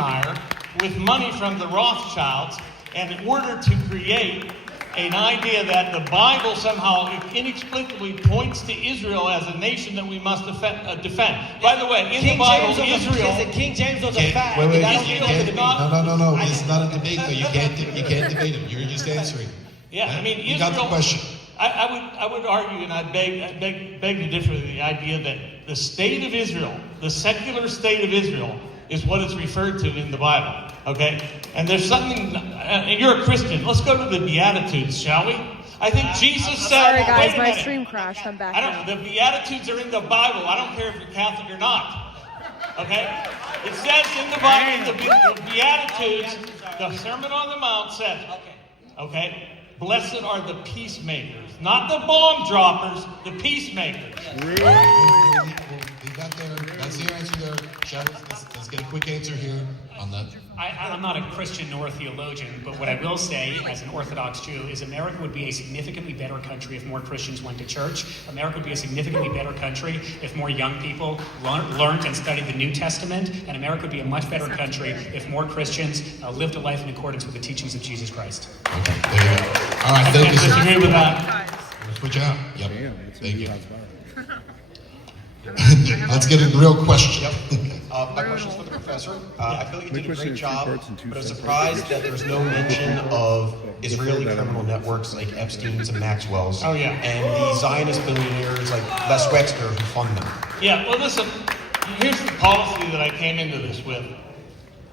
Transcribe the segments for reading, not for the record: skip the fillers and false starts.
Mayr with money from the Rothschilds in order to create an idea that the Bible somehow inexplicably points to Israel as a nation that we must defend. By the way, in the Bible, Israel... King James was a fact. Wait, no. It's not a debate, though. You can't debate him. You're just answering. Yeah, I mean, you Israel... got the question. I would argue, and I beg to differ with the idea that the state of Israel, the secular state of Israel, is what is referred to in the Bible. Okay? And there's something, and you're a Christian, let's go to the Beatitudes, shall we? I think Jesus said... Sorry guys, my stream crashed. I'm back now. The Beatitudes are in the Bible. I don't care if you're Catholic or not. Okay? It says in the Bible, the Beatitudes, the Sermon on the Mount says, okay, blessed are the peacemakers, not the bomb droppers, the peacemakers. We got there. That's your answer there. Let's get a quick answer here on that. I'm not a Christian nor a theologian, but what I will say as an Orthodox Jew is America would be a significantly better country if more Christians went to church. America would be a significantly better country if more young people learned and studied the New Testament. And America would be a much better country if more Christians lived a life in accordance with the teachings of Jesus Christ. Okay, there you go. All right, thank you, sir. I disagree with that. Switch out. Yep. Thank you. Let's get into the real question. My question is for the professor. I feel like you did a great job, but I'm surprised that there's no mention of Israeli criminal networks like Epstein's and Maxwell's. Oh, yeah. And the Zionist billionaires like Les Wexner who fund them. Yeah, well, listen, here's the policy that I came into this with.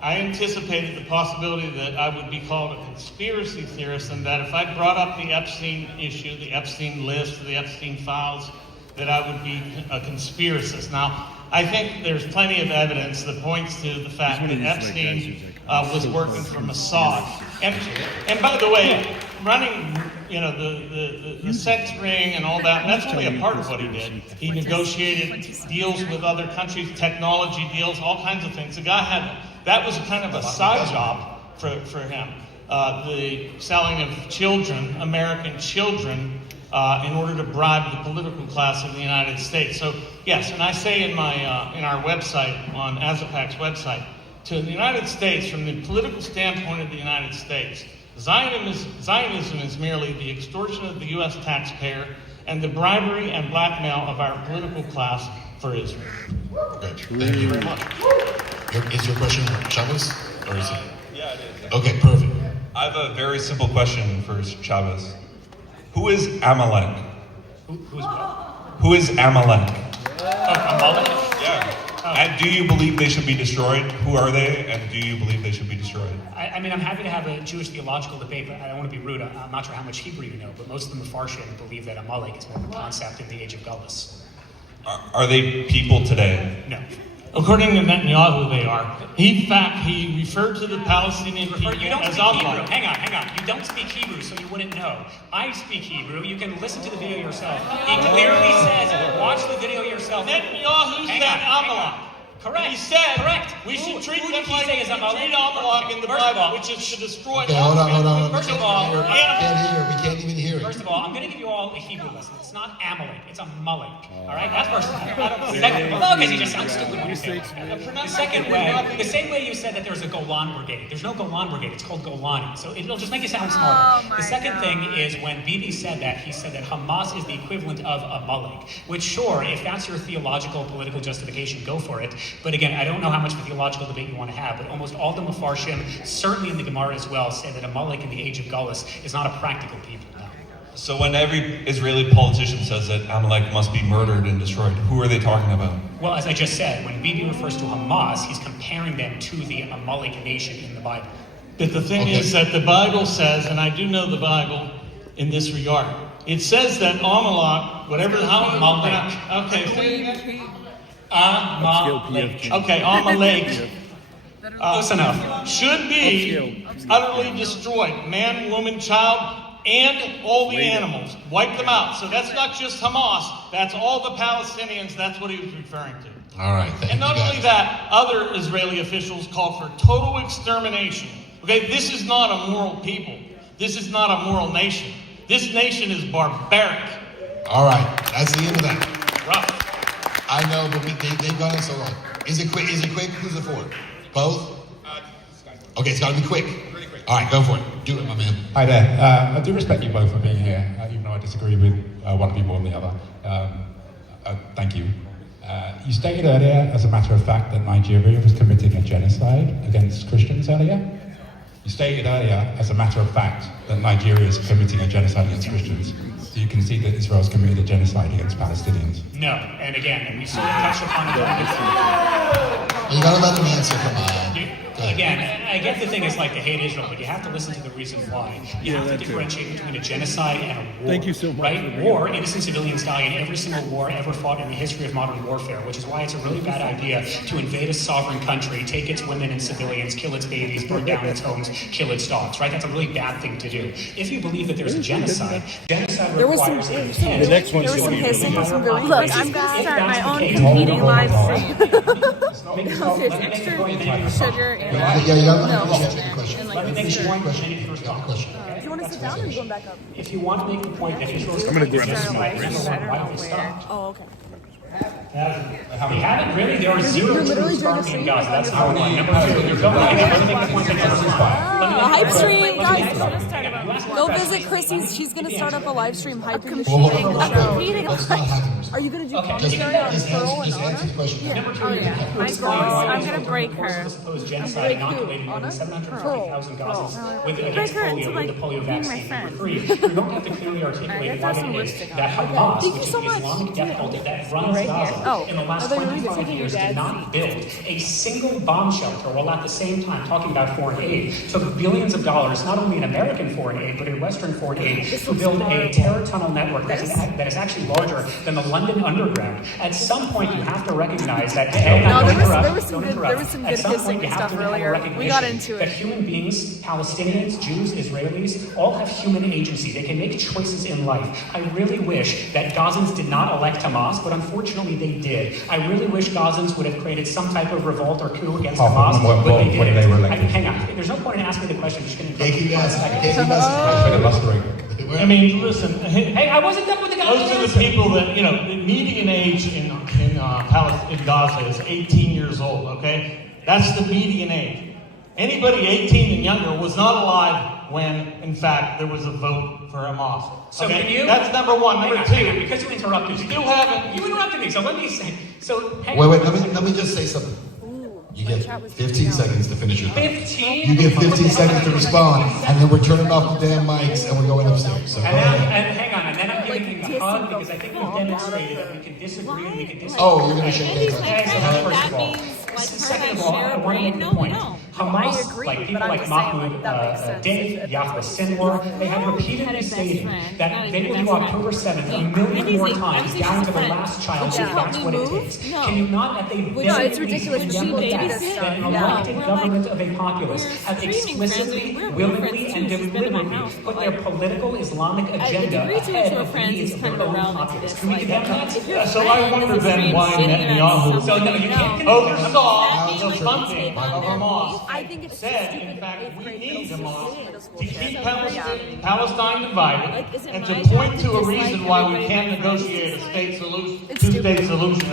I anticipated the possibility that I would be called a conspiracy theorist, and that if I brought up the Epstein issue, the Epstein list, the Epstein files, that I would be a conspiracist. Now, I think there's plenty of evidence that points to the fact that Epstein was working for Mossad. And by the way, running, the sex ring and all that, that's only a part of what he did. He negotiated deals with other countries, technology deals, all kinds of things. The guy that was kind of a side job for him. The selling of children, American children, in order to bribe the political class of the United States. So yes, and I say in our website, on Azapac's website, to the United States, from the political standpoint of the United States, Zionism is merely the extortion of the U.S. taxpayer and the bribery and blackmail of our political class for Israel. Good. Thank you very much. Is your question Chavez? Or is it? Yeah, it is. Okay, perfect. I have a very simple question for Chavez. Who is Amalek? Who's what? Who is Amalek? Amalek? Yeah. And do you believe they should be destroyed? Who are they? And do you believe they should be destroyed? I mean, I'm happy to have a Jewish theological debate, but I don't want to be rude. I'm not sure how much Hebrew you know, but most of the Mepharshim believe that Amalek is more of a concept in the age of Gullus. Are they people today? No. According to Netanyahu, they are. In fact, he referred to the Palestinian people You don't as speak Hebrew. Amalek. Hang on. You don't speak Hebrew, so you wouldn't know. I speak Hebrew. You can listen to the video yourself. He clearly says, watch the video yourself. Netanyahu said Amalek. Correct. He said correct. We should treat who them did he like say we is treat Amalek? Amalek in the First of Bible, all- which is to destroy Okay, hold on. First of all, We can't even hear it. First of all, I'm going to give you all a Hebrew lesson. It's not Amalek, it's Amalek. All right, that's first of all. Second, well, no, because you just sound stupid when you say that. The second way, the same way you said that there was a Golan Brigade. There's no Golan Brigade. It's called Golani. So it'll just make you sound smarter. The second thing is when Bibi said that, he said that Hamas is the equivalent of Amalek. Which, sure, if that's your theological, political justification, go for it. But again, I don't know how much of a theological debate you want to have, but almost all the Mepharshim, certainly in the Gemara as well, say that Amalek in the age of Gullus is not a practical people. No. So when every Israeli politician says that Amalek must be murdered and destroyed, who are they talking about? Well, as I just said, when Bibi refers to Hamas, he's comparing them to the Amalek nation in the Bible. But the thing is that the Bible says, and I do know the Bible in this regard, it says that Amalek, Amalek. Okay, say it again. Amalek. Okay, Amalek Close enough. should be utterly destroyed. Man, woman, child, and all the animals. Wipe them out. So that's not just Hamas. That's all the Palestinians. That's what he was referring to. All right, thank you. And not only that, other Israeli officials called for total extermination. Okay, this is not a moral people. This is not a moral nation. This nation is barbaric. All right, that's the end of that. Rough. I know, but they've gone in so long. Is it quick? Who's it for? Both? Okay, it's got to be quick. All right, go for it. Do it, my man. Hi there. I do respect you both for being here, even though I disagree with one of you more than the other. Thank you. You stated earlier, as a matter of fact, that Nigeria was committing a genocide against Christians earlier. You stated earlier, as a matter of fact, that Nigeria is committing a genocide against Christians. Do you concede that Israel's committed a genocide against Palestinians? No, and again, and we sort of touched upon it. You gotta let them answer, come on. Again, I get the thing is like to hate Israel, but you have to listen to the reason why. You have to differentiate between a genocide and a war. Thank you so much. Right? War, innocent civilians die in every single war ever fought in the history of modern warfare, which is why it's a really bad idea to invade a sovereign country, take its women and civilians, kill its babies, burn down its homes, kill its dogs, right? That's a really bad thing to do. If you believe that there's a genocide requires intent. The next one's There was some going to be hissing, some really Look, racist. I'm gonna If start that's my the own case, competing live Make stream. yourself- There's let me make the extra point, then you can sugar talk. and Yeah, you gotta let milk me answer the question. and Let like me make mixture. the point, and then you can Yeah, respond. question. Do you want to sit down or are you going back up? If you want to make the point that Israel's I'm gonna grab committing some genocide, more. Israel, I don't why know don't they where. stop? Oh, okay. They haven't really. There are zero You're literally troops doing a army in stream Gaza. That's on number your one. Number two, you're going in. Let me make the point that you're respond. A hype stream, guys. Go Go visit Chrissie's. She's going to start up a live stream hyping the Well, show. let's not have them. Are you going to do Okay. commentary on Just Pearl and answer Honor? the question. Oh yeah, my girls, I'm gonna break her. Supposed genocide inoculated more than 750,000 Gazans with against her into, polio, like, with the polio being my vaccine. friend. For free. You don't have to clearly articulate why Alright, it let's is have some that Hamas, Thank you which is so the much. Islamic death cult that runs Gaza, Oh, in the last 25 years did not build a single bomb shelter, while at the same time talking about foreign aid, took billions of dollars, not only in American foreign aid, but in Western foreign aid, to build a terror tunnel network that is actually larger than the London Underground. At some point, you have to recognize that. No, there was Don't some interrupt. good At some hissing point, you and have stuff to have a earlier. We recognition got into that it. human beings, Palestinians, Jews, Israelis, all have human agency. They can make choices in life. I really wish that Gazans did not elect Hamas, but unfortunately they did. I really wish Gazans would have created some type of revolt or coup against Half of Hamas, them weren't but they born when didn't. they were elected. Hang on. There's no point in asking the question. I'm just going to Thank you guys. interrupt. Thank you guys. Filibustering. I mean, listen, Hey, I wasn't done with the most of the people that, you know, the median age in Gaza is 18 years old, okay? That's the median age. Anybody 18 and younger was not alive when, in fact, there was a vote for Hamas. So okay? can you? That's number one. Number Hang on, two, because you interrupted me. still haven't. You interrupted me, so let me say. So, hang Wait, on. let me just say something. You get 15 seconds to finish your thought. 15? You get 15 seconds to respond, and then we're turning off the damn mics and we're going upstairs. So go And ahead. hang on, and then I'm giving you a hug because I think we've demonstrated that we can disagree and we can disagree. Oh, you're gonna shake Andy's hands. my Okay, so friend. first That of all, means like her second and of I all, share I a want to make brain. the No, point. no. Hamas, I agree, like but people I'm like just saying, Mahmoud like, that makes sense. Dave, Yahweh Sinwar, they have repeatedly stated that they will do Best October 7th a million Andy's more like, times Andy's down just to the a friend. last child Would you if help that's me what it move? takes. No. Can you not at the No, it's ridiculous for people to do this that stuff. an Yeah. elected We're government like- of a populace we're have streaming friends, explicitly, we're willingly, friends and too. She's been in my deliberately house, put but their like- political Islamic The agenda degree to which ahead we're of the friends needs is of kind their of own irrelevant to populace? this. Can we Like, get that? if you're So I friend wonder with a then stream why sitting there and Netanyahu So no, someone you know, can't oversaw that the means funding like of Hamas. I think it's Said, stupid in fact, eighth we grade need middle Hamas school to shit. keep So, Palestine divided Like, is it and my to job point to to a dislike reason why we everybody can't my friends negotiate a dislike? state solution, It's two-state stupid. solution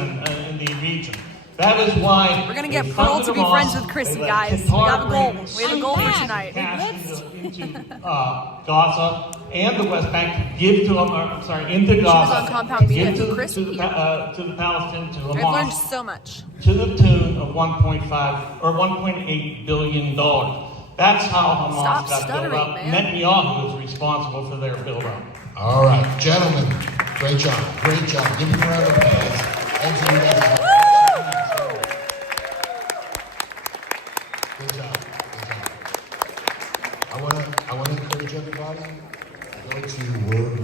in the region. That is why We're gonna they get Pearl funded to be Hamas. friends with Chrissie, They let guys. We Qatar have a goal. bring We have a goal for I'm tonight. cash into Gaza and the West Bank to give to into Gaza. on Compound to give Media to, with Chrissie. to the Palestinians, to I've learned Hamas, so much. to the tune of 1.5 or 1.8 billion dollars. That's how Hamas Stop got built stuttering, up. man. Netanyahu is responsible for their build up. All right, gentlemen, great job, great job. Give me a round of applause. And to you guys. Good job, good job. I want to encourage everybody to go to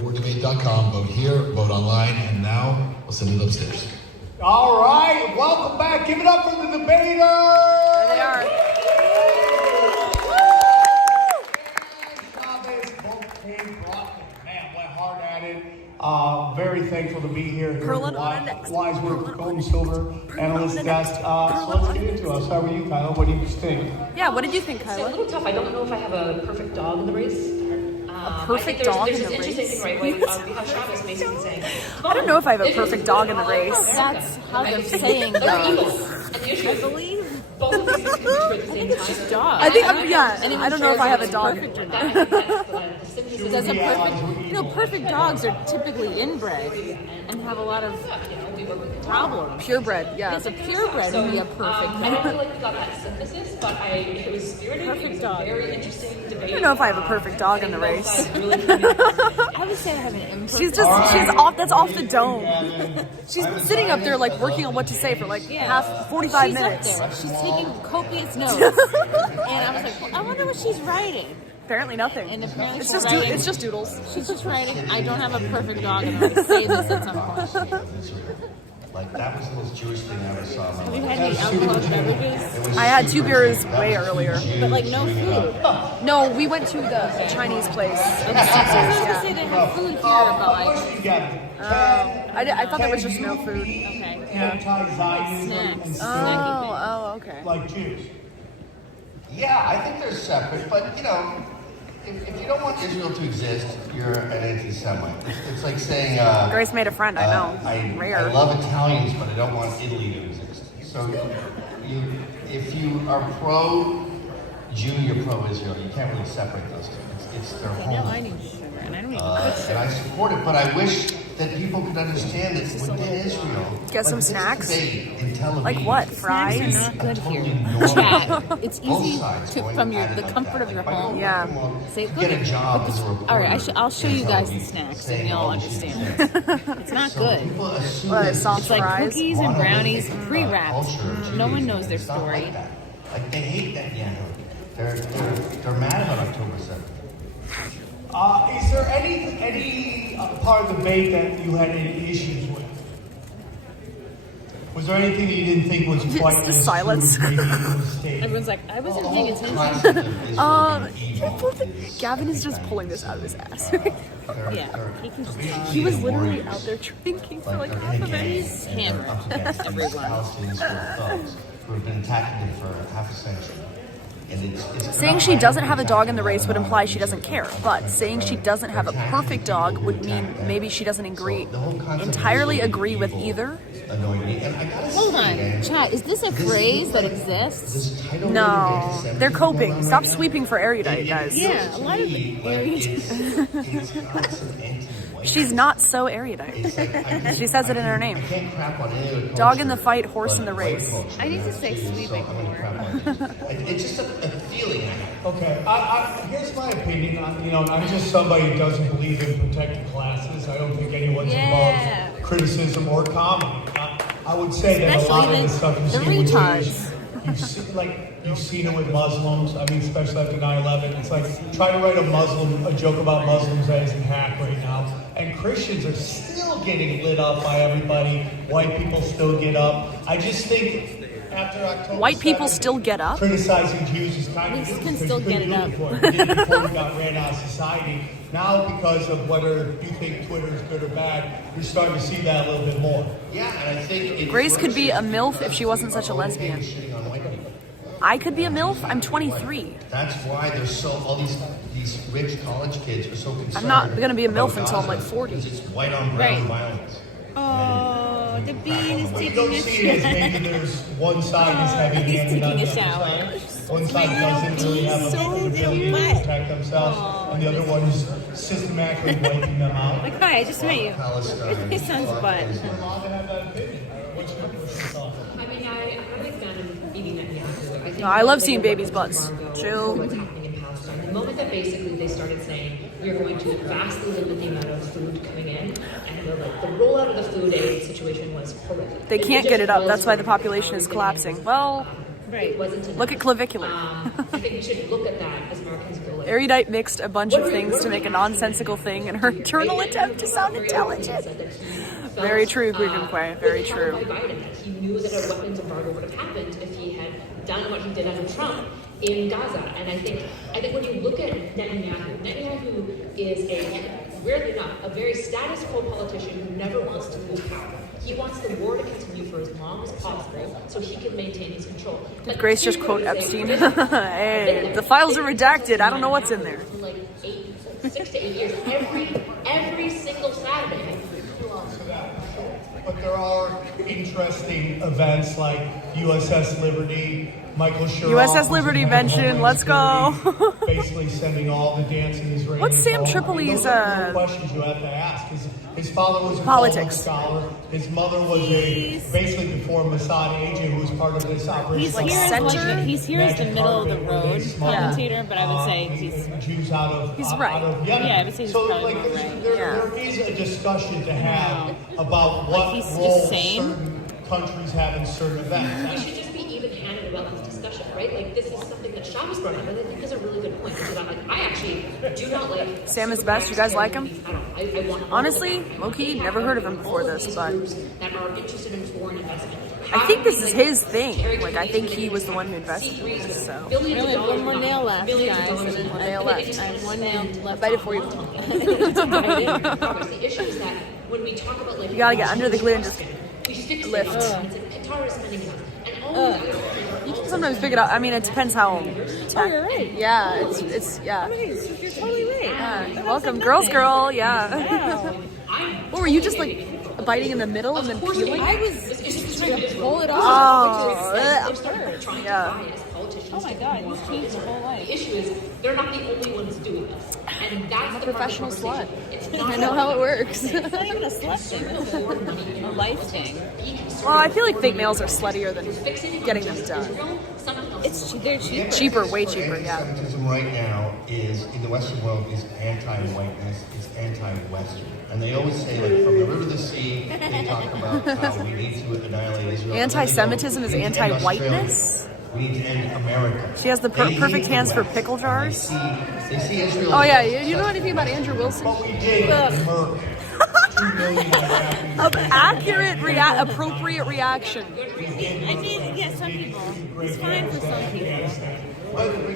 warddebate.com, vote here, vote online, and now we'll send it upstairs. All right, welcome back. Give it up for the debaters. There they are. Man, went hard at it. Very thankful to be here. Curling on the next. Wise work with Gold and Silver Analyst guest. So let's get into us. How are you, Kyla? What do you think? Yeah, what did you think, So a Kyla? little tough. I don't know if I have a perfect dog in the race. perfect I think dog there's in this the interesting race? thing, right? Like, we have Travis basically saying, I don't know if I have a perfect dog in the race. That's how they're saying those are things. evil. And usually, I believe. both of these things can be true at the same time. Dog. I think, And I don't know if I have a dog. that I think that's the synthesis Does a of perfect, perfect dogs are typically inbred and have a lot of problems. Purebred, yeah. Yes, a purebred would be a perfect I don't feel dog. like we got that synthesis, but it was spirited. Perfect it was dog. a very interesting debate. I don't know if I have a perfect dog in the race. I would say I have an imperfect. She's off. That's off the dome. She's sitting up there like working on what to say for like half 45 She's minutes. up there. She's taking copious notes, and I was like, well, I wonder what she's writing. Apparently nothing. And apparently It's she's just writing. it's just doodles. She's just writing. I don't have a perfect dog, and I'm going to say this at some point. Like, that was the most Jewish thing I ever saw in my Have you life. had any alcoholic beverages? I had 2 beers way earlier. But like no food. No, we went to the Chinese place. I was going to say they have food here, but like, I thought there was just no food. okay. Anti-Zionism and Oh, okay. like Jews. Yeah, I think they're separate, but you know, if you don't want Israel to exist, you're an anti-Semite. It's like saying, Grace made a friend. I know. I Rare. love Italians, but I don't want Italy to exist. So, if you are pro-Jew, you're pro-Israel. You can't really separate those two. It's their Okay, now I home. need sugar, and I don't even And I support it, but I wish that people could understand that within Israel, Get some this snacks? debate in Tel Aviv, Like what? Snacks Fries? are not good totally here. normal. Chat. It's Both easy sides to, going from at it the like comfort that. of your Like, home. Yeah. Say, look get a at job look as a at- reporter. all right, I'll show you guys the in Tel snacks, and saying you'll all these things. understand. It's not So good. people assume What, that soft It's like fries? cookies and brownies, monolithic, pre-wrapped. culture, No one Judaism. knows their It's not story. Like that. Like, they hate that, They're mad about October 7th. Is there any part of the debate that you had any issues with? Was there anything you didn't think was quite Just the as silence. true as maybe it was stated? Everyone's like, I wasn't paying attention. Concept of Israel being evil is Gavin is just pulling this out of his ass. Yeah, he can just He was literally out there drinking for like half of it. He's hammered. Everyone. Palestinians who are thugs who have been attacking them for half a century. And it's Saying she doesn't have a dog in the race would imply she doesn't care, but saying she doesn't have a perfect dog would mean maybe she doesn't entirely agree with either. annoyed me. And I gotta Hold say, on, man, chat. Is this a phrase that exists? this title No, anti-Semitism they're coping. going on Stop right now, sweeping for erudite, guys. Yeah, a lot of to me, like, areas. it's got some anti-white. She's not so erudite. It's like, She says it in her name. I can't crap on any other culture, Dog in the fight, horse in but the white race. culture, I need to you know, say is, so sweeping I'm gonna crap on it. It's just a feeling I have. Okay, here's my opinion. I'm just somebody who doesn't believe in protected classes. I don't think anyone's Yeah. above criticism or comedy. I would say that a lot of the stuff you the see with retards. you've seen it with Muslims. I mean, especially after 9/11. It's like try to write a joke about Muslims that isn't hack right now. And Christians are still getting lit up by everybody. White people still get up. I just think after October White people 7th, still get up? criticizing Jews is kind We of can because still you get couldn't it do up. before. You did it before we got ran out of society. Now, because of whether you think Twitter is good or bad, you're starting to see that a little bit more. Yeah, and I think Grace could be a MILF if she wasn't such a lesbian. Shitting on white people. I could be a MILF. I'm 23. That's why there's all these rich college kids are so concerned. I'm not gonna be a MILF about until I'm like Gaza, 40. because it's white on brown Right. violence. Oh, the bean is You taking don't a see it as shower. maybe there's one side is heavy He's handed on taking the a other shower. side. One side doesn't really have a So ability to cute. protect themselves, and the other one is systematically wiping them out. Like, hi, I just met you. Palestine. His son's butt. You're allowed to have that opinion. What's your thought? I mean, I'm a big fan of Bibi Netanyahu. I think No, I love that seeing the babies' weapons butts. embargo, Chill. What's happening in Palestine? The moment that basically they started saying we're going to vastly limit the amount of food coming in, and the rollout of the food aid situation was horrific. They can't get it up. That's why the population is collapsing. Well, It wasn't enough. look at clavicular. I think we should look at that as Americans go like. Erudite mixed a bunch of things to make a nonsensical thing in her eternal attempt to sound intelligent. Very true, Guigumque. Very true. Biden, that he knew that a weapons embargo would have happened if he had done what he did under Trump in Gaza. And I think when you look at Netanyahu is weirdly enough, a very status quo politician who never wants to lose power. He wants the war to continue for as long as possible so he can maintain his control. Did Grace just quote Epstein? Hey, the files are redacted. I don't know what's in there. Like 6 to 8 years, every single Saturday. But are interesting events like USS Liberty. Michael Sherrock, USS Liberty mention, let's go. Basically sending all the dancing Israelis. What's Sam home. Tripoli's Those are questions you have to ask. His father was a politics scholar. His mother was basically before Mossad agent who was part of this operation. He's here as the middle of the road commentator, but I would say he's Jews out of right. Out of Yemen. Yeah, I would say he's probably more right. There is a discussion to have about what he's role sane. certain countries have in certain events. We should just be even-handed about this discussion, right? Like, this is something that Shabbos brought up, and I think is a really good point, which is I actually do not like... Sam is best. You guys like him? I want Honestly, low-key, never heard of him before this, but... that are interested in foreign investment. I think this is his thing. Like, I think he was the one who invested in this, so... We only have one more nail left, guys. One nail left. I have one nail left. I'll bite it for you. The issue is that when we talk about, like... You gotta get under the glue and just we stick to lift. Qatar is spending enough. And all You can sometimes pick it up. I mean, it depends how... Oh, you're right. Yeah, it's yeah. You're totally right. Yeah. Welcome, girl, yeah. What, were you just, like, biting in the middle and then peeling? I was just trying to pull it off. Oh, yeah. Oh my god, he's changed his whole life. The issue is they're not the only ones doing this. And that's I'm a the professional slut. I I know how it works. It's not even a slut thing. A life thing. Well, I feel like fake males are sluttier than getting them done. They're cheaper. Cheaper, way cheaper, yeah. Anti-Semitism right now is, in the Western world, is anti-whiteness, it's anti-Western. And they always say, like, from the river to the sea, they talk about how we need to annihilate Israel. Anti-Semitism is anti-whiteness? We need to end America. She has the perfect hands for pickle jars. They see Israel. Oh yeah, you know anything about Andrew Wilson? Appropriate reaction. I mean, yeah, some people. It's fine for some people.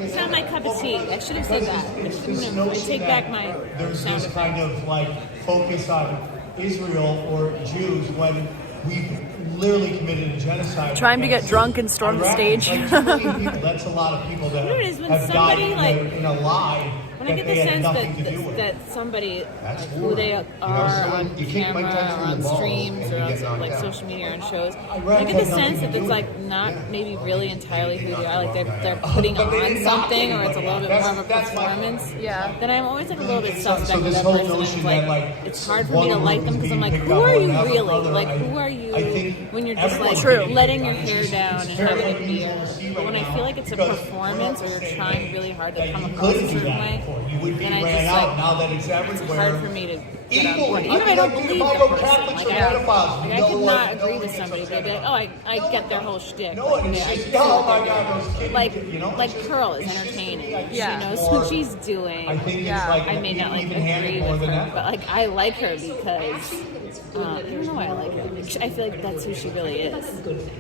It's not my cup of tea. I should have said that. I take back my There's sound this effect. kind of like focus on Israel or Jews when we've literally committed a genocide. Trying to get drunk and storm the stage. Like 2 million people, that's a lot of people that You know what it is when have died somebody, like- in a lie When I that get the they had sense nothing to do with. that somebody That's who war. they You are know, someone- on you kick Mike camera Tyson or in on the balls streams and or you on get knocked like out. social media or on shows, read I get the had sense nothing that to it's do like with not Yeah. maybe really entirely who they are. Like they're But putting But they on didn't knock something or it's a anybody little out. bit more of a That's my performance. point. Yeah. Then I'm always like a little bit So suspect of this that whole person. notion It's that, like like, it's hard for one me to group like is them because I'm being like, picked who up are on you another really? brother. Like, I- who are you I think when you're just like everyone's being letting picked your on. hair It's down just and having terribly it be easy to see but right when I now feel like it's a because performance or we're you're saying trying really hard to that come you across a couldn't do certain that way, before. You would be then I ran just out like, now that it's everywhere. it's hard for me to get on board. Equally, Even if I don't like, believe if I the go person. Catholics Like, or I pedophiles, could no not one agree with gets somebody, but upset I'd be like, about oh, I get their whole shtick. No, and it's I just, see oh what my they're God, doing. those kids, Like, you know, like it's just- Pearl is it's just entertaining. like- She Yeah. knows more- what she's doing. I think Yeah. it's like I may not like even-handed agree more with than her, ever. but like I like her because I don't know why I like her. I feel like that's who she really is.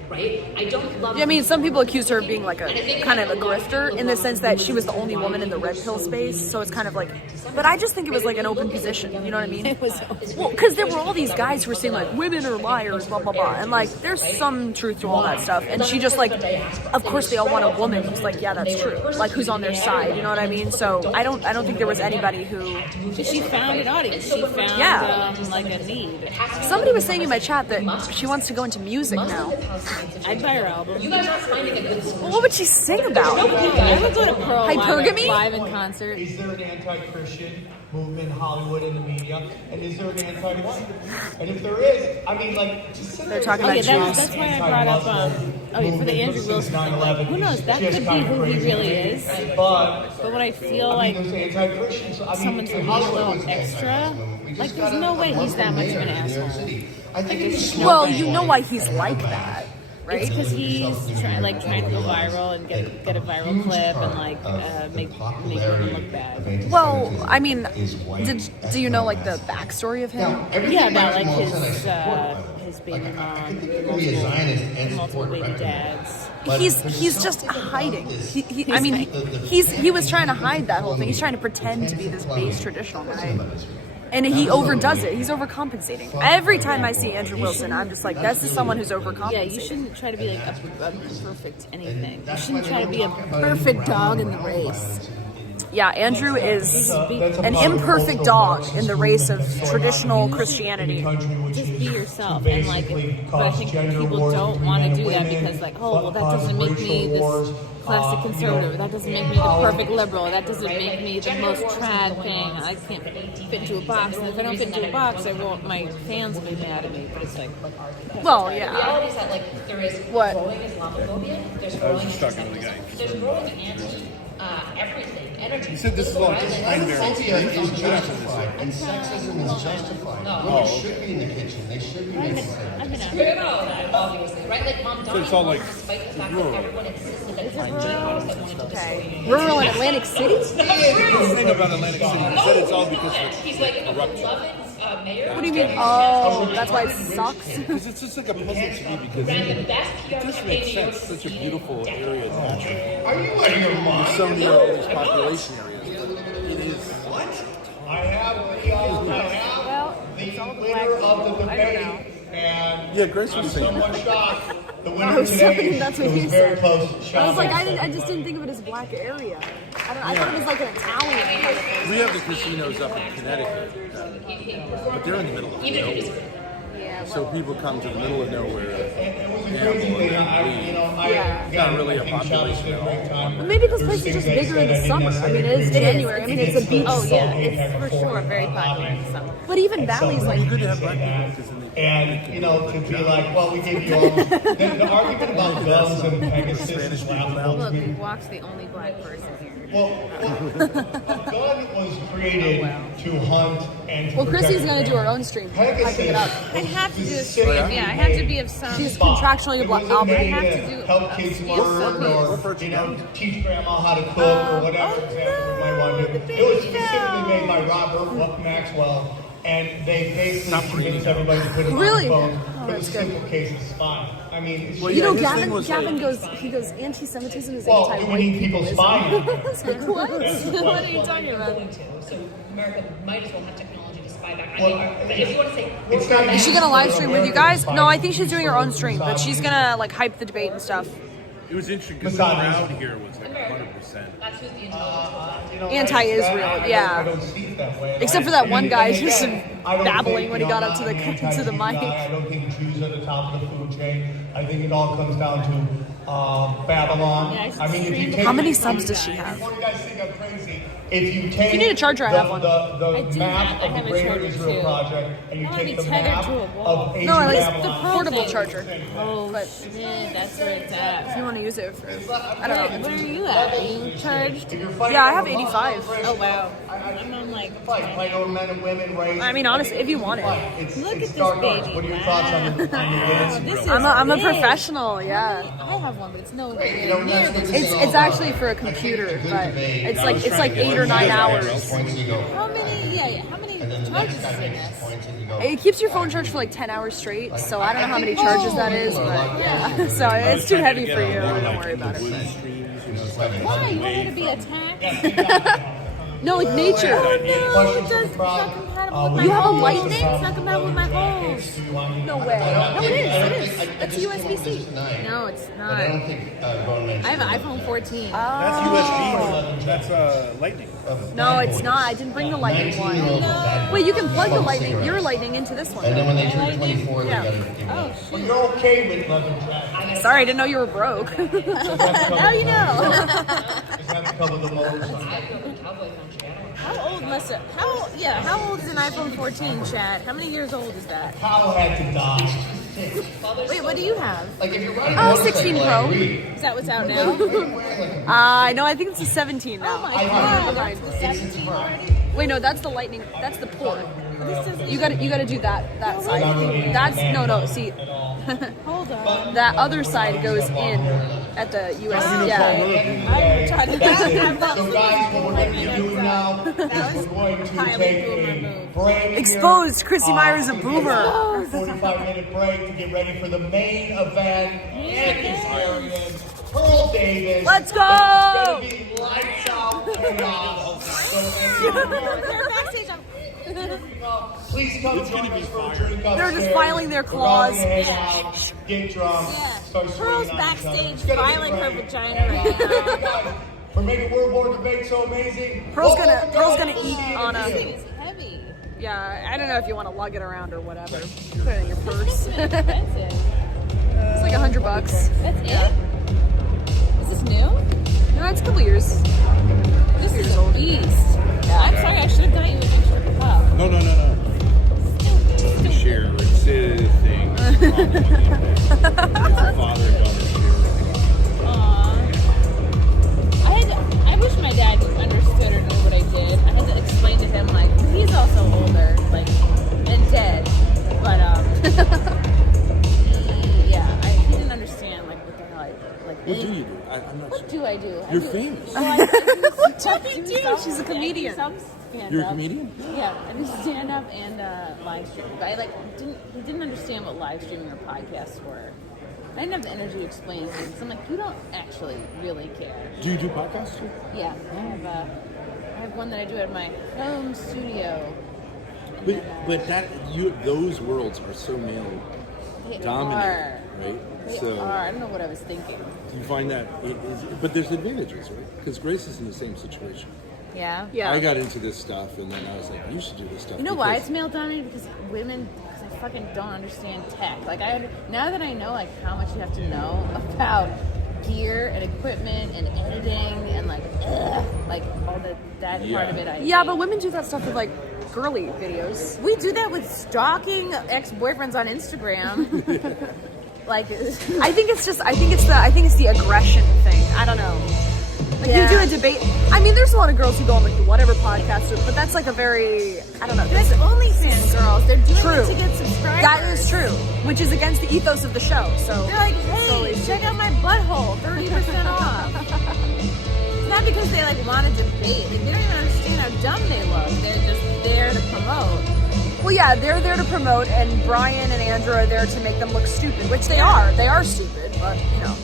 right? I don't love. I mean, some people accuse her of being like a kind of a grifter in the sense that she was the only woman in the red pill space. So it's kind of like, but I just think it was like an open position. You know what I mean? It was Well, because there were all these guys who were saying like women are liars, blah blah blah, and like there's some truth to all that stuff. And she just like, of course they all want a woman who's like, yeah, that's true, like who's on their side. You know what I mean? So I don't think there was anybody who. she found an audience. She found Yeah. like a need. Somebody was saying in my chat that she wants to go into music now. I'd buy her album. You guys aren't finding a good solution. Well, what would she sing about? I would go to Pearl Hypergamy? live in concert. Is there an anti-Christian movement in Hollywood and the media? And is there an anti-white? And if there is, I mean, like, just sit They're there talking and about say Jews. That's why I brought up for the movement Andrew since Wilson. 9/11 Who knows? That is could just be kind of who he crazy. really is. But when I feel I like mean, there's anti-Christians. I mean, someone's in being a Hollywood little was extra, like there's no way he's that much of an asshole. I think it's Well, you know why he's like that, It's right? because he's trying to go viral and get a viral clip and like make women look bad. Well, I mean, do you know like the backstory of him? Yeah, about like his baby mom, multiple baby dads. He's just hiding. I mean, he was trying to hide that whole thing. He's trying to pretend to be this base traditional guy. And he overdoes it. He's overcompensating. Every time I see Andrew Wilson, I'm just like, this is someone who's overcompensating. Yeah, you shouldn't try to be like a perfect anything. You shouldn't try to be a perfect dog in the race. Yeah, Andrew is That's a an part of imperfect cultural dog Marxism in the race of going traditional on in Christianity. the country, which Just is be to yourself, and like, basically but I cause think gender people wars don't between want men to and do that women, because, like, oh, well, that cause doesn't make me racial this wars, classic you conservative. know, That doesn't make me the empower- perfect liberal. That doesn't make me the most trad thing. I can't fit into a box, and if I don't fit into a box, I won't. My fans will be mad at me. But it's like, Well, The yeah. reality is that like there is What? growing Islamophobia, there's growing anti-Semitism, there's growing anti everything, energy. You said this is all political just violence. Homophobia is justified, and sexism is justified. Women should be in the kitchen. They should be making I've been out. You know that, obviously, right? Like Mom Donnie, it's all like despite the fact that everyone insisted that Kanye was that wanted to destroy Rural in Atlantic City? the thing about Atlantic City. You said it's all because of He's like a beloved mayor. What do you mean? Oh, that's why it sucks. because it's just like a puzzle to me because Ran the best PR it just campaign makes in New York sense. Such a City. beautiful area naturally. Are you out of your mind? So near all these population areas. It is. I have the winner of the debate, and Yeah, Grace was I'm saying. somewhat shocked. The I winner was today thinking that's what was you very said. close. I was like, I just didn't think of it as black area. I thought it was like an Italian kind of thing. We have the casinos up in Connecticut, but they're in the middle of nowhere. So people come to the middle of nowhere, gamble, and then leave. It's not really a population at all. Well, maybe this place is just bigger in the summer. I mean, it is January. I mean, it's a beach. Oh yeah, it's for sure very popular in the summer. But even Valley's like, It's good to have black people because then they And, you know, to be like, well, we give you all... The argument about guns and Pegasus is laughable to Look, me. Walk's the only black person here. Well, a gun was created to hunt and to well, Chrissie's protect gonna do her man. own stream. Hyping it up. I have to do a stream. Specifically Yeah, I have to be of some. She's contractually It wasn't obligated. made I have to to do help a kids stream. learn or, you know, teach grandma how to cook or whatever example we might want to do. It was specifically made by Robert Maxwell, and they basically convinced everybody to put it Really? on the phone. Oh, For the that's good. simple case of spying. I mean, it's Well, You yeah, know, his Gavin. thing was Gavin like- he goes. Anti-Semitism is well, do we anti-white need people spying? It's like, what? What are you talking about? Going to, so America might as well have technology to spy back. I Well, mean, but if you want to say, It's not Is she gonna live stream with you guys? No, I think she's doing her own stream, but she's gonna like hype the debate and stuff. It was interesting because the crowd here was like 100%. that's who's the intelligence. You know, Anti-Israel, I yeah. don't see it that way. Except for that one guy And who's again, I don't babbling think, when he you know, got up to I'm an the anti-Jew mic. guy. I don't think Jews are the top of the food chain. I think it all comes down to Babylon. Yeah, I mean, if you take How many subs does she have? Before you guys think I'm crazy, if you take you need a charger, I have one. I the do map have- I of have the a Greater charger, Israel too. Project and you I wanna take be the tethered map to a wall. of ancient No, like Babylon. the portable charger. Oh But shit, that's where it's if at. you want to use it, I don't know. Where are you at? Are you charged? Yeah, I have 85. Oh wow. I'm on like. Fight over men and women, race. I mean, honestly, if you want it. It's, Look it's at dark this arts. baby. What are your thoughts on the Wow, women's? this is I'm a big. professional. Yeah. I have one, but it's nowhere You know, near that's what this. this is all It's about. actually for a I think computer, it's a good but debate. it's like 8 or 9 hours. Points and you go, How many? Yeah, yeah. How many and then the charges next guy is in makes this? points and you go. It keeps your phone charged for like 10 hours straight, so I don't know how many charges that is, but yeah. So it's too heavy for you. Don't worry about it. Why? You want her to be attacked? No, like nature. Oh no, it does. It's not compatible with my You have a holes. lightning? It's not compatible with my holes. No way. No, it is. It is. That's USB-C. No, it's But I don't not. think grown men I have should an do iPhone 14. That's USB. That's lightning. No, it's not. I didn't bring the lightning one. 19-year-olds with bad Wait, you can plug the smoke lightning, your cigarettes. lightning into this one. And then when they turn Lightning? 24, Yeah. they gotta give it Oh up. Well, shoot. you're okay with leather jackets. Sorry, I didn't know you were broke. Now you know. Does that cover the motorcycle? I grew up in cowboy country. I don't How old must it? How old is an iPhone 14, Chad? How many years old is that? Cow had to die. Wait, what do you have? Like if you're riding a 16 motorcycle, I Pro. agree. Is that what's out now? No, I think it's a 17 now. Oh my god, that's the 17 already? Wait, no, that's the lightning. That's the port. This doesn't You gotta do that side. That's no. See, hold on. that other side goes in at the US. Yeah. I'm trying to So guys, what we're going to be doing now is we're going to take a break. Exposed. Chrissie Mayr is a boomer. 45-minute break to get ready for the main event. Anti Pearl Davis. Let's go! It's going to be lights out chaos. They're backstage. Please come join us for a drink upstairs. They're just filing their claws. We're all gonna hang out, get drunk, Yeah. start Pearl's swinging on each other. backstage It's gonna be filing her great. vagina right now. Guys, for making World War debate so amazing. Pearl's gonna eat on a. It's heavy. Yeah, I don't know if you want to lug it around or whatever. Put it in your purse. It's expensive. It's like $100. That's it? Is this new? No, it's a couple years. This is a beast. I'm sorry, I should have got you a picture of the cup. No. We share like silly things. It's a father and daughter share. Aww. I wish my dad understood or knew what I did. I had to explain to him, like, he's also older, like, and dead. But, he didn't understand, like, what the hell What do you do? I'm not What sure. do I do? You're famous. Well, I do. She's a comedian. You're a comedian? Yeah, I do stand up and live streaming. But he didn't understand what live streaming or podcasts were. I didn't have the energy to explain things. I'm like, you don't actually really care. Do you do podcasts too? Yeah, I have one that I do at my home studio. But those worlds are so male dominated, right? They are. I don't know what I was thinking. You find that it is, but there's advantages, right? Because Grace is in the same situation. Yeah. I got into this stuff, and then I was like, you should do this stuff. You know why it's male dominated? Because women, because I fucking don't understand tech. Like now that I know like how much you have to know about gear and equipment and editing and like all that part of it. But women do that stuff with like girly videos. We do that with stalking ex-boyfriends on Instagram. Like, I think it's the aggression thing. I don't know. Like you do a debate. I mean, there's a lot of girls who go on like the whatever podcast, but that's like a very, I don't know. That's OnlyFans girls. They're doing True. it to get subscribers. That is true, which is against the ethos of the show. So they're like, hey, check out my butthole, 30% off. It's not because they like want to debate. Like, they don't even understand how dumb they look. They're just there to promote. Well, yeah, they're there to promote, and Brian and Andrew are there to make them look stupid, which they are. They are stupid, but you know.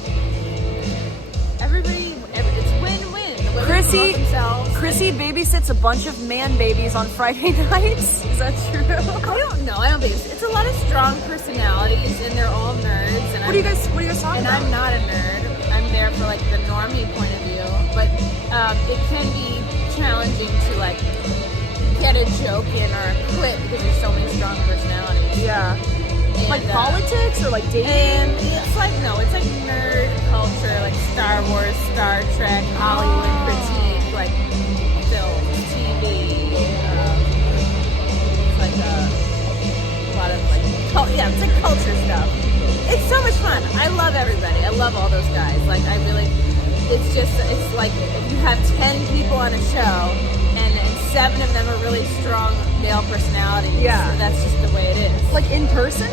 It's win-win. The women Chrissie promote themselves. Chrissie babysits a bunch of man babies on Friday nights. Is that true? I don't know. I don't think it's a lot of strong personalities, and they're all nerds. And What are you guys talking about? I'm not a nerd. I'm there for like the normie point of view, but it can be challenging to like get a joke in or quit because there's so many strong personalities. Yeah. And, like politics or like dating? And it's like nerd culture, like Star Wars, Star Trek, Hollywood critique, like film, TV. It's like a lot of like, it's like culture stuff. It's so much fun. I love everybody. I love all those guys. Like it's like if you have 10 people on a show and 7 of them are really strong male personalities. Yeah. So that's just the way it is. Like in person?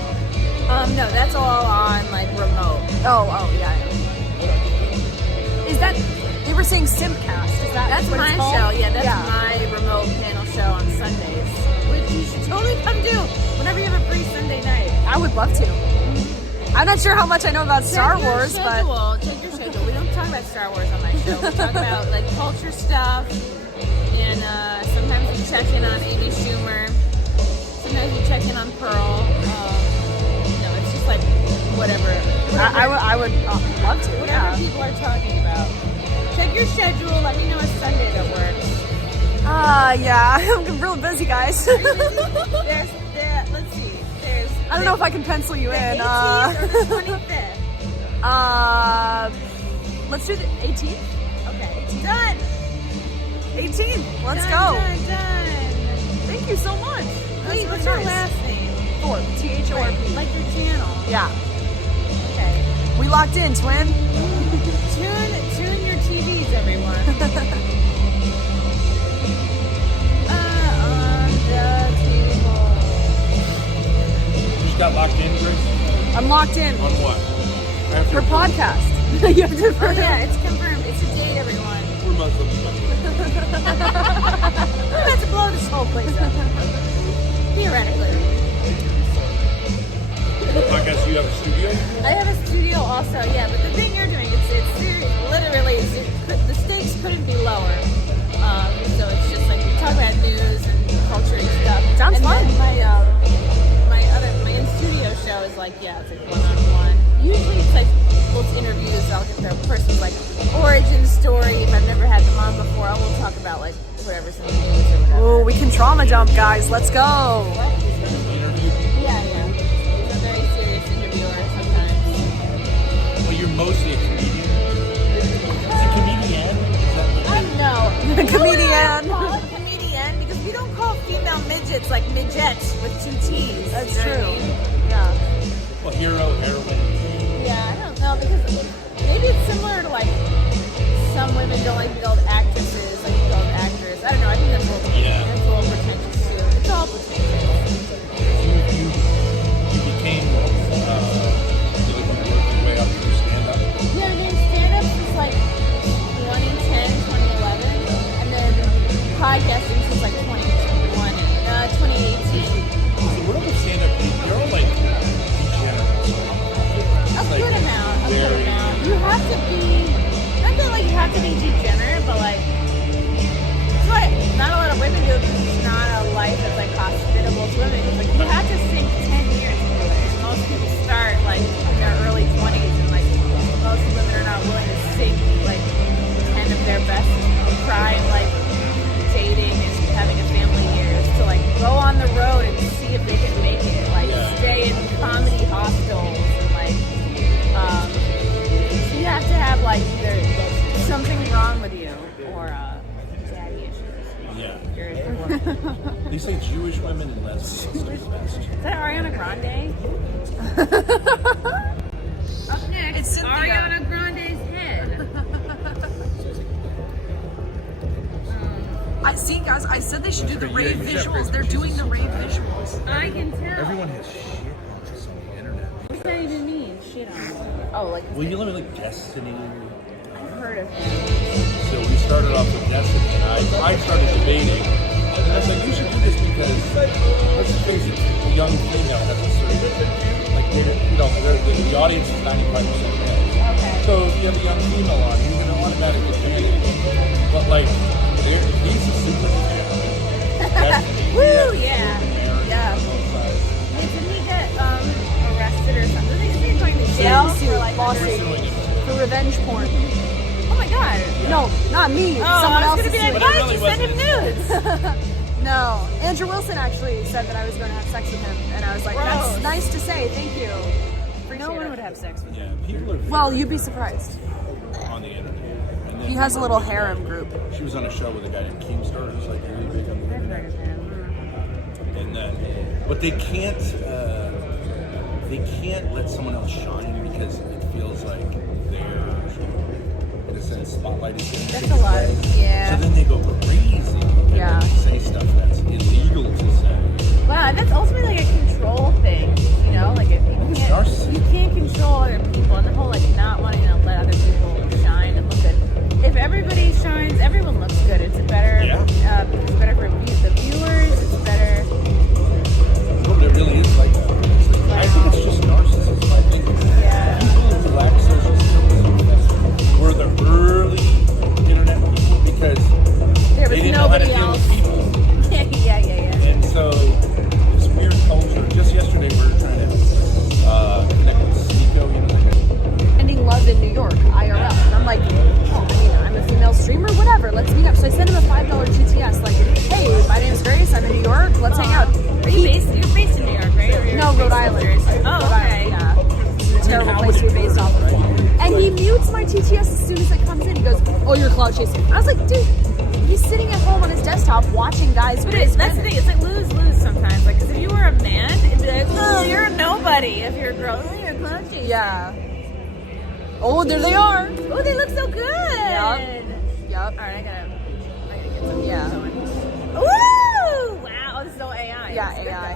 No, that's all on like remote. Oh, yeah. Is that, they were saying Simcast, is That's what my it's called? show. Yeah, that's my remote panel show on Sundays, which you should totally come do whenever you have a free Sunday night. I would love to. I'm not sure how much I know about Star Wars, Check your schedule. We don't talk about Star Wars on my show. We talk about like culture stuff, and sometimes we check in on Amy Schumer. Sometimes we check in on Pearl. It's just like whatever. I would love to. Whatever people are talking about. Check your schedule. Let me know a Sunday that works. Yeah, I'm real busy, guys. Let's see. I don't know if I can pencil you in. 18th or the 25th? Let's do the 18th. Okay. Done. 18th. Let's go. Done. Thank you so much. Wait, what's your last name? Thorpe. Thorpe. Like your channel. Yeah. Okay. We locked in, twin. Tune your TVs, everyone. On the table. You just got locked in, Grace? I'm locked in. On what? For podcast. You have to It's confirmed. It's a date, everyone. We're Muslims. We're about to blow this whole place up. Theoretically. Podcast, you have a studio? I have a studio also, yeah, but the thing you're doing, it's literally, the stakes couldn't be lower. So it's just like we talk about news and culture and stuff. Sounds fun. And my in-studio show is like, it's like one-on-one. Usually it's like, it's interviews I'll get their person's like origin story. If I've never had them on before, I will talk about like whatever, some news or whatever. Oh, we can trauma dump, guys. Let's go. Yeah. I'm a very serious interviewer sometimes. Well, you're mostly a comedian. Is it comedian? Is that what I know. Comedian. We call it comedian because we don't call female midgets like midgets with 2 T's. That's You know true. what I mean? Yeah. Well, hero, heroine. Yeah, I don't know because maybe it's similar to like some women don't like to be called actresses, like to be called actress. I don't know. I think that's a little pretentious too. It's all pretentious. You became, you worked your way up through stand-up. Yeah, I mean stand-up was like 2010, 2011, and then podcasting since like 2018. We're all stand-up. You're all like degenerates. A good amount. You have to be, not that like you have to be degenerate, but like, it's what not a lot of women do because it's not a life that's like hospitable to women. It's like you have to sink 10 years into it. And most people start like in their early 20s, and like most women are not willing to sink like 10 of their best prime like dating and having a family years to like go on the road and see if they can make it. Like stay in comedy hostels and like so you have to have like either something wrong with you or daddy issues. Yeah. You're They say Jewish women and lesbians are the best. Is that Ariana Grande? Up next, It's Cynthia. Ariana Grande's head. I see, guys. I said they should do the rave visuals. They're doing the rave visuals. I can tell. Everyone has shit on us on the internet. What does that even mean? Shit on it. Oh, like Well, you live in like Destiny. I've heard of him. So we started off with Destiny, and I started debating. And I was like, you should do this because, let's face it, a young female has a certain, like, the audience is 95% male. Okay. So if you have a young female on, you're going to automatically commit. But like, he's a super fan. Woo, yeah. Yeah. Wait, didn't he get arrested or something? Isn't he going to jail for like Lawsuit for revenge porn. Oh my god. No, not me. Oh, Someone I else was is gonna be like, suing. why did you send him nudes? No, Andrew Wilson actually said that I was going to have sex with him, and I was like, that's Gross. nice to say. Thank you. No one would have sex with Yeah, people are Well, you'd be surprised. on the internet. And then He has a little harem group. She was on a show with a guy named Keemstar who's like really big on the internet. And then, but they can't let someone else shine because it feels like they're, in a sense, spotlighted. That's a lot of, yeah. So then they go crazy and Yeah. say stuff that's illegal to say. Wow, that's ultimately like a control thing, you know? Like if you can't control other people, and the whole like not wanting to let other people shine and look good. If everybody shines, everyone looks good. It's better. It's better for the viewers. It's better. No, but it really is like that. I think it's just narcissism. I think people who lack social skills were the early internet people because There was they didn't know how to nobody deal else. with people. yeah. And so this weird culture. Just yesterday we were trying to connect with Sneeko, you know, like Ending love in New York, IRL. And I'm like, I'm a female streamer, whatever. Let's meet up. So I sent him a $5 GTS. Like, hey, my name's Grace. I'm in New York. Let's hang out. You're based in New York, right? Or you're No, Rhode Island. Oh, okay. Yeah. It's a terrible place to be based off of. And he mutes my TTS as soon as it comes in. He goes, oh, you're clout chasing. I was like, dude, he's sitting at home on his desktop watching guys. But that's the thing. It's like lose-lose sometimes. Like, because if you were a man, it'd be like, oh, you're a nobody. If you're a girl, oh, you're a clown chaser. Yeah. Oh, there they are. Oh, they look so good. Yep. All right, I gotta get some. Yeah. Woo! Wow, oh, this is all AI. Yeah, That's good, AI.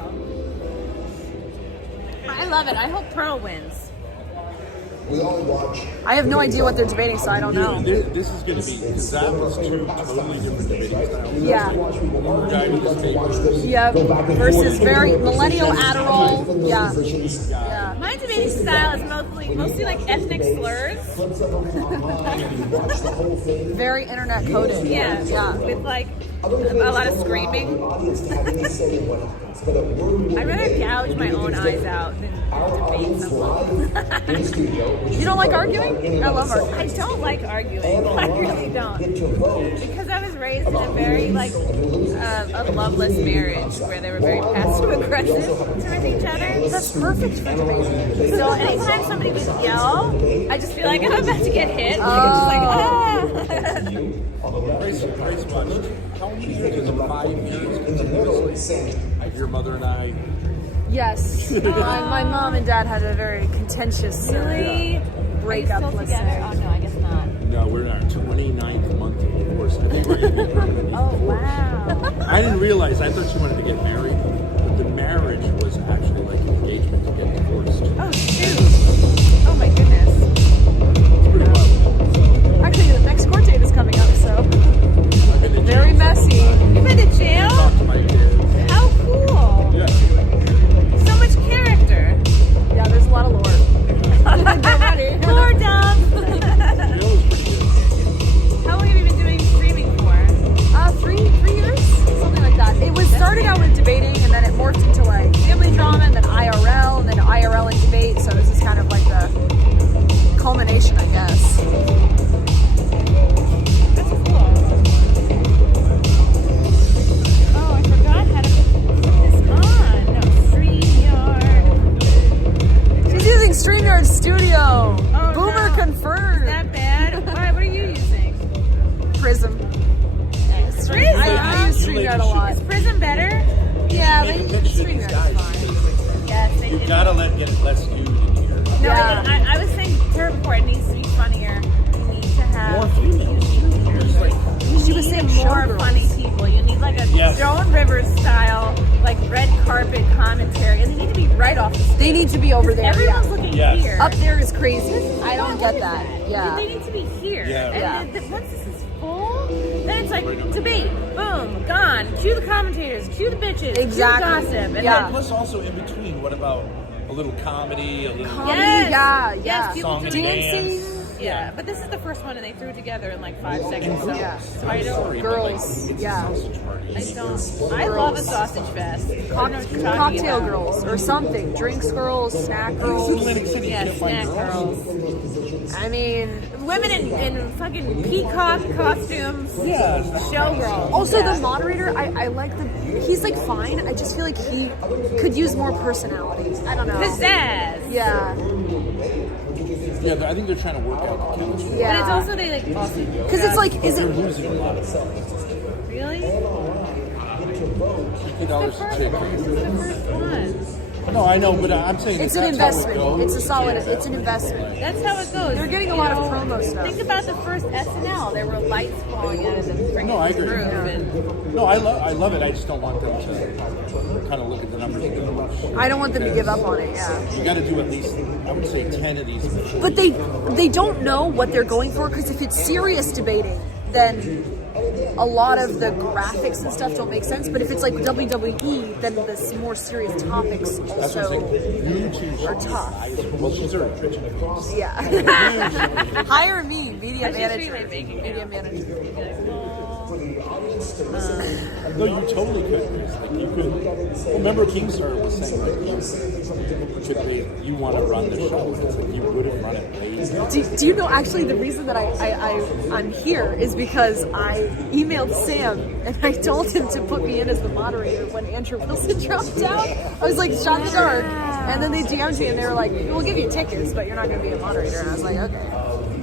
though. I love it. I hope Pearl wins. I have no idea what they're debating, so I don't know. This is going to be, because that was two totally different debating styles. Yeah. One guy with his papers. Yep. Versus very millennial Adderall. Yeah. Yeah. My debating style is mostly like ethnic slurs. Very internet coded. Yeah. Yeah. With like a lot of screaming. I'd rather gouge my own eyes out than debate someone. You don't like arguing? I love arguing. I don't like arguing. I really don't. Because I was raised in a very, a loveless marriage where they were very passive-aggressive towards each other. That's perfect for debating. So anytime somebody would yell, I just feel like I'm about to get hit. Like, it's just like, Grace watched how many years? 5 years continuously. Your mother and I. Yes. My mom and dad had a very contentious breakup. Are you still together? Oh no, I guess not. No, we're in our 29th month of divorce. I think we're going to be permanent. Oh wow. I didn't realize. I thought she wanted to get married, but the marriage was actually like an engagement to get divorced. Oh shoot. Oh my goodness. It's pretty wild. Actually, the next court date is coming up, so very messy. You've been to jail? Talk to my kids. How cool. Yeah. So much character. Yeah, there's a lot of lore. Lore dump. Jail was pretty good. How long have you been doing streaming for? 3 years, something like that. It was started out with debating, and then it morphed into like family drama, and then IRL, and then IRL and debate. So this is kind of like the culmination, I guess. That's cool. Oh, I forgot how to put this on. No, StreamYard. She's using StreamYard Studio. Oh, Boomer no. confirmed. Is that bad? Why? What are you using? Prism. Prism. I use StreamYard a lot. Is Prism better? Yeah, Make a but picture of these StreamYard guys. is fine. Yes. You gotta get less nude in here. No, Yeah. I was saying to record it needs to be funnier. You need to have More females. She was saying more showgirls. funny people. You need like a Yes. Joan Rivers style, like red carpet commentary, and they need to be right off the stage. They need to be over there. Everyone's Yeah. looking Yes. here. Up there is crazy. I don't get that. Yeah. They need to be here. Yeah. And Yeah. then once this is full, then it's like debate, boom, gone. Cue the commentators, cue the bitches, Exactly. cue gossip, and Yeah. Plus, also in between, what about a little comedy, a little Yes. Yeah, Yes, yeah. people song and do Dancing. dance? Yeah, but this is the first one, and they threw it together in like 5 seconds. So, Yeah. so I don't. Girls. Yeah. I don't. I love a sausage fest. I don't know what you're talking Cocktail about. girls or something. Drinks girls, snack girls. Atlantic City, you Yeah, can't find snack girls. girls. I mean, Women in fucking peacock costumes. Yeah. Showgirls. also Yeah. the moderator, I like he's like fine. I just feel like he could use more personality. I don't know. Pizzazz. Yeah. Yeah, I think they're trying to work out the chemistry. Yeah. But it's also they like Because it's like, is They're it losing a lot of stuff. really $50 a chick. the first one. No, I know, but I'm saying it's if an that's how it investment. goes, It's a solid. It's an investment. That's how it goes. They're getting a lot of promo stuff. Think about the first SNL. There were lights falling out of the freaking No, I agree. roof. Yeah. And No, I love it. I just don't want them to kind of look at the numbers and go, I don't want them to give up on it. Yeah. you got to do at least, I would say, 10 of these. But they don't know what they're going for, because if it's serious debating, then a lot of the graphics and stuff don't make sense. But if it's like WWE, then the more serious topics That's what I'm also saying. You two are tough. Well, she's already rich in the Yeah. Hire me, media I should manager. stream it, making Media it. manager. No, you totally could. Chris. Like you could. Well, remember Kingstar was saying you want to run the show. It's like you would have run it way. Do you know, actually, the reason that I'm here is because I emailed Sam and I told him to put me in as the moderator when Andrew Wilson dropped out. I was like, shot in the dark. And then they DM'd me and they were like, we'll give you tickets, but you're not going to be a moderator. And I was like, okay,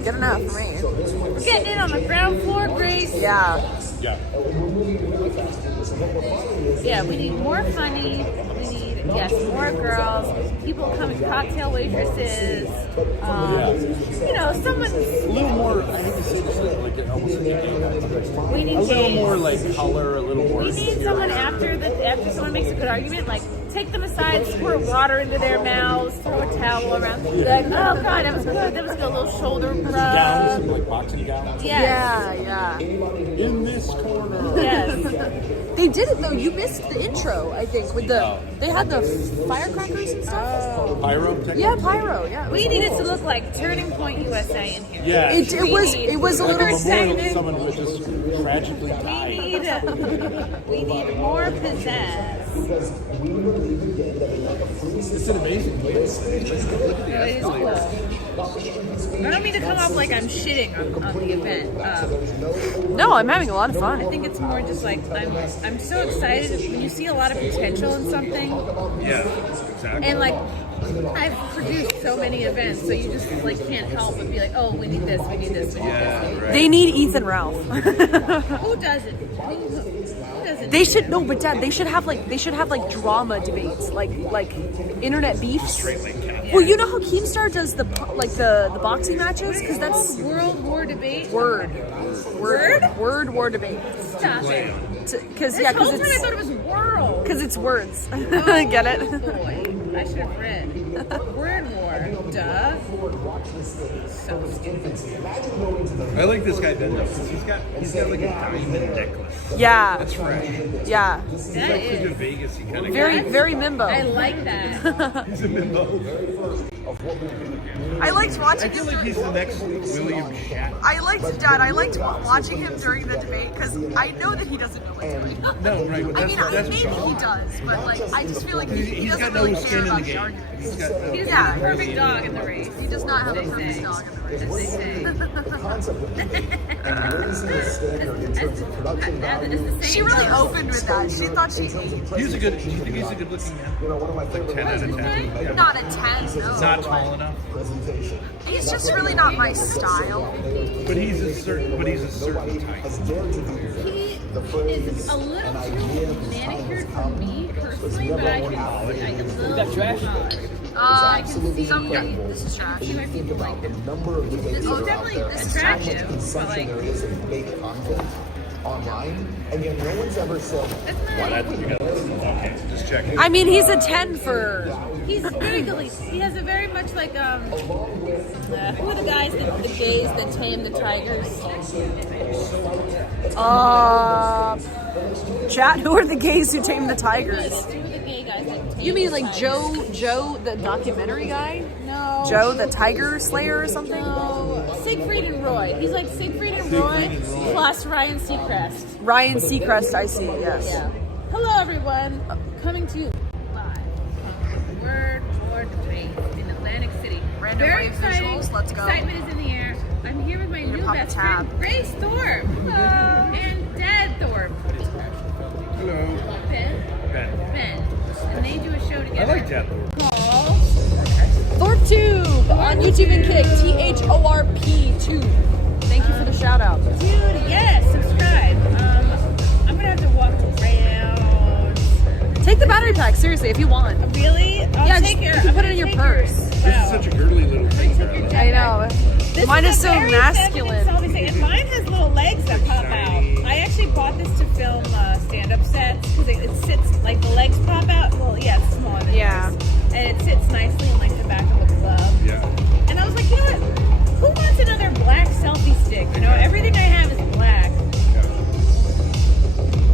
good enough for me. We're getting in on the ground floor, Grace. Yeah. Yeah. Yeah, we need more funny. We need, yes, more girls. People coming, cocktail waitresses. You know, someone. A little more. I hate to say this, like almost like a gay guy. We need A little gays. more like color, a little more. We need someone after someone makes a good argument, like take them aside, squirt water into their mouths, throw a towel around. Be like, oh god, that was good. That was good. A little shoulder Gowns, rub. some like boxing gowns. Yes. Yeah. In this corner. Yes. They did it though. You missed the intro, I think, with they had the firecrackers and stuff. Pyro. Technically? Yeah, pyro. Yeah. We need it to look like Turning Point USA in here. Yeah. It was a Like little a memorial to someone who just tragically died. We need more pizzazz. It's an amazing place. Look at the escalators. I don't mean to come off like I'm shitting on the event. No, I'm having a lot of fun. I think it's more just like I'm so excited when you see a lot of potential in something. Yeah, exactly. And like I've produced so many events, so you just like can't help but be like, oh, we need this, we need this, we need this. Right. They need Ethan Ralph. Who doesn't? Who doesn't? They should no, but Dad, they should have like drama debates, like internet beefs. Straight lane cat. Well, you know how Keemstar does the boxing matches, because that's World War debate. word war debate. Stop it. Because This whole time I thought it was world. because it's words. Oh, Get it? Boy, I should have read. Word war. Duh. So stupid. I like this guy Ben though, because he's got like a diamond necklace. Yeah. That's right. Yeah. He's That like is to Vegas. He kind of Very Mimbo. I like that. He's a mimbo. I liked watching I feel like he's the next William Shatner. I liked watching him during the debate, because I know that he doesn't know what to do. No, right. But Maybe he does, but like I just feel like he he's doesn't got really no care skin in about the the game. arguments. He's got no. He doesn't have a perfect dog in the race. He does not have a They perfect say. dog in the race. As they say. She really opened with that. She thought she He's a good. Do you think he's a good looking man? Like 10 out of 10. not a 10. No. Not tall enough. He's just really not my style. But he's a certain type. He is a little too manicured for me personally, but I can love that trash. I can see Somebody, this is trash. he might be like this. This is definitely attractive, but like online, and yet no one's ever said. Just checking. I mean, he's a 10 for. he's very good. He has a very much like who are the guys the gays that tame the tigers? Chat, who are the gays who tame the tigers? Who are the gay guys that tame You mean the like tigers? Joe, the documentary guy? No. Joe, the tiger slayer or something? No. Siegfried and Roy. He's like Siegfried and Roy plus Ryan Seacrest. Ryan Seacrest, I see, yes. Yeah. Hello, everyone. Coming to you live from Word War Debate in Atlantic City. Random Very wave exciting. visuals, let's go. Excitement is in the air. I'm here with my new pop best the tab. friend, Grace Thorpe. Hello. And Dad Thorpe. Hello. Ben. Ben. And they do a show together. I like that. Called ThorpeTube on YouTube and Kick. THORP2. Thank you for the shout out. Dude, yes, subscribe. I'm gonna have to walk around. Take the battery pack, seriously, if you want. Really? Yeah, take you can put it in your purse. This is such a girly little thing. I know. Mine is so very masculine. feminine selfie thing. And mine has little legs that pop out. I actually bought this to film stand-up sets because it sits like the legs pop out. Well, yeah, it's smaller than Yeah. this. And it sits nicely in like the back of the club. Yeah. And I was like, you know what? Who wants another black selfie stick? You know, everything I have is black.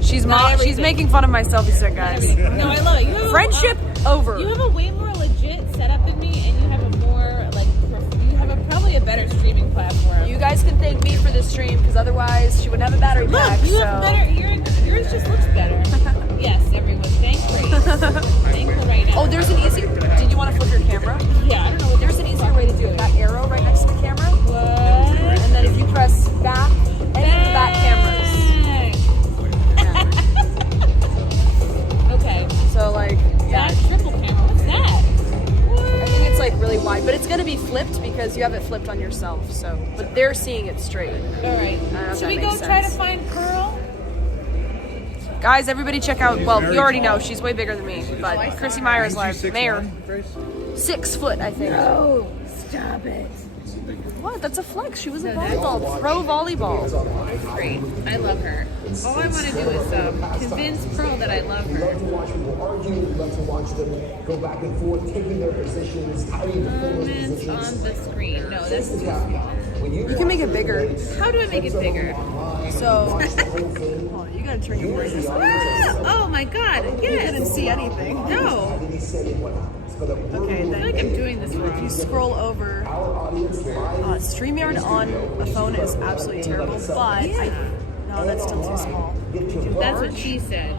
She's making fun of my selfie stick, guys. No, I love it. You have Friendship over. You have a way more legit setup than me, and you have a more like you have probably a better streaming platform. You guys can thank me for this stream, because otherwise she wouldn't have a battery Look, pack. you have better. Yours just looks better. Yes, everyone. Thank Grace. Thank her right now. Oh, there's an easy. Did you want to flip your camera? Yeah, I don't know what There's an easier way to do it. That arrow right next to the camera. What? And then if you press back, any of the back cameras. Okay. So like, yeah. That triple camera. What's that? I think it's like really wide, but it's gonna be flipped because you have it flipped on yourself. So, but they're seeing it straight. All right. Should we go try to find Pearl? Guys, everybody check out. Well, you already know she's way bigger than me, but Chrissie Mayr is live. Mayr, 6 foot, I think. Oh, stop it. What? That's a flex. She was a volleyball pro volleyball. Great. I love her. All I want to do is convince Pearl that I love her. Moments on the screen. No, that's too small. You can make it bigger. How do I make it bigger? So, oh, you gotta turn your brightness up. Oh my god, You yes. didn't see anything. No. Okay, I feel like I'm doing this if you wrong. scroll over, StreamYard on a phone is absolutely terrible, but Yeah. no, No, that's still too small. That's what she said.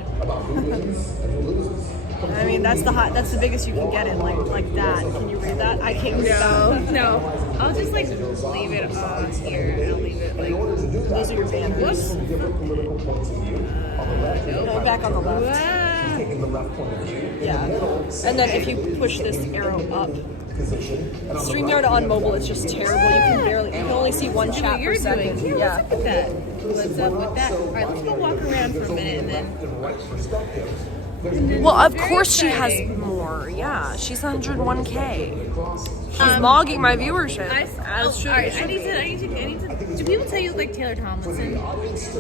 I mean, that's the biggest you can get it, like that. Can you read that? I can't read that. No. I'll just like leave it on here. I'll leave it like. Those are your banners. No, back on the left. Yeah. And then if you push this arrow up, StreamYard on mobile is just terrible. You can only see one chat per second. Yeah. What's up with that? What's up with that? All right, let's go walk around for a minute and then. Well, of course she has more. Yeah, she's 101K. She's mogging my viewership. Alright, I need to. Do people tell you like Taylor Tomlinson?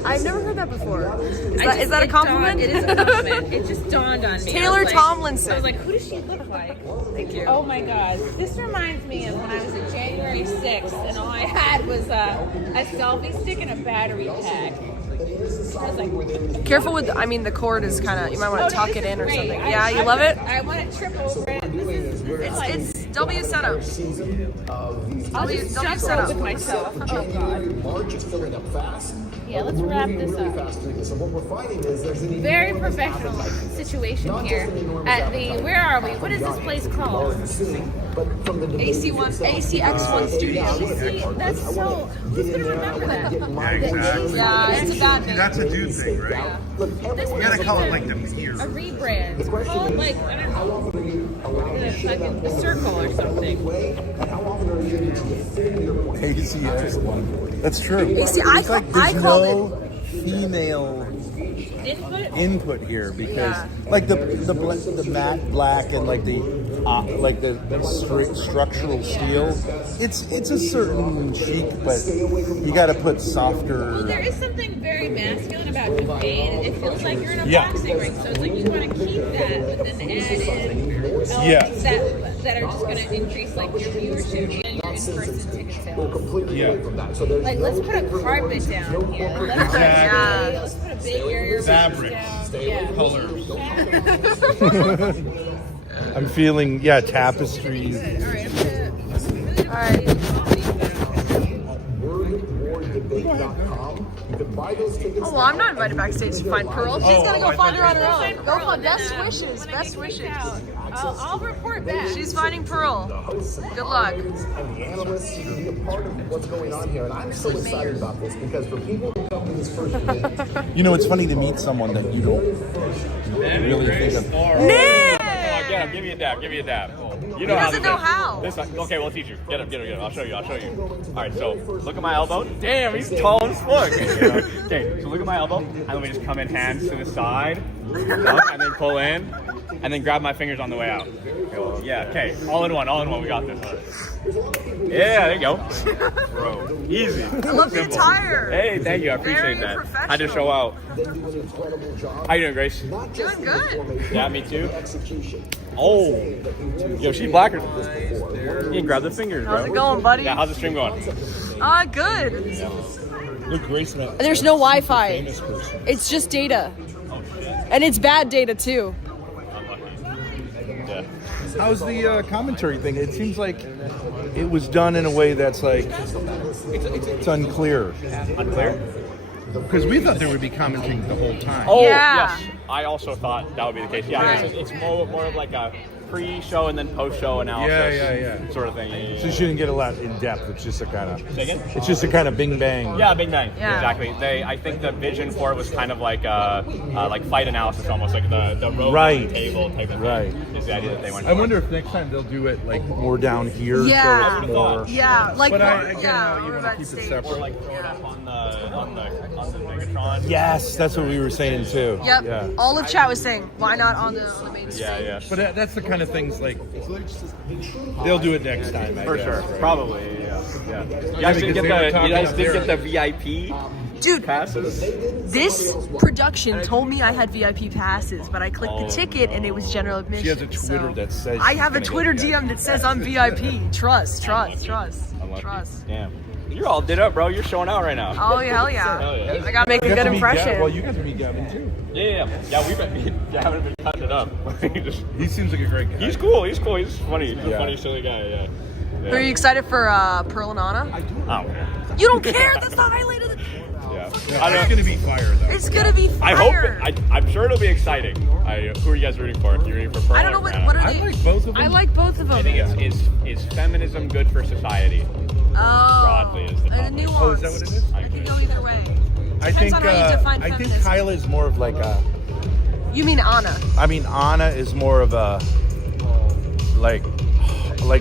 I've never heard that before. Is that a compliment? It is a compliment. It just dawned on me. Taylor Tomlinson. I was like, who does she look like? Thank you. Oh my God. This reminds me of when I was at January 6th and all I had was a selfie stick and a battery pack. I was like, careful with, the cord is kind of, you might want to tuck it in or something. Yeah, you love it? I want to trip over it. It's W setup. W setup. With myself. Oh God. March is filling up fast. Yeah, let's wrap this up. So what we're finding is there's an very professional situation here at the, where are we? What is this place called? ACX1 Studios. See, that's so, who's going to remember that? Yeah, exactly. Yeah, it's a bad thing. That's a dude thing, right? Yeah. You gotta call it like the Mayr. A rebrand. Call it like, I don't know, like a circle or something. ACX1. That's true. See, I called it female input here because like the matte black and like the structural steel, it's a certain chic, but you got to put softer. Well, there is something very masculine about Gavin. It feels like you're in a boxing ring, so it's like you want to keep that, but then add in elements that are just going to increase like your viewership and your in-person ticket sales. Like let's put a carpet down here. Let's put a big area Fabrics, down. colors. I'm feeling tapestries. All right. Oh, well, I'm not invited backstage to find Pearl. She's gonna go find her on her own. Go find best wishes. Best wishes. I'll report back. She's finding Pearl. Good luck. And the analysts can be a part of what's going on here. And I'm so excited about this because for people who come to this first event, It's funny to meet someone that you don't really think of. Nick! Get him. Give me a dab. Give me a dab. He doesn't know how. Okay, we'll teach you. Get him. I'll show you. All right, so look at my elbow. Damn, he's tall as fuck. Okay, so look at my elbow, and let me just come in hands to the side, and then pull in, and then grab my fingers on the way out. Okay, all in one. We got this. Yeah, there you go. Bro, easy. I love the attire. Hey, thank you. I appreciate that. I had to show out. How you doing, Grace? Doing good. Yeah, me too. Oh, yo, she's blacker. You can grab the fingers, bro. How's it going, buddy? Yeah, how's the stream going? Good. Look, Grace met. There's no Wi-Fi. It's just data. Oh shit. And it's bad data too. Yeah. How's the commentary thing? It seems like it was done in a way that's like it's unclear. Unclear? Because we thought there would be commenting the whole time. Oh, Yeah. yes. I also thought that would be the case. Yeah, Right. it's more of like a pre-show and then post-show analysis. Yeah. Sort of thing. So you shouldn't get a lot in depth. It's just a kind of. Say again? It's just a kind of bing bang. Yeah, Big Bang. Yeah. Exactly. I think the vision for it was kind of like fight analysis, almost like the road Right. on the table type of thing. Right. Is the idea that they went. I wonder if next time they'll do it like more down here. Yeah. So it's more. Yeah, like But you you want to keep it Or separate. like throw it up on the Megatron. Yes, that's what we were saying too. Yep. Yeah. All of chat was saying, why not on the main stage? Yeah. But that's the kind of things like they'll do it next time. I For guess, sure. right? Probably. Yeah. You guys didn't because they were talking up get there. the VIP Dude, passes. this production told me I had VIP passes, but I clicked the ticket and it was general admission. She has a Twitter that says I she's have a gonna Twitter get DM that says I'm VIP. Trust. Unlucky. Trust. Damn. You're all did up, bro. You're showing out right now. Oh, hell yeah. Hell yeah. I gotta make a You got good to meet impression. Gavin. Well, you got to meet Gavin too. Yeah, we've been haven't been cutting it up. He seems like a great guy. He's cool. He's funny. He's a Yeah. funny, silly guy. Yeah. Are you excited for Pearl and Anna? Oh. You don't care? That's the highlight of the Yeah. fucking It's gonna be fire though. It's gonna be I hope. fire. I'm sure it'll be exciting. Who are you guys rooting for? You rooting for Pearl? I don't know or for what Anna? are they? I like both of them. I like both of them. I think is feminism good for society? Broadly is the topic. nuance. Oh, is that what it is? It can go either way. I Depends think on how you define I think feminism. Kyla is more of like a. You mean Anna? I mean, Anna is more of a like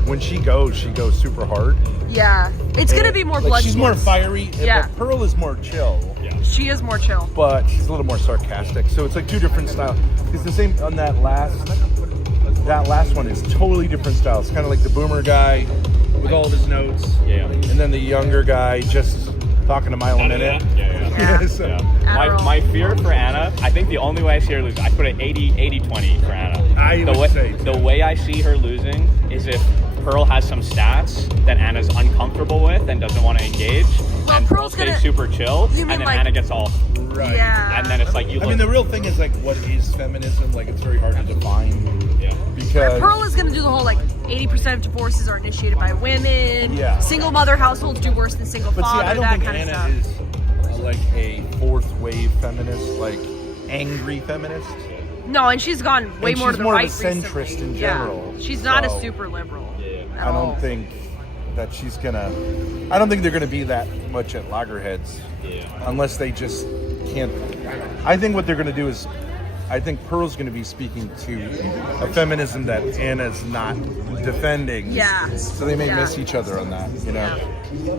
when she goes super hard. Yeah, it's gonna be more like blood. she's more sports. fiery. Yeah. But Pearl is more chill. She is more chill. But she's a little more sarcastic. So it's like two different styles. It's the same on that last one is totally different styles. Kind of like the boomer guy with all of his notes. Yeah. And then the younger guy just talking a mile a minute. Yeah. So- My fear for Anna, I think the only way I see her losing, I put it 80-20 for Anna. The way I see her losing is if Pearl has some stats that Anna's uncomfortable with and doesn't want to engage, and Pearl stays super chill, and then Anna gets all right. Yeah. And then it's like you. I mean, the real thing is like, what is feminism? Like, it's very hard to define. Yeah. Because Pearl is gonna do the whole like 80% of divorces are initiated by women. Yeah. Single mother households do worse than single But see, father. I don't that think kind of Anna stuff. is like a fourth wave feminist, like angry feminist. No, and she's gone way And more she's to the more of right a centrist recently. in general. Yeah. She's not so a super liberal. I don't think that she's gonna. I don't think they're gonna be that much at loggerheads, unless they just can't. I think what they're gonna do is, I think Pearl's gonna be speaking to a feminism that Anna's not defending. Yeah. So they may miss each other on that, you know.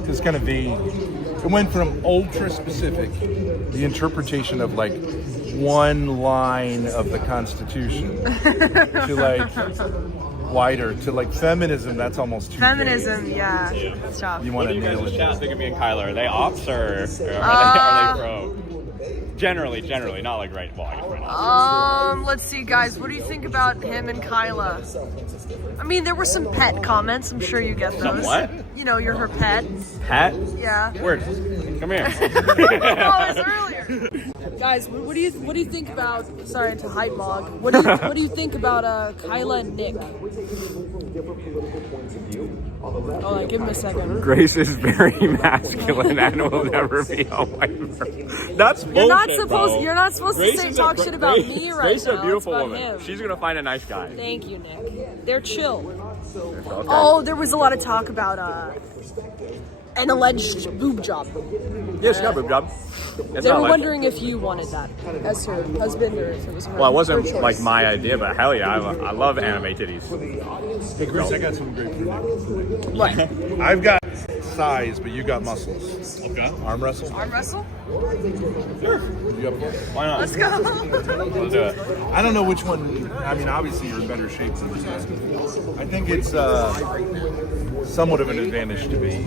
It's kind of vague. It went from ultra specific, the interpretation of like one line of the Constitution, to like wider, to like feminism. That's almost too Feminism, vague. yeah. It's tough. You want to nail it. Think of me and Kyla. Are they ops or are they pro? Generally, not like right. Well, I guess right now. Let's see, guys. What do you think about him and Kyla? I mean, there were some pet comments. I'm sure you get those. Some what? You know, you're her pet. Pet? Yeah. Word. Come here. Oh, it was earlier. Guys, what do you think about? Sorry to hype log. What do you think about Kyla and Nick? Hold on, give him a second. Grace is very masculine and will never be a wife. That's bullshit. You're not supposed Grace to is talk shit about me right Grace now. is a beautiful it's about woman. him. She's gonna find a nice guy. Thank you, Nick. They're chill. Okay. Oh, there was a lot of talk about an alleged boob job. Yeah, she got a boob job. They were wondering if you wanted that as her husband or if it was her. Well, it wasn't her choice. like my idea, but hell yeah, I love anime titties. Hey, Grace, I got some great for you. What? I've got size, but you got muscles. Okay. Arm wrestle? Arm wrestle? Sure. You up for it? Why not? Let's go. Let's do it. I don't know which one. I mean, obviously you're in better shape than me. I think it's somewhat of an advantage to me.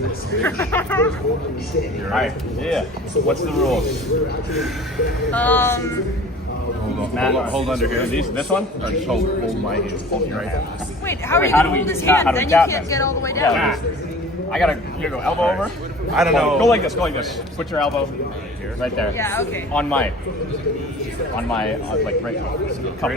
All right. Yeah. What's the rules? Matt, hold under here. This one? Or just hold my hand. Hold your right hand. Wait, how are you gonna hold his hand? How do Then we you tap can't this? get all the way down. Yeah. I gotta here go elbow over. I don't know. Go like this. Go like this. Put your elbow here, right there. Yeah. Okay. On my like right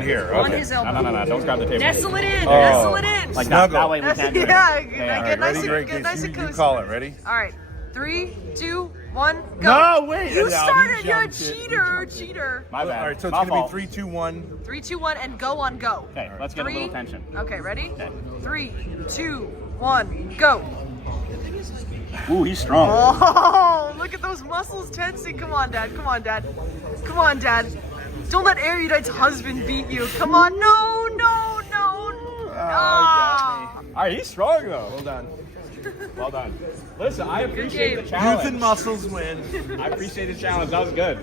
here. Okay. On his elbow. No. Don't grab the table. Nestle it in. Oh. Nestle it in. Like that way we can't do it. Yeah. Ready, Get nice and Grace? get nice You and cozy. call it. Ready? All right. 3, 2, 1, go. No, wait. You No, started. he You're a jumped it. cheater. My bad. All right, so it's My going fault. to be 3, 2, 1. 3, 2, 1, and go on go. Okay, let's get a little tension. Okay, ready? Okay. 3, 2, 1, go. Ooh, he's strong. Oh, look at those muscles tensing. Come on, Dad. Come on, Dad. Come on, Dad. Don't let Erudite's husband beat you. Come on. No. Ah. All right, he's strong though. Hold on. Well done. Listen, I appreciate the challenge. Youth and muscles win. I appreciate the challenge. That was good.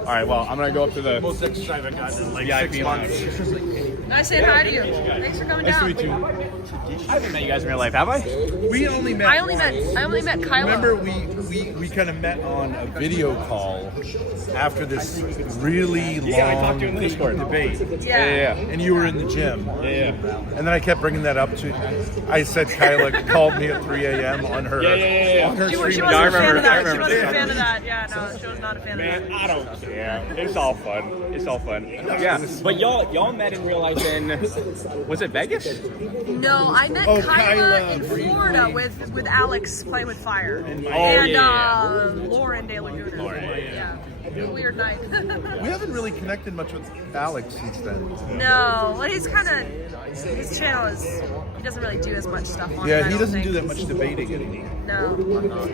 All right, well, I'm gonna go up to the Most exercise I've gotten in like VIP 6 months. Can I say hi to you? Thanks for coming Nice down. to meet you. I haven't met you guys in real life, have I? We only met. I only met Kyla. Remember, we kind of met on a video call after this really long I talked to you in the Discord. debate. Yeah. And you were in the gym. Yeah. And then I kept bringing that up to. I said Kyla called me at 3 a.m. on her. Yeah. On her She stream. wasn't a fan of that. She remember. wasn't a fan of that. Yeah, no, she was not a fan of Man, that. I don't care. It's all fun. Yeah, but y'all met in real life up in, was it Vegas? No, I met Oh, Kyla Kyla in briefly. Florida with Alex playing with fire. And Lauren De Laguna. Yeah. Weird night. We haven't really connected much with Alex since then. No, well, he's kind of, his channel is, he doesn't really do as much stuff on it. Yeah, I he don't doesn't think. do that much debating anymore. No.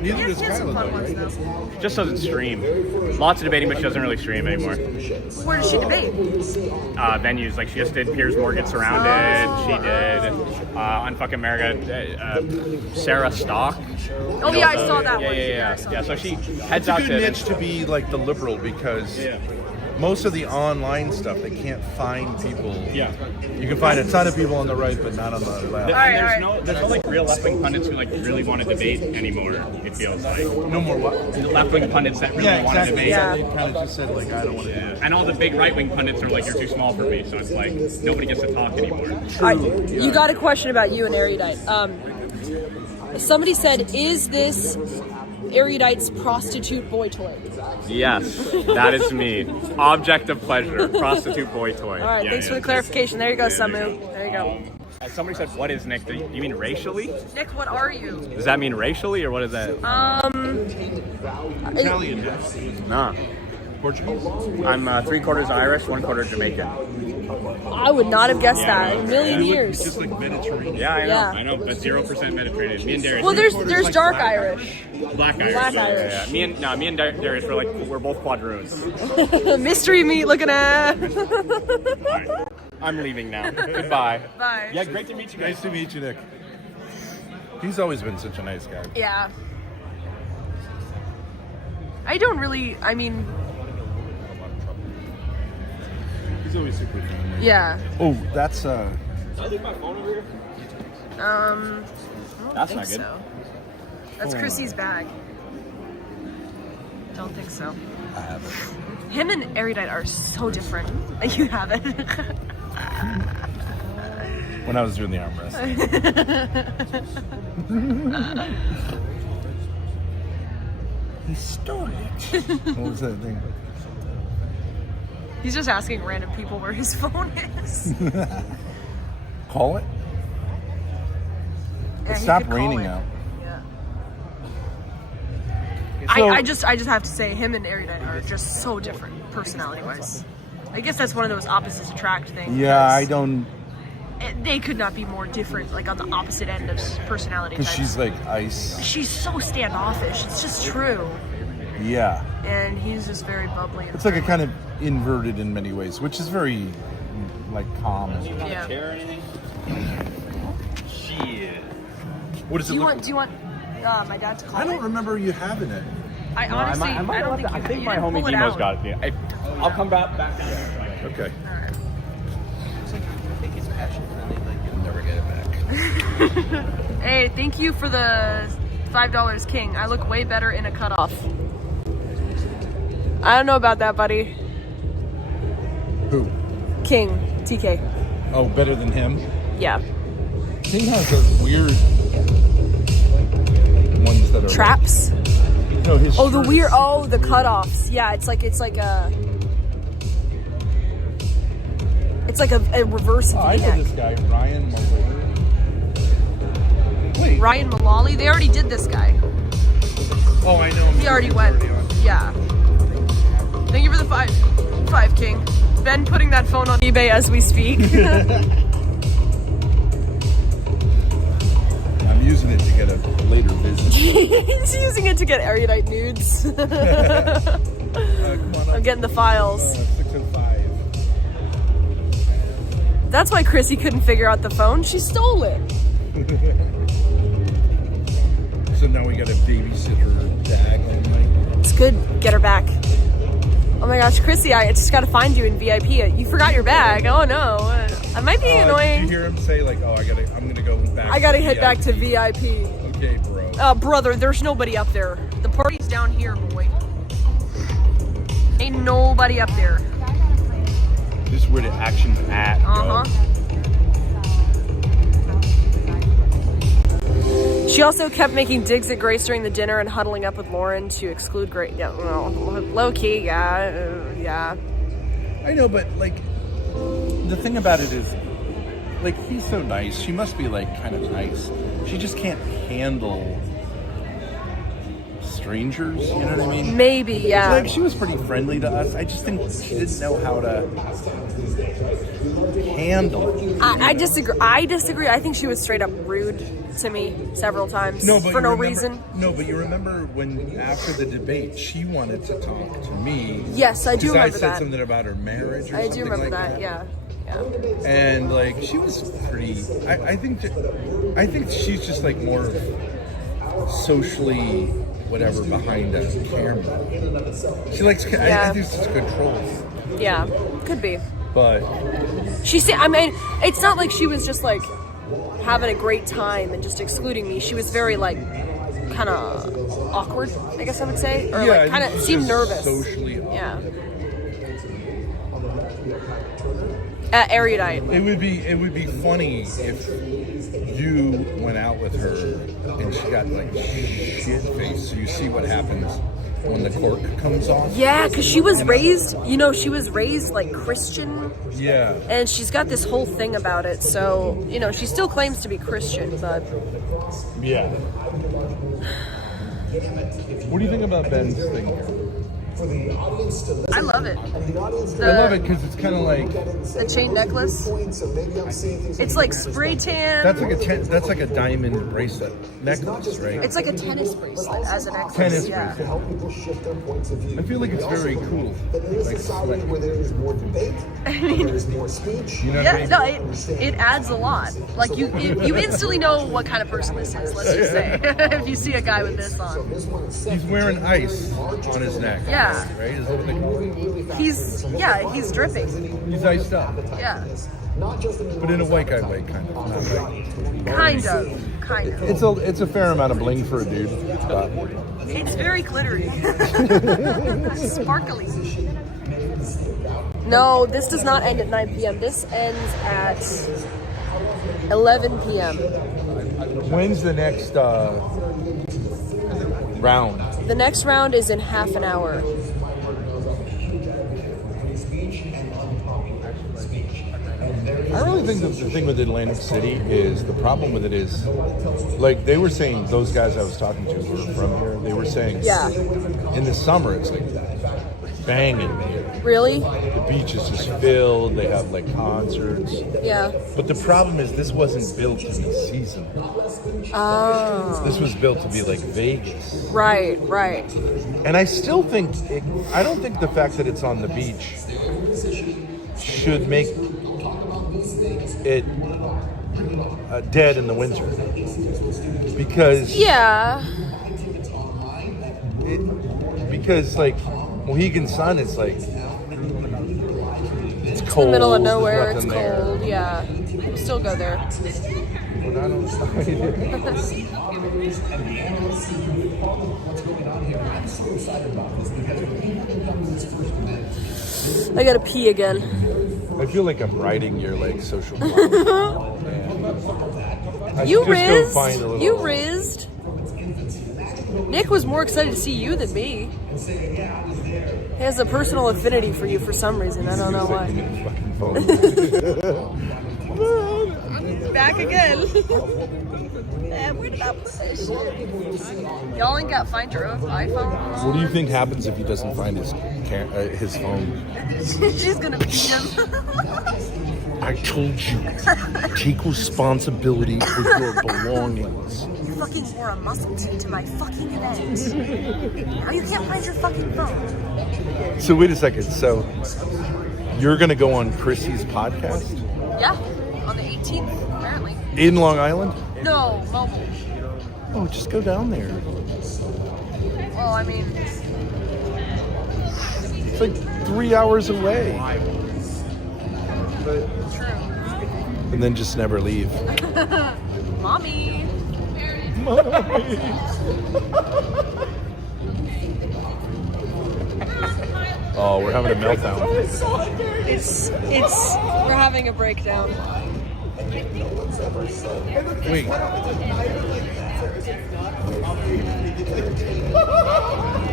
Neither does He has some Kyla, fun though, ones, right? though. Just doesn't stream. Lots of debating, but she doesn't really stream anymore. Where does she debate? Venues, like she just did Piers Morgan Surrounded. She did on fucking America, Sarah Stock. Oh, yeah, I saw that Yeah, one. yeah. So she heads It's a out good to niche to be like the liberal because most of the online stuff they can't find people. Yeah. You can find a ton of people on the right, but not on the left. There's no like real left-wing pundits who like really want to debate anymore. It feels like no more what? Left-wing pundits that really want to debate. Yeah, they kind of just said like I don't want to do it. And all the big right-wing pundits are like you're too small for me. So it's like nobody gets to talk anymore. You got a question about you and Erudite. Somebody said, is this Erudite's prostitute boy toy? Yes, that is me. Object of pleasure, prostitute boy toy. All right, thanks for the clarification. There you go, Samu. There you go. Somebody said, "What is Nick? Do you mean racially? Nick, what are you? Does that mean racially, or what is that?" Italian. Nah. Portuguese. I'm 3/4 Irish, 1/4 Jamaican. I would not have guessed that in a million years. Just like Mediterranean. Yeah, Yeah. I know, but 0% Mediterranean. Me and Darius. Well, there's dark Irish. Black Irish. Black Yeah. Irish. Me and Darius we're both quadroons. Mystery meat looking at. I'm leaving now. Goodbye. Bye. Yeah, great to meet you guys. Nice to meet you, Nick. He's always been such a nice guy. Yeah. I don't really, I mean, He's always super fun. yeah. Oh, that's Did I leave my phone over here? I don't That's think not good. so. That's Chrissie's bag. Don't think so. I have it. Him and Erudite are so different. You have it. When I was doing the arm wrestling. He stole it. What was that thing? He's just asking random people where his phone is. Call it? Yeah, It he stopped could call raining it. out. Yeah. So- I just have to say him and Erudite are just so different personality-wise. I guess that's one of those opposites attract things. Yeah, I don't. They could not be more different, like on the opposite end of personality Because types. she's like ice. She's so standoffish. It's just true. Yeah. And he's just very bubbly. And It's like a kind of inverted in many ways, which is very like calm. Yeah. Chair or anything? Shit. What does Do it you look want? Do you want my dad to call I don't it? remember you having it. I honestly, I might don't have think to- you. I think you my didn't homie pull it Demo's out. got it. Yeah. I'll come back down here. Okay. Never get it back. Hey, thank you for the $5, King. I look way better in a cutoff. I don't know about that, buddy. Who? King, TK. Oh, better than him? Yeah. King has those weird ones that are Traps? No, his Oh, the shirts. weird. Oh, the cutoffs. Yeah, it's like a. It's like a reverse Oh, I know V-neck. this guy, Ryan Mulder. Wait. Ryan Mullally. They already did this guy. Oh, I know him. He already went. Yeah. Thank you for the five, King. Ben putting that phone on eBay as we speak. I'm using it to get a later visit. He's using it to get erudite nudes. Come on I'm getting the files. 605. That's why Chrissy couldn't figure out the phone. She stole it. So now we got a babysitter tag all night. It's good. Get her back. Oh my gosh, Chrissy, I just gotta find you in VIP. You forgot your bag. Oh no. I might be Did annoying. you hear him say like, "Oh, I'm gonna go back"? I gotta head back to VIP. Okay, bro. Brother, there's nobody up there. The party's down here, boy. Ain't nobody up there. This is where the action's at. Uh-huh. She also kept making digs at Grace during the dinner and huddling up with Lauren to exclude Grace. Yeah, well, low key, yeah. I know, but like, the thing about it is, like, he's so nice. She must be, like, kind of nice. She just can't handle strangers, you know what I mean? Maybe, yeah. Like, she was pretty friendly to us. I just think she didn't know how to handle it. I disagree. I think she was straight up rude to me several times for no reason. No, but you remember when, after the debate, she wanted to talk to me. Yes, I do remember I said that. something about her marriage or I something do remember like that, yeah. And, like, she was pretty... I think she's just, like, more socially... whatever behind a camera. She likes. I think she's control. Yeah, could be. But I mean, it's not like she was just like having a great time and just excluding me. She was very like kind of awkward, I guess I would say, or like kind of seemed nervous. Socially awkward. Yeah. Erudite. It would be funny if you went out with her and she got like shit faced. So you see what happens when the cork comes off. Yeah, because she was raised, like Christian. Yeah. And she's got this whole thing about it. So, she still claims to be Christian, but. Yeah. What do you think about Ben's thing here? I love it. I love it because it's kind of like the chain necklace. It's like spray tan. That's like a diamond bracelet necklace, right? It's like a tennis bracelet as a necklace. Tennis bracelet. I feel like it's very cool. Like slick. I mean, it adds a lot. Like you instantly know what kind of person this is. Let's just say if you see a guy with this on. He's wearing ice on his neck. Yeah. Right? Is that what they call it? He's dripping. He's iced up. Yeah. But in a white guy way, kind of. Not right. Kind of. It's a fair amount of bling for a dude. But it's very glittery. Sparkly. No, this does not end at 9 p.m. This ends at 11 p.m. When's the next round? The next round is in half an hour. I really think that the thing with Atlantic City is, the problem with it is, like, they were saying, those guys I was talking to who were from here, they were saying, in the summer it's like banging here. Really? The beach is just filled, they have like concerts. Yeah. But the problem is this wasn't built to be seasonal. Oh. This was built to be like Vegas. Right. And I still think, I don't think the fact that it's on the beach should make it dead in the winter. Because... Yeah. Because, like, Mohegan Sun, it's like... It's cold. In the middle of nowhere, it's there. cold. Yeah. We'll still go there. We're not on side. I gotta pee again. I feel like I'm riding your like social media. You rizzed. Nick was more excited to see you than me. He has a personal affinity for you for some reason. I don't know why. Back again. Where did I put that shit? Y'all ain't got find your own iPhone? What do you think happens if he doesn't find his phone? She's gonna beat him. I told you, take responsibility for your belongings. You fucking wore a muscle tee to my fucking event. Now you can't find your fucking phone. So wait a second. So you're gonna go on Chrissie's podcast? Yeah, on the 18th, apparently. In Long Island? No, mobile. Oh, just go down there. Well, I mean... It's like 3 hours away. True. And then just never leave. Mommy. Oh, we're having a meltdown. We're having a breakdown. Wait.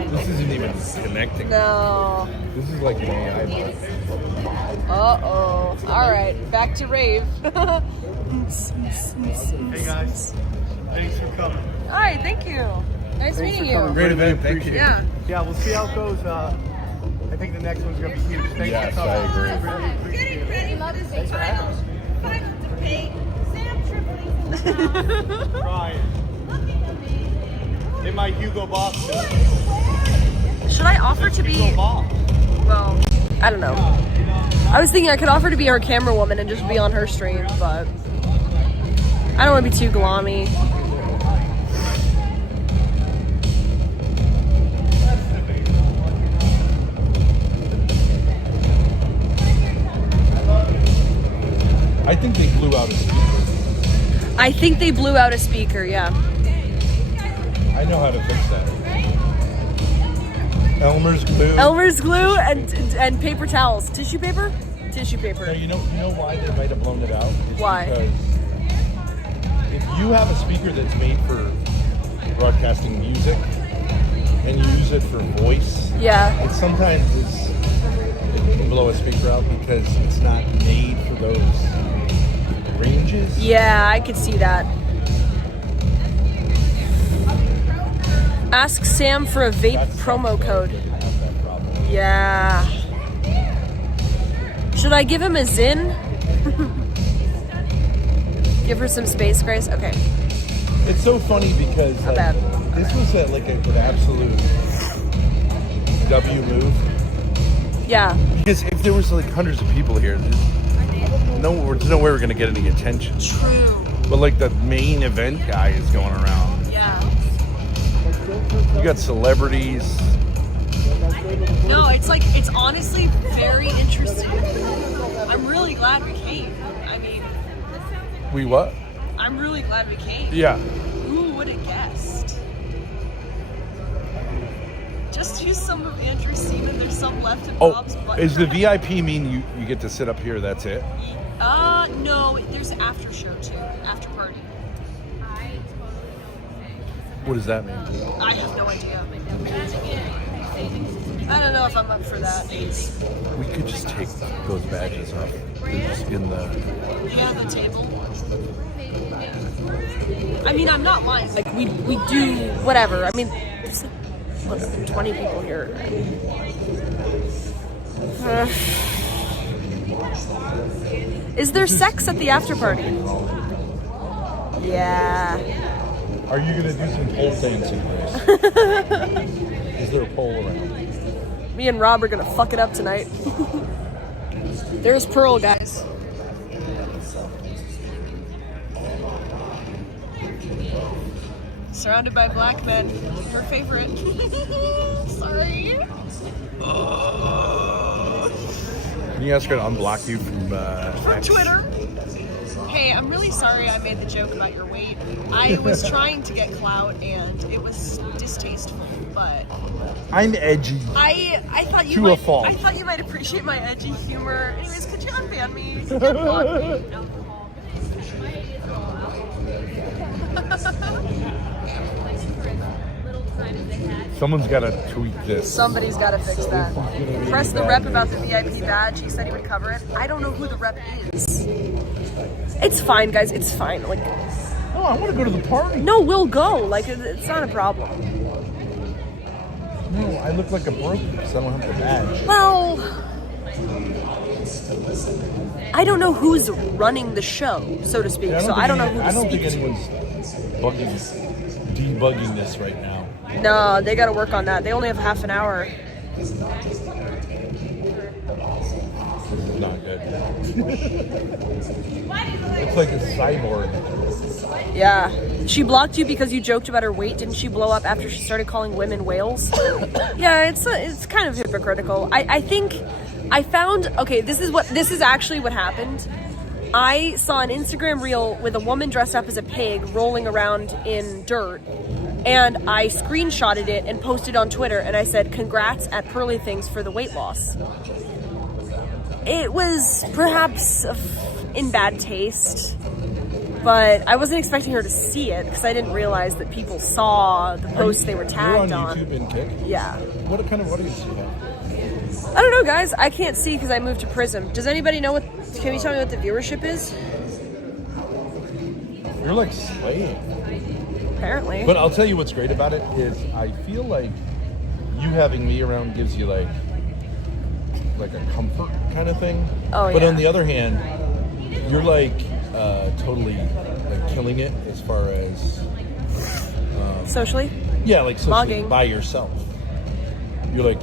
This isn't even connecting. No. This is like my iPod. Uh-oh. All right, back to rave. Hey guys, thanks for coming. All right, thank you. Nice meeting you. Great event, thank you. Yeah. Yeah, we'll see how it goes. I think the next one's going to be huge. Thanks Yes, for coming. I agree. Really appreciate it. Thanks for having us. Ryan. In my Hugo Boss shirt. Should I offer to be? Well, I don't know. I was thinking I could offer to be her camera woman and just be on her stream, but I don't want to be too glommy. I think they blew out a speaker. I think they blew out a speaker, yeah. I know how to fix that. Elmer's glue. Elmer's glue and paper towels. Tissue paper? Tissue paper. No, you know why they might have blown it out? It's Why? Because if you have a speaker that's made for broadcasting music and you use it for voice, Yeah. it sometimes it can blow a speaker out because it's not made for those ranges. Yeah, I could see that. Ask Sam for a vape promo code. Yeah. Should I give him a Zin? Give her some space, Grace? Okay. It's so funny because Not bad. this was an absolute W move. Yeah. Because if there was like hundreds of people here, there's no way we're gonna get any attention. True. But like the main event guy is going around. Yeah. You got celebrities. No, it's honestly very interesting. I'm really glad we came. I mean, We what? I'm really glad we came. Yeah. Who would have guessed? Just use some of Andrew's semen. There's some left in Bob's butt. Is the VIP mean you get to sit up here? That's it? No, there's after show too. After party. What does that mean? I have no idea. I don't know if I'm up for that. We could just take those badges off. They're just in the. Yeah, the table. I mean, I'm not lying. Like we do whatever. I mean, there's like 20 people here. Is there sex at the after party? Yeah. Are you gonna do some pole dancing, Grace? Is there a pole around? Me and Rob are gonna fuck it up tonight. There's Pearl, guys. Surrounded by black men. Her favorite. Sorry. Can you ask her to unblock you from Twitter. Hey, I'm really sorry I made the joke about your weight. I was trying to get clout and it was distasteful, but I'm edgy. I thought you To a might fault. I thought you might appreciate my edgy humor. Anyways, could you unban me? Could you unblock Someone's got to tweet this. Somebody's got to fix that. Press the rep about the VIP badge. He said he would cover it. I don't know who the rep is. It's fine, guys. It's fine. Like, oh, I want to go to the party. No, we'll go. Like, it's not a problem. No, I look like a broke because I don't have the badge. Well, I don't know who's running the show, so to speak. So I don't know who to I don't speak think to. anyone's debugging this right now. No, they got to work on that. They only have half an hour. This is not good. It's like a cyborg. Yeah. She blocked you because you joked about her weight. Didn't she blow up after she started calling women whales? Yeah, it's kind of hypocritical. I think I found, okay, this is actually what happened. I saw an Instagram reel with a woman dressed up as a pig rolling around in dirt, and I screenshotted it and posted on Twitter, and I said, congrats at Pearly Things for the weight loss. It was perhaps in bad taste, but I wasn't expecting her to see it because I didn't realize that people saw the posts they were tagged You're on on. YouTube and Kick? Yeah. What kind of audience do you have? I don't know, guys. I can't see because I moved to Prism. Does anybody know what? Can you tell me what the viewership is? You're like slaying. Apparently. But I'll tell you what's great about it is I feel like you having me around gives you like a comfort kind of thing. Oh, but yeah. on the other hand, you're like totally like killing it as far as socially. Yeah, like socially blogging by yourself. You're like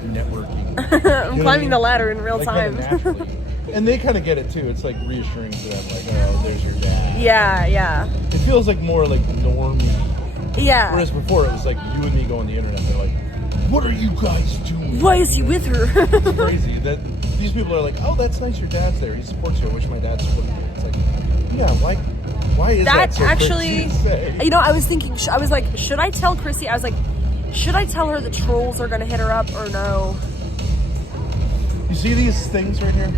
networking. I'm climbing the ladder in real like, time. Kind of naturally. And they kind of get it too. It's like reassuring to them, like, oh, there's your dad. Yeah. It feels like more like normie. Yeah. Whereas before it was like you and me go on the internet. They're like, what are you guys doing? Why is he with her? It's crazy that these people are like, oh, that's nice. Your dad's there. He supports you. I wish my dad supported you. It's like, yeah, why is that so actually? crazy to say? You know, I was thinking. I was like, should I tell Chrissie? I was like, should I tell her the trolls are gonna hit her up or no? You see these things right here?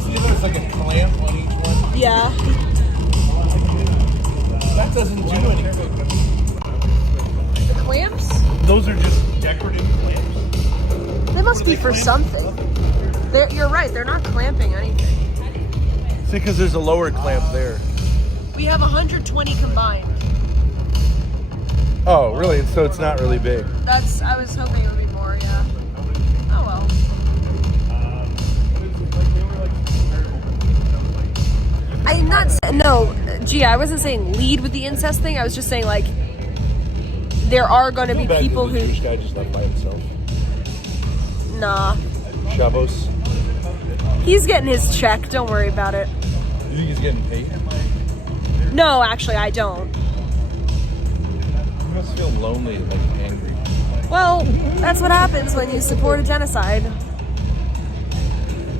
See, there's like a clamp on each one. Yeah. That doesn't do anything. The clamps? Those are just decorative clamps. They must be for something. You're right. They're not clamping anything. See, because there's a lower clamp there. We have 120 combined. Oh, really? So it's not really big. I was hoping it would be more. Yeah. Oh well. I'm not saying no. Gee, I wasn't saying lead with the incest thing. I was just saying like there are going to be people who. Jewish guy just left by himself. Nah. Shavos. He's getting his check. Don't worry about it. You think he's getting paid? No, actually, I don't. You must feel lonely and like angry. Well, that's what happens when you support a genocide.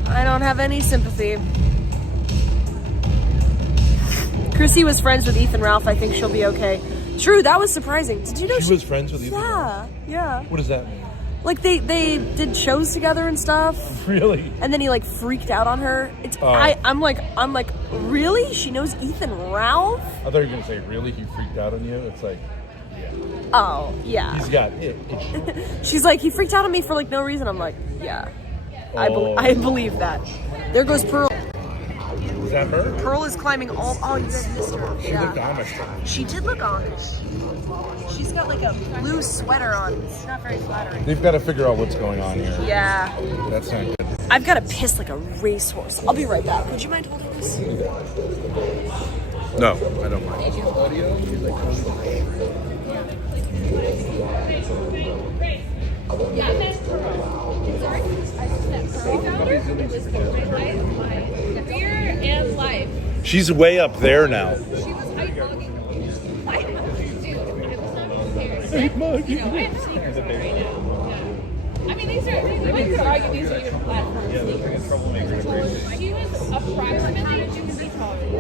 I don't have any sympathy. Chrissie was friends with Ethan Ralph. I think she'll be okay. True, that was surprising. Did you know she was friends with Ethan Ralph? Yeah. What does that mean? Like they did shows together and stuff. Really? And then he like freaked out on her. I'm like, really? She knows Ethan Ralph? I thought you were gonna say, really? He freaked out on you? It's like, yeah. Oh, yeah. He's got it. She's like, he freaked out on me for like no reason. I'm like, yeah. I believe that. There goes Pearl. Is that her? Pearl is climbing all. Oh, you guys missed her. She looked Amish. She did look Amish. She's got like a blue sweater on. It's not very flattering. They've got to figure out what's going on here. Yeah. That's not good. I've got to piss like a racehorse. I'll be right back. Would you mind holding this? No, I don't mind. Career and life. She's way up there now. She was height mugging. Dude, I was not prepared. You know, I have sneakers on right now. Yeah. I mean, these are, you could argue these are even platform sneakers. She was approximately 2 feet taller than me.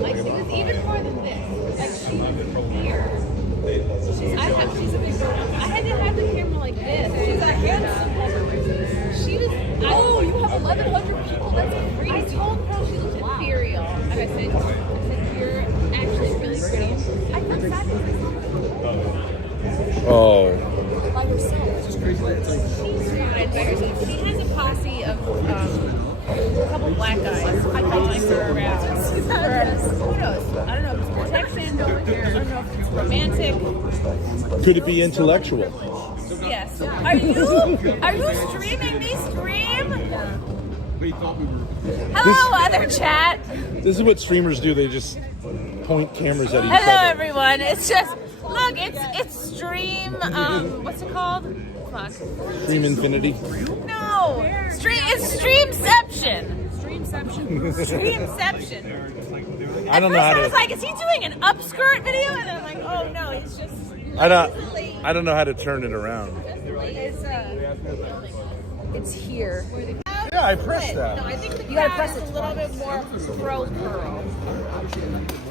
Like, she was even more than this. Like, she was here. She's a big girl. I had to have the camera like this. She's a handsome woman. She was, oh, you have 1,100 people? That's crazy. I told her she looked ethereal. And I said, you're actually really pretty. I felt sad because I saw her. Oh. By herself. It's just crazy. She's not by herself. She has a posse of a couple black guys. I like her around. Who knows? I don't know if it's protection, I don't know if it's romantic. Could it be intellectual? Yes. Are you streaming me stream? Hello, other chat. This is what streamers do. They just point cameras at each Hello, other. everyone. It's just look. It's stream. What's it called? Fuck. Stream Infinity. No. Stream. It's Streamception. Streamception. I don't know how I to. was like, is he doing an upskirt video? And I'm like, oh no, he's just. I don't know how to turn it around. It's here. Yeah, I pressed that. No, I think you gotta press it a little bit more pro Pearl.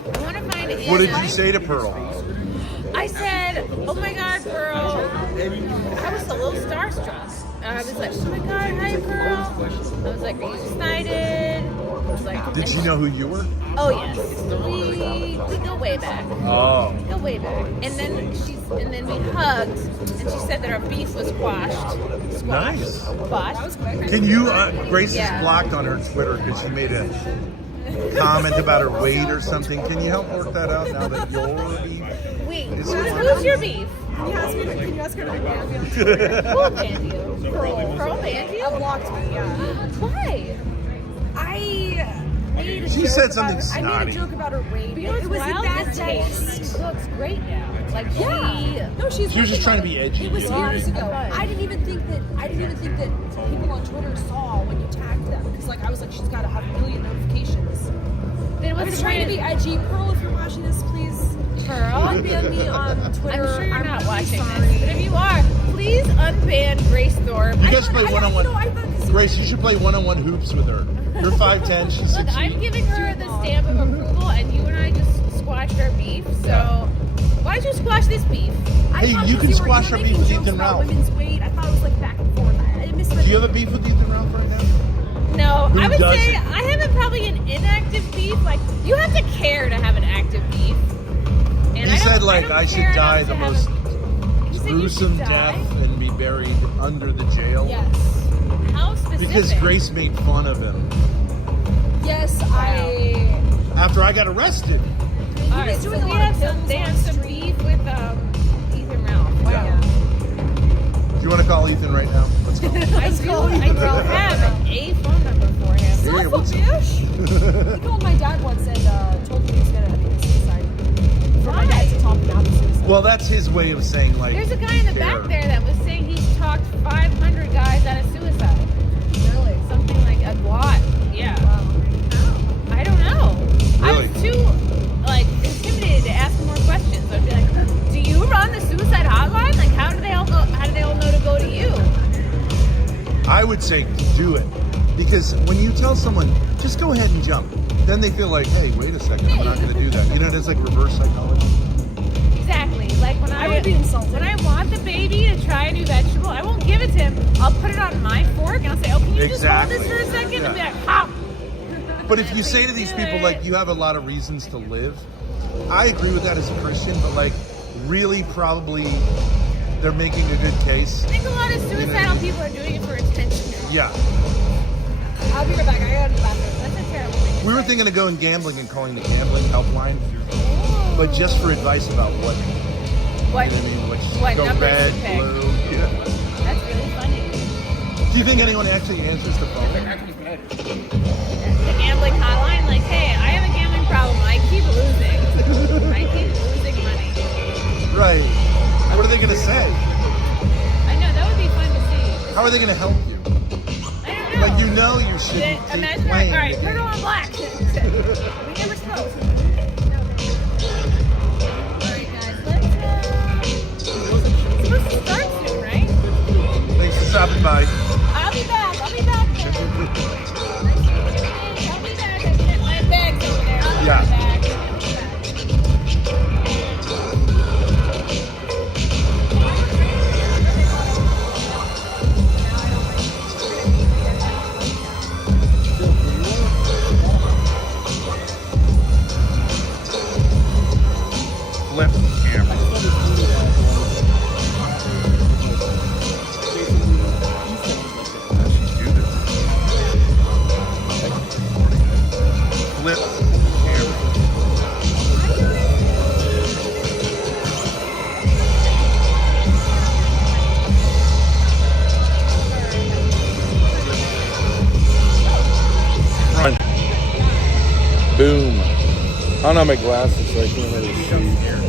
I want to find it. What did you say to Pearl? I said, oh my God, Pearl. I was a little starstruck. I was like, oh my God, hi, Pearl. I was like, are you excited? was like, Did she know who you were? Oh yes, we go way back. Oh. We go way back. And then we hugged, and she said that our beef was squashed. Nice. Squashed. Can you, Grace Yeah. is blocked on her Twitter because she made a comment about her weight or something. Can you help work that out now that your beef Wait, is who's your beef? Can you ask her to ban me on Twitter? Who banned you? Pearl banned you? Blocked me, yeah. Why? I made a She joke said about something her- I snotty. made a joke about her weight. You know what's It was wild? in bad Is that taste. she looks great now. Like No, she's. She was just working trying on to be it. edgy. It was Yeah. years ago. Okay. I didn't even think that people on Twitter saw when you tagged them because like I was like she's got to have a million notifications. Then I what's was the trying to point? be edgy. Pearl, if you're watching this, please. Pearl? Unban me on Twitter. I'm sure you're not really watching sorry. this, but if you are, please unban Grace Thorpe. You guys play I one-on-one. thought this Grace, you should play one-on-one hoops with her. You're 5'10", she's Look, 6'8". I'm giving her the stamp of approval, and you and I just squashed our beef. So why don't you squash this beef? I Hey, thought you because can were- squash you our were beef making with jokes Ethan about Ralph. Women's weight. I thought it was like back and forth. I misread. Do you have a beef with Ethan Ralph right now? No, Who I would say doesn't? I have probably an inactive beef. Like you have to care to have an active beef. And He I said, don't like, care I should enough die to the have most You said you gruesome should die? death and be buried under the jail. Yes. How specific? Because Grace made fun of him Yes, I. after I got arrested. All right, so doing a we lot have of some. films They on have the some street. beef with Ethan Ralph. Wow. Do you want to call Ethan right now? Let's go. I do. I have a phone number for him. Hey, Son of a what's- bitch. He called my dad once and told me he was gonna commit suicide. For my dad to talk about the suicide. Well, that's his way of saying, like, There's a guy in the care. back there that was saying he's talked 500 guys out of suicide. Really? Something like a lot. Yeah. I don't know. I Really? was too like intimidated to ask more questions. I'd be like, "Do you run the suicide hotline? Like, how do they all know to go to you?" I would say do it. Because when you tell someone, just go ahead and jump, then they feel like, hey, wait a second, I'm not going to do that. You know, it's like reverse psychology. Exactly. Like when I would be insulted. When I want the baby to try a new vegetable, I won't give it to him. I'll put it on my fork and I'll say, "Oh, can you Exactly. just hold this for a second?" And be Yeah. like, "Hop." But if you say to these people, like, you have a lot of reasons to live, I agree with that as a Christian, but, like, really probably they're making a good case. I think a lot of suicidal people are doing it for attention. Yeah. I'll be right back. I gotta go back. That's a terrible thing. We were thinking of going gambling and calling the gambling helpline, but just for advice about what, What? you know what I mean? What go numbers red, to pick. blue. Yeah. That's really funny. Do you think anyone actually answers the phone? The gambling hotline, like, "Hey, I have a gambling problem. I keep losing. I keep losing money." Right. What are they going to say? I know that would be fun to see. How are they going to help you? I don't know. Like, you know you shouldn't keep Imagine, all playing. right, turtle on black. We never spoke. Alright, guys, let's, it's supposed to start soon, right? Thanks for stopping by. I'll be back. I'll be back. Nice to meet you. I'll be back. I get my bags over there. I'll Yeah. be back. Flip camera. Flip camera. Front. Boom. I don't have my glasses, so I can't really see.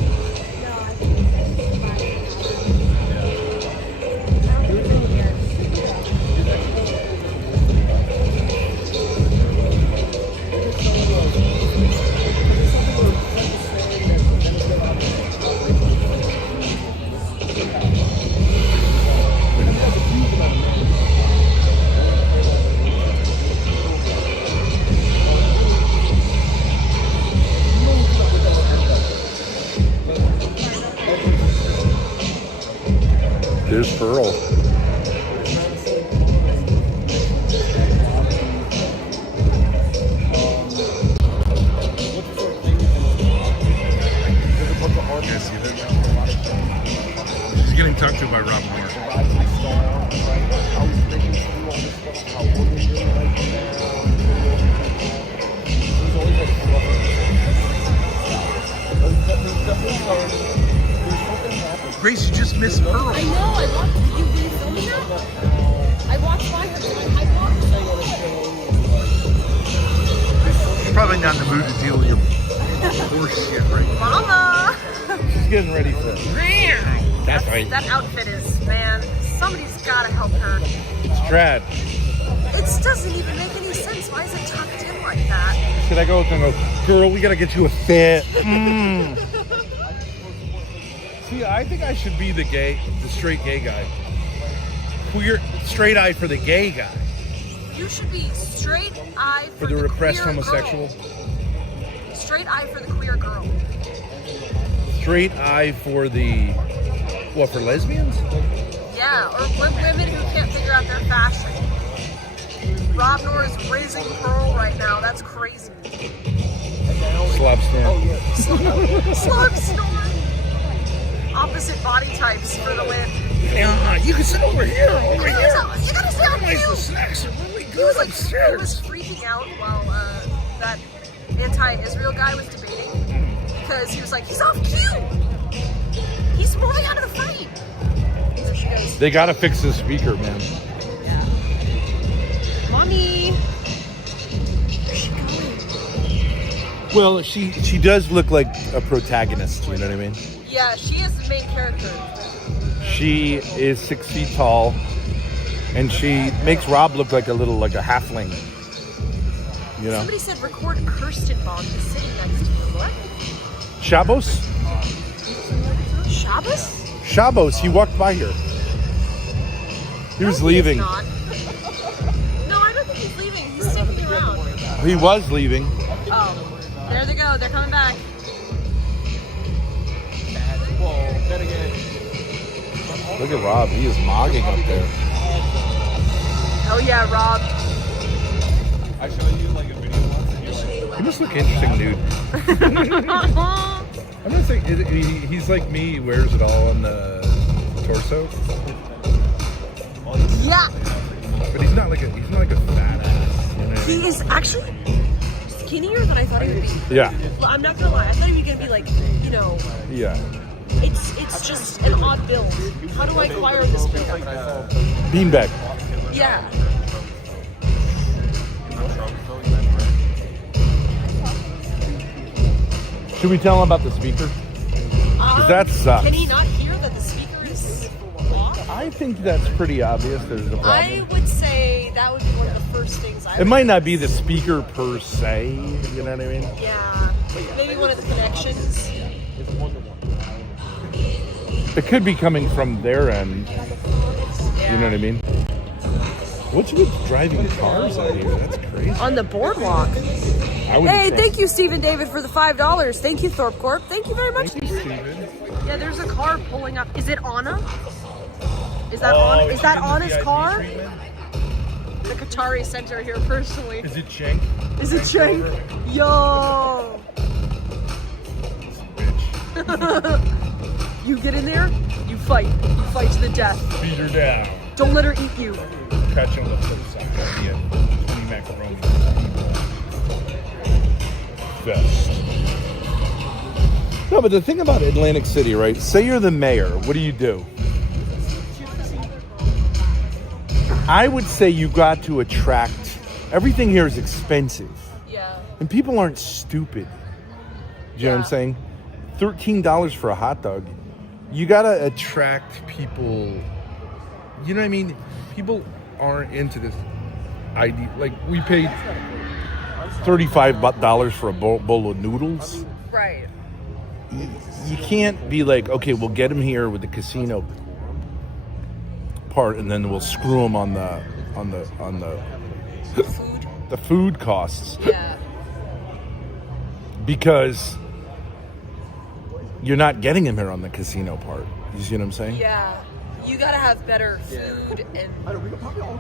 Where's Miss Pearl? I know. I watched. Were you filming that? I walked by her. I walked. She's probably not in the mood to deal with your horse shit right now. Mama! She's getting ready for it. That's right. That outfit is, man, somebody's gotta help her. It's trad. It doesn't even make any sense. Why is it tucked in like that? Could I go up and go, girl, we gotta get you a fit. See, I think I should be the straight gay guy. Queer, straight eye for the gay guy. You should be straight eye For the repressed queer homosexual. Girl. Straight eye for the queer girl. Straight eye for the, what, for lesbians? Yeah, or women who can't figure out their fashion. Rob Noor is raising Pearl right now. That's crazy. Slob stand. Slob snore. Opposite body types for the win. Yeah, you can sit over here, over You here. gotta stay on The cue. snacks are really He good was upstairs. freaking out while that anti-Israel guy was debating because he was like, he's off cue. He's moving out of the fight. So she goes, They gotta fix the speaker, man. Mommy. Where's she going? Well, she does look like a protagonist, you know what I mean? Yeah, she is the main character. She is 6 feet tall, and she makes Rob look like a halfling. You know? Somebody said record Kirstenbaum is sitting next to you. What? Shabbos? Shabbos? Shabbos, he walked by here. He was leaving. He's not. No, I don't think he's leaving. He's sticking around. He was leaving. Oh, there they go. They're coming back. Look at Rob, he is mogging up there. Oh yeah, Rob. I showed you like a video once and you're like, He must look interesting, dude. I'm gonna say he's like me. He wears it all on the torso, Yeah. but he's not like a fat ass. You know what I He mean? is actually skinnier than I thought he would be. Yeah. Well, I'm not gonna lie. I thought he was gonna be like, you know, Yeah. it's just an odd build. How do I acquire this build? Beanbag. Yeah. Should we tell him about the speaker? 'Cause that sucks. Can he not hear that the speaker is off? I think that's pretty obvious. There's a problem. I would say that would be one of the first things I It would might not be the speaker per se. You know what I mean? Yeah. Maybe one of the connections. It could be coming from their end. You know what I mean? What's with driving cars out here? That's crazy. On the boardwalk. Hey, thank you, Stephen David, for the $5. Thank you, Thorpe Corp. Thank you very much. Thank you, Stephen. Yeah, there's a car pulling up. Is it Anna? Is that Anna? Is that Anna's car? The Qatari Center here personally. Is it Cenk? Is it Cenk? Yo! You get in there, you fight. You fight to the death. Beat her down. Don't let her eat you. Catch on the flip side. Yeah. Macaroni. Best. No, but the thing about Atlantic City, right? Say you're the mayor. What do? I would say you got to attract. Everything here is expensive. Yeah. And people aren't stupid. Do you know what I'm saying? $13 for a hot dog. You gotta attract people. You know what I mean? People aren't into this idea. Like, we paid $35 for a bowl of noodles. Right. You can't be like, okay, we'll get them here with the casino part, and then we'll screw them on the the food costs. Yeah. Because you're not getting them here on the casino part. You see what I'm saying? Yeah. You gotta have better food and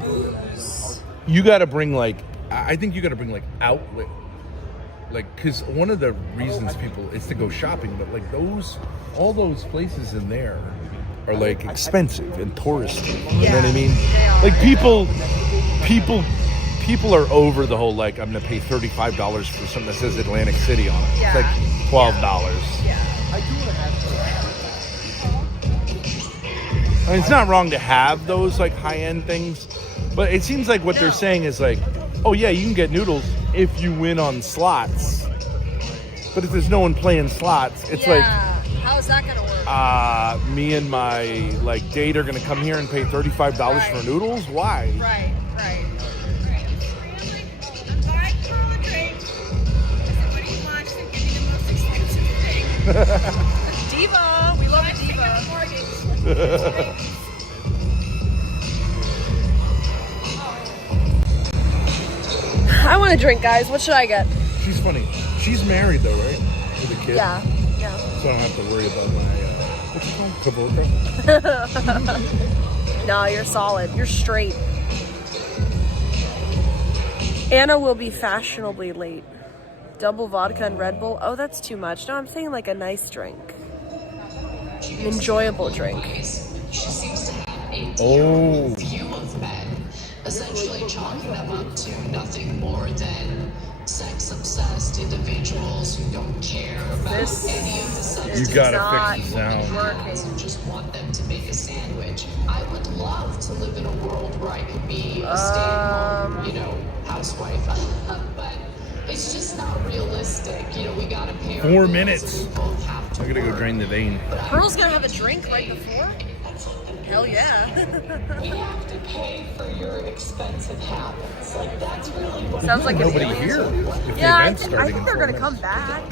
booze. You got to bring I think you got to bring outlet, because one of the reasons people is to go shopping, but all those places in there are expensive and touristy. You know what I mean? Like people are over the whole I'm gonna pay $35 for something that says Atlantic City on it. Yeah. It's like $12. Yeah. I mean, it's not wrong to have those like high-end things, but it seems like what they're saying is like, oh yeah, you can get noodles if you win on slots. But if there's no one playing slots, it's like, how is that gonna work? Me and my like date are gonna come here and pay $35 for noodles. Why? Right. Diva, we love a diva. I want a drink, guys. What should I get? She's funny. She's married though, right? With a kid. Yeah. So I don't have to worry about my what's it called? No, you're solid. You're straight. Anna will be fashionably late. Double vodka and Red Bull. Oh, that's too much. No, I'm saying like a nice drink. An enjoyable drink. Oh. Essentially chalking them up to nothing more than sex-obsessed individuals who don't care about any of the substance. You gotta fix the sound. And just want them to make a sandwich. I would love to live in a world where I could be a stay-at-home, housewife, but it's just not realistic. We gotta pay our 4 bills, minutes. we both have to I gotta go drain the vein. Pearl's gonna have a drink right before? Hell yeah. You have to pay for your expensive habits. Like, that's really what Sounds like nobody an here. If Yeah, the I event's think starting in they're 4 gonna come minutes. back.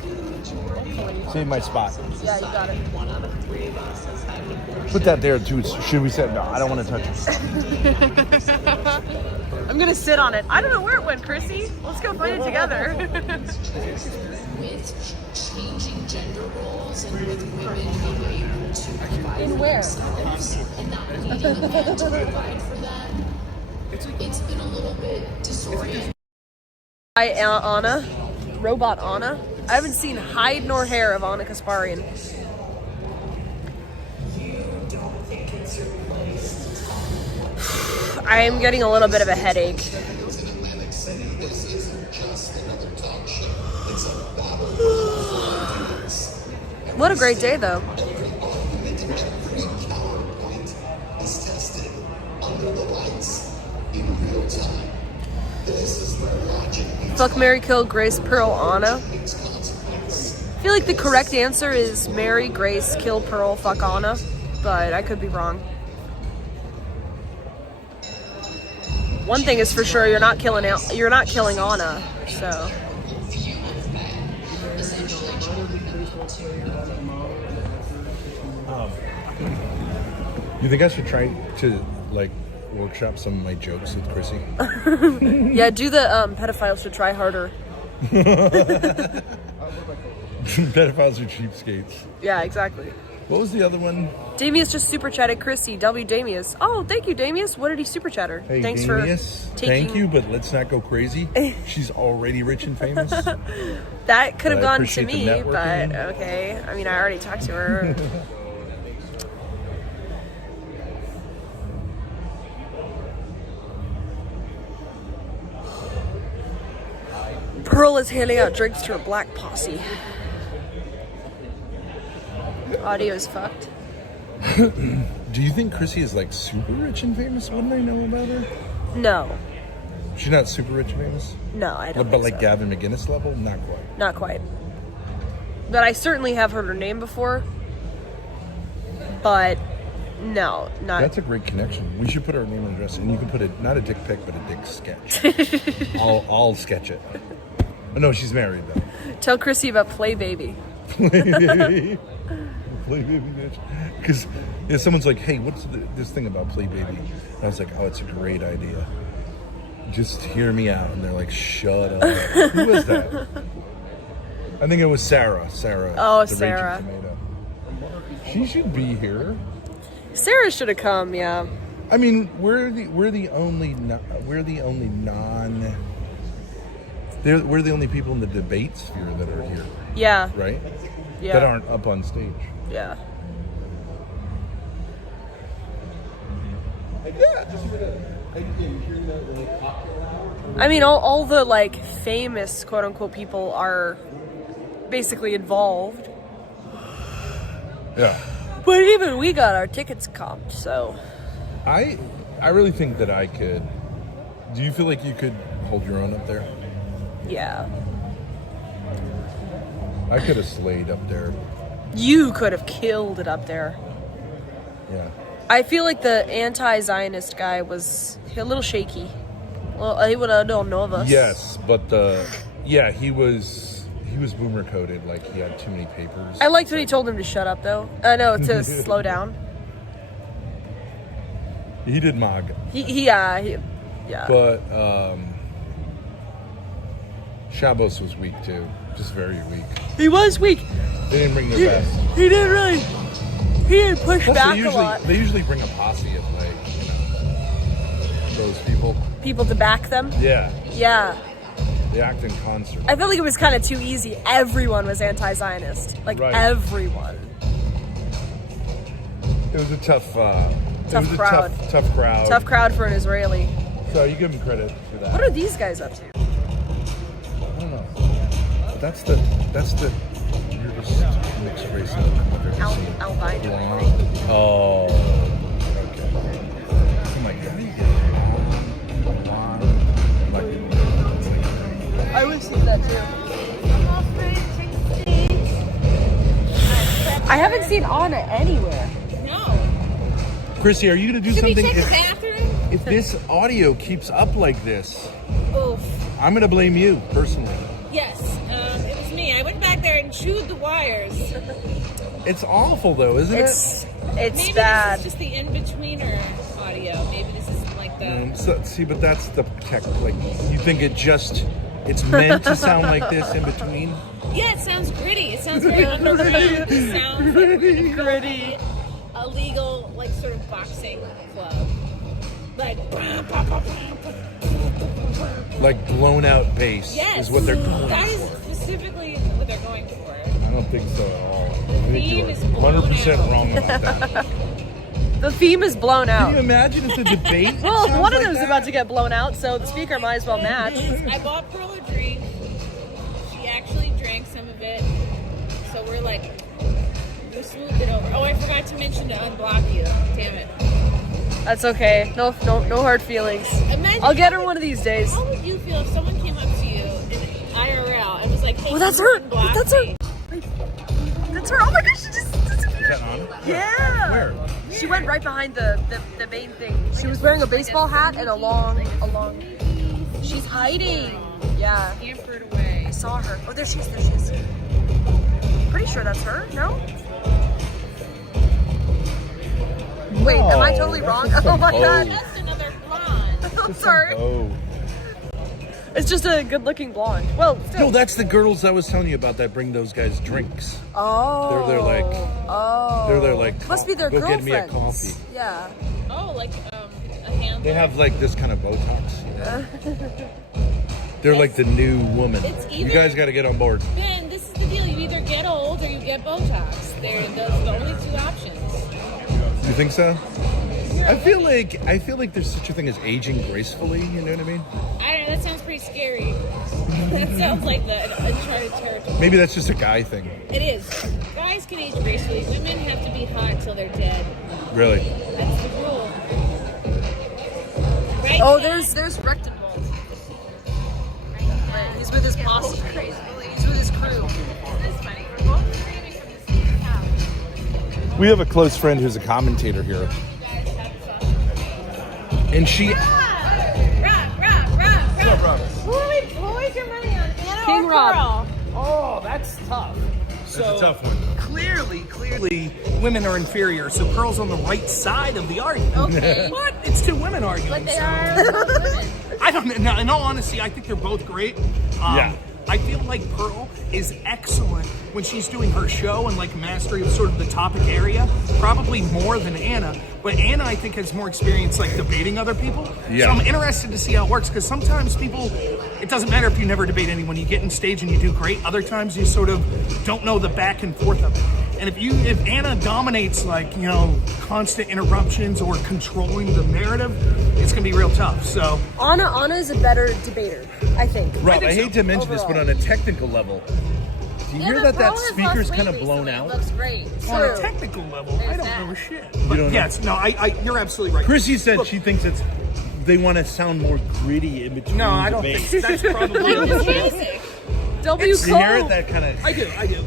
Save my spot. Yeah, you got it. one out of 3 of us has had to Put that there too. Should we say no? I don't want to touch it. I'm gonna sit on it. I don't know where it went, Chrissy. Let's go find it together. with changing gender roles and with women being able to provide In for where? themselves and not needing a man to provide for them. It's been a little bit disorienting. Hi, Anna. Robot Anna. I haven't seen hide nor hair of Anna Kasparian. I'm getting a little bit of a headache. What a great day, though. Fuck, Mary, kill, Grace, Pearl, Anna. I feel like the correct answer is Mary, Grace, kill, Pearl, fuck, Anna, but I could be wrong. One thing is for sure, you're not killing Anna, so. You think I should try to like workshop some of my jokes with Chrissy? Yeah, do the pedophiles should try harder. Pedophiles are cheapskates. Yeah, exactly. What was the other one? Damius just super chatted Chrissy. W. Damius. Oh, thank you, Damius. What did he super chatter? Hey, Thanks Damius, for taking... thank you, but let's not go crazy. She's already rich and famous. That could have gone to appreciate the me, but networking. okay. I mean, I already talked to her. Pearl is handing out drinks to her black posse. Audio is fucked. Do you think Chrissy is like super rich and famous? Wouldn't I know about her? No. She's not super rich and famous? No, I don't But think like so. Gavin McInnes level? Not quite. Not quite. But I certainly have heard her name before. But no, not. That's a great connection. We should put our name and address, and you can put it not a dick pic, but a dick sketch. I'll sketch it. Oh, no, she's married though. Tell Chrissy about Play Baby. Play Baby bitch. Because someone's like, hey, what's this thing about Play Baby? And I was like, oh, it's a great idea. Just hear me out. And they're like, shut up. Who was that? I think it was Sarah. Oh, the Sarah. Raging Tomato. She should be here. Sarah should have come, yeah. I mean, we're the only people in the debate sphere that are here. Yeah. Right? Yeah. That aren't up on stage. Yeah. I mean, all the like famous quote unquote people are basically involved. Yeah. But even we got our tickets comped, so. I really think that I could. Do you feel like you could hold your own up there? Yeah. I could have slayed up there. You could have killed it up there. Yeah. I feel like the anti-Zionist guy was a little shaky. Well, he would have known of us. Yes, but he was boomer coded, like he had too many papers. I liked when he told him to shut up, though. No, to slow down. He did MAGA. Yeah. But Shabbos was weak too, just very weak. He was weak. They didn't bring their best. He didn't really. He didn't push back a lot. They usually bring a posse of those people. People to back them. Yeah. Yeah. They act in concert. I felt like it was kind of too easy. Everyone was anti-Zionist. Like everyone. It was a tough crowd. Tough crowd. Tough crowd for an Israeli. So you give him credit for that. What are these guys up to? I don't know. That's the weirdest mixed race I've ever seen. Albino. Oh. Okay. I'm like, how do you get blonde? I would see that too. I haven't seen Anna anywhere. Chrissy, are you gonna do Should something? we check the bathroom? If this audio keeps up like this, Oof. I'm gonna blame you personally. Yes, it was me. I went back there and chewed the wires. It's awful though, isn't It's Maybe bad. this is just the in-betweener audio. Maybe this isn't like the... See, but that's the tech. Like, you think it's meant to sound like this in between? Yeah, it sounds gritty. It sounds very underground. It sounds like gritty. A legal, like, sort of boxing club. Like blown out bass Yes, is what they're going that for. is specifically what they're going for. I don't think so at all. I think theme you're is blown 100% out. wrong about that. The theme is blown out. Can you imagine if the debate? Well, sounds one of like them's that? about to get blown out, so the speaker might as well match. I bought Pearl a drink. She actually drank some of it. So we're like, we smoothed it over. Oh, I forgot to mention to unblock you. Damn it. That's okay. No hard feelings. Imagine I'll get her one of these days. How would you feel if someone came up to you in IRL and was like, hey, Oh, that's can you her. unblock That's her. me? That's her. Oh my gosh, she just disappeared. Is that on? Yeah. Where? She went right behind the main thing. She was wearing a baseball hat and a long. She's hiding. Yeah. Scampered away. I saw her. Oh, there she is. Pretty sure that's her. No. Wait, am I totally wrong? Oh my god. That's another blonde. I'm sorry. Oh. It's just a good-looking blonde. Well, still. No, that's the girls I was telling you about that bring those guys drinks. Oh. They're like, Must be their go girlfriends. get me a coffee. Yeah. Oh, like a handler. They have like this kind of Botox. You know? They're like the new woman. It's You either- guys got to get on board. Ben, this is the deal. You either get old or you get Botox. Those are the only two options. You think so? I feel like there's such a thing as aging gracefully. You know what I mean? I don't know. That sounds pretty scary. That sounds like the uncharted territory. Maybe that's just a guy thing. It is. Guys can age gracefully. Women have to be hot till they're dead. Really? That's the rule. Right? Oh, there's Rectenwald. Right, he's with his posse. He's with his crew. That's funny. We're both screaming from the same house. We have a close friend who's a commentator here, and she. Rob. Who is your money on? Anna King or Rob. Pearl? Oh, that's tough. That's a tough one. Clearly, women are inferior. So Pearl's on the right side of the argument. Okay. But it's two women arguing. But they so. are both women. I don't know. In all honesty, I think they're both great. Yeah. I feel like Pearl is excellent when she's doing her show and like mastery of sort of the topic area, probably more than Anna. But Anna, I think, has more experience like debating other people. Yeah. So I'm interested to see how it works because sometimes people, it doesn't matter if you never debate anyone, you get in stage and you do great. Other times you sort of don't know the back and forth of it. And if Anna dominates like, constant interruptions or controlling the narrative, it's gonna be real tough. So Anna is a better debater, I think. Rob, I hate to mention this, but on a technical level, you hear that speaker's kind of blown out? It looks great. On a technical level, I don't know shit. But don't yes, no, you're absolutely right. Chrissie said she thinks they want to sound more gritty in between. No, I don't think that's probably basic. W you hear it, that kind of. I do.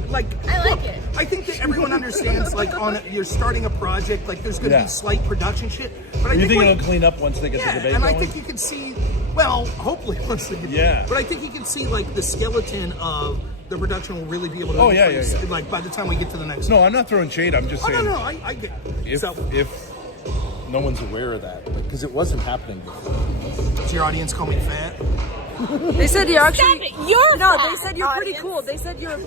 Like, I like it. I think that everyone understands. Like, you're starting a project. Like, there's going to be slight production shit. But you think it'll clean up once they get the debate and going? I think you can see. Well, hopefully once they get. Yeah. But I think you can see like the skeleton of the production will really be able to. Oh yeah. Like by the time we get to the next. No, I'm not throwing shade. I'm just saying. No, I get. If no one's aware of that, because it wasn't happening before. Does your audience call me fat? They said you're actually. Stop it. You're no. fat, They said you're pretty audience. cool. They said you're.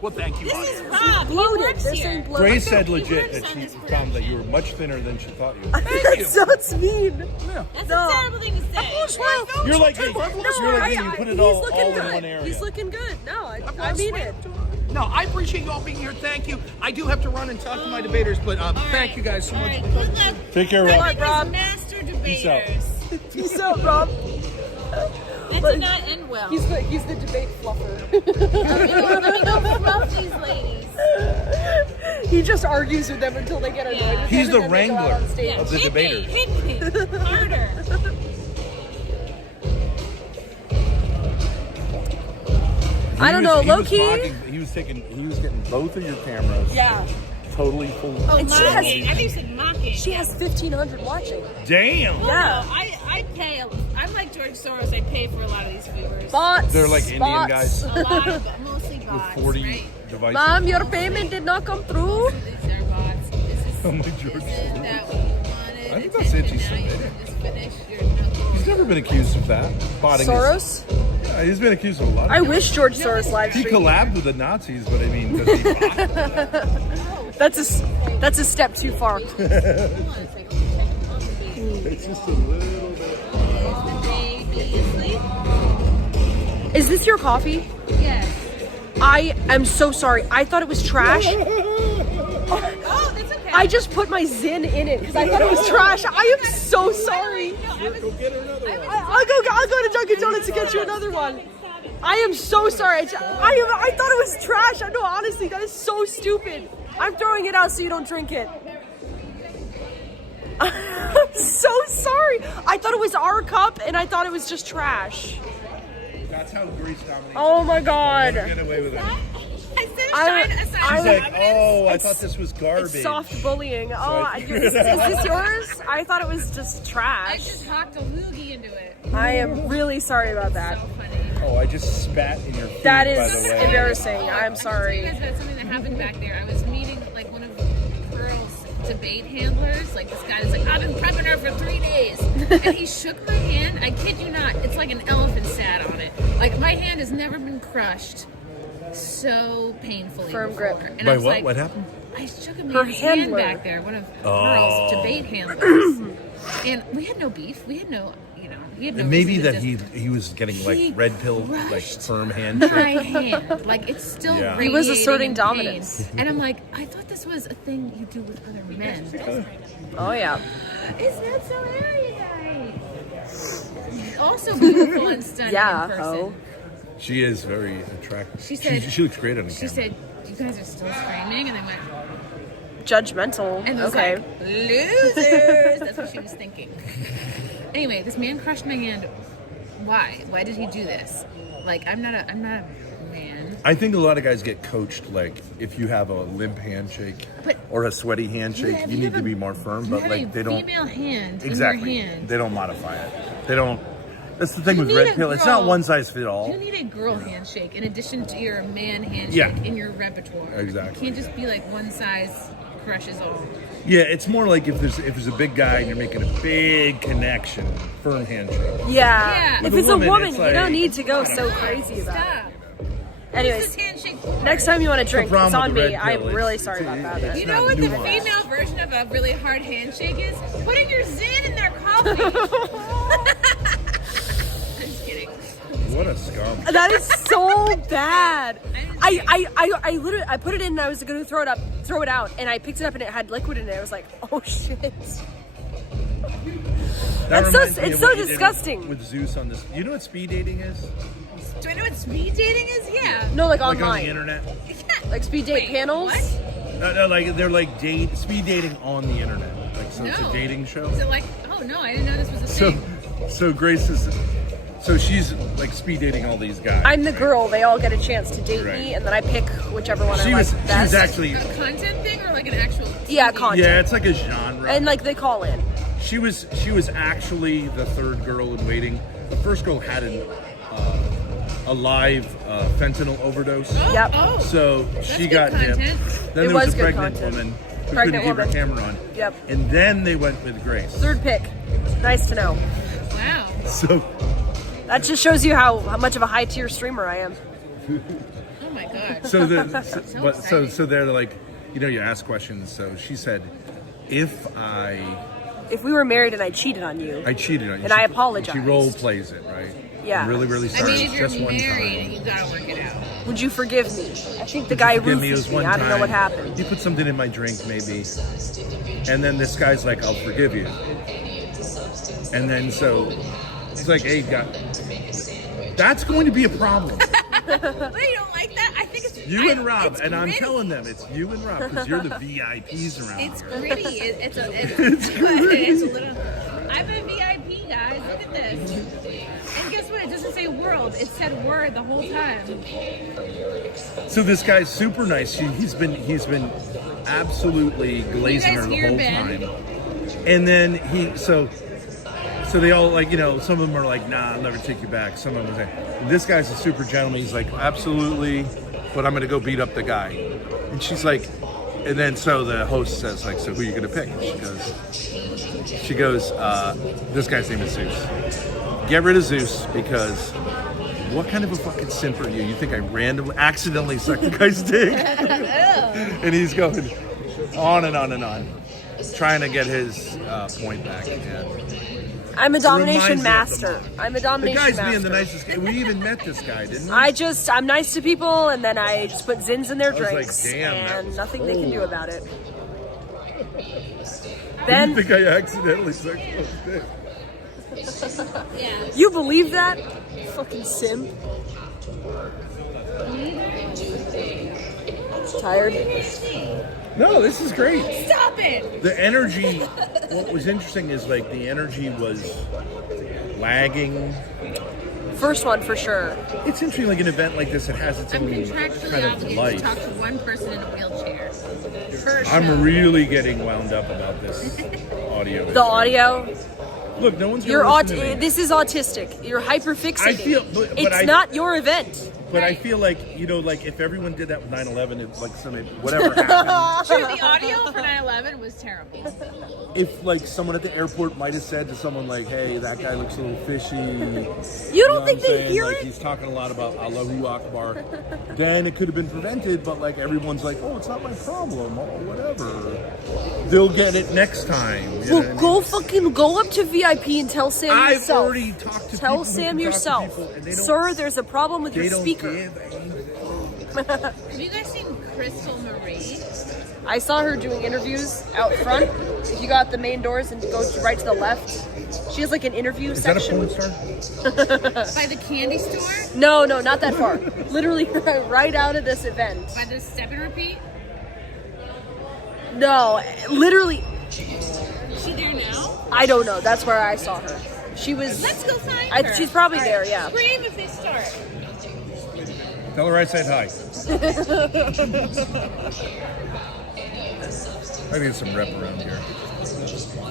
Well, thank you. This is Rob. He Bloated. works They're here. saying bloated. Grace said legit that she found that you were much thinner than she thought you were. Thank you. That's mean. That's a terrible thing to say. You're like me. No, You're like me. You put it he's all looking in good. one area. He's looking good. No, I mean it. No, I appreciate you all being here. Thank you. I do have to run and talk to my debaters, but thank you guys so much. Take care, Rob. Rob. Master Peace out. debaters. Peace out, Rob. That did not end well. He's the debate fluffer. Let me go fluff these ladies. He just argues with them until they get annoyed with him. He's and the then they go out wrangler on stage. of the debaters. Hit me. Harder. I don't know, low key. He was getting both of your cameras. Yeah. Totally full. Oh, And she has- mocking. I think you said mocking. She has 1,500 watching. Damn. Well, Yeah. no, I pay. I'm like George Soros. I pay for a lot of these viewers. Bots. They're like Indian bots. guys A lot of mostly bots. with 40 right? devices. Mom, your payment did not come through. These are bots. This Oh my is George. that what you wanted. I think that's anti-Semitic. Now you just finished your He's never been accused of that. Botting Soros? Yeah, he's been accused of a lot of I things. wish George Soros live He streamed. collabed with the Nazis, but I mean, does he bot? That's a step too far. It's just a little bit. Is this your coffee? Yes. I am so sorry. I thought it was trash. Oh, that's okay. I just put my Zin in it because I thought it was trash. I am so sorry. Go get her another one. I'll go to Dunkin' Donuts to get you another one. I am so sorry. I thought it was trash. I know, honestly, that is so stupid. I'm throwing it out so you don't drink it. I'm so sorry. I thought it was our cup and I thought it was just trash. That's how Greece dominates. Oh my God. Get away with it. Instead of trying to She's like, oh, I thought this was garbage. It's soft bullying. Is this yours? I thought it was just I trash. just hocked a loogie into it. I am really sorry about that. So funny. Oh, I just spat in your food, That by is the way. embarrassing. I'm You sorry. guys about something that happened back there. I was meeting like one of Pearl's debate handlers. Like this guy is like, I've been prepping her for 3 days, and he shook my hand. I kid you not. It's like an elephant sat on it. Like my hand has never been crushed so painfully. Firm before. grip. And By I was what? like, What happened? I shook a Her man's hand handler. back there. One of Oh. Pearl's debate handlers, and we had no beef. We had no, we had no. Maybe reason that to he was getting He like red pill, like crushed firm handshake. my hand. Like it's still Yeah. He was radiating asserting in dominance. pain. And I'm like, I thought this was a thing you do with other men. Oh yeah. It's not so erudite. Also beautiful and stunning Yeah, in person. ho. She is very attractive. She said she looks great on the She camera. said, you guys are still screaming, and I went, Judgmental. and I was Okay. like, losers. That's what she was thinking. Anyway, this man crushed my hand. Why? Why did he do this? Like, I'm not a man. I think a lot of guys get coached, like, if you have a limp handshake But- or a sweaty handshake, you need to be more firm, You but have like a they don't female hand exactly. in your hand. They don't modify it. They don't. That's the thing You with need red a pill. It's girl- not one size fit all. You need a girl handshake in addition to your man handshake Yeah. in your repertoire. Exactly. You can't just be like one size crushes all. Yeah, it's more like if there's a big guy and you're making a big connection, firm handshake. Yeah. With If it's a woman, it's you like, don't need to go I don't so know. crazy about it. Stop. Anyways, What's this handshake? next time you want to drink, problem it's on with the me. red I'm pill. really It's- sorry about it's- that. You not know what the nuanced. female version of a really hard handshake is? Putting your Zin in their coffee. I'm just kidding. What a scum. That is so bad. I literally I put it in and I was gonna throw it out, and I picked it up and it had liquid in it. I was like, oh shit. It's so disgusting. With Zeus on this, you know what speed dating is? Do I know what speed dating is? Yeah. No, like On online. the internet. Like speed date panels. What? No, like they're like speed dating on the internet. Like so, it's a dating show. Is it like? Oh no, I didn't know this was a thing. So Grace is. So she's like speed dating all these guys. I'm the girl. They all get a chance to date me, and then I pick whichever one I like best. She was actually A content thing or like an actual? Yeah, content. Yeah, it's like a genre. And like they call in. She was actually the third girl in waiting. The first girl had a live fentanyl overdose. Yep. So she got him. Then there was a pregnant woman who couldn't keep her camera on. Yep. And then they went with Grace. Third pick. Nice to know. Wow. So that just shows you how much of a high tier streamer I am. Oh my god. So they're like, you ask questions. So she said, if we were married and I cheated on you. I cheated on you. And I apologize. She role plays it, right? Yeah. I'm really, really sorry. I mean, if you're just one married, time. you gotta work it out. Would you forgive me? I think the guy Forgive me, it was roofed me. one I don't know time. what happened. You put something in my drink, maybe. And then this guy's like, I'll forgive you. And then so he's like, hey, that's going to be a problem. But you don't like that? I think it's You and Rob, it's and I'm gritty. telling them it's you and Rob because you're the VIPs around It's here. gritty. It's a little. I'm a VIP, guys. Look at this. And guess what? It doesn't say world. It said word the whole time. So this guy's super nice. He's been absolutely glazing her the hear whole Ben? time. And then so they all like, some of them are like, nah, I'll never take you back. Some of them say, this guy's a super gentleman. He's like, absolutely, but I'm going to go beat up the guy. And she's like, and then so the host says like, so who are you going to pick? And she goes, this guy's name is Zeus. Get rid of Zeus because what kind of a fucking simp are you? You think I accidentally sucked the guy's dick? And he's going on and on and on, trying to get his point back. Yeah. I'm a domination Reminds me of the master. mom. I'm a domination The guy's master. being the nicest guy. We even met this guy, didn't we? I'm nice to people, and then I just put zins in their I was like, drinks, damn, that and was nothing they can do about it. I Then think I accidentally sucked his dick. you believe that? Fucking sim. Tired. No, this is great. Stop it! The energy, what was interesting is like the energy was lagging. First one for sure. It's interesting, like an event like this, it has its I'm own contractually kind of obligated life. to talk to one person in a wheelchair. Per show. I'm really getting wound up about this audio. The audio. Look, no one's You're gonna listen to me. this is autistic. You're hyperfixated. I feel- but it's not your event. But I feel like, like if everyone did that with 9/11, it's like whatever happened. True, the audio for 9/11 was terrible. If like someone at the airport might have said to someone like, "Hey, that guy looks a little fishy," You don't know think what I'm they saying? hear like, it? He's talking a lot about Allahu Akbar. Then it could have been prevented, but like everyone's like, "Oh, it's not my problem," or whatever. They'll get it next time. You know what I mean? Go up to VIP and tell Sam I've yourself. already talked to Tell people who Sam can talk to yourself, people, and they don't- sir. There's a problem with they your don't speaker. Have you guys seen Crystal Marie? I saw her doing interviews out front. If you go out the main doors and go right to the left, she has like an interview Is that a section. porn star? By the candy store? No, not that far. Literally right out of this event. By the step and repeat? No, literally. Is she there now? I don't know. That's where I saw her. She was. Let's go find her. She's probably All there. right, Yeah. Scream if they start. Tell her I said hi. I need some rep around here.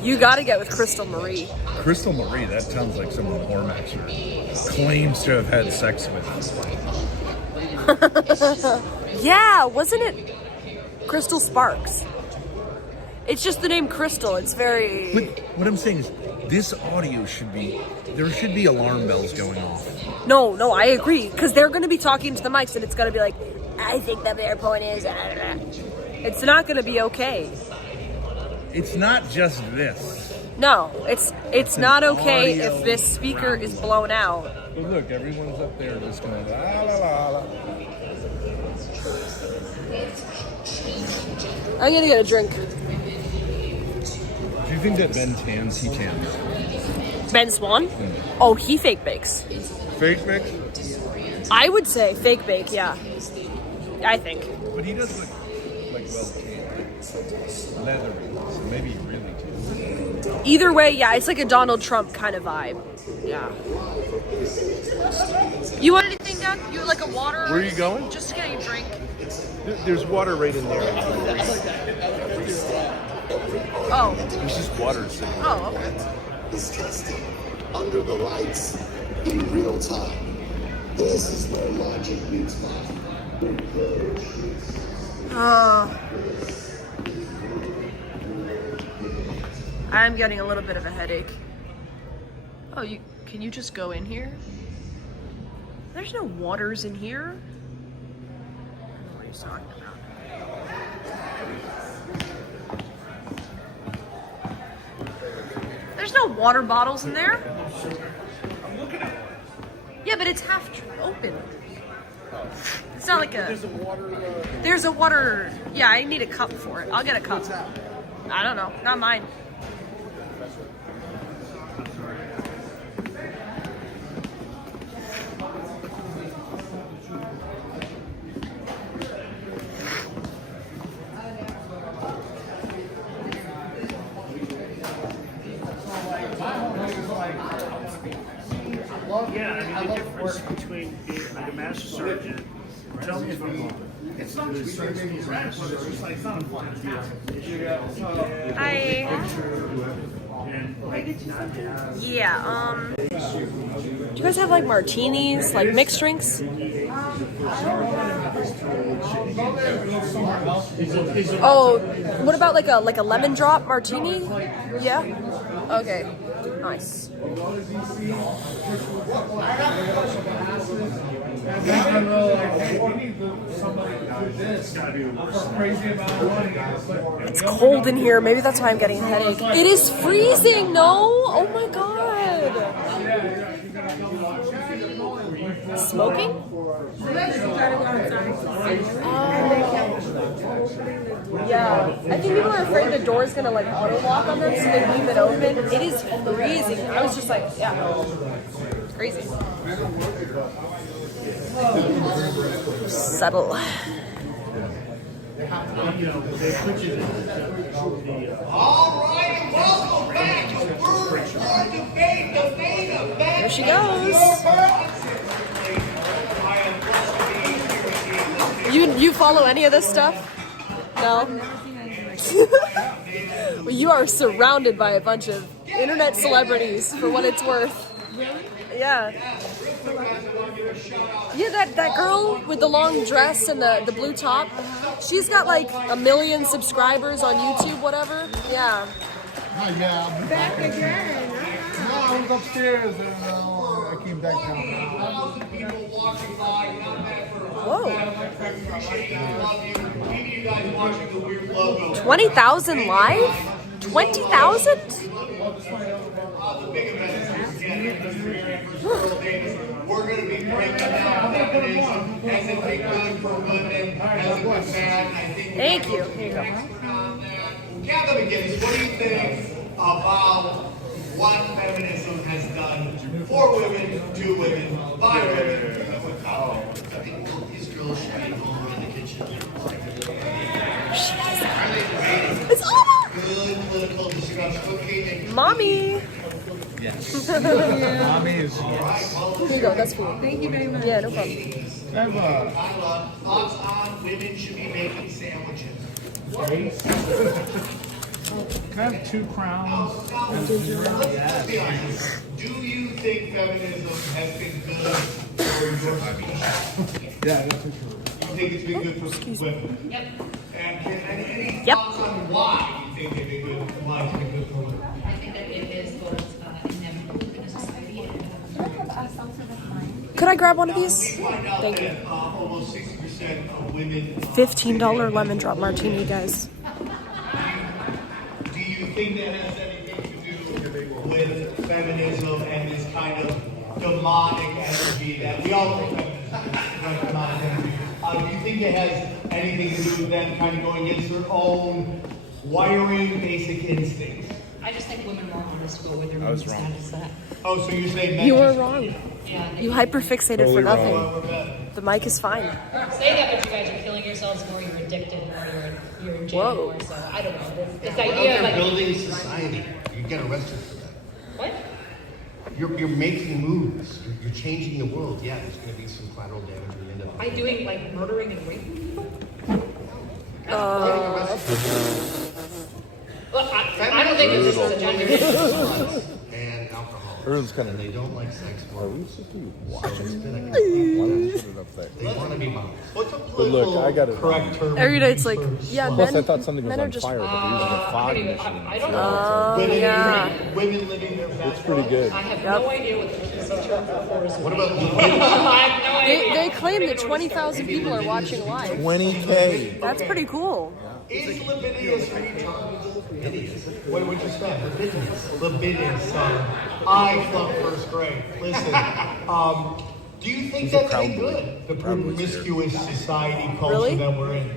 You got to get with Crystal Marie. Crystal Marie, that sounds like someone Ormaxer claims to have had sex with. Yeah, wasn't it Crystal Sparks? It's just the name Crystal. It's very. But what I'm saying is, this audio there should be alarm bells going off. No, I agree. Because they're going to be talking to the mics and it's going to be like, I think that their point is. It's not going to be okay. It's not just this. No, it's not okay audio if this speaker is blown out. But look, everyone's up there just going la la la la. I'm going to get a drink. Do you think that Ben tans? He tans. Ben Swan? Oh, he fake bakes. Fake bake? I would say fake bake, yeah. I think. But he does look like well tanned, leathery. So maybe he really can. Either way, yeah, it's like a Donald Trump kind of vibe. Yeah. You want anything, Dad? You would like a water? Where are you going? Just to get a drink. There's water right in there. Oh. There's just water sitting. Oh, okay. Disgusting. Under the lights, in real time. This is where logic meets math. I'm getting a little bit of a headache. Oh, can you just go in here? There's no waters in here. What are you talking about? There's no water bottles in there. Yeah, but it's half open. It's not like a... There's a water... Yeah, I need a cup for it. I'll get a cup. I don't know. Not mine. Yeah, I mean, the difference between being like a master sergeant, tell me if I'm wrong. It's not just sergeant, master sergeant, it's like, it's not a fun deal. Hi. And like, not have... Yeah, do you guys have like martinis, like mixed drinks? Oh, what about like a lemon drop martini? Yeah? Okay. Nice. It's cold in here. Maybe that's why I'm getting a headache. It is freezing, no? Oh my god. Smoking? Yeah. I think people are afraid the door is gonna like auto lock on them, so they leave it open. It is freezing. I was just like, yeah. It's crazy. Settle. All right, welcome back to Word or Debate, the main event. There she goes. You follow any of this stuff? No? Well, you are surrounded by a bunch of internet celebrities for what it's worth. Yeah. Yeah, that girl with the long dress and the blue top, she's got like 1 million subscribers on YouTube, whatever. Yeah. Yeah, I'm back again. No, I was upstairs and I came back down. 1,000 people watching live. Whoa. I appreciate you. I love you. Even you guys watching the weird logo. 20,000 live? 20,000? The big event we're going to be breaking down feminism. Has it been good for women? Has it been bad? I think Thank you. Here you go. Gavin McInnes, what do you think about what feminism has done for women, to women, by women? I think both these girls should be home in the kitchen. It's all good political discussion. Okay, Mommy. Yes. Mommy is Here you go, that's food. Thank you very much. Yeah, no problem. Thoughts on women should be making sandwiches? Can I have 2 crowns? Let's be honest. Do you think feminism has been good for your species? Yeah, that's for sure. You think it's been good for women? Yep. And any thoughts on why you think they've been good? Why it's been good for women? I think that it is both inevitable in a society and Could I grab one of these? Thank you. Almost 60% of women. $15 lemon drop martini, guys. Do you think that has anything to do with feminism and this kind of demonic energy that we all think feminism is demonic energy? Do you think it has anything to do with them kind of going against their own wiring, basic instincts? I just think women are more honest about what their I was mental wrong. status is at. Oh, so you say men? You were wrong. Yeah. You hyperfixated Totally for nothing. wrong. The mic is fine. Say that, but you guys are killing yourselves more. You're addicted more. You're in jail Whoa. more. So I don't know. This We're out idea there of like building society. You get arrested for that. what? You're making moves. You're changing the world. Yeah, there's going to be some collateral damage when you end up. Am I doing like murdering and raping people? Well, I don't think this is a gender issue. And alcohol. Everyone's kind of. They don't like sex more. We should be So it's been put it up there. They want to be moms. What's a But look, I got it. correct term? Every day it's like, yeah, Plus, I men, thought something was men are on just. fire, but they're using a fog machine. I don't know. Women, yeah. women living their best It's pretty good. I have no idea what the PC term for is. What about I have no idea. They claim that 20,000 people are watching live. 20K. That's pretty cool. Is libidinous retard? Wait, what just that? Libidinous. I flunked first grade. Listen, do you think that's any good? The promiscuous society culture Really? that we're in.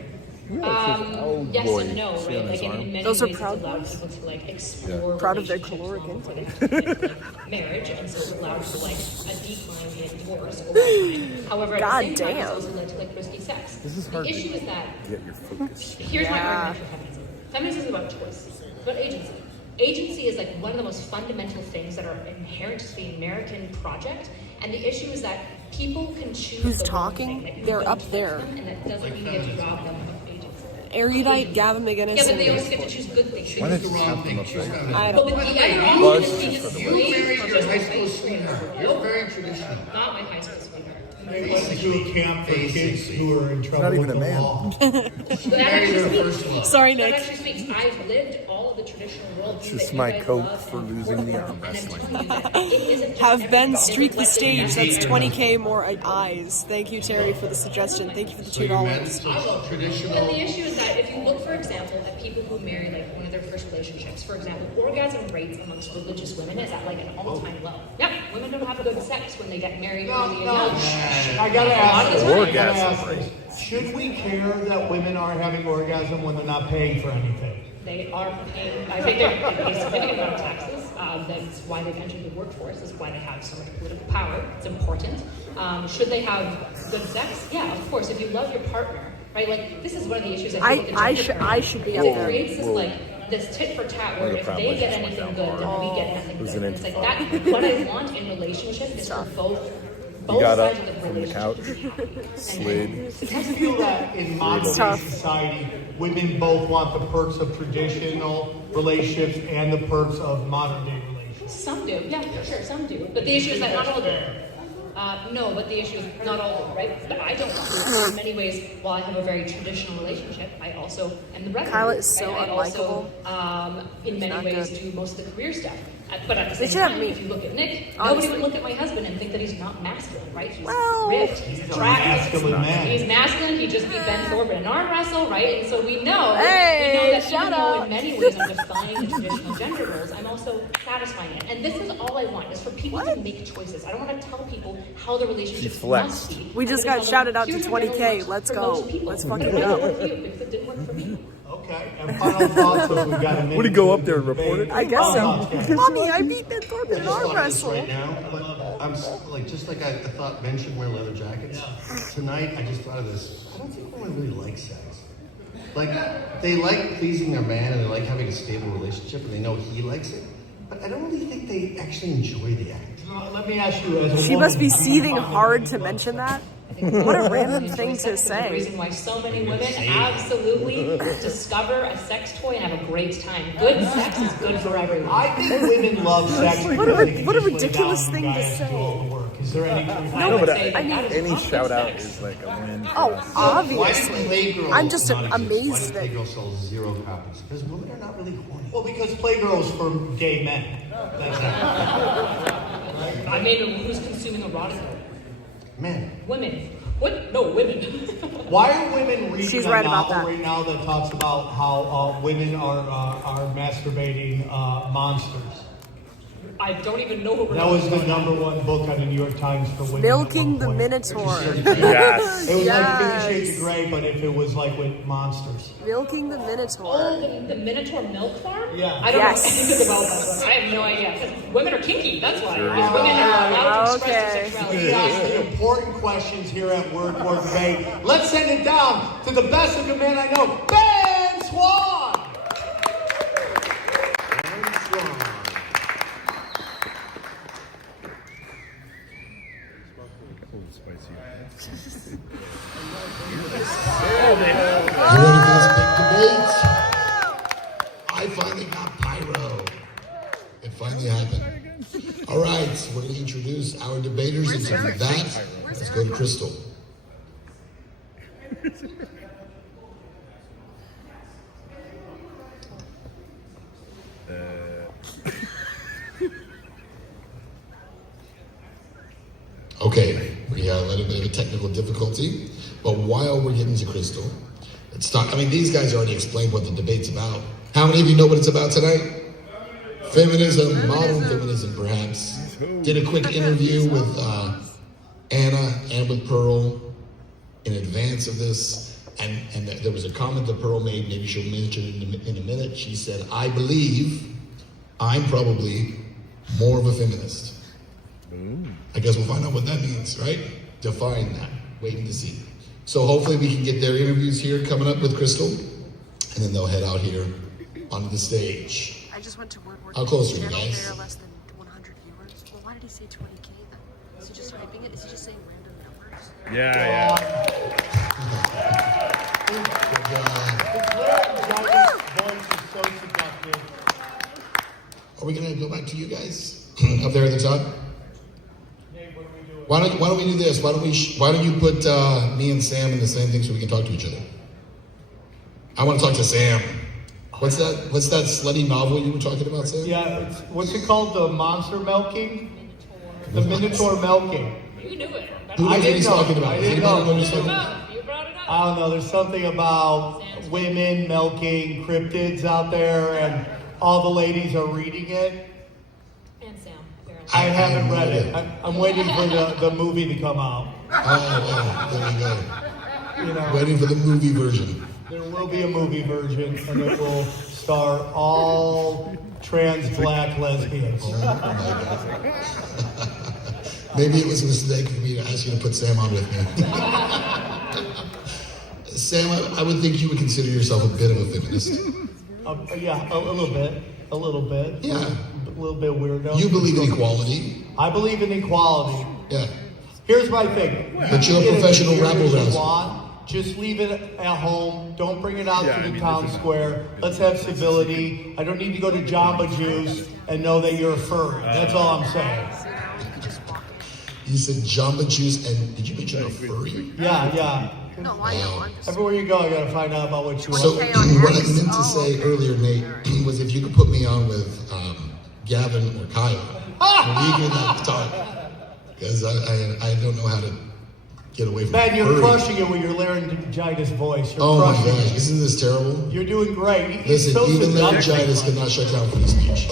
Yes boy. and no, See right? on Like his arm? in many Those are ways, proud it's allowed boys? people to like explore Proud of their relationships caloric intake. like marriage, and so it allowed for like a decline in divorce over time. However, God at the same time, it's damn. also led to like risky sex. This is The hard issue to is that get your focus. here's my Yeah. argument for feminism. Feminism is about choice, it's about agency. Agency is like one of the most fundamental things that are inherent to the American project, and the issue is that people can choose. Who's the wrong talking? thing, that you They're don't up touch there. them, and that doesn't mean you get to rob them of agency. Erudite, Gavin McInnes. Yeah, but they and- always get to choose good things. Why not just have them up there? I But don't with the other Well, option it's is being just for the You enslaved married for your just high a school white sweetheart. You're very traditional. Not my high school sweetheart. They went to a camp for kids who are in trouble not even with a the man. law. That actually speaks. Sorry, That Nick. actually speaks. I've lived all of the traditional worldviews It's that just you my guys coat love for and losing the support, arm and I'm wrestling. telling you that it isn't just Have Ben everybody. streak the Like, stage. they That's have 20K more eyes. Thank you, Terry, for the suggestion. Thank you for the So you're meant $2. to And traditional. the issue is that if you look, for example, at people who marry like one of their first relationships, for example, orgasm rates amongst religious women is at like an all-time low. Yeah, women don't have good sex when they get married early and young. I gotta ask this. Orgasm rate. Should we care that women are having orgasm when they're not paying for anything? They are paying, I think they pay a significant amount of taxes. That's why they've entered the workforce, is why they have so much political power. It's important. Should they have good sex? Yeah, of course. If you love your partner, right? Like, this is one of the issues I think I should be up it there. creates this like this tit for tat where if they get anything good, then we get nothing Who's good. an It's like that. What I want in relationship is for both got up sides of the from the relationship. couch, slid. Do you feel that in modern day Tough. society, women both want the perks of traditional relationships and the perks of modern day relationships? Some do, yeah, for sure, some do. But the issue is that not all do. No, but the issue is not all do, right? But I don't want to. In many ways, while I have a very traditional relationship, I also am the breadwinner. Kyle is so right? I also, unlikable. in many not ways, good. do most of the career stuff. But at the They same should have time, me. if you look at Nick, Honestly. nobody would look at my husband and think that he's not masculine, right? He's Well, ripped, he's a attractive, masculine man. he's masculine, he just beat Ben Thorpe in an arm wrestle, right? And so we know, Hey, that shout even though out. in many ways I'm defying the traditional gender roles, I'm also satisfying it. And this is all I want, is for people to make choices. I don't want to tell people how the relationship must be. We just I'm got gonna tell shouted them, out to here's what 20K. works Let's for go. most people. Let's fucking It might not go. work for you, because it didn't work for me. Okay, and final thoughts as we got a minute. Would he go up there and report it? I guess Final so. thoughts, guys. Mommy, I beat Ben Thorpe in an Just arm thought of this wrestle. right now, but I'm like just like I thought men should wear leather jackets. Tonight I just thought of this. I don't think women really like sex. Like they like pleasing their man and they like having a stable relationship and they know he likes it. But I don't really think they actually enjoy the act. Let me ask you, as a She woman, must be seething hard to mention that. What a random thing to The say. reason why so many women absolutely discover a sex toy and have a great time. Good sex is good for everyone. I think women love sex. What a- because they can what a just lay ridiculous down thing and to the guy has say. do all the work. Is there any truth? I No, would but say that that is any often shout out sex. is like a win. Oh, Why do obviously. Playgirls I'm just not exist? Why amazed do that. Playgirls sell zero copies? Because women are not really horny. Well, because Playgirl's for gay men. That's it. I mean, who's consuming erotica? Men. Women. What? No, women. Why are women reading She's a right about novel that. right now that talks about how women are masturbating monsters? I don't even know what we're That talking was the about. #1 book on the New York Times for women. Milking the Minotaur. Yes. It was like Yes. 50 Shades of Grey, but if it was like with monsters. Milking the Minotaur. Oh, the Minotaur milk farm? Yeah. I don't Yes. know anything about that one. I have no idea. Because women are kinky, that's why. Sure. Because women are allowed to express their Okay. sexuality. We ask the important questions here at Word for Debate. Let's send it down to the best looking man I know, Ben Swan! Ben Swan. You ready for this big debate? I finally got pyro. It finally happened. All right, we're going to introduce our debaters, and to do that, let's go to Crystal. Okay, we had a little bit of a technical difficulty, but while we're getting to Crystal, let's talk. I mean, these guys already explained what the debate's about. How many of you know what it's about tonight? Feminism, modern feminism, perhaps. Did a quick interview with Anna and with Pearl in advance of this, and there was a comment that Pearl made, maybe she'll mention it in a minute. She said, I believe I'm probably more of a feminist. I guess we'll find out what that means, right? Define that. Waiting to see. So hopefully we can get their interviews here coming up with Crystal, and then they'll head out here onto the stage. I just went to Word. How close are you Channel guys? There are less than 100 viewers. Well, why did he say 20K then? Is he just typing it? Is he just saying random numbers? Are we gonna go back to you guys up there at the top? Why don't we do this? Why don't you put me and Sam in the same thing so we can talk to each other? I want to talk to Sam. What's that slutty novel you were talking about, Sam? Yeah, what's it called? The monster milking? The Minotaur milking. You knew it. Who knows what he's talking about? I Does didn't anybody know. know what he's talking about? You brought it up. I don't know. There's something about women milking cryptids out there, and all the ladies are reading it. And Sam, apparently. I haven't read it. I'm waiting for the movie to come out. Oh, there you go. You know, Waiting for the movie version. there will be a movie version, and it will star all trans black lesbians. Maybe it was a mistake for me to ask you to put Sam on with me. Sam, I would think you would consider yourself a bit of a feminist. Yeah, a little bit. A little bit. Yeah. A little bit weirdo. You believe in equality. I believe in equality. Yeah. Here's my thing. But you're a professional rabble-rouser. Just leave it at home. Don't bring it out to the town square. Let's have civility. I don't need to go to Jamba Juice and know that you're a furry. That's all I'm saying. You said Jamba Juice, and did you mention a furry? Yeah. No, I know. Everywhere you go, I gotta find out about what you So want. what I meant to say earlier, Nate, was if you could put me on with Gavin or Kyle, we could talk. Because I don't know how to get away from Man, you're furry. crushing it with your laryngitis voice. You're Oh my crushing gosh, it. isn't this terrible? You're doing great. Listen, So even seductive. laryngitis could not shut down free speech.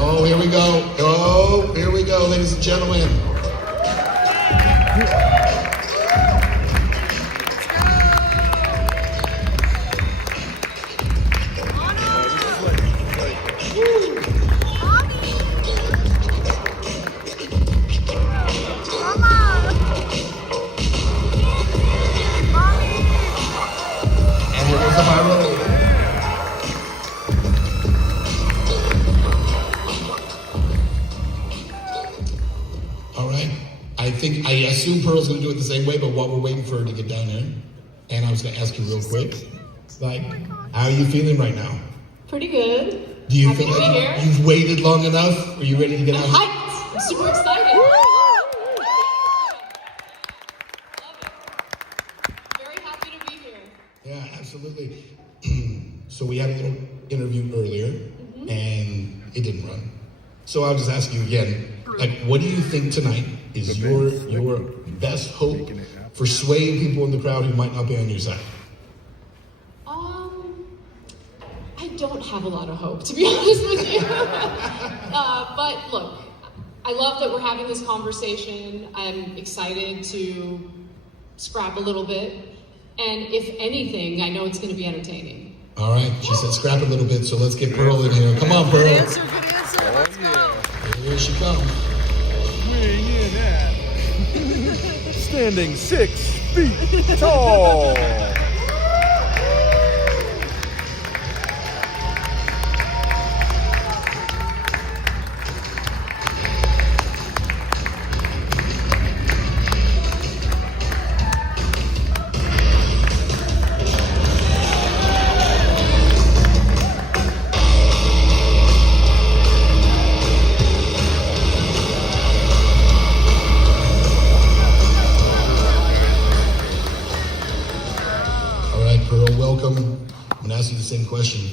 Oh, here we go. Oh, here we go, ladies and gentlemen. And here goes the pyro. All right. I assume Pearl's gonna do it the same way, but while we're waiting for her to get down there, and I was gonna ask you real quick, like, how are you feeling right now? Pretty good. Do you Happy feel to be here. like you've waited long enough? Are you ready to get I'm out? hyped. I'm super excited. Very happy to be here. Yeah, absolutely. So we had a little interview earlier, and it didn't run. So I'll just ask you again, like, what do you think tonight is your best hope for swaying people in the crowd who might not be on your side? I don't have a lot of hope, to be honest with you. But look, I love that we're having this conversation. I'm excited to scrap a little bit. And if anything, I know it's going to be entertaining. All right, she said scrap a little bit, so let's get Pearl in here. Come on, Pearl. Good answer. Let's go. Here she comes. Weighing in at standing 6 feet tall. Same question.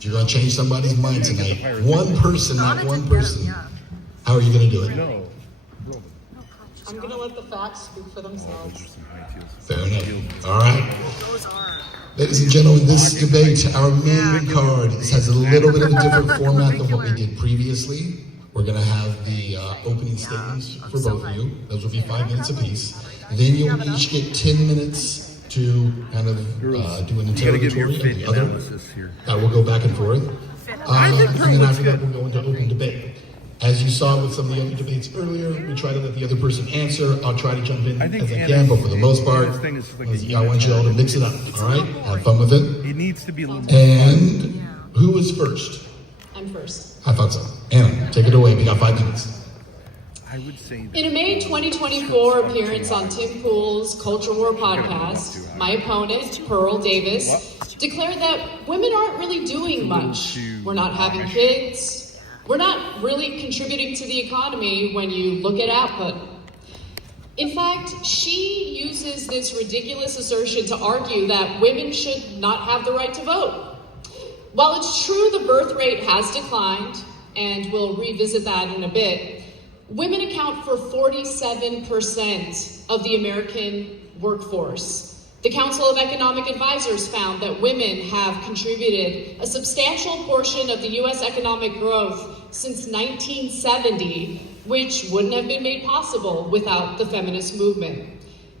You're going to change somebody's mind tonight. One person, not one person. How are you going to do it? I'm going to let the facts speak for themselves. Fair enough. All right. Ladies and gentlemen, this debate, our main card, this has a little bit of a different format than what we did previously. We're going to have the opening statements for both of you. Those will be 5 minutes apiece. Then you'll each get 10 minutes to kind of do an interrogatory of the other. We'll go back and forth. And then after that, we'll go into open debate. As you saw with some of the other debates earlier, we try to let the other person answer. I'll try to jump in as I can, but for the most part, I want you all to mix it up, all right? Have fun with it. It needs to be a little more. And who is first? I'm first. I thought so. Anna, take it away. We got 5 minutes. I would say that. In a May 2024 appearance on Tim Pool's Culture War podcast, my opponent, Pearl Davis, declared that women aren't really doing much. We're not having kids. We're not really contributing to the economy when you look at output. In fact, she uses this ridiculous assertion to argue that women should not have the right to vote. While it's true the birth rate has declined, and we'll revisit that in a bit, women account for 47% of the American workforce. The Council of Economic Advisors found that women have contributed a substantial portion of the U.S. economic growth since 1970, which wouldn't have been made possible without the feminist movement.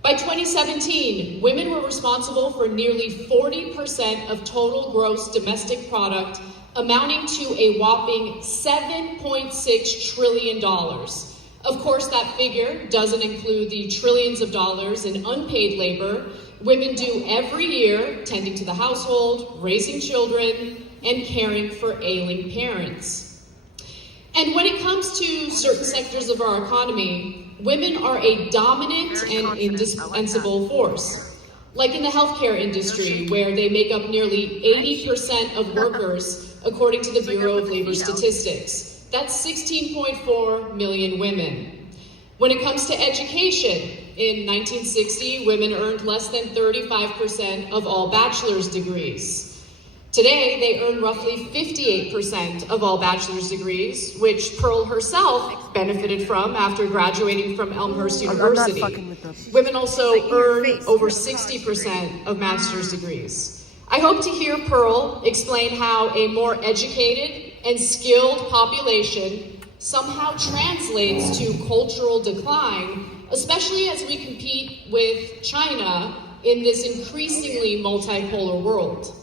By 2017, women were responsible for nearly 40% of total gross domestic product, amounting to a whopping $7.6 trillion. Of course, that figure doesn't include the trillions of dollars in unpaid labor women do every year, tending to the household, raising children, and caring for ailing parents. And when it comes to certain sectors of our economy, women are a dominant and indispensable force. Like in the healthcare industry, where they make up nearly 80% of workers, according to the Bureau of Labor Statistics. That's 16.4 million women. When it comes to education, in 1960, women earned less than 35% of all bachelor's degrees. Today, they earn roughly 58% of all bachelor's degrees, which Pearl herself benefited from after graduating from Elmhurst University. Women also earn over 60% of master's degrees. I hope to hear Pearl explain how a more educated and skilled population somehow translates to cultural decline, especially as we compete with China in this increasingly multipolar world.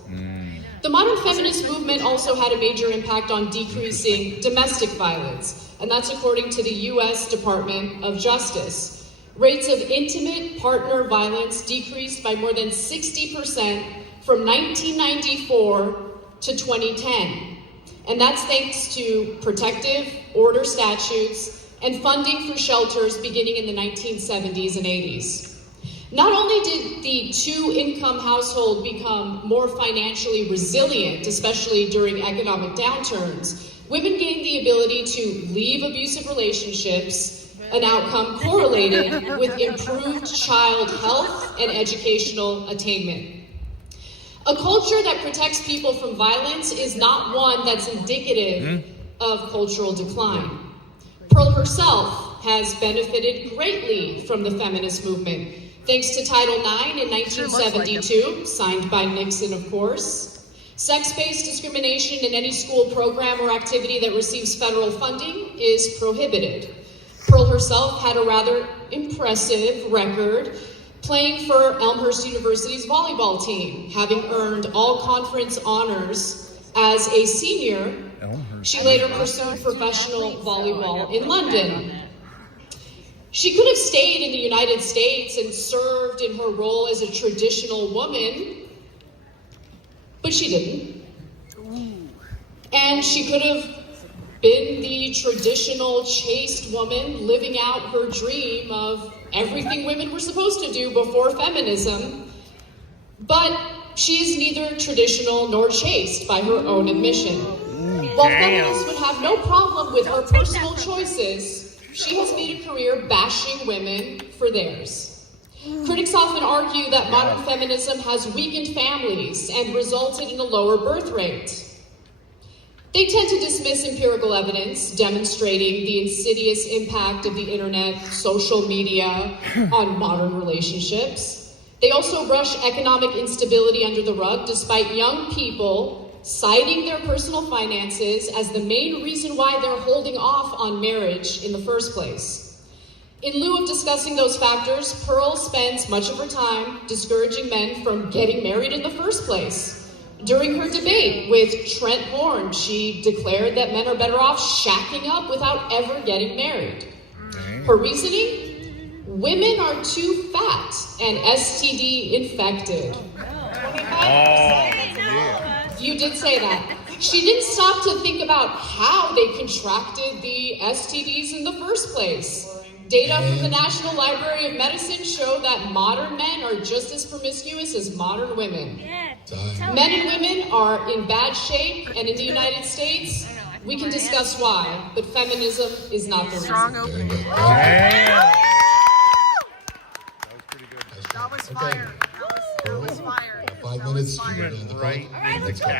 The modern feminist movement also had a major impact on decreasing domestic violence, and that's according to the U.S. Department of Justice. Rates of intimate partner violence decreased by more than 60% from 1994 to 2010. And that's thanks to protective order statutes and funding for shelters beginning in the 1970s and 80s. Not only did the two-income household become more financially resilient, especially during economic downturns, women gained the ability to leave abusive relationships, an outcome correlated with improved child health and educational attainment. A culture that protects people from violence is not one that's indicative of cultural decline. Pearl herself has benefited greatly from the feminist movement, thanks to Title IX in 1972, signed by Nixon, of course. Sex-based discrimination in any school program or activity that receives federal funding is prohibited. Pearl herself had a rather impressive record playing for Elmhurst University's volleyball team, having earned all conference honors as a senior. She later pursued professional volleyball in London. She could have stayed in the United States and served in her role as a traditional woman, but she didn't. And she could have been the traditional chaste woman living out her dream of everything women were supposed to do before feminism, but she is neither traditional nor chaste by her own admission. While feminists would have no problem with her personal choices, she has made a career bashing women for theirs. Critics often argue that modern feminism has weakened families and resulted in a lower birth rate. They tend to dismiss empirical evidence demonstrating the insidious impact of the internet, social media on modern relationships. They also brush economic instability under the rug, despite young people citing their personal finances as the main reason why they're holding off on marriage in the first place. In lieu of discussing those factors, Pearl spends much of her time discouraging men from getting married in the first place. During her debate with Trent Horn, she declared that men are better off shacking up without ever getting married. Her reasoning? Women are too fat and STD infected. 25%? You did say that. She didn't stop to think about how they contracted the STDs in the first place. Data from the National Library of Medicine show that modern men are just as promiscuous as modern women. Men and women are in bad shape, and in the United States, we can discuss why, but feminism is not the reason. Strong opening. That was fire. That was fire. 5 minutes. Right. Let's go.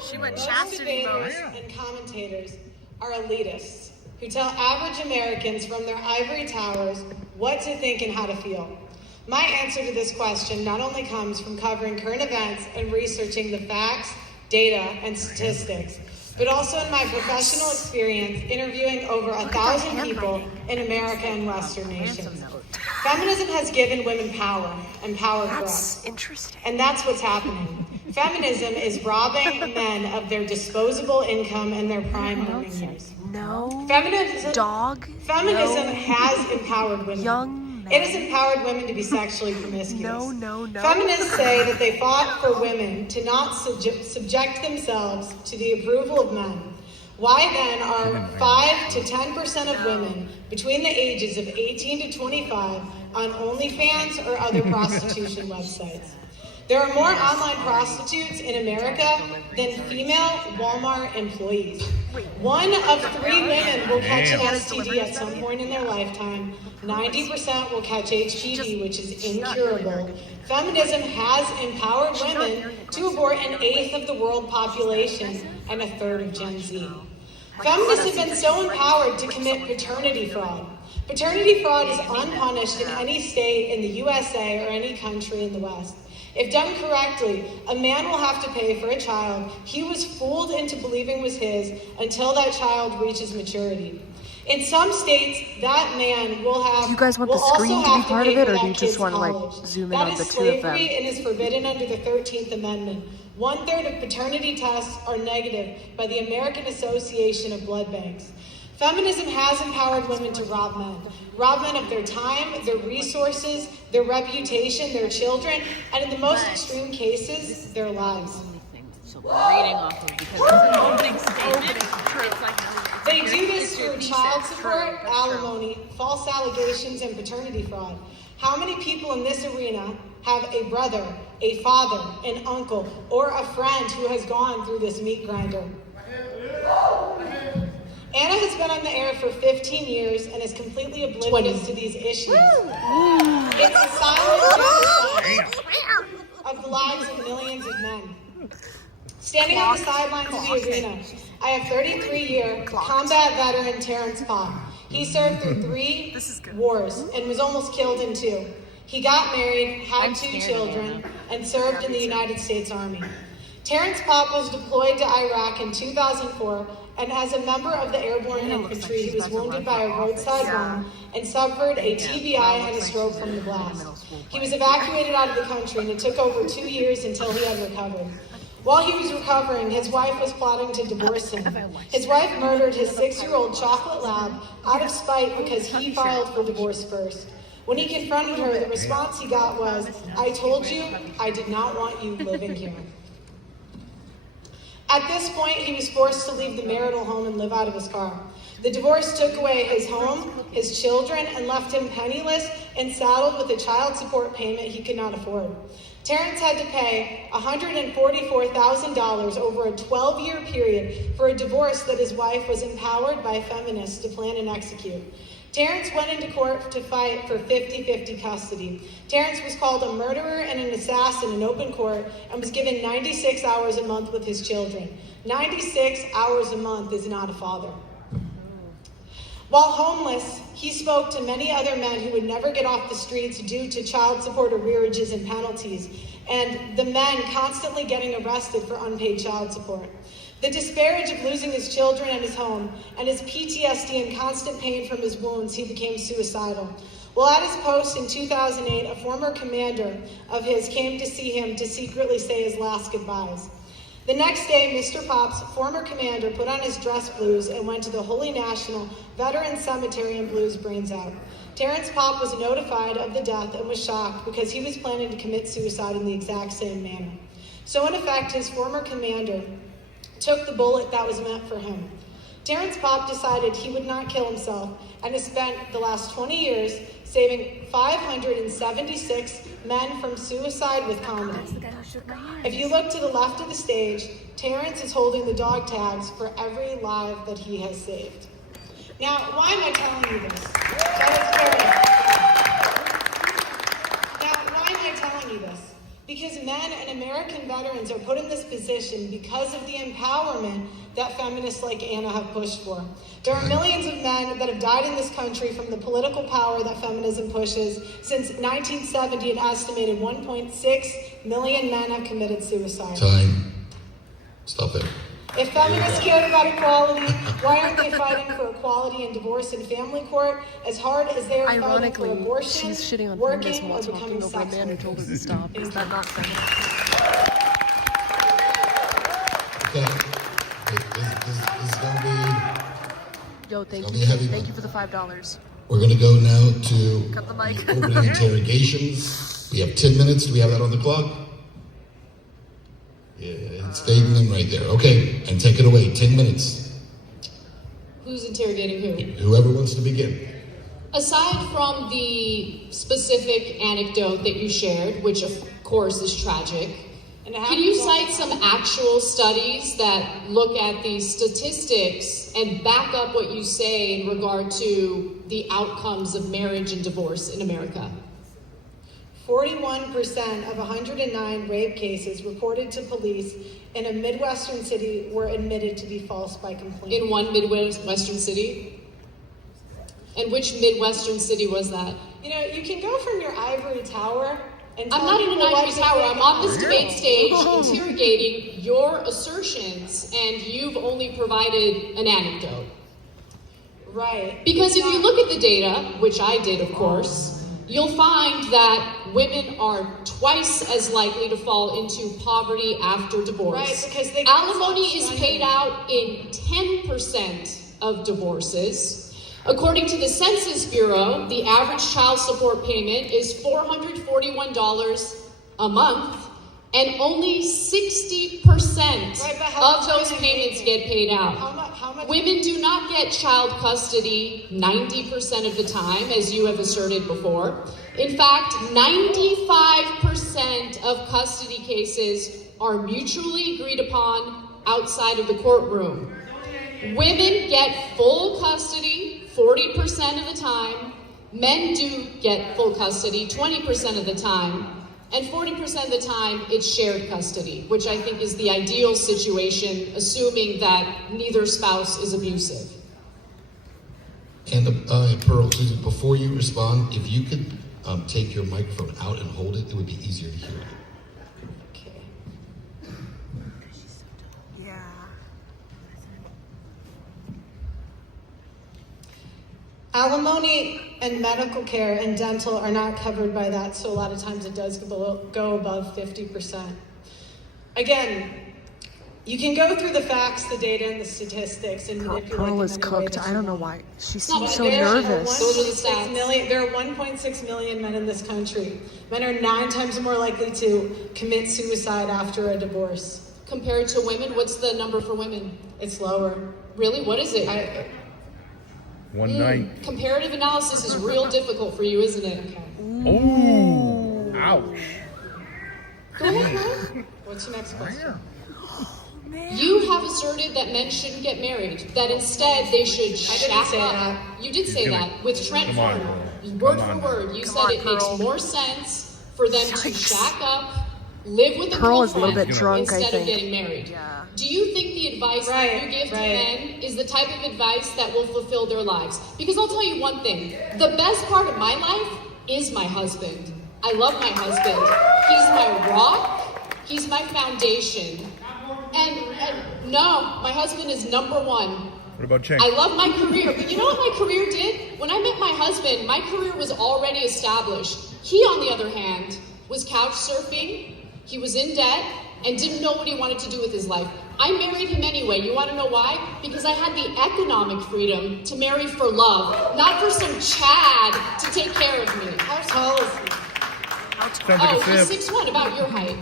She went chastity mode. And commentators are elitists who tell average Americans from their ivory towers what to think and how to feel. My answer to this question not only comes from covering current events and researching the facts, data, and statistics, but also in my professional experience interviewing over 1,000 people in America and Western nations. Feminism has given women power and power for us. Interesting. And that's what's happening. Feminism is robbing men of their disposable income and their prime earning years. No. Feminism No. has empowered women. Young men. It has empowered women to be sexually promiscuous. No. Feminists say that they fought for women to not subject themselves to the approval of men. Why then are 5 to 10% of women between the ages of 18 to 25 on OnlyFans or other prostitution websites? There are more online prostitutes in America than female Walmart employees. 1 of 3 women will catch an STD at some point in their lifetime. 90% will catch HPV, which is incurable. Feminism has empowered women to abort 1/8 of the world population and 1/3 of Gen Z. Feminists have been so empowered to commit paternity fraud. Paternity fraud is unpunished in any state in the USA or any country in the West. If done correctly, a man will have to pay for a child he was fooled into believing was his until that child reaches maturity. In some states, that man will have. Do you guys want the screen to be part of it, or do you just want to like zoom in on the two of them? That is slavery and is forbidden under the 13th Amendment. 1/3 of paternity tests are negative by the American Association of Blood Banks. Feminism has empowered women to rob men of their time, their resources, their reputation, their children, and in the most extreme cases, their lives. Reading off of because it's an opening statement. It's like they do this through child support, alimony, false allegations, and paternity fraud. How many people in this arena have a brother, a father, an uncle, or a friend who has gone through this meat grinder? Anna has been on the air for 15 years and is completely oblivious to these issues. It's a silent genocide of the lives of millions of men. Standing on the sidelines of the arena, I have 33-year combat veteran Terrence Pop. He served through 3 wars and was almost killed in 2. He got married, had 2 children, and served in the United States Army. Terrence Popp was deployed to Iraq in 2004, and as a member of the airborne infantry, he was wounded by a roadside bomb and suffered a TBI and a stroke from the blast. He was evacuated out of the country, and it took over 2 years until he had recovered. While he was recovering, his wife was plotting to divorce him. His wife murdered his 6-year-old chocolate lab out of spite because he filed for divorce first. When he confronted her, the response he got was, "I told you I did not want you living here." At this point, he was forced to leave the marital home and live out of his car. The divorce took away his home, his children, and left him penniless and saddled with a child support payment he could not afford. Terrence had to pay $144,000 over a 12-year period for a divorce that his wife was empowered by feminists to plan and execute. Terrence went into court to fight for 50-50 custody. Terrence was called a murderer and an assassin in open court and was given 96 hours a month with his children. 96 hours a month is not a father. While homeless, he spoke to many other men who would never get off the streets due to child support arrearages and penalties, and the men constantly getting arrested for unpaid child support. The disparage of losing his children and his home, and his PTSD and constant pain from his wounds, he became suicidal. While at his post in 2008, a former commander of his came to see him to secretly say his last goodbyes. The next day, Mr. Popp's former commander put on his dress blues and went to the Holy National Veteran Cemetery and blew his brains out. Terrence Popp was notified of the death and was shocked because he was planning to commit suicide in the exact same manner. So in effect, his former commander took the bullet that was meant for him. Terrence Popp decided he would not kill himself and has spent the last 20 years saving 576 men from suicide with comedy. If you look to the left of the stage, Terrence is holding the dog tags for every life that he has saved. Now, why am I telling you this? Now, why am I telling you this? Because men and American veterans are put in this position because of the empowerment that feminists like Anna have pushed for. There are millions of men that have died in this country from the political power that feminism pushes. Since 1970, an estimated 1.6 million men have committed suicide. Time. Stop it. If feminists cared about equality, why aren't they fighting for equality in divorce and family court as hard as they are fighting for abortion, she's shitting on working, feminism or while becoming talking over a sex man who told her to workers? stop. Is that not feminist? Okay. This is going to be... Yo, thank It'll be you. a heavy Thank one. you for the $5. We're going to go now to Cut the mic. the opening interrogations. We have 10 minutes. Do we have that on the clock? Yeah, it's fading in right there. Okay, and take it away. 10 minutes. Who's interrogating who? Whoever wants to begin. Aside from the specific anecdote that you shared, which of course is tragic, can you cite some actual studies that look at the statistics and back up what you say in regard to the outcomes of marriage and divorce in America? 41% of 109 rape cases reported to police in a Midwestern city were admitted to be false by complaint. In one Midwestern city? And which Midwestern city was that? You know, you can go from your ivory tower and I'm not in an ivory tower. I'm on this debate stage interrogating your assertions, and you've only provided an anecdote. Right. Because if you look at the data, which I did, of course, you'll find that women are twice as likely to fall into poverty after divorce. Right, because they alimony is paid out in 10% of divorces. According to the Census Bureau, the average child support payment is $441 a month, and only 60% of those payments get paid out. How much Women do not get child custody 90% of the time, as you have asserted before. In fact, 95% of custody cases are mutually agreed upon outside of the courtroom. Women get full custody 40% of the time. Men do get full custody 20% of the time. And 40% of the time, it's shared custody, which I think is the ideal situation, assuming that neither spouse is abusive. And Pearl, Susan, before you respond, if you could take your microphone out and hold it, it would be easier to hear you. Alimony and medical care and dental are not covered by that, so a lot of times it does go above 50%. Again, you can go through the facts, the data, and the statistics and manipulate them. Pearl is any way cooked. that I you don't know want. why she No, seems so there are nervous. 1.6 million. There are 1.6 million men in this country. Men are 9 times more likely to commit suicide after a divorce. Compared to women, what's the number for women? It's lower. Really? What is it? One night. Comparative analysis is real difficult for you, isn't it? Ooh. Ouch. Go ahead. What's your next question? You have asserted that men shouldn't get married, that instead they should shack say up. that. You did say that with Trent Come on, Former. Pearl. Word Come for on, word, you Come said on, it Pearl. makes more sense for them to Yikes. shack up, live with a Pearl is a girlfriend little bit drunk, I instead of think. getting married. Yeah. Do you think the advice that you give to men is the type of advice that will fulfill their lives? Because I'll tell you one thing, the best part of my life is my husband. I love my husband. He's my rock, he's my foundation. And no, my husband is number one. What about Chen? I love my career, but you know what my career did? When I met my husband, my career was already established. He, on the other hand, was couch surfing, he was in debt, and didn't know what he wanted to do with his life. I married him anyway. You want to know why? Because I had the economic freedom to marry for love, not for some Chad to take care of me. How tall is he? Sounds like a He's sip. 6'1", about your height.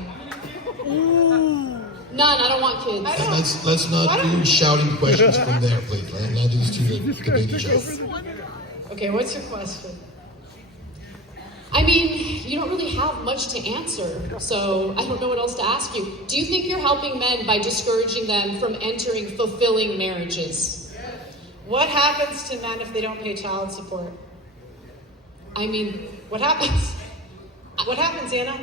None, I don't want kids. Let's not do shouting questions from there, please. Let's not do this to debate each other. Okay, what's your question? I mean, you don't really have much to answer, so I don't know what else to ask you. Do you think you're helping men by discouraging them from entering fulfilling marriages? What happens to men if they don't pay child support? I mean, What happens? What happens, Anna?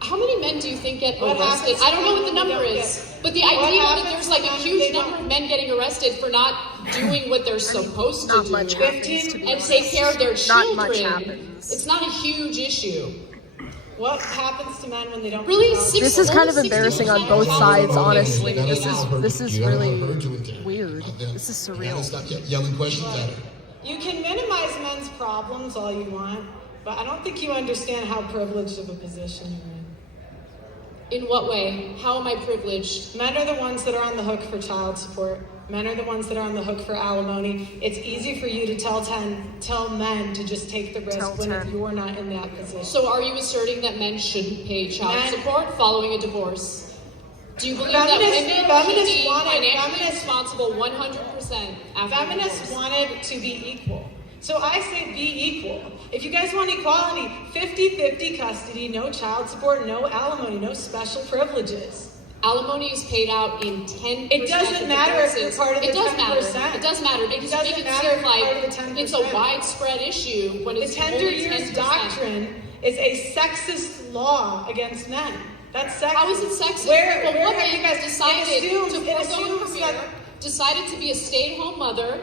how many men do you think get What arrested? happens I don't know when what the they number don't is, get- but the What idea that happens there's like a when huge they number don't- of men getting arrested for not doing what they're supposed to Not do much happens, to be and take care of their Not children, much happens. it's not a huge issue. What happens to men when they don't Really, pay child support? This is kind of embarrassing on both sides, honestly. You This is gotta allow really her to interject. weird. This is You gotta surreal. stop yelling questions at her. You can minimize men's problems all you want, but I don't think you understand how privileged of a position you're in. In what way? How am I privileged? Men are the ones that are on the hook for child support. Men are the ones that are on the hook for alimony. It's easy for you to tell men to just take the risk when you're not in that position. So are you asserting that men shouldn't pay child Men- support following a divorce? Do you believe Feminists- that women feminists should be wanted- financially feminists- responsible 100% after Feminists divorce? wanted to be equal. So I say be equal. If you guys want equality, 50-50 custody, no child support, no alimony, no special privileges. Alimony is paid out in 10%. It doesn't of matter if you're divorces. part of the It does 10%. matter. It does matter because It doesn't you make it matter if seem you're part of like the 10%. it's a widespread issue when The it's tender only years 10%. doctrine is a sexist law against men. That's sexist. How is it sexist? Where Well, have woman you guys decided it assumes, to it forego a assumes career, that decided to be a stay-at-home mother,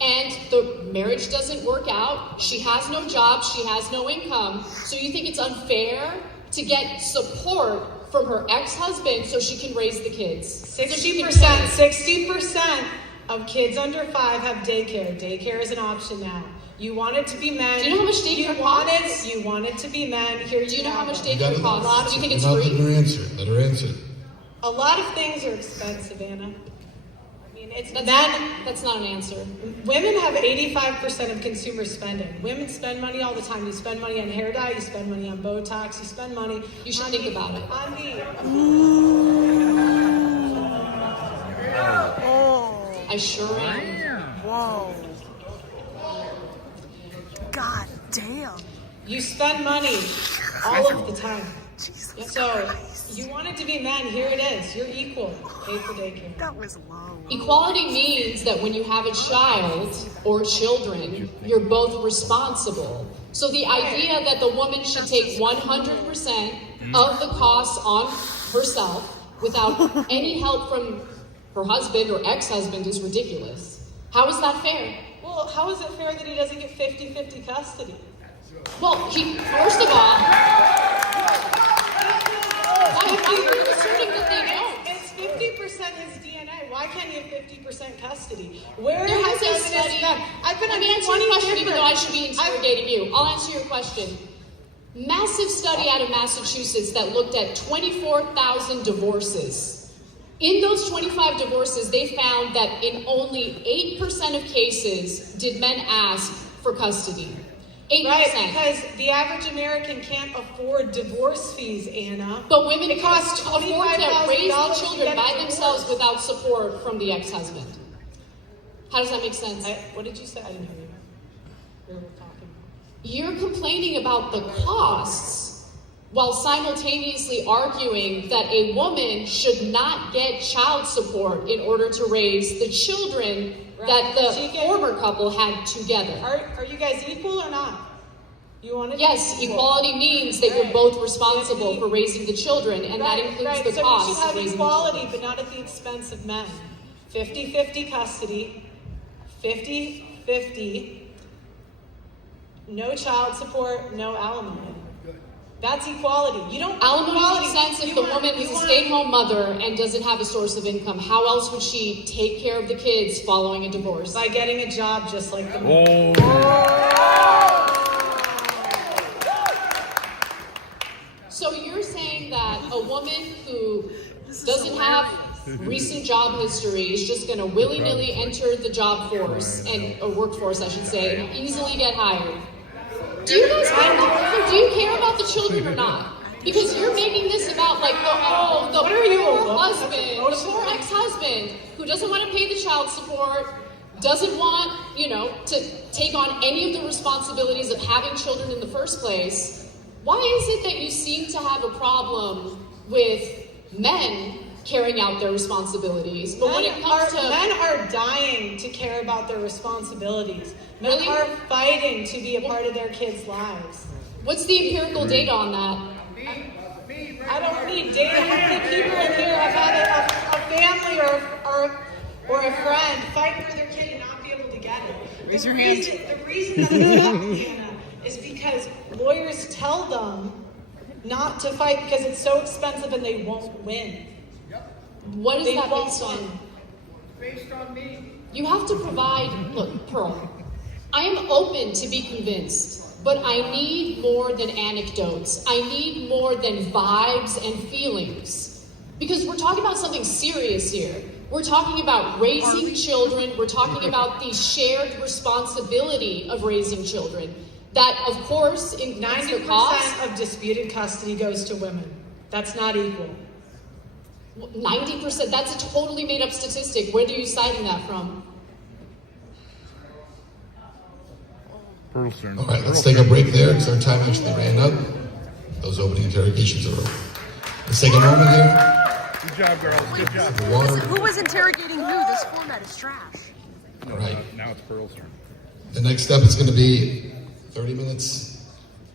and the marriage doesn't work out. She has no job. She has no income. So you think it's unfair to get support from her ex-husband so she can raise the kids? 60% of kids under 5 have daycare. Daycare is an option now. You wanted to be men. Do you know how much daycare costs? You wanted to be men. Here Do you know how much You gotta daycare costs? Do you think it's You're not free? letting her answer. Let her answer. A lot of things are expensive, Anna. I mean, it's That's not an answer. Women have 85% of consumer spending. Women spend money all the time. You spend money on hair dye, you spend money on Botox, you spend money. You should think about it. On the I sure am. Whoa. God damn. You spend money all of the time. So you wanted to be men, here it is. You're equal. Pay for daycare. That was low. Equality means that when you have a child or children, you're both responsible. So the idea that the woman should take 100% of the costs on herself without any help from her husband or ex-husband is ridiculous. How is that fair? Well, how is it fair that he doesn't get 50-50 custody? Well, first of all, why are you asserting that they don't? It's 50% his DNA. Why can't you have 50% custody? Where There has has been a feminist study. men? I've been Let on me answer your 20 question, even though I should be different- interrogating you. I'll answer your question. Massive study out of Massachusetts that looked at 24,000 divorces. In those 25 divorces, they found that in only 8% of cases did men ask for custody. 8%. Right, because the average American can't afford divorce fees, Anna. But women it costs afford to raise the $25,000 to children get by a themselves divorce. without support from the ex-husband. How does that make sense? What did you say? I didn't hear you. We were talking. You're complaining about the costs while simultaneously arguing that a woman should not get child support in order to raise the children that the former couple had together. Are you guys equal or not? You want to Yes, equality means that you're both responsible for raising the children, and that includes the so cost we should of have raising equality, but not at the expense of men. 50-50 custody, 50-50, no child support, no alimony. That's equality. You don't Alimony makes sense if the woman is a stay-at-home mother and doesn't have a source of income. How else would she take care of the kids following a divorce? By getting a job just like the man. So you're saying that a woman who doesn't have recent job history is just going to willy-nilly enter the job force or workforce, I should say, and easily get hired? Do you guys care about, do you care about the children or not? Because you're making this about like the poor husband, the poor ex-husband who doesn't want to pay the child support, doesn't want, to take on any of the responsibilities of having children in the first place. Why is it that you seem to have a problem with men carrying out their responsibilities? But when it comes to men are dying to care about their responsibilities. Men are fighting to be a part of their kids' lives. What's the empirical data on that? I don't need data. How many people in here have had a family or a friend fight for their kid and not be able to get it? Raise your hand. The reason that happens, Anna, is because lawyers tell them not to fight because it's so expensive and they won't win. What is They that won't based on? win. Based on me. You have to provide, look, Pearl, I am open to be convinced, but I need more than anecdotes. I need more than vibes and feelings. Because we're talking about something serious here. We're talking about raising children. We're talking about the shared responsibility of raising children. That, of course, includes the cost. 90% of disputed custody goes to women. That's not equal. 90%, that's a totally made up statistic. Where are you citing that from? All right, let's take a break there because our time actually ran up. Those opening interrogations are over. Let's take a moment here. Good job, girls. Good job. Who was interrogating who? This format is trash. All right. Now it's Pearl's turn. The next step is going to be 30 minutes.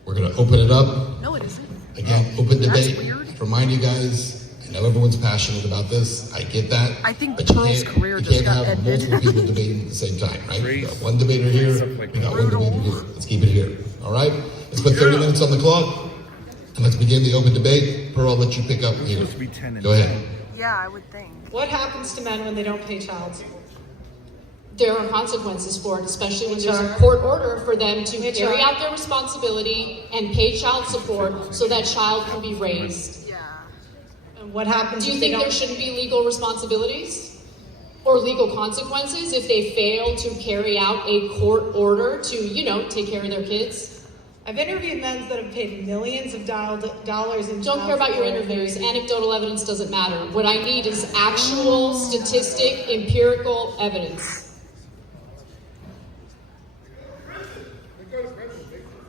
We're going to open it up. No, it isn't. Again, open That's debate. weird. Remind you guys, I know everyone's passionate about this. I get that. I think but you Pearl's can't- career you just can't got have ended. multiple people debating at the same time, right? We got one debater here. We got one debater here. Let's keep it here. All right? Let's put 30 minutes on the clock. And let's begin the open debate. Pearl, I'll let you pick up here. Go ahead. Yeah, I would think. What happens to men when they don't pay child support? There are consequences for it, especially when Which there's a are? court order for them to Which carry are? out their responsibility and pay child support so that child can be raised. Yeah. And what happens Do you if they think there don't? shouldn't be legal responsibilities or legal consequences if they fail to carry out a court order to, take care of their kids? I've interviewed men that have paid millions of dollars in Don't child care about your support. interviews. Anecdotal evidence doesn't matter. What I need is actual statistic, empirical evidence.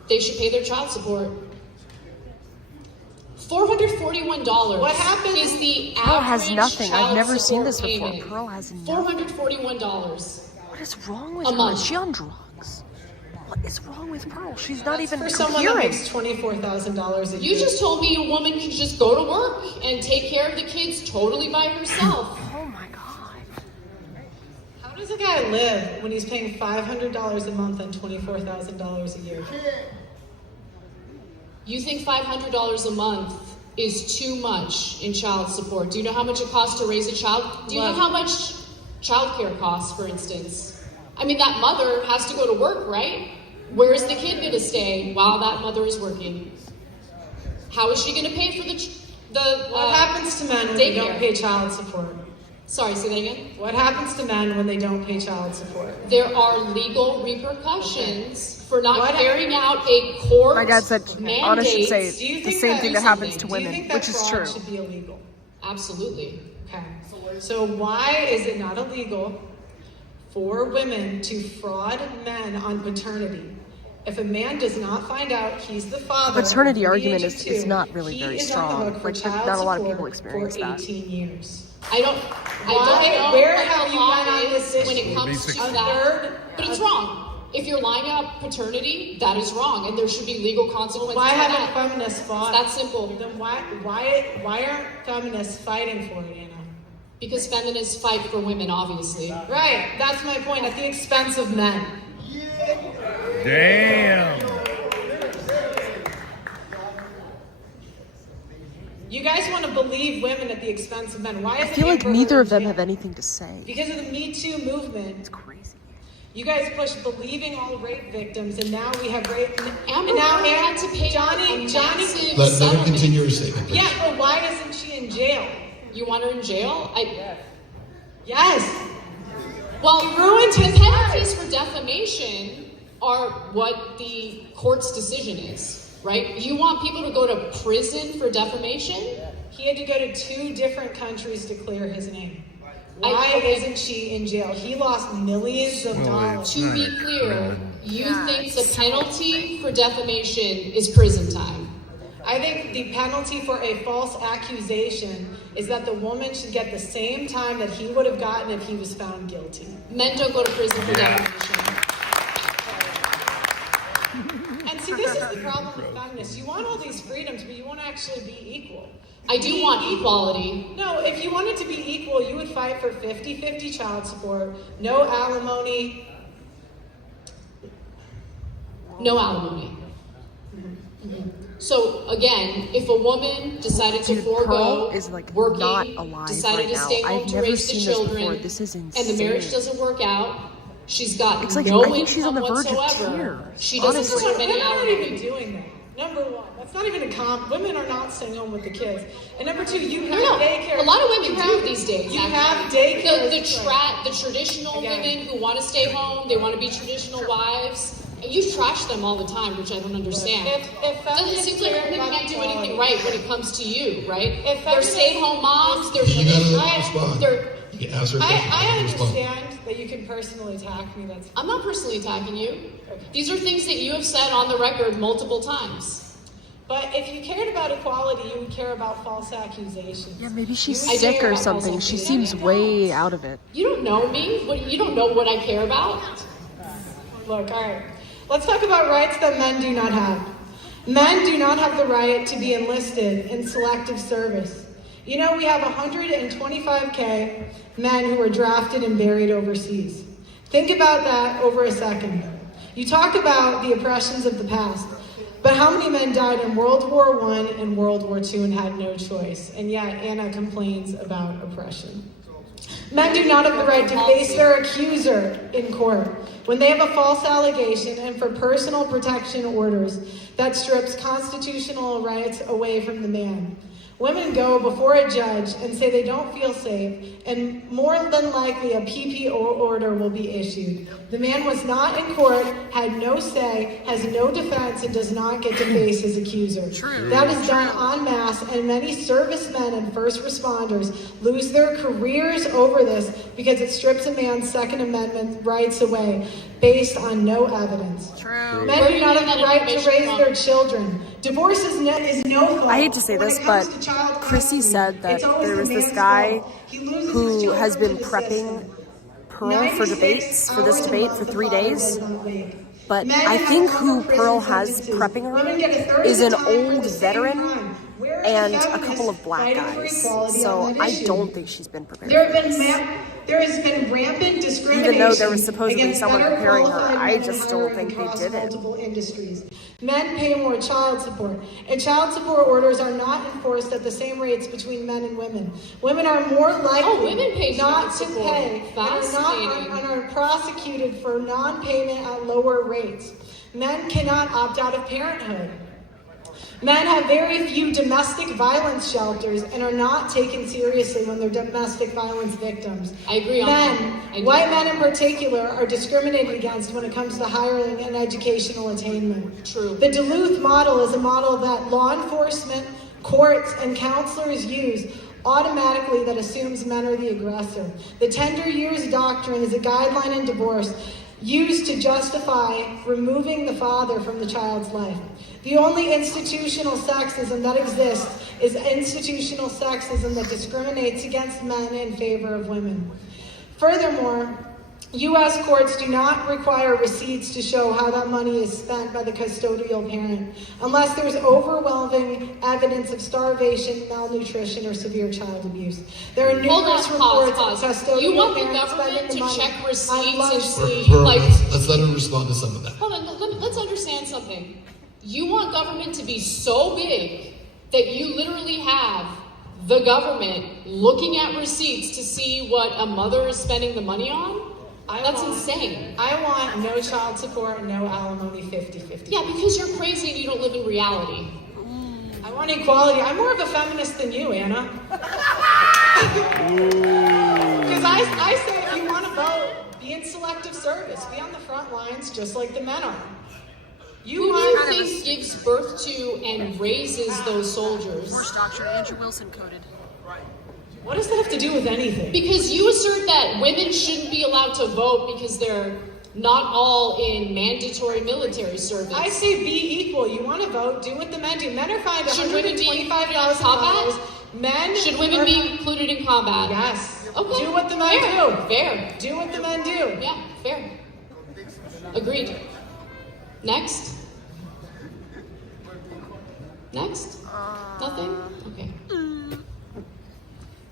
They should pay their child support. $441 What happens? is the Pearl average has nothing. I've child never seen this support before. payment. Pearl has nothing. $441. What is wrong with A her? month. Is she on drugs? What is wrong with Pearl? She's not even For someone that coherent. makes $24,000 a year. You just told me a woman can just go to work and take care of the kids totally by herself. Oh my god. How does a guy live when he's paying $500 a month and $24,000 a year? You think $500 a month is too much in child support? Do you know how much it costs to raise a child? Do you know how much childcare costs, for instance. I mean, that mother has to go to work, right? Where is the kid going to stay while that mother is working? How is she going to pay for what happens to men when they don't daycare? pay child support? Sorry, say that again? What happens to men when they don't pay child support? There are legal repercussions for not carrying out a court My dad said mandate. Anna should say Do you the think same thing that happens to Do you women, think that which is fraud true. should be illegal? Absolutely. Okay. So why is it not illegal for women to fraud men on paternity? If a man does not find out he's the father, The paternity at the argument age of is 2, not really he very is on the strong. hook for Like, child not a lot of support people experience for that. 18 years. I don't know Where what have the you law been on is this when issue? it comes to A that. third- But it's wrong. If you're lying about paternity, that is wrong, and there should be legal consequences Why for haven't that. feminists fought? It's that simple. Then why aren't feminists fighting for it, Anna? Because feminists fight for women, obviously. Right, that's my point, at the expense of men. Damn. You guys want to believe women at the expense of men. Why is I feel like neither of them have anything to say. Because of the Me Too movement. It's crazy. You guys pushed believing all rape victims, and now we have rape. Amber And now Heard had to pay Johnny. Let him continue his statement, please. Yeah, but why isn't she in jail? You want her in jail? Yes. Well, You ruined the his penalties for defamation are what the court's decision is, right? You want people to go to prison for defamation? He had to go to 2 different countries to clear his name. Why isn't she in jail? He lost millions of dollars. To be clear, you think the penalty for defamation is prison time? I think the penalty for a false accusation is that the woman should get the same time that he would have gotten if he was found guilty. Men don't go to prison for defamation. And see, this is the problem with feminists. You want all these freedoms, but you won't actually be equal. I do want equality. No, if you wanted to be equal, you would fight for 50-50 child support, no alimony. No alimony. So again, if a woman decided to forego Pearl is like working, not alive decided right to now. stay home I've to never raise the seen this children, before. This is and the insane. marriage doesn't work out, she's got It's like, no I think she's on income the verge of whatsoever. tears, She doesn't honestly. deserve any Women aren't even alimony. doing that. Number one, that's not even a women are not staying home with the kids. And number two, you have No, daycare. a lot of women You do have- these days. You actually. have daycare. The traditional women who want to stay home, they want to be traditional wives. You trash them all the time, which I don't understand. It seems like women can't do anything right when it comes to you, right? They're stay-at-home moms. They're You gotta respond. You can ask her a question. I you can respond. understand that you can personally attack me. That's I'm not personally attacking you. These are things that you have said on the record multiple times. But if you cared about equality, you would care about false accusations. Yeah, maybe she's I sick care or about something. false She accusations. seems way out of it. You don't know me. You don't know what I care about. Look, all right. Let's talk about rights that men do not have. Men do not have the right to be enlisted in selective service. You know, we have 125K men who were drafted and buried overseas. Think about that over a second. You talk about the oppressions of the past, but how many men died in World War I and World War II and had no choice? And yet Anna complains about oppression. Men do not have the right to face their accuser in court when they have a false allegation and for personal protection orders that strips constitutional rights away from the man. Women go before a judge and say they don't feel safe, and more than likely a PP order will be issued. The man was not in court, had no say, has no defense, and does not get to face his accuser. True. That is done en masse, and many servicemen and first responders lose their careers over this because it strips a man's Second Amendment rights away based on no evidence. True. Men do not have the right to raise their children. Divorce is no fault. I hate to say this, but Chrissie said that there was this guy who has been prepping Pearl for debates, for this debate for 3 days. But I think who Pearl has prepping her is an old veteran and a couple of black guys. So I don't think she's been prepared for this. There has been rampant discrimination. Even though there was supposedly against someone better preparing her, qualified I women just hired don't think in they did it. multiple industries. Men pay more child support, and child support orders are not enforced at the same rates between men and women. Women are more likely women pay not to child support. pay and are prosecuted for non-payment at lower rates. Men cannot opt out of parenthood. Men have very few domestic violence shelters and are not taken seriously when they're domestic violence victims. I agree on that. White men in particular, are discriminated against when it comes to hiring and educational attainment. True. The Duluth model is a model that law enforcement, courts, and counselors use automatically that assumes men are the aggressor. The tender years doctrine is a guideline in divorce used to justify removing the father from the child's life. The only institutional sexism that exists is institutional sexism that discriminates against men in favor of women. Furthermore, U.S. courts do not require receipts to show how that money is spent by the custodial parent, unless there's overwhelming evidence of starvation, malnutrition, or severe child abuse. There are numerous reports of custodial You want the parents spending government the to money check on receipts lunch and see, Pearl, like, let's let him respond to some of that. hold on, let's understand something. You want government to be so big that you literally have the government looking at receipts to see what a mother is spending the money on? That's insane. I want no child support, no alimony, 50-50. Yeah, because you're crazy and you don't live in reality. I want equality. I'm more of a feminist than you, Anna. Because I say if you want to vote, be in selective service. Be on the front lines just like the men are. Who do you think gives birth to and raises those soldiers? Horse doctor Andrew Wilson coded. What does that have to do with anything? Because you assert that women shouldn't be allowed to vote because they're not all in mandatory military service. I say be equal. You want to vote, do what the men do. Men are fined Should women be included in $125,000. combat? Men Should women be included in combat? Yes. Okay. Do what the men Fair. do. Fair. Do what the men do. Yeah, fair. Agreed. Next? Next? Nothing? Okay.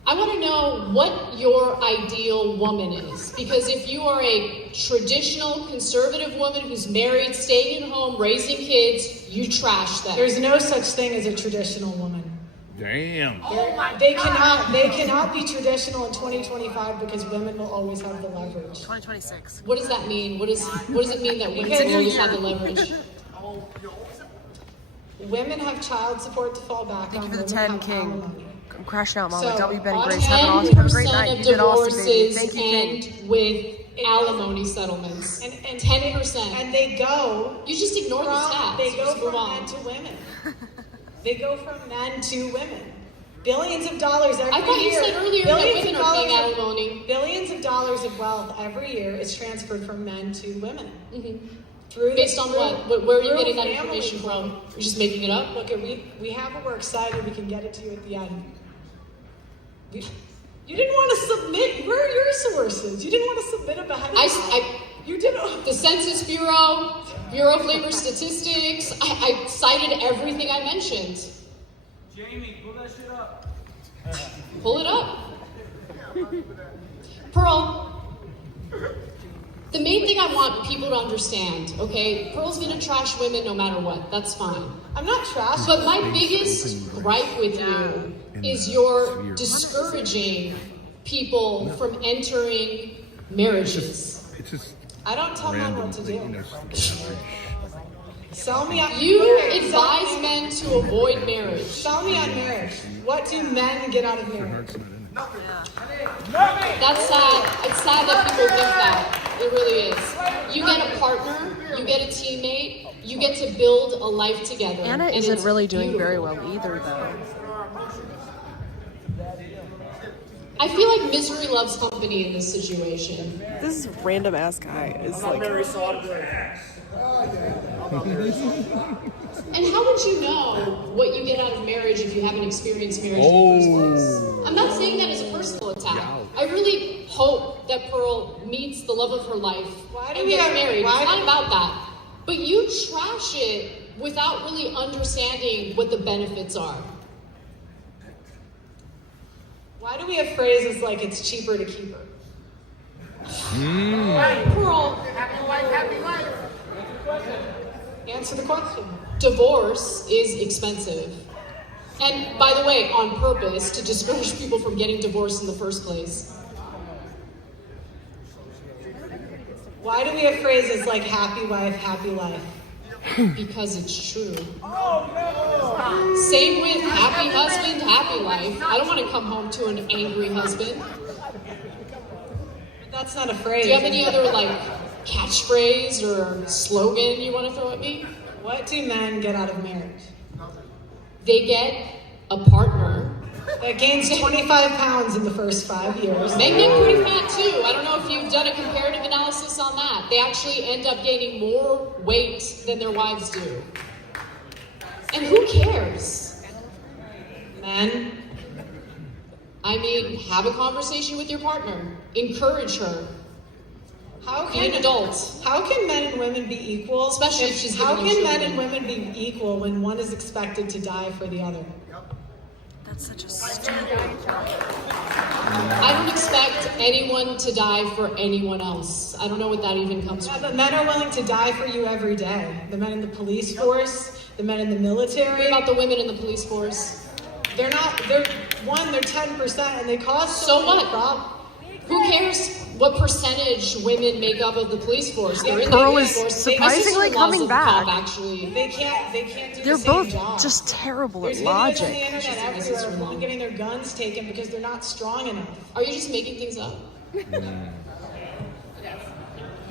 I want to know what your ideal woman is. Because if you are a traditional conservative woman who's married, staying at home, raising kids, you trash them. There's no such thing as a traditional woman. Damn. They cannot be traditional in 2025 because women will always have the leverage. 2026. What does that mean? What does it mean that women will always have the leverage? Women have child support to fall back on. Thank you for the Women 10, have King. alimony. I'm crashing out, Mom. So, W. Betty on Grace. Have an awesome, have a great 10% night. of You did awesome, baby. divorces Thank you, King. end with alimony settlements. And 10%. And they go. You just ignore the stats. They go Just move from on. men to women. They go from men to women. Billions of dollars every year. I thought you said earlier that Billions women of are paying dollars- alimony. Billions of dollars of wealth every year is transferred from men to women. Mm-hmm. Based on what? Where are you getting that family information flow. from? You're just making it up? Look, we have it. We're excited. We can get it to you at the end. You didn't want to submit. Where are your sources? You didn't want to submit about how you did. The Census Bureau, Bureau of Labor Statistics. I cited everything I mentioned. Jamie, pull that shit up. Pull it up. Pearl, the main thing I want people to understand, okay? Pearl's gonna trash women no matter what. That's fine. I'm not trash. But my biggest gripe with you is you're discouraging people from entering marriages. It's just I don't tell men what to do. Sell me on. You Okay, advise sell me- men to avoid marriage. Sell me on marriage. What do men get out of marriage? That's sad. It's sad that people think that. It really is. You get a partner, you get a teammate, you get to build a life together. Anna and isn't it's really doing beautiful. very well either, though. I feel like misery loves company in this situation. This random ass guy is like. And how would you know what you get out of marriage if you haven't experienced marriage in the first place? I'm not saying that as a personal attack. I really hope that Pearl meets the love of her life and gets married. It's not about that. But you trash it without really understanding what the benefits are. Why do we have phrases like it's cheaper to keep her? Pearl. Answer answer the question. Divorce is expensive. And by the way, on purpose, to discourage people from getting divorced in the first place. Why do we have phrases like happy wife, happy life? Because it's true. Same with happy husband, happy life. I don't want to come home to an angry husband. That's not a phrase. Do you have any other like catchphrase or slogan you want to throw at me? What do men get out of marriage? They get a partner that gains 25 pounds in the first 5 years. Men get pretty fat too. I don't know if you've done a comparative analysis on that. They actually end up gaining more weight than their wives do. And who cares? Men? I mean, have a conversation with your partner. Encourage her. Be an adult. How can men and women be equal? Especially if she's How giving you can men children. and women be equal when one is expected to die for the other? That's such a stupid. I don't expect anyone to die for anyone else. I don't know what that even comes from. But men are willing to die for you every day. The men in the police force, the men in the military. What about the women in the police force? They're 10% and they cause So what? Who cares what percentage women make up of the police force? They're in the Pearl police is force. surprisingly coming back. Actually, they can't do They're the same both job. just terrible at There's videos on logic. the internet everywhere of women getting their guns taken because they're not strong enough. Are you just making things up?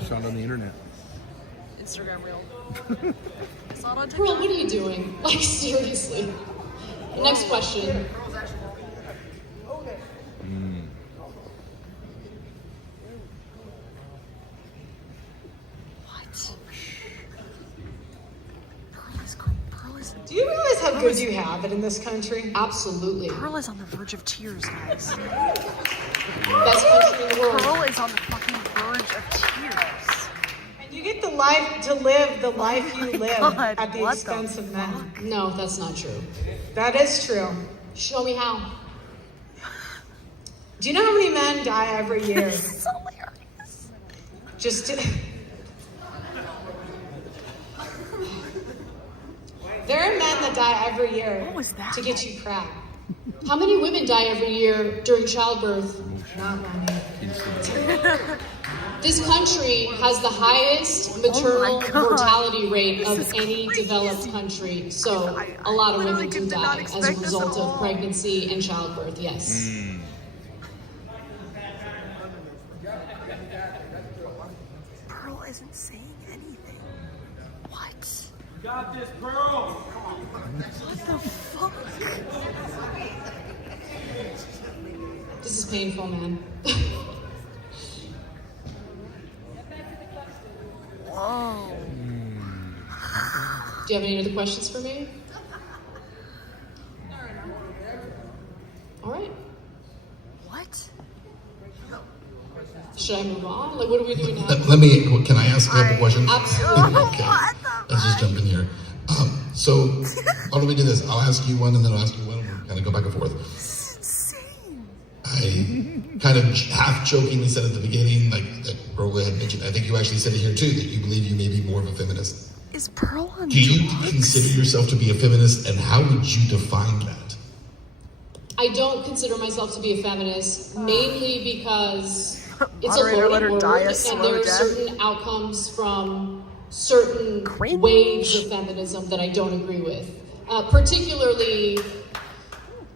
Found on the internet. Instagram reel. It's not on TikTok. Pearl, what are you doing? Like, seriously. Next question. Do you realize how good you have it in this country? Absolutely. Pearl is on the verge of tears, guys. Best country in the world. Pearl is on the fucking verge of tears. And you get to live the life you live God, at the what expense of men. No, that's not true. That is true. Show me how. Do you know how many men die every year? This is hilarious. There are men that die every year to get you proud. How many women die every year during childbirth? Not many. This country has the highest maternal mortality rate of any developed country. So a lot of women do die as a result of pregnancy and childbirth, yes. Pearl isn't saying anything. What? You got this, Pearl. What the fuck? This is painful, man. Whoa. Do you have any other questions for me? All right. What? Should I move on? Like, what are we doing now? Can I ask a couple questions? Absolutely. Okay, let's just jump in here. So, why don't we do this? I'll ask you one and then I'll ask you one and we'll kind of go back and forth. I kind of half jokingly said at the beginning, like that Pearl had mentioned, I think you actually said it here too, that you believe you may be more of a feminist. Is Pearl on Do you drugs? consider yourself to be a feminist, and how would you define that? I don't consider myself to be a feminist, mainly because it's Moderator, a let her loaded die a word, slow and there are death. certain outcomes from certain waves of feminism that I don't agree with. Particularly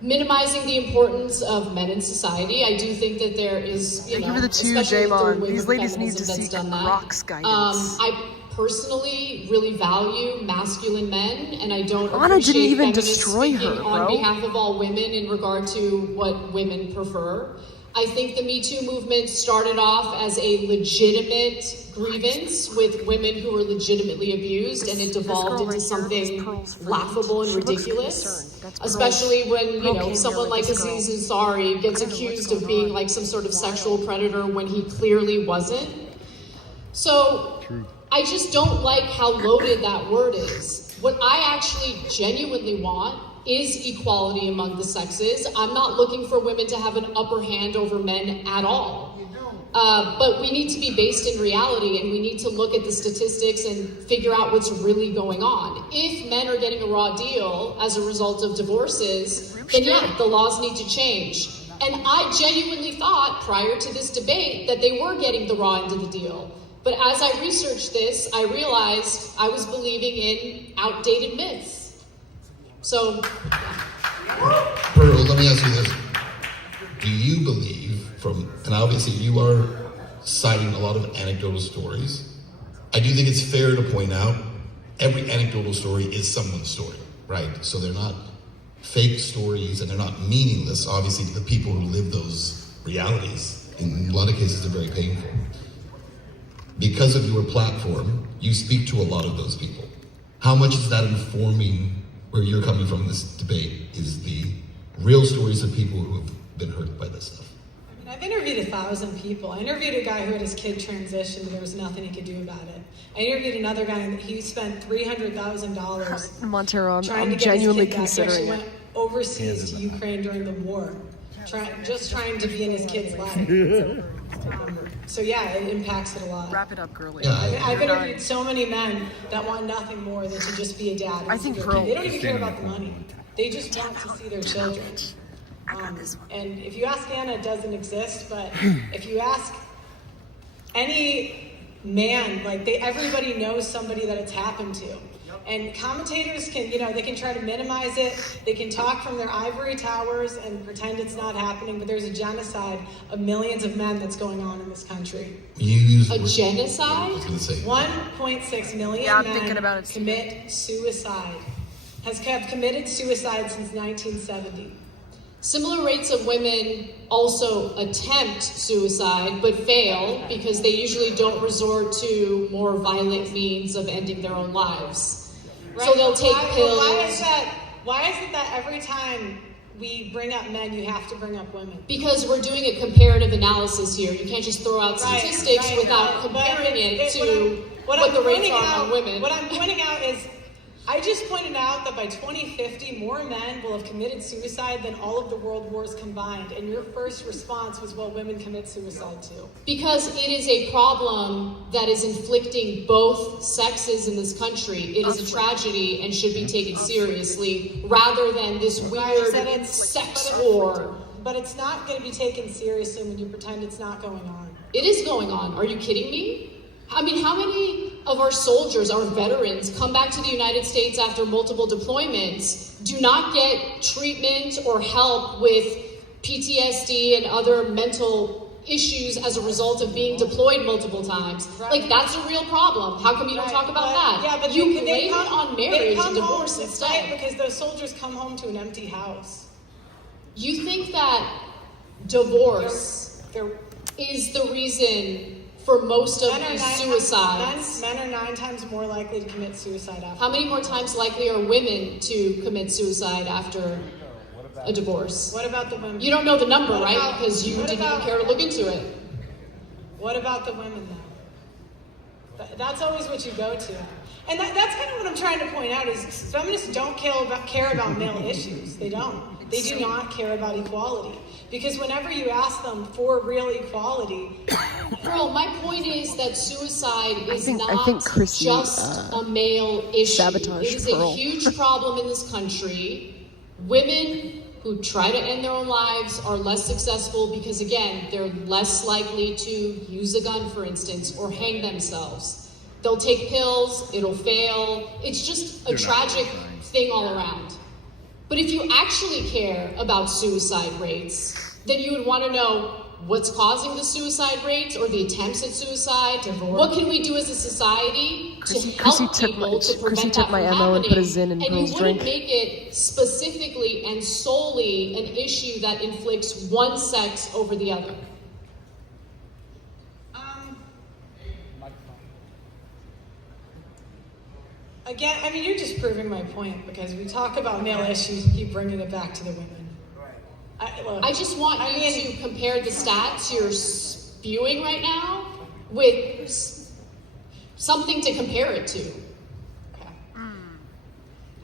minimizing the importance of men in society. I do think that there is, Thank you for the two, especially the third Jamon. wave These of ladies need to feminism that's seek done that. Crocs guidance. I personally really value masculine men, and I don't Anna appreciate didn't even feminists destroy her, speaking on bro. behalf of all women in regard to what women prefer. I think the Me Too movement started off as a legitimate grievance with women who were legitimately abused, and it devolved into something laughable and ridiculous. Especially when, someone like Aziz Ansari gets accused of being like some sort of sexual predator when he clearly wasn't. So I just don't like how loaded that word is. What I actually genuinely want is equality among the sexes. I'm not looking for women to have an upper hand over men at all. But we need to be based in reality, and we need to look at the statistics and figure out what's really going on. If men are getting a raw deal as a result of divorces, then yeah, the laws need to change. And I genuinely thought prior to this debate that they were getting the raw end of the deal. But as I researched this, I realized I was believing in outdated myths. So, Pearl, let me ask you this. Do you believe and obviously you are citing a lot of anecdotal stories. I do think it's fair to point out every anecdotal story is someone's story, right? So they're not fake stories and they're not meaningless. Obviously, the people who live those realities, in a lot of cases, are very painful. Because of your platform, you speak to a lot of those people. How much is that informing where you're coming from in this debate? Is the real stories of people who have been hurt by this stuff? I've interviewed 1,000 people. I interviewed a guy who had his kid transition and there was nothing he could do about it. I interviewed another guy and he spent $300,000 Montero, trying to I'm get genuinely his kid back. He considering actually it. went overseas to Ukraine during the war, just trying to be in his kid's life. So yeah, it impacts it a lot. Wrap it up, girly. I've interviewed so many men that want nothing more than to just be a dad. I think they don't even care about the money. They just want to see their children. And if you ask Anna, it doesn't exist, but if you ask any man, everybody knows somebody that it's happened to. And commentators can, they can try to minimize it. They can talk from their ivory towers and pretend it's not happening, but there's a genocide of millions of men that's going on in this country. A genocide? 1.6 million men commit suicide. Have committed suicide since 1970. Similar rates of women also attempt suicide, but fail because they usually don't resort to more violent means of ending their own lives. Right. So they'll take pills. Why is it that every time we bring up men, you have to bring up women? Because we're doing a comparative analysis here. You can't just throw out statistics without comparing it to what the rates are on women. What I'm pointing out is, I just pointed out that by 2050, more men will have committed suicide than all of the world wars combined. And your first response was, well, women commit suicide too. Because it is a problem that is inflicting both sexes in this country. It is a tragedy and should be taken seriously rather than this weird sex war. But it's not going to be taken seriously when you pretend it's not going on. It is going on. Are you kidding me? I mean, how many of our soldiers, our veterans, come back to the United States after multiple deployments, do not get treatment or help with PTSD and other mental issues as a result of being deployed multiple times? Right. That's a real problem. How come you don't talk about that? Yeah, but you blame it on marriage and divorce instead. Right, because those soldiers come home to an empty house. You think that divorce is the reason for most of these suicides? Men are 9 times more likely to commit suicide after. How many more times likely are women to commit suicide after a divorce? What about the women? You don't know the number, right? Because you didn't even care to look into it. What about the women, though? That's always what you go to. And that's kind of what I'm trying to point out is feminists don't care about male issues. They don't. They do not care about equality. Because whenever you ask them for real equality... Girl, my point is that suicide is not Chrissie, just a male issue. Sabotaged it is a huge problem in this country. Women who try to end their own lives are less successful because, again, they're less likely to use a gun, for instance, or hang themselves. They'll take pills, it'll fail. It's just a tragic thing all around. But if you actually care about suicide rates, then you would want to know what's causing the suicide rates or the attempts at suicide. What can we do as a society to help people to prevent that from happening? and put a Zin in and Pearl's you drink. wouldn't make it specifically and solely an issue that inflicts one sex over the other. Again, I mean, you're just proving my point because we talk about male issues and keep bringing it back to the women. I just want you to compare the stats you're spewing right now with something to compare it to.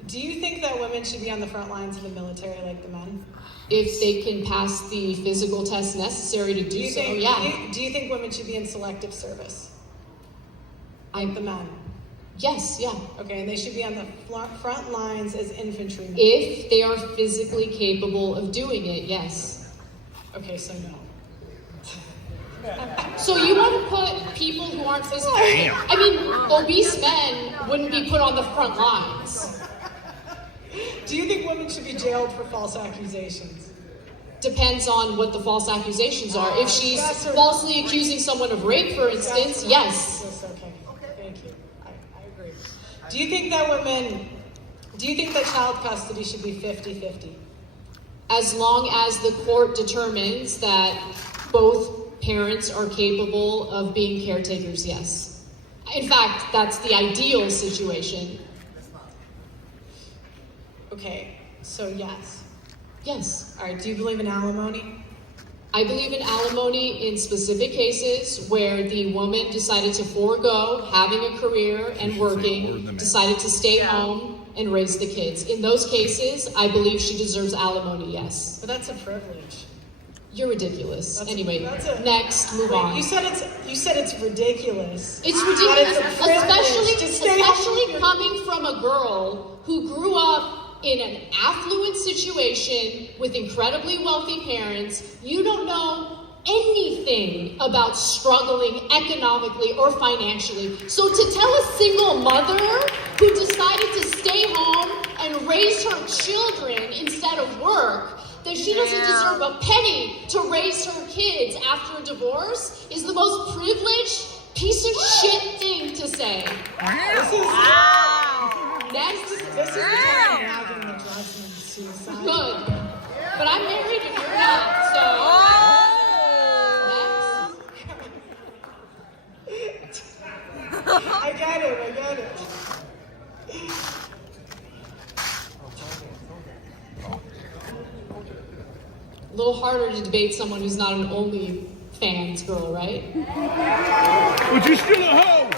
Do you think that women should be on the front lines of the military like the men? If they can pass the physical test necessary to do so, yeah. Do you think women should be in selective service? Like the men? Yes, yeah. Okay, and they should be on the front lines as infantrymen? If they are physically capable of doing it, yes. Okay, so no. So you want to put people who aren't physically... I mean, obese men wouldn't be put on the front lines. Do you think women should be jailed for false accusations? Depends on what the false accusations are. If she's falsely accusing someone of rape, for instance, yes. That's okay. Thank you. I agree. Do you think that child custody should be 50-50? As long as the court determines that both parents are capable of being caretakers, yes. In fact, that's the ideal situation. Okay, so yes. Yes. All right, do you believe in alimony? I believe in alimony in specific cases where the woman decided to forego having a career and working, decided to stay home and raise the kids. In those cases, I believe she deserves alimony, yes. But that's a privilege. You're ridiculous. Anyway, next, move on. You said it's ridiculous. It's ridiculous, especially coming from a girl who grew up in an affluent situation with incredibly wealthy parents. You don't know anything about struggling economically or financially. So to tell a single mother who decided to stay home and raise her children instead of work that she doesn't deserve a penny to raise her kids after a divorce is the most privileged piece of shit thing to say. Next. This is the kind of nagging that drives me to suicide. Good. But I'm married and you're not, so... I get it. A little harder to debate someone who's not an OnlyFans girl, right? But you're still a hoe!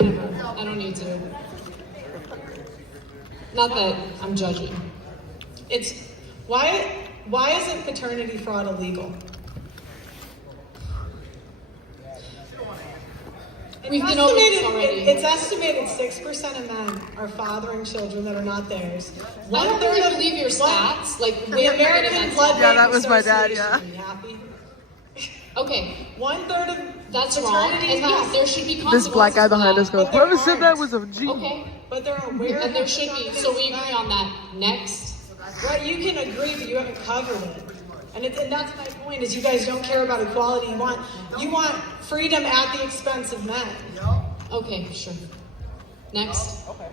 Never. I don't need to. Not that I'm judging. It's why isn't paternity fraud illegal? We've been over this already. It's estimated 6% of men are fathering children that are not theirs. I don't really believe your stats. Like, the American Blood Yeah, that was my dad, yeah. Are you happy? Okay. 1/3 of that's wrong. And yes, there should be consequences. This black guy behind us goes, whoever said that was a G. Okay. But there are aware. And there should be. So we agree on that. Next. Right, you can agree, but you haven't covered it. And that's my point, is you guys don't care about equality. You want freedom at the expense of men. Okay, sure. Next. Okay.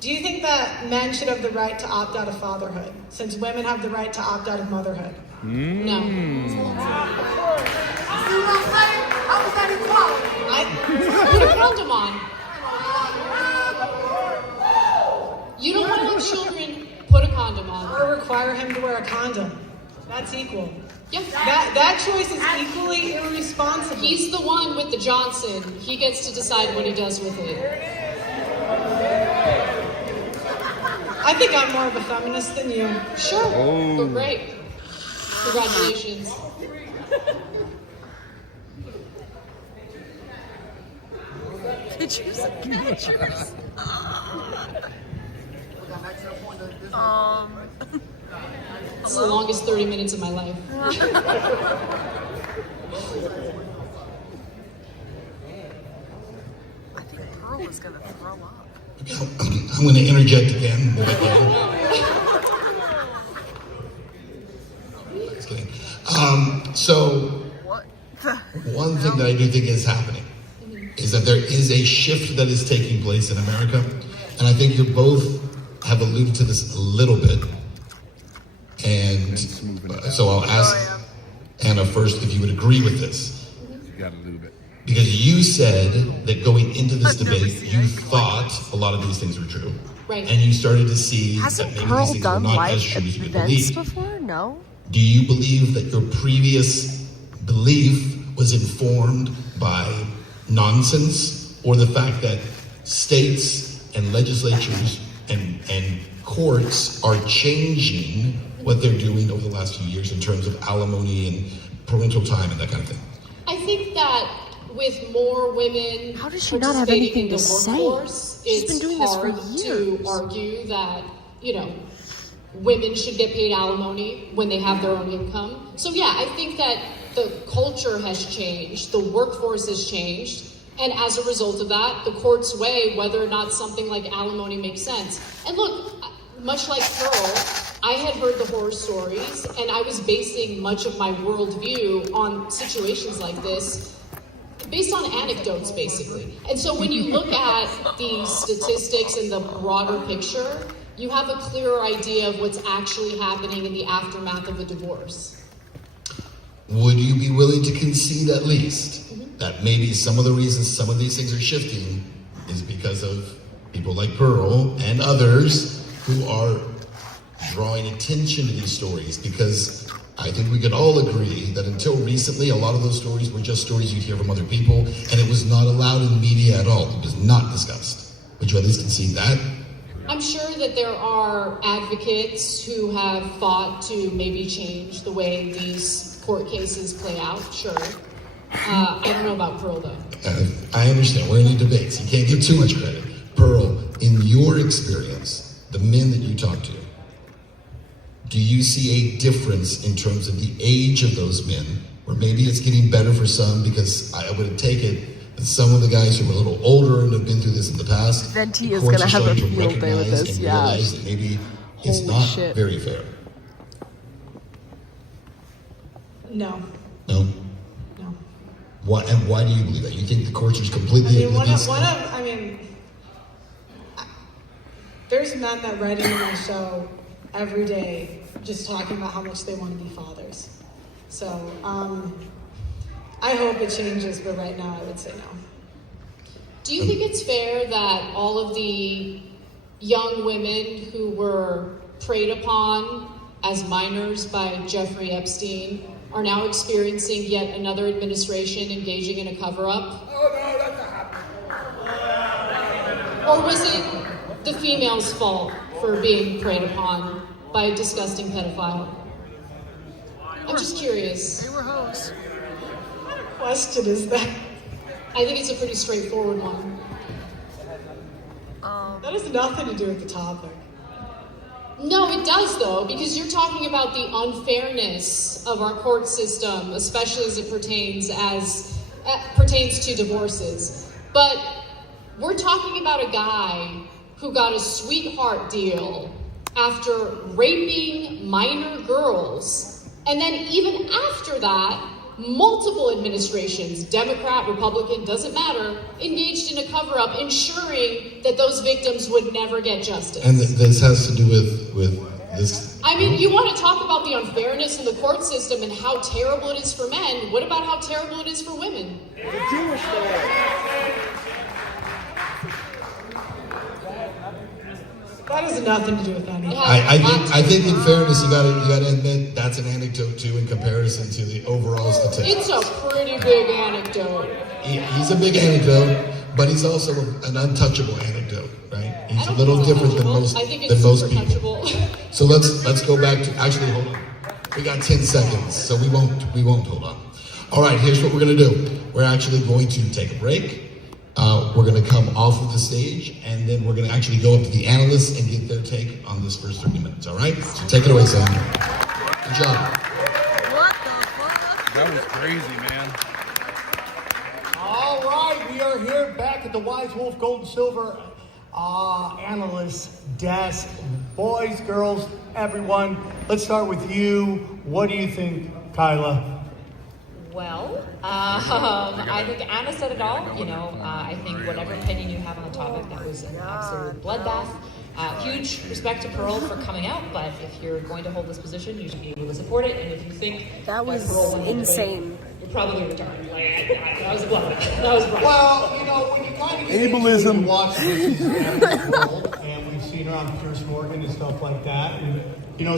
Do you think that men should have the right to opt out of fatherhood, since women have the right to opt out of motherhood? No. Put a condom on. You don't want your children, put a condom on. Or require him to wear a condom. That's equal. Yeah. That choice is equally irresponsible. He's the one with the Johnson. He gets to decide what he does with it. I think I'm more of a feminist than you. Sure. Oh. But great. Congratulations. Pictures. This is the longest 30 minutes of my life. I think Pearl is gonna throw up. I'm going to interject again. Just kidding. So, one thing that I do think is happening is that there is a shift that is taking place in America, and I think you both have alluded to this a little bit. And so I'll ask Anna first if you would agree with this. You got a little bit. Because you said that going into this debate, you thought a lot of these things were true. Right. And you started to see Hasn't that maybe Pearl these things done were not live as true as you events believed. before? No. Do you believe that your previous belief was informed by nonsense, or the fact that states and legislatures and courts are changing what they're doing over the last few years in terms of alimony and parental time and that kind of thing? I think that with more women How does she not have anything to say? She's been doing this for years. To argue that, women should get paid alimony when they have their own income. So yeah, I think that the culture has changed, the workforce has changed, and as a result of that, the courts weigh whether or not something like alimony makes sense. And look, much like Pearl, I had heard the horror stories, and I was basing much of my worldview on situations like this, based on anecdotes, basically. And so when you look at the statistics and the broader picture, you have a clearer idea of what's actually happening in the aftermath of a divorce. Would you be willing to concede at least that maybe some of the reasons some of these things are shifting is because of people like Pearl and others who are drawing attention to these stories? Because I think we could all agree that until recently, a lot of those stories were just stories you'd hear from other people, and it was not allowed in the media at all. It was not discussed. Would you at least concede that? I'm sure that there are advocates who have fought to maybe change the way these court cases play out, sure. I don't know about Pearl, though. I understand. We're in a debate, so you can't give too much credit. Pearl, in your experience, the men that you talk to, do you see a difference in terms of the age of those men? Or maybe it's getting better for some, because I would take it that some of the guys who are a little older and have been through this in the past, Venti the is courts gonna are have a starting to field day with recognize this, and yeah. realize that maybe it's Holy not shit. very fair. No. No? No. Why, and why do you believe that? You think the courts are completely oblivious? There's men that write into my show every day just talking about how much they want to be fathers. So, I hope it changes, but right now I would say no. Do you think it's fair that all of the young women who were preyed upon as minors by Jeffrey Epstein are now experiencing yet another administration engaging in a cover-up? Oh no, that's not happening. Or was it the female's fault for being preyed upon by a disgusting pedophile? I'm just curious. They were hoes. What kind of question is that? I think it's a pretty straightforward one. That has nothing to do with the topic. No, it does though, because you're talking about the unfairness of our court system, especially as it pertains to divorces. But we're talking about a guy who got a sweetheart deal after raping minor girls, and then even after that, multiple administrations, Democrat, Republican, doesn't matter, engaged in a cover-up, ensuring that those victims would never get justice. And this has to do with this. I mean, you want to talk about the unfairness in the court system and how terrible it is for men. What about how terrible it is for women? That has nothing to do with anything. I think in fairness, you gotta admit that's an anecdote too in comparison to the overall statistics. It's a pretty big anecdote. He's a big anecdote, but he's also an untouchable anecdote, right? He's a little different than most people. So let's go back to hold on. We got 10 seconds, so we won't hold on. All right, here's what we're gonna do. We're actually going to take a break. We're going to come off of the stage, and then we're going to actually go up to the analysts and get their take on this first 30 minutes, all right? So take it away, Sam. Good job. That was crazy, man. All right, we are here back at the Wise Wolf Gold and Silver Analyst desk. Boys, girls, everyone, let's start with you. What do you think, Kyla? Well, I think Anna said it all. I think whatever opinion you have on the topic, that was an absolute bloodbath. Huge respect to Pearl for coming out, but if you're going to hold this position, you should be able to support it. And if you think that was Pearl won the insane, debate, you're probably retarded. That was a bloodbath. That was a bloodbath. Well, when you kind of get ableism, into watch this world, and we've seen her on Piers Morgan and stuff like that, and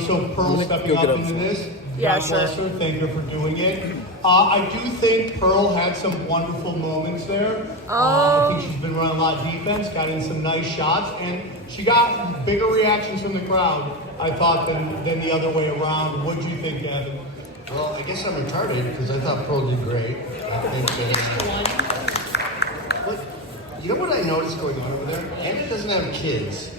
so Pearl stepping up into this, Yeah, God sure. bless her. Thank her for doing it. I do think Pearl had some wonderful moments there. I think she's been running a lot of defense, got in some nice shots, and she got bigger reactions from the crowd, I thought, than the other way around. What do you think, Gavin? Well, I guess I'm retarded because I thought Pearl did great. I think but you know what I noticed going on over there? Anna doesn't have kids.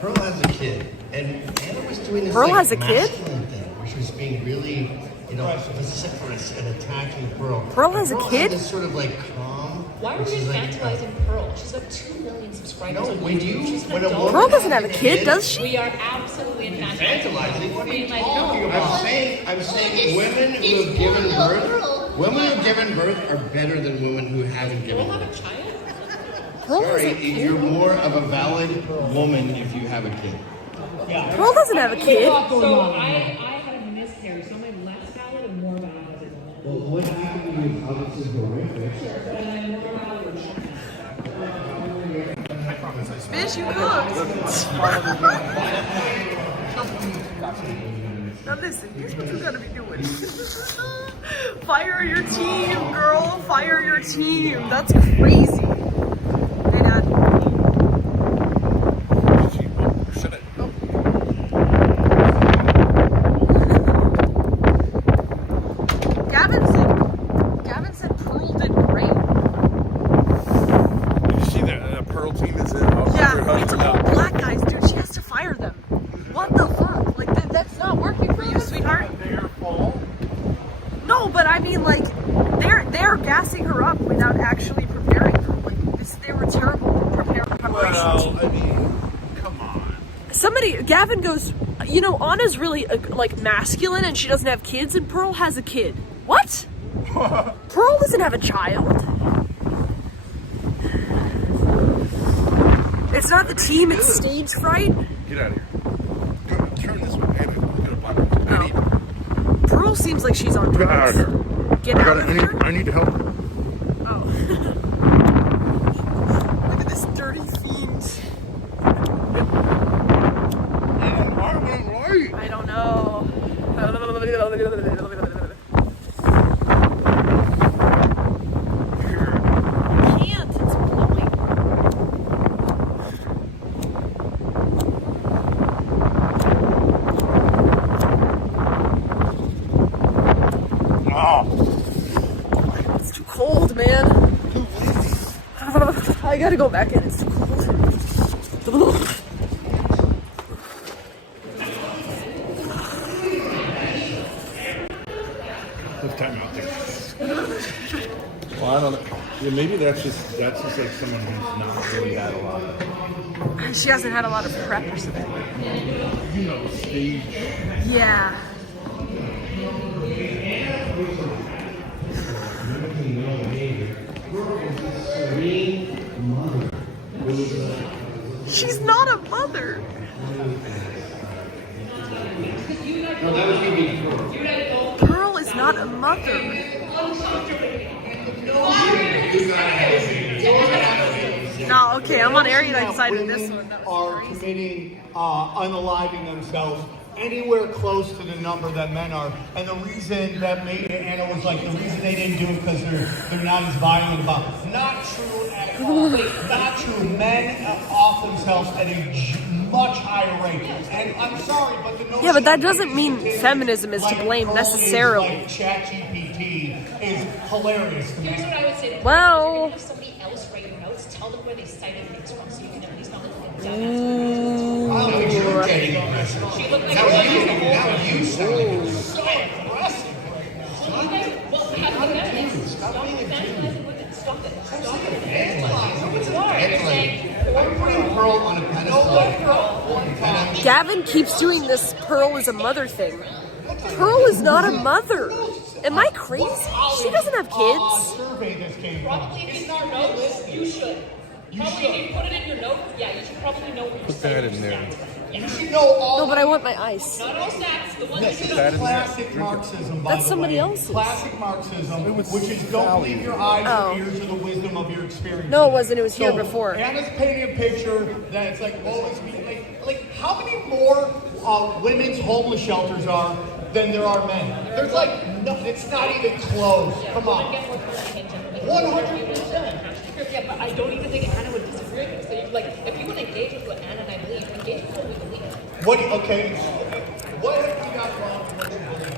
Pearl has a kid. And Anna was doing this Pearl has a kid? masculine thing, where she was being really, vociferous and attacking Pearl. Pearl has a kid? This sort of like calm. Why are we infantilizing Pearl? She's got 2 million subscribers. No, on when YouTube. She's an when a adult. woman Pearl doesn't have a kid, does she? We are absolutely infantilizing. What are you talking about? I'm saying women who have given birth are better than women who haven't given birth. Sorry, you're more of a valid woman if you have a kid. Yeah. Pearl doesn't have a kid. So I had a miscarriage, so am I less valid or more valid? Well, what happened to you? Obviously, horrific. Bitch, you cooked. Now listen, here's what you gotta be doing. Fire your team, girl. Fire your team. That's crazy. Hey, Dad. Gavin said Pearl did great. Did you see the Pearl team is in? Yeah, it's all black guys, dude. She has to fire them. What the fuck? Like, that's not working for you, sweetheart. No, but I mean, like, they're gassing her up without actually preparing her. Like, they were terrible preparation. Well, I mean, come on. Gavin goes, you know, Anna's really, like, masculine and she doesn't have kids, and Pearl has a kid. What? Pearl doesn't have a child. It's not the team, it's stage fright. Get out of here. Go, turn this way. Pearl seems like she's on drugs. Get out of here. Get out of here? I need to help her. Oh. Look at this dirty fiend. I went right. I don't know. Can't. It's blowing. It's too cold, man. I gotta go back in. It's too cold. Let's time out there. Well, I don't know. Yeah, maybe that's just like someone who's not really had a lot of. She hasn't had a lot of prep or something. You know, stage. Yeah. She's not a mother. Pearl is not a mother. No, okay, I'm on Erudite side of this one. Are committing unaliving themselves anywhere close to the number that men are. And the reason that maybe Anna was like, the reason they didn't do it because they're not as violent about. Not true at all. Not true. Men off themselves at a much higher rate. And I'm sorry, but the notion Yeah, but that doesn't mean feminism is to blame Pearl necessarily. Is like ChatGPT is hilarious to me. Here's what I would say. Well. If somebody else write your notes, tell them where they cited things from, so you can at least not look at them. I don't think you're getting aggressive. She looked like Now you sound like you're so aggressive. So you guys, well, have evidence. Stop evangelizing women. Stop it. Stop it. I'm putting Pearl on a pedestal. Gavin keeps doing this Pearl is a mother thing. Pearl is not a mother. Am I crazy? She doesn't have kids. Survey this came from. Probably if it's in our notes, you should. Probably if you put it in your notes, yeah, you should probably know what Put that in there. You should know all. No, but I want my ice. Not all stats. The ones This that is you that in there. classic Marxism, by That's the somebody way. else's. Classic Marxism, which is don't believe your eyes or ears or the wisdom of your experience. No, it wasn't. It was here So, before. Anna's painting a picture that it's like, woe is me. Like how many more women's homeless shelters are than there are men. There's like, no, it's not even close. Come on. 100%. Yeah, but I don't even think Anna would disagree with you. So, like, if you want to engage with what Anna and I believe, engage with what we believe. What have we got wrong?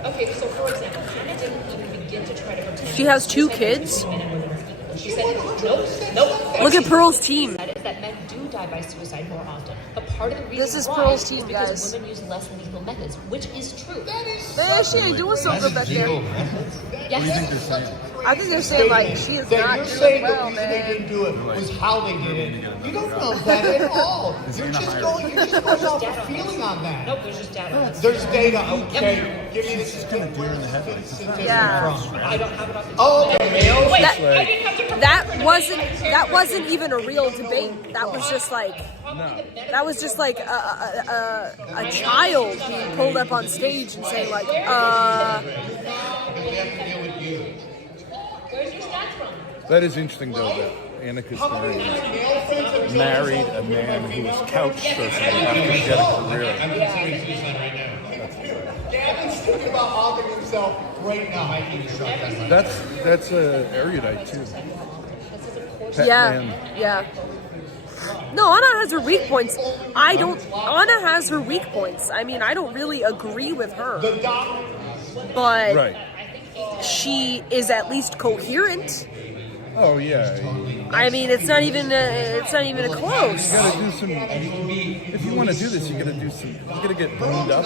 Okay, so for example, Anna didn't even begin to try to pretend. She has 2 kids. She said, nope. Look at Pearl's team. That is that men do die by suicide more often. But part of the reason This is why Pearl's is team, because guys. women use less lethal methods, which is true. Man, she ain't doing so good back there. Yes. I think they're saying like she is that not you're doing saying well, the reason man. they didn't do it was how they did it. You don't know that at all. You're just going off a feeling on that. Nope, there's just data. There's data. Okay, give me this. Is going to deer in the headlights. Yeah. I don't have it off the Oh, okay. Wait, I didn't have to. That wasn't even a real debate. That was just like a child being pulled up on stage and saying like, Where's your stats from? That is interesting, though, that Anna Christie married a man who was couch surfing after she had a career. Gavin's thinking about offering himself right now. That's erudite, too. yeah. No, Anna has her weak points. Anna has her weak points. I mean, I don't really agree with her. But Right. she is at least coherent. Oh, yeah. I mean, it's not even close. You gotta do some. If you want to do this, you gotta do some. You gotta get boned up.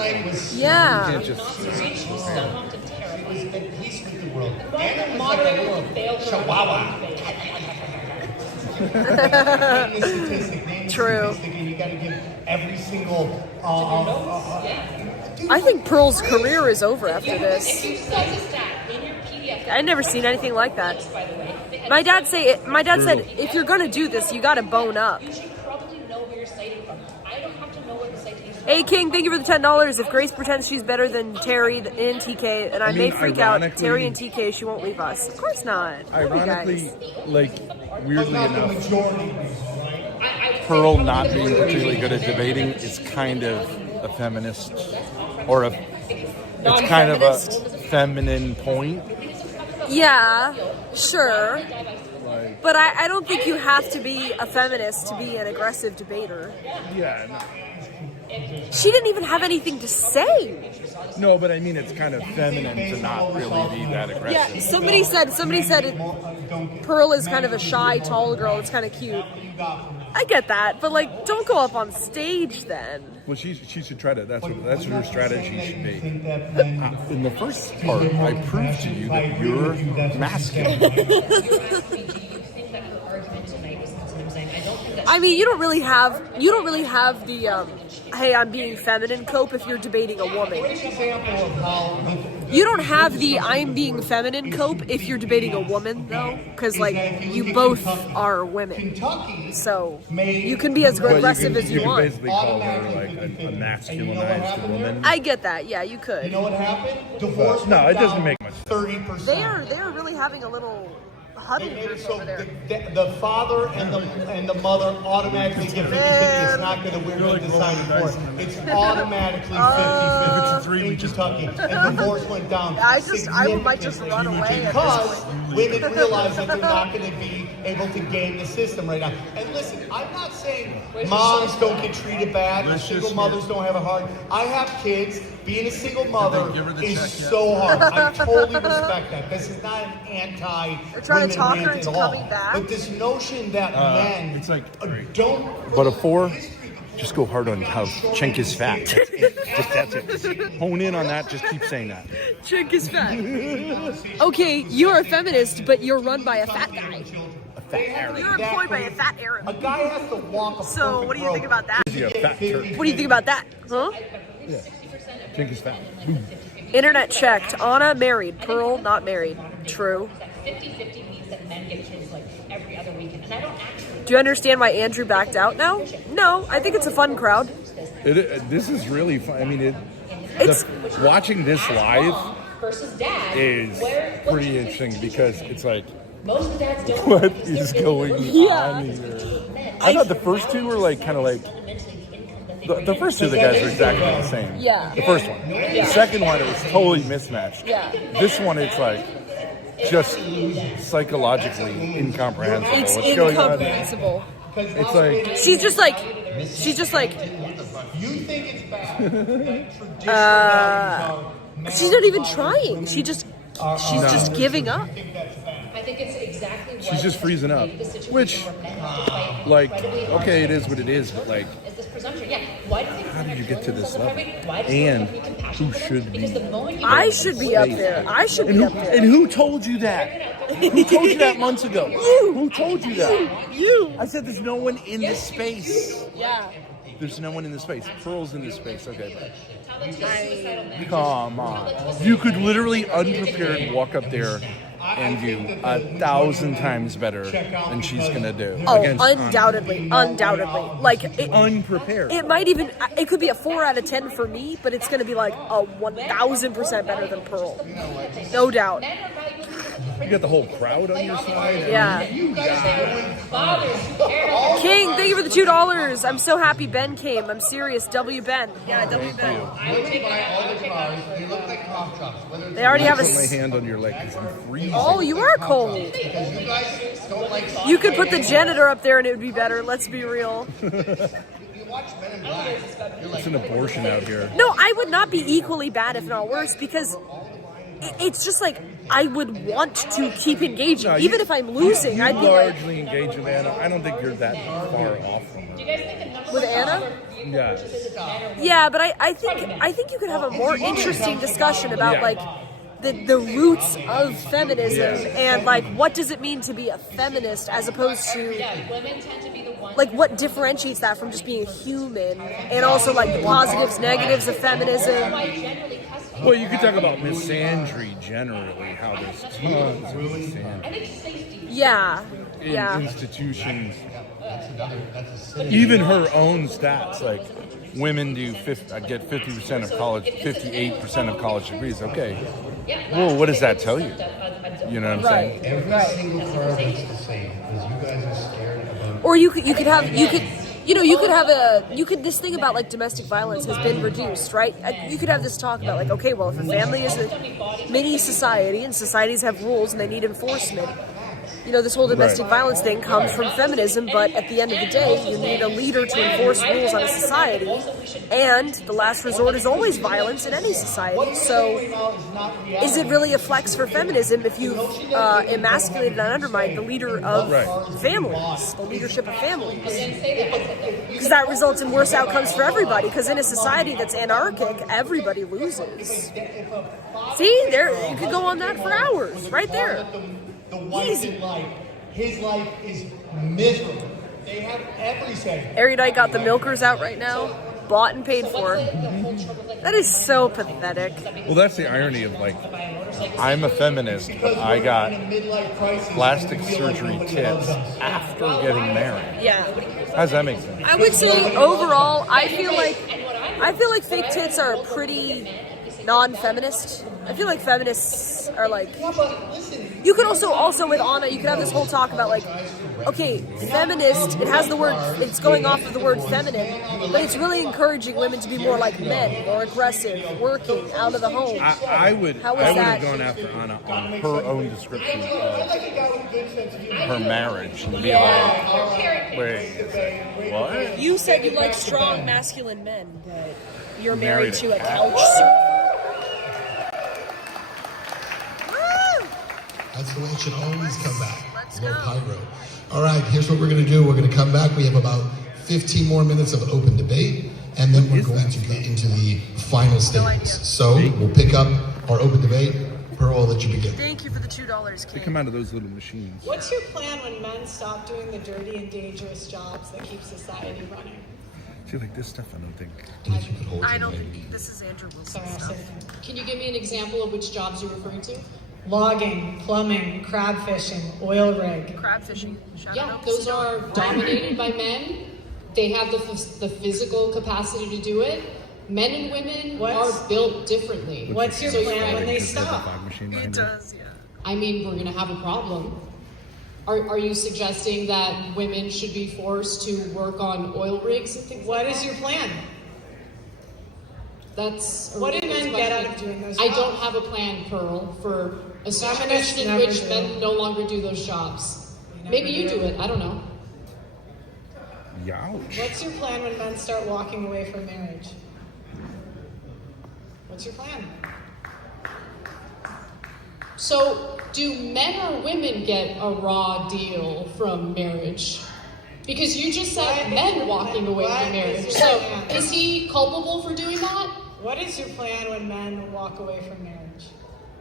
Yeah. You can't just. True. You got to give every single. I think Pearl's career is over after this. I've never seen anything like that. My dad said, if you're gonna do this, you gotta bone up. Hey King, thank you for the $10. If Grace pretends she's better than Terry and TK, and I may freak out. Terry and TK, she won't leave us. Of course not. Ironically, like weirdly enough, Pearl not being particularly good at debating is kind of a feminist, or it's kind of a feminine point. Yeah, sure. But I don't think you have to be a feminist to be an aggressive debater. Yeah. No. She didn't even have anything to say. No, but I mean, it's kind of feminine to not really be that aggressive. Yeah, somebody said Pearl is kind of a shy, tall girl. It's kind of cute. I get that, but like, don't go up on stage then. Well, she should try to. That's what her strategy should be. In the first part, I proved to you that you're masculine. I mean, you don't really have the hey, I'm being feminine cope if you're debating a woman. You don't have the I'm being feminine cope if you're debating a woman, though, because like you both are women, so you can be as aggressive as you want. You can basically call her like a masculinized woman. I get that. Yeah, you could. You know what happened? Divorce. No, it doesn't make much sense. 30%. They are really having a little huddle group over there. The father and the mother automatically get 50-50. It's not going to we're going to decide for it. It's automatically 50-50 in Kentucky. And divorce went down. I might just run away because women realize that they're not going to be able to game the system right now. And listen, I'm not saying moms don't get treated bad, single mothers don't have a hard. I have kids. Being a single mother is so hard. I totally respect that. This is not an anti-women rant at all. But this notion that men it's like don't. But a 4, just go hard on how Chink is fat. That's it. Hone in on that. Just keep saying that. Chink is fat. Okay, you're a feminist, but you're run by a fat guy. You're employed by a fat Arab. A guy has to walk a So what do you think about that? Is he a fat Turk? What do you think about that? Huh? Yeah. Chink is fat. Internet checked. Anna married. Pearl not married. True. 50-50 means that men get kids like every other weekend, and I don't actually. Do you understand why Andrew backed out now? No, I think it's a fun crowd. This is really fun. I mean, watching this live is pretty interesting because it's like, what is going on here? I thought the first two were like kind of like The first two of the guys are exactly the same. Yeah. The first one. Yeah. The second one, it was totally mismatched. Yeah. This one, it's like just psychologically incomprehensible. It's What's going on? incomprehensible. It's like She's just like. You think it's bad? She's not even trying. She's just giving up. I think it's exactly what she's just freezing up, which, like, okay, it is what it is, but like, is this presumption. Yeah. Why do you think how did you get to this level? Why does And have to be who compassion for them? should be? Because the moment you I should be up there. I should be up there. And who told you that? Who told you that months ago? You. Who told you that? You. I said there's no one in this space. Yeah. There's no one in this space. Pearl's in this space. Okay. Come on. You could literally unprepared walk up there and do 1,000 times better than she's gonna do. Oh, against undoubtedly. Like it, unprepared. It might even. It could be a 4 out of 10 for me, but it's gonna be like a 1,000% better than Pearl. No doubt. You got the whole crowd on your side. Yeah. King, thank you for the $2. I'm so happy Ben came. I'm serious. W Ben. Yeah, W Ben. I would buy all the cars. They look like cough drops. They already have a. Put my hand on your leg because I'm freezing. Oh, you are cold. Because you guys don't like. You could put the janitor up there and it would be better. Let's be real. It's an abortion out here. No, I would not be equally bad, if not worse, because it's just like I would want to keep engaging, even if I'm losing. I'd be like, largely engage with Anna. I don't think you're that far off from her. with Anna. Yeah. Yeah, but I think you could have a more interesting discussion about like the roots of feminism and like what does it mean to be a feminist as opposed to like what differentiates that from just being human, and also like the positives, negatives of feminism. Well, you could talk about misandry generally, how there's tons of misandry. Yeah. In institutions. Even her own stats, like women get 50% of college, 58% of college degrees. Okay, well, what does that tell you? You know what I'm saying? Every single car looks the same because you guys are scared about. Or you could this thing about like domestic violence has been reduced, right? You could have this talk about like, okay, well, if a family is a mini society and societies have rules and they need enforcement, you know, this whole domestic violence thing comes from feminism, but at the end of the day, you need a leader to enforce rules on a society, and the last resort is always violence in any society. So, is it really a flex for feminism if you've emasculated and undermined the leader of families, the leadership of families? Because that results in worse outcomes for everybody, because in a society that's anarchic, everybody loses. See, there, you could go on that for hours, right there. The wife's life, his life is miserable. They have everything. Erudite got the milkers out right now, bought and paid for. That is so pathetic. Well, that's the irony of like, I'm a feminist, but I got plastic surgery tits after getting married. Yeah. How does that make sense? I would say overall, I feel like fake tits are pretty non-feminist. I feel like feminists are like. You could also with Anna, you could have this whole talk about like, okay, feminist. It has the word. It's going off of the word feminine, but it's really encouraging women to be more like men, more aggressive, working out of the home. I would have gone after Anna on her own description of her marriage and be like, wait, what? You said you like strong masculine men, but you're married to a couch. That's the way it should always come back. A little pyro. All right, here's what we're going to do. We're going to come back. We have about 15 more minutes of open debate, and then we're going to get into the final statements. So we'll pick up our open debate. Pearl, I'll let you begin. Thank you for the $2. They come out of those little machines. What's your plan when men stop doing the dirty and dangerous jobs that keep society running? See, like this stuff, I don't think. I don't think this is Andrew Wilson stuff. Can you give me an example of which jobs you're referring to? Logging, plumbing, crab fishing, oil rig. Crab fishing. Yeah, those are dominated by men. They have the physical capacity to do it. Men and women are built differently. What's your plan when they stop? It does, yeah. I mean, we're going to have a problem. Are you suggesting that women should be forced to work on oil rigs and things What like is that? your plan? That's What do men get out of doing those I jobs? don't have a plan, Pearl, for a Feminists situation in never which do. men no longer do those jobs. Maybe you do it. I don't know. Youch. What's your plan when men start walking away from marriage? What's your plan? So, do men or women get a raw deal from marriage? Because you just said men walking away from marriage. So, is he culpable for doing that? What is your plan when men walk away from marriage?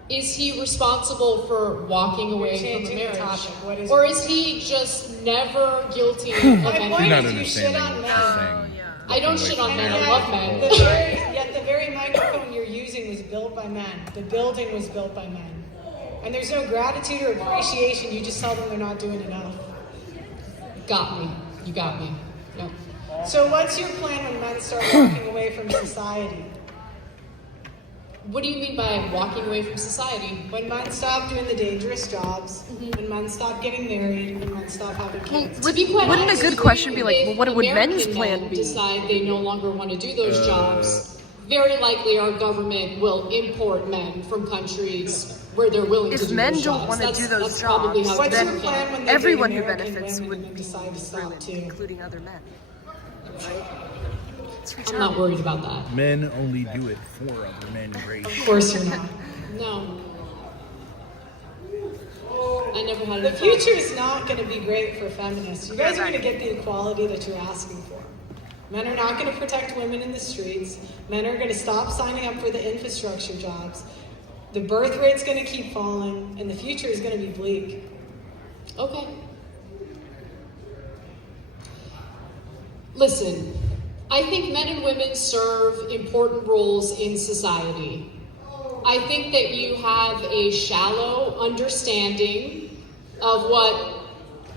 Is he responsible for walking away from a changing the marriage? topic. What is Or your is he just never guilty of My anything? point You're not is you shit understanding on what men. she's saying. I don't shit on men. I love men. Yet the very microphone you're using was built by men. The building was built by men. And there's no gratitude or appreciation. You just tell them they're not doing enough. Got me. You got me. No. So what's your plan when men start walking away from society? What do you mean by walking away from society? When men stop doing the dangerous jobs, when men stop getting married, when men stop having kids. Wouldn't a good question be like, well, what would men's plan be? Decide they no longer want to do those jobs. Very likely our government will import men from countries where they're willing to do If men those don't jobs. want to do those That's probably jobs, how it's What's your working. plan when they everyone date who American benefits women would and be decide to stop ruined, too? including other men. I'm not worried about that. Men only do it for other men, Grace. Of course you're not. No. I never had The a future is not going to be great for feminists. You guys are going to get the equality that you're asking for. Men are not going to protect women in the streets. Men are going to stop signing up for the infrastructure jobs. The birth rate's going to keep falling, and the future is going to be bleak. Okay. Listen, I think men and women serve important roles in society. I think that you have a shallow understanding of what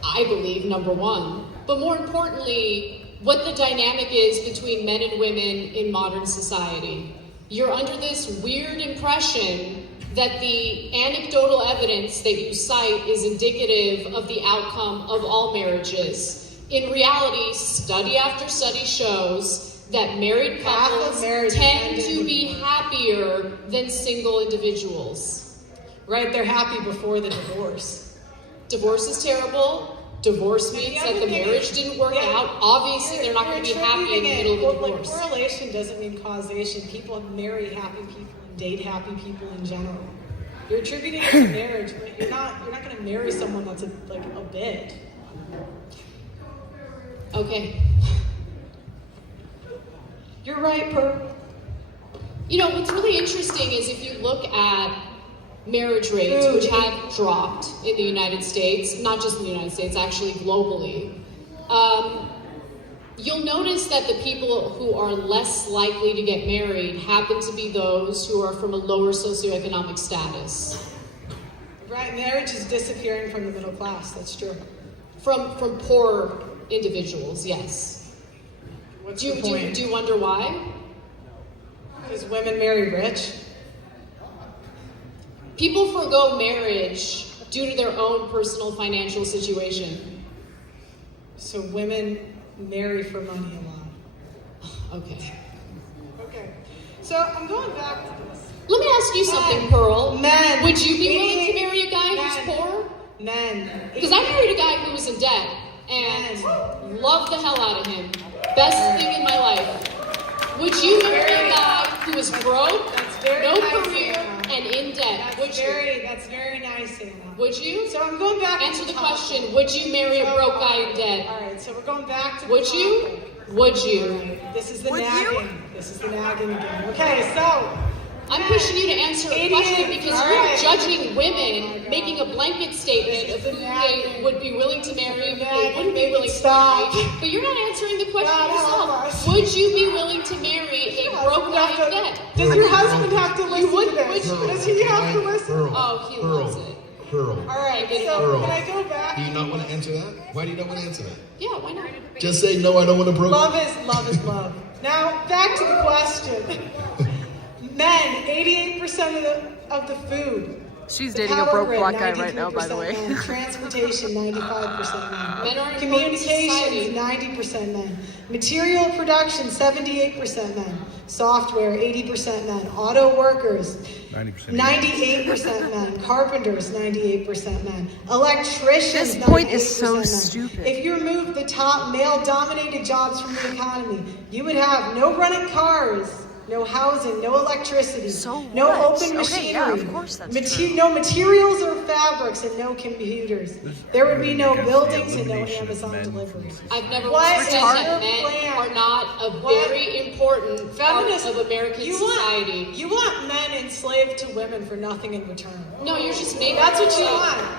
I believe, number one, but more importantly, what the dynamic is between men and women in modern society. You're under this weird impression that the anecdotal evidence that you cite is indicative of the outcome of all marriages. In reality, study after study shows that married couples tend to be happier than single individuals. Right? They're happy before the divorce. Divorce is terrible. Divorce means that the marriage didn't work out. Obviously, they're not going to be happy in the middle of the divorce. Correlation doesn't mean causation. People marry happy people and date happy people in general. You're attributing it to marriage, but you're not going to marry someone that's a bit. Okay. You're right, Per. You know, what's really interesting is if you look at marriage rates, which have dropped in the United States, not just in the United States, actually globally, you'll notice that the people who are less likely to get married happen to be those who are from a lower socioeconomic status. Right, marriage is disappearing from the middle class, that's true. From poor individuals, yes. What's Do the point? you wonder why? Because women marry rich? People forgo marriage due to their own personal financial situation. So women marry for money a lot. Okay. Okay. So I'm going back to this. Let me ask you something, Pearl. Men. Would you be willing to marry a guy who's poor? Men. Because I married a guy who was in debt and loved the hell out of him. Best thing in my life. Would you marry a guy who was broke, no career, and in debt? That's very nice, Anna. Would you? So I'm going back. Answer the question. Would you marry a broke guy in debt? All right. So we're going back to. Would you? Would you? This is the nagging. This is the nagging again. Okay. So. I'm pushing you to answer a question because you're judging women, making a blanket statement of who they would be willing to marry, who they wouldn't be willing to marry. But you're not answering the question yourself. Would you be willing to marry a broke guy in debt? Does your husband have to listen to this? Does he have to listen? Oh, he loves it. Pearl. All right, so Pearl. can I go back? Do you not want to answer that? Why do you not want to answer that? Yeah, why not? Just say no, I don't want to broke. Love is love. Now, back to the question. Men, 88% of the food She's The dating a power broke grid, black guy right now, by the 93% way. men. Transportation, 95% men. Men are an important Communications, society. 90% men. Material production, 78% men. Software, 80% men. Auto workers, 98% men. Carpenters, 98% men. Electricians, This point is 98% so men. stupid. If you remove the top male-dominated jobs from the economy, you would have no running cars, no housing, no electricity, no what? open Okay, machinery, yeah, of course that's true. no materials or fabrics, and no computers. There would be no buildings and no Amazon delivery. I've never What said is that your men plan? are not a What? very important part of American you society. You want men enslaved to women for nothing in return. No, you're just making That's what you it up. want.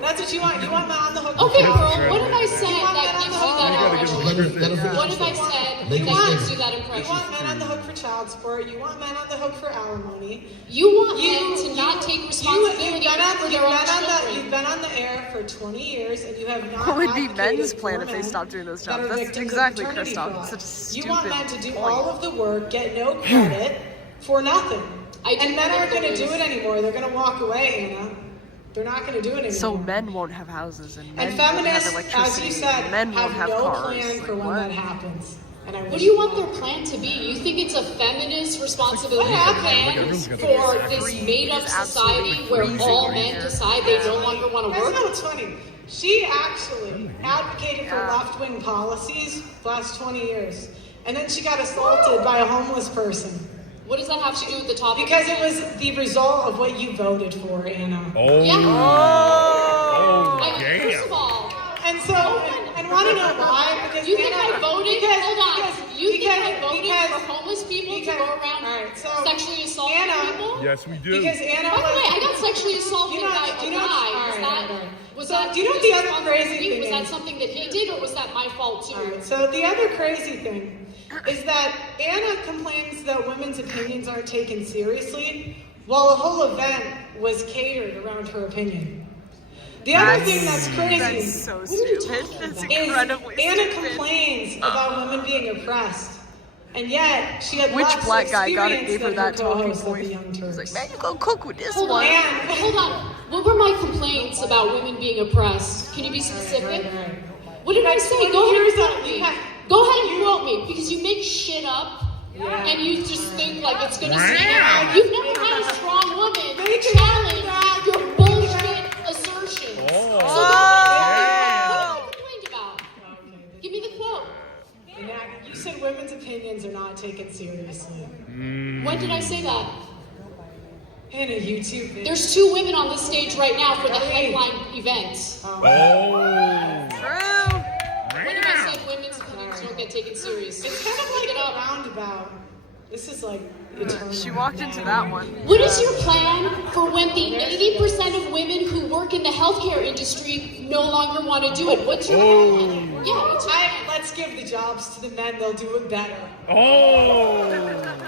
That's what you want. You want men on the hook. Okay, for girl, children. what have I said You want that men on gives the you hook that for impression? children. What have I said that gives you that impression? You want men on the hook for child support. You want men on the hook for alimony. You want men to not take responsibility for their own children. You've been on the air for 20 years and you have not. What would be advocated men's for plan if they men stopped doing those that jobs? are That's victims of exactly, paternity Christoph. fraud. Such a stupid You want men to do point. all of the work, get no credit for nothing. And men aren't going to do it anymore. They're going to walk away, Anna. They're not going to do it anymore. So men won't have houses and men And won't have feminists, electricity. as you said, and men have won't have no cars. plan for Like, when what? that happens. And I What wish do you want their plan to be? You think it's a feminist responsibility to plan for this made-up society where all men decide they no longer want to That's work? not what's funny. She actually advocated for left-wing policies the last 20 years. And then she got assaulted by a homeless person. What does that have to do with the topic? Because it was the result of what you voted for, Anna. Oh. Yeah. Damn. First of all, and so, and want to know why? Because you think Anna, I voted? Hold on. You think I voted for homeless people to go around sexually assaulting people? Yes, we do. Because Anna By the was- way, I got sexually assaulted by a guy. Was that do you know what the other crazy thing Was that is? something that he did, or was that my fault too? So the other crazy thing is that Anna complains that women's opinions aren't taken seriously, while the whole event was catered around her opinion. The other thing that's crazy That's so stupid. That's incredibly is Anna stupid. complains about women being oppressed, and yet she had Which lots black of guy got it, experience gave her than that talking co-host of point? the Young Turks. He's like, man, you go cook with this Hold one. on. Hold on. What were my complaints about women being oppressed? Can you be specific? What did I say? Go ahead and quote me. Go ahead and quote me, because you make shit up and you just think like it's gonna stay out. You've never had a strong woman challenge your bullshit assertions. So go ahead and quote me. What have you complained about? Give me the quote. You said women's opinions are not taken seriously. When did I say that? In a YouTube video. There's two women on this stage right now for the headline event. Oh. When did I say women's opinions don't get taken seriously? It's kind of like a roundabout. This is like eternal. She walked into that one. What is your plan for when the 80% of women who work in the healthcare industry no longer want to do it? What's your plan? Yeah, what's your plan? Let's give the jobs to the men, they'll do it better. Oh.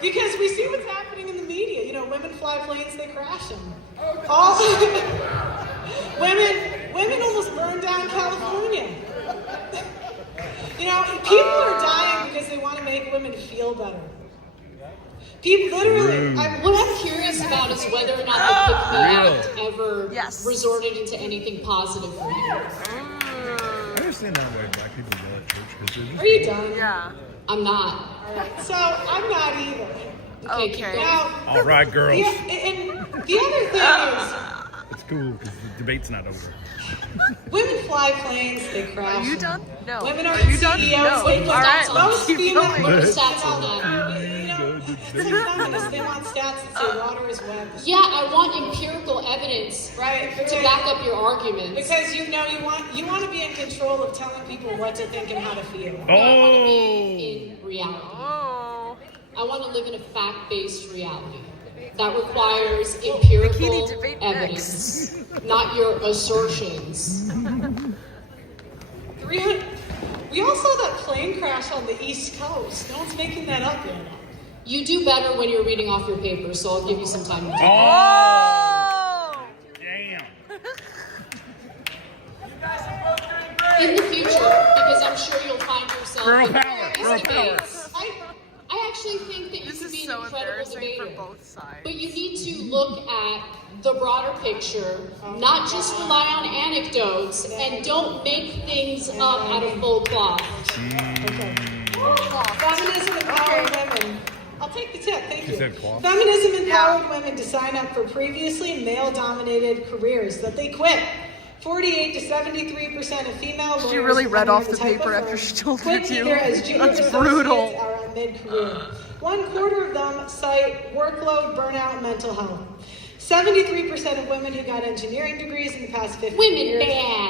Because we see what's happening in the media. You know, women fly planes, they crash them. Women almost burned down California. You know, people are dying because they want to make women feel better. People literally. What I'm curious about is whether or not the Pick Me Act ever resorted into anything positive for you. I understand that why black people go at church because they're just. Are you done? Yeah. I'm not. So I'm not either. Okay, keep going. Now, All right, girls. and the other thing It's cool because the debate's not over. is, women fly planes, they crash. Are you done? No. Women are Are you done? CEOs. No. They All right, most keep female going. What are the stats on that? You know, it's like feminists, they want stats that say water is wet. Yeah, I want empirical evidence to back up your arguments. Because you know you want to be in control of telling people what to think and how to feel. No, I want to be in reality. I want to live in a fact-based reality that requires empirical evidence, not your assertions. We all saw that plane crash on the East Coast. No one's making that up yet. You do better when you're reading off your papers, so I'll give you some time to do that. Oh! Damn. In the future, because I'm sure you'll find yourself Girl in power, various girl power. debates. I actually think that you could be an incredible answering for debater. both sides. But you need to look at the broader picture, not just rely on anecdotes, and don't make things up out of full cloth. Feminism empowered women. I'll take the tip, thank you. said cloth. Feminism empowered women to sign up for previously male-dominated careers that they quit. 48 to 73% of female lawyers. She really read working off in the type paper of after firm she told quit it to you. either as junior That's associates brutal. or on mid-career. 1/4 of them cite workload, burnout, and mental health. 73% of women who got engineering degrees in the past 15 years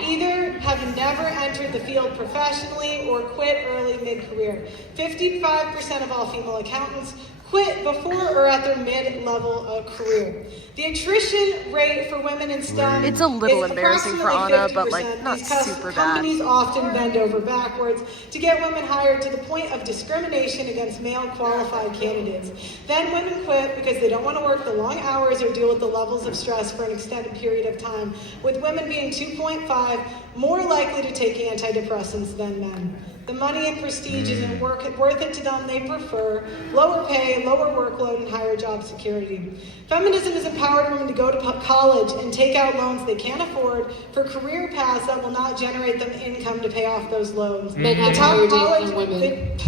either have never entered the field professionally or quit early mid-career. 55% of all female accountants quit before or at their mid-level career. The attrition rate for women in STEM It's a little is embarrassing for approximately Anna, but, like, 50%. not These super bad. companies often bend over backwards to get women hired to the point of discrimination against male qualified candidates. Then women quit because they don't want to work the long hours or deal with the levels of stress for an extended period of time, with women being 2.5 more likely to take antidepressants than men. The money and prestige isn't worth it to them. They prefer lower pay, lower workload, and higher job security. Feminism has empowered women to go to college and take out loans they can't afford for career paths that will not generate them income to pay off those loans. Men have Top higher debt college- than women.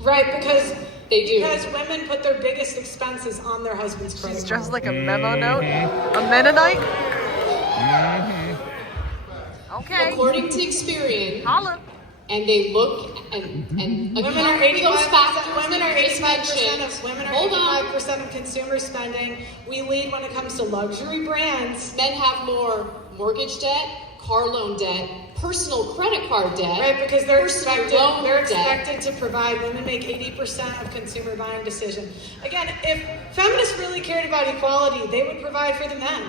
Right, because they do. Because women put their biggest expenses on their husband's credit. She's dressed like a memo note. A Mennonite. Okay. According to Experian, holla. And they look and Women account are for 85%. those factors Women that are you just 85% mentioned. of women are Hold on. 85% of consumer spending. We lead when it comes to luxury brands. Men have more mortgage debt, car loan debt, personal credit card debt. Right, because they're personal expected, loan they're debt. expected to provide. Women make 80% of consumer buying decisions. Again, if feminists really cared about equality, they would provide for the men.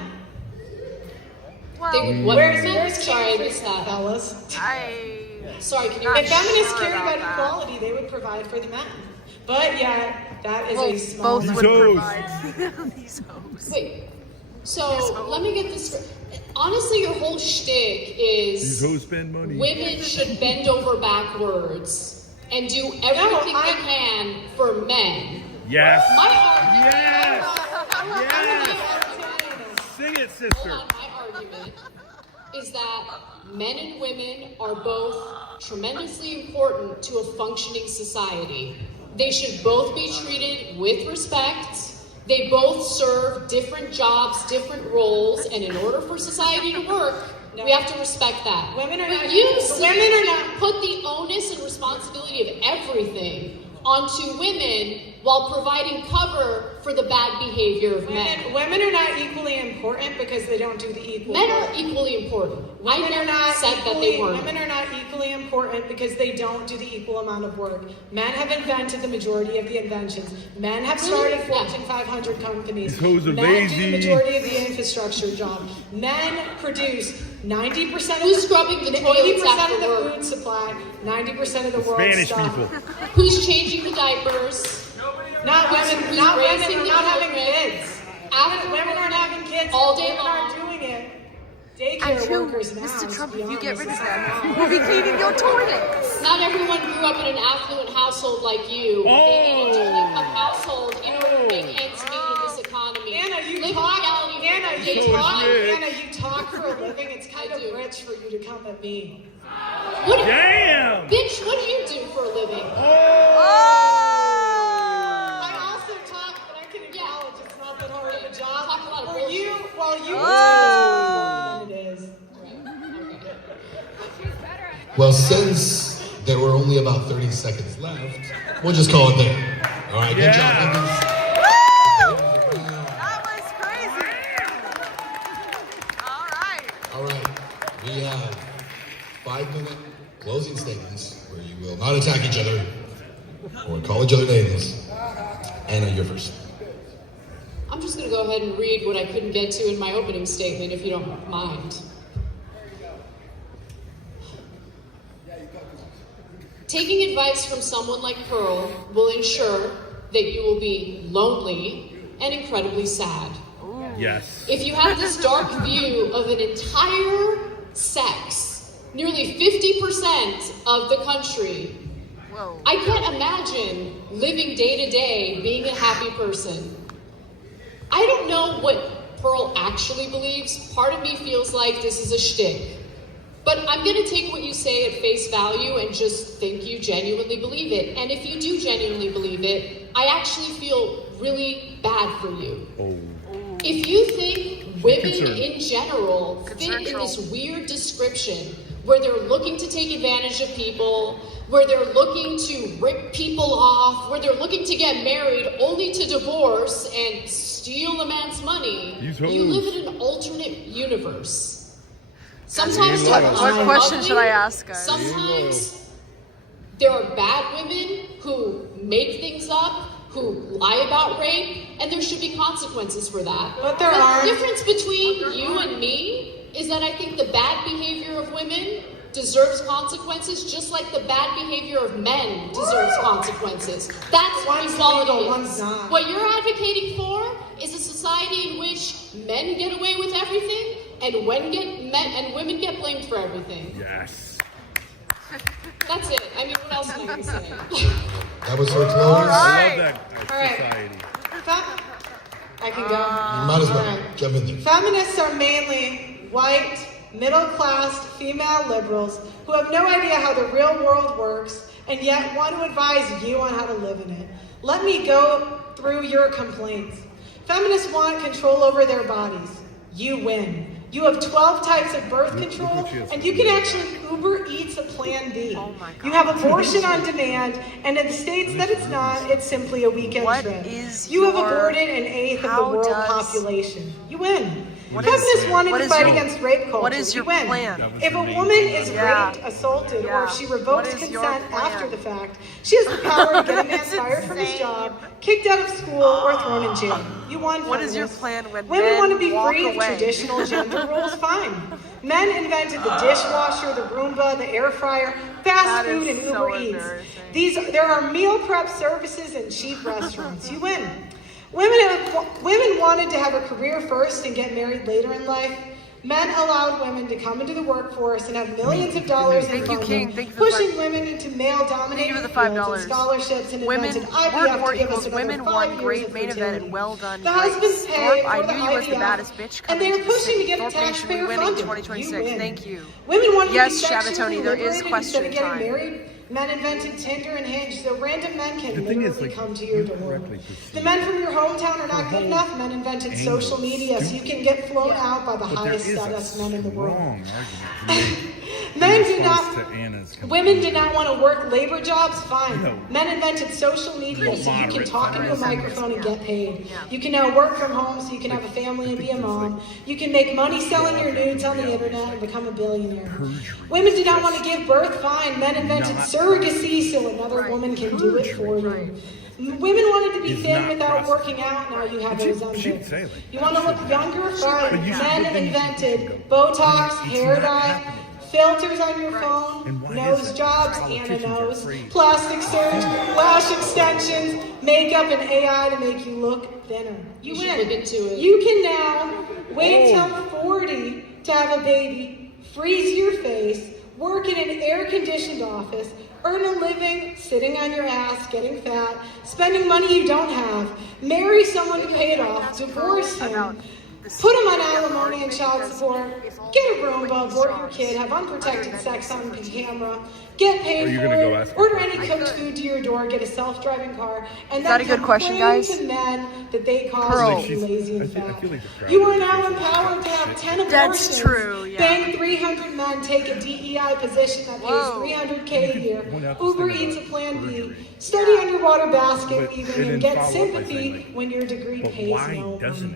They would what? Where's Sorry, I King missed that. fellas? Sorry, can you If feminists sure cared about about that. equality, they would provide for the men. But yeah, that is Well, a small both number. would provide. These hoes. Wait. So let me get this straight. Honestly, your whole shtick is These hoes spend money. women should bend over backwards and do everything they can for men. Yes. My argument. Yes. Sing it, sister. Hold on, my argument is that men and women are both tremendously important to a functioning society. They should both be treated with respect. They both serve different jobs, different roles, and in order for society to work, we have to respect that. Women are But not- you women are not put the onus and responsibility of everything onto women while providing cover for the bad behavior of men. Women are not equally important because they don't do the equal Men work. are equally important. I Women never are not said that equally, they weren't. Women are not equally important because they don't do the equal amount of work. Men have invented the majority of the inventions. Men have started Really? Fortune 500 companies. These hoes are Men do lazy. the majority of the infrastructure job. Men produce 90% of Who's the scrubbing the toilets 80% after of the work? food supply, 90% of the world's Spanish stuff. people. Who's changing the diapers? Not women. Who's Not women. raising We're the not having children? kids. After Women aren't having kids. all day Women long. aren't doing it. And Daycare who, workers now. Mr. Trump, to be if you get honest. rid of them, we'll be cleaning your toilets. Not everyone grew up in an affluent household like you. They need to leave a household in order to make ends meet in this economy. Anna, you Live in talk. reality. Anna, you They talk. rich. Anna, you talk for a living. It's kind of rich for you to come at me. What, Damn. bitch, what do you do for a living? I also talk, but I can acknowledge it's not that hard of a job. Talk a lot of For bullshit. you, while you Oh. it is. Well, since there were only about 30 seconds left, we'll just call it there. All right, good job, ladies. That was crazy. All right. All right, we have 5-minute closing statements where you will not attack each other or call each other names. Anna, you're first. I'm just going to go ahead and read what I couldn't get to in my opening statement, if you don't mind. Taking advice from someone like Pearl will ensure that you will be lonely and incredibly sad. Yes. If you have this dark view of an entire sex, nearly 50% of the country, Whoa. I can't imagine living day to day being a happy person. I don't know what Pearl actually believes. Part of me feels like this is a shtick. But I'm going to take what you say at face value and just think you genuinely believe it. And if you do genuinely believe it, I actually feel really bad for you. If you think women in general fit in this weird description where they're looking to take advantage of people, where they're looking to rip people off, where they're looking to get married only to divorce and steal a man's money, you live in an alternate universe. Sometimes what question should I ask, guys? Sometimes there are bad women who make things up, who lie about rape, and there should be consequences for that. But there are. The difference between you and me is that I think the bad behavior of women deserves consequences, just like the bad behavior of men deserves consequences. That's what equality is. What you're advocating for is a society in which men get away with everything, and women get blamed for everything. Yes. That's it. I mean, what else can I say? That was her close. All I love that All right. society. I can go. You might as well All right. jump in there. Feminists are mainly white, middle-class, female liberals who have no idea how the real world works and yet want to advise you on how to live in it. Let me go through your complaints. Feminists want control over their bodies. You win. You have 12 types of birth control, and you can actually Uber Eats a Plan B. You have abortion on demand, and in the states that it's not, it's simply a weekend trip. You have aborted an eighth of the world population. You win. Feminists wanted to fight against rape culture. What is your You win. plan? If a woman is raped, assaulted, or if she revokes consent after the fact, she has the power to get a man fired from his job, kicked out of school, or thrown in jail. You won. What is your feminists. plan when Women men want to be walk free of away? traditional gender roles? Fine. Men invented the dishwasher, the Roomba, the air fryer, fast food, and Uber Eats. There are meal prep services and cheap restaurants. You win. Women wanted to have a career first and get married later in life. Men allowed women to come into the workforce and have millions of dollars in funding, pushing women into male-dominated fields and scholarships, and Women, invented IVF to give us another women 5 won years great of main event fertility. and well done. The husbands pay Thorpe, for I the knew you was the IVF, baddest bitch and coming they are to the pushing to state. get Thorpe Nation, we taxpayer win in funding. 2026. You win. Thank you. Women wanted Yes, to be sexually Shabatoni, there is liberated question instead of getting time. married. Men invented Tinder and Hinge, so random men can literally like, come to your door. The men from your hometown are not good enough. Men invented social media, so you can get flown out by the highest status men in the world. Women did not want to work labor jobs, fine. Men invented social media, so you can talk into a microphone and get paid. You can now work from home, so you can have a family and be a mom. You can make money selling your nudes on the internet and become a billionaire. Women did not want to give birth, fine. Men invented surrogacy, so another woman can do it for you. Women wanted to be thin without working out, now you have Ozempic. You want to look younger, fine. Men invented Botox, hair dye, filters on your phone, nose jobs, Anna knows, plastic surge, lash extensions, makeup, and AI to make you look thinner. You win. You can now wait till 40 to have a baby, freeze your face, work in an air-conditioned office, earn a living sitting on your ass, getting fat, spending money you don't have, marry someone you paid off, divorce him, put him on alimony and child support, get a Roomba, abort your kid, have unprotected sex on camera, get paid for it, order any cooked food to your door, get a self-driving car, and then complain to men that they cause you lazy and fat. You are now empowered to have 10 abortions. That's true, yeah. Bang 300 men, take a DEI position that pays $300K a year, Uber Eats a Plan B, study underwater basket weaving, and get sympathy when your degree pays no money.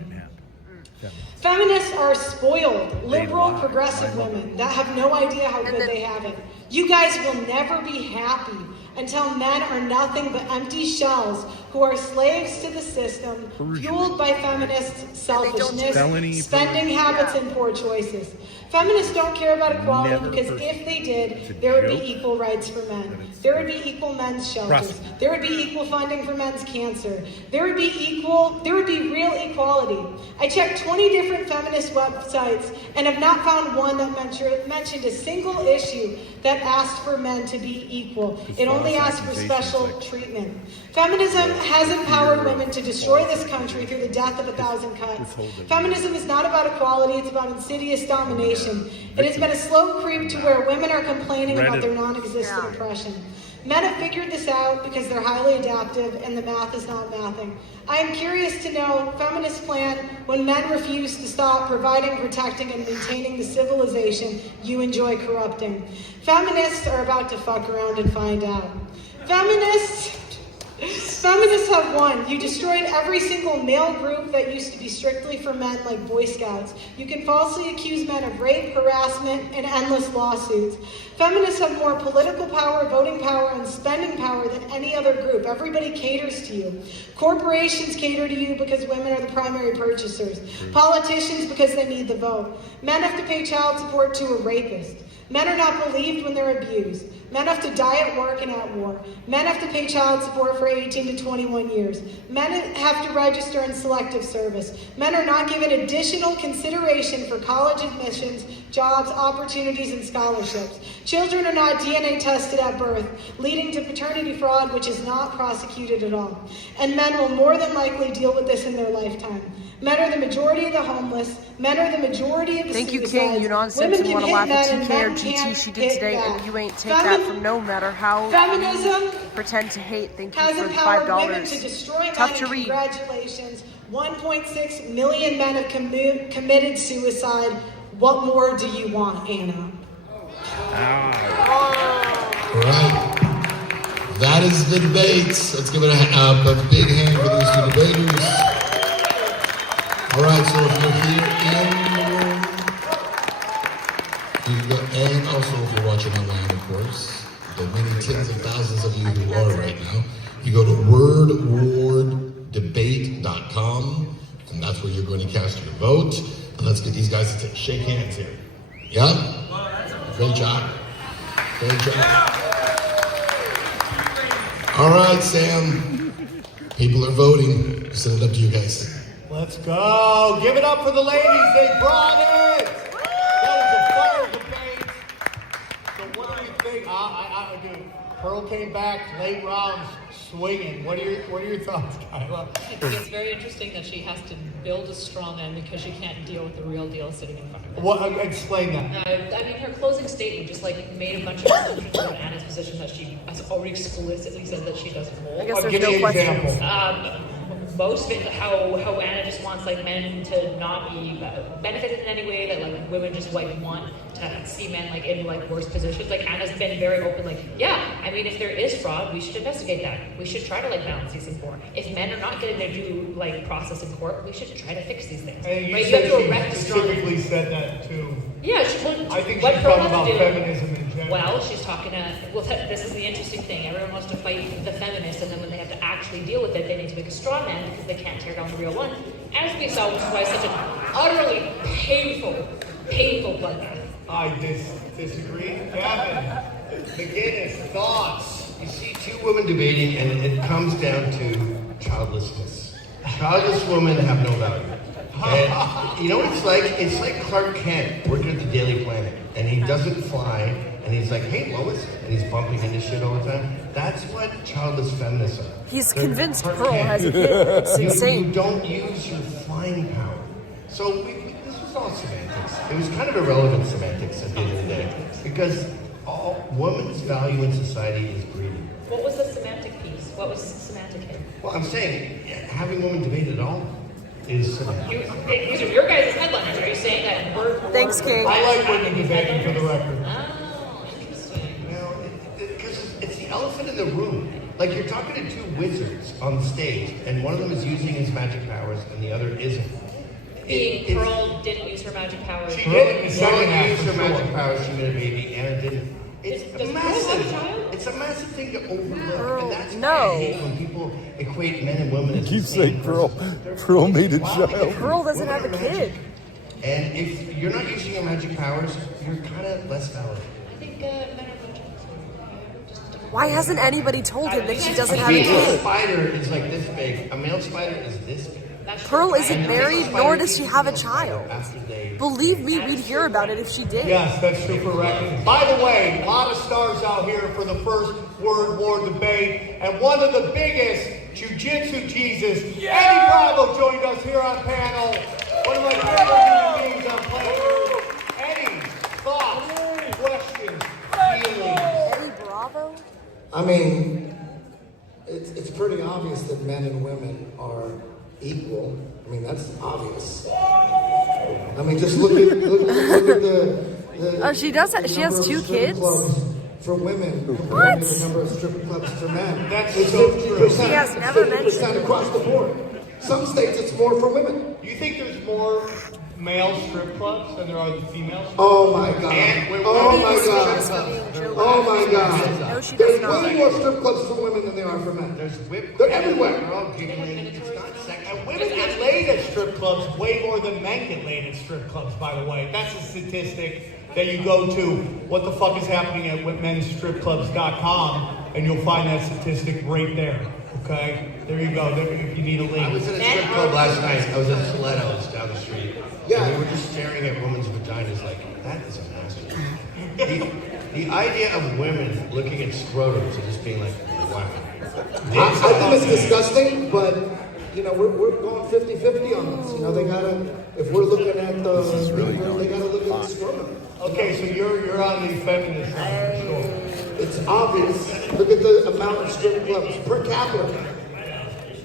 Feminists are spoiled, liberal, progressive women that have no idea how good they have it. You guys will never be happy until men are nothing but empty shells who are slaves to the system, fueled by feminists' selfishness, spending habits, and poor choices. Feminists don't care about equality because if they did, there would be equal rights for men. There would be equal men's shelters. There would be equal funding for men's cancer. There would be real equality. I checked 20 different feminist websites and have not found one that mentioned a single issue that asked for men to be equal. It only asked for special treatment. Feminism has empowered women to destroy this country through the death of 1,000 cuts. Feminism is not about equality, it's about insidious domination. It has been a slow creep to where women are complaining about their non-existent oppression. Men have figured this out because they're highly adaptive and the math is not mathing. I am curious to know feminists' plan when men refuse to stop providing, protecting, and maintaining the civilization you enjoy corrupting. Feminists are about to fuck around and find out. Feminists have won. You destroyed every single male group that used to be strictly for men, like Boy Scouts. You can falsely accuse men of rape, harassment, and endless lawsuits. Feminists have more political power, voting power, and spending power than any other group. Everybody caters to you. Corporations cater to you because women are the primary purchasers. Politicians because they need the vote. Men have to pay child support to a rapist. Men are not believed when they're abused. Men have to die at work and at war. Men have to pay child support for 18 to 21 years. Men have to register in selective service. Men are not given additional consideration for college admissions, jobs, opportunities, and scholarships. Children are not DNA tested at birth, leading to paternity fraud, which is not prosecuted at all. And men will more than likely deal with this in their lifetime. Men are the majority of the homeless. Men are the majority of the Thank you, suicides. King. You don't seem Women to can want to hit laugh men at and TK men or GT can't she did hit today, back. and you ain't take that from no matter how Feminism you pretend to hate. Thank you has for the empowered women to $5. destroy Tough men, to and read. congratulations. 1.6 million men have committed suicide. What more do you want, Anna? All right. That is the debates. Let's give it a big hand for these two debaters. All right, so if you're here in the room, you can go, and also if you're watching online, of course, the many tens of thousands of you who are right now, you go to wordwardebate.com, and that's where you're going to cast your vote. And let's get these guys to shake hands here. Yeah? Great job. Great job. All right, Sam. People are voting. Send it up to you guys. Let's go. Give it up for the ladies. They brought it. That was a fire debate. So what do you think? I do. Pearl came back late rounds swinging. What are your thoughts, Kyla? I think it's very interesting that she has to build a straw man because she can't deal with the real deal sitting in front of her. What? Explain that. I mean, her closing statement just like made a bunch of assumptions about Anna's position that she has already explicitly said that she doesn't hold. I guess there's no questions. Most of it, how Anna just wants like men to not be benefited in any way, that like women just like want to see men like in like worse positions. Like Anna's been very open, like, yeah, I mean, if there is fraud, we should investigate that. We should try to like balance these things more. If men are not getting their due like process in court, we should try to fix these things. And right? you You have to said erect a she strong. specifically said that too. Yeah, I think what she's Pearl talking has about to do. feminism in general. Well, she's talking to. Well, this is the interesting thing. Everyone wants to fight the feminists, and then when they have to actually deal with it, they need to make a straw man because they can't tear down the real one. As we saw, which is why it's such an utterly painful bloodbath. I disagree. Gavin, McInnes, thoughts? You see two women debating, and it comes down to childlessness. Childless women have no value. And you know what it's like? It's like Clark Kent working at the Daily Planet, and he doesn't fly, and he's like, hey, Lois, and he's bumping into shit all the time. That's what childless feminists are. He's They're convinced Clark Pearl Kent. has a kid. It's insane. You don't use your flying power. So this was all semantics. It was kind of irrelevant semantics at the end of the day, because all women's value in society is breeding. What was the semantic piece? What was the semantic hit? Well, I'm saying having women debate at all is semantics. These are your guys' headliners. Are you saying that we're... Thanks, King. I like women debating, for the record. Oh, interesting. Because it's the elephant in the room. Like, you're talking to two wizards on stage, and one of them is using his magic powers, and the other isn't. Pearl didn't use her magic powers. She did. Pearl used her magic powers. She made a baby. Anna didn't. It's massive. It's a massive thing to overlook, and that's why I hate when people equate men and women as Keep the same saying Pearl made a child. Pearl doesn't have a kid. And if you're not using your magic powers, you're kind of less valid. I think men are much. Why hasn't anybody told him that she doesn't have a A female kid? spider is like this big. A male spider is this big. Pearl isn't married, nor does she have a child. Believe me, we'd hear about it if she did. Yes, that's super record. By the way, a lot of stars out here for the first Word War debate, and one of the biggest Jiu-Jitsu Jesus, Eddie Bravo, joined us here on panel. One of my favorite human beings on planet. Eddie, thoughts, questions, feelings. Eddie Bravo? I mean, it's pretty obvious that men and women are equal. I mean, that's obvious. I mean, just look at the Oh, she does. She has 2 kids. For women, What? the number of strip clubs for men. That's It's so 50%. true. She has never 50% mentioned across the board. Some states it's more for women. Do you think there's more male strip clubs than there are female strip clubs? Oh my god. Oh my god. Oh my god. No, she does There's not. way more strip clubs for women than there are for men. There's whipped. They're everywhere. They're all giggling. It's not sex. And women get laid at strip clubs way more than men get laid at strip clubs, by the way. That's a statistic that you go to what the fuck is happening at mensstripclubs.com and you'll find that statistic right there. Okay? There you go. There, if you need a link. I was at a strip club last night. I was at Stilettos down the street. Yeah. And we were just staring at women's vaginas like, that is a masterpiece. The idea of women looking at scrotums and just being like, wow. I think it's disgusting, but you know, we're going 50-50 on this. You know, they gotta, if we're looking at the, they gotta look at the scrotum. Okay, so you're on the feminist side for sure. It's obvious. Look at the amount of strip clubs per capita.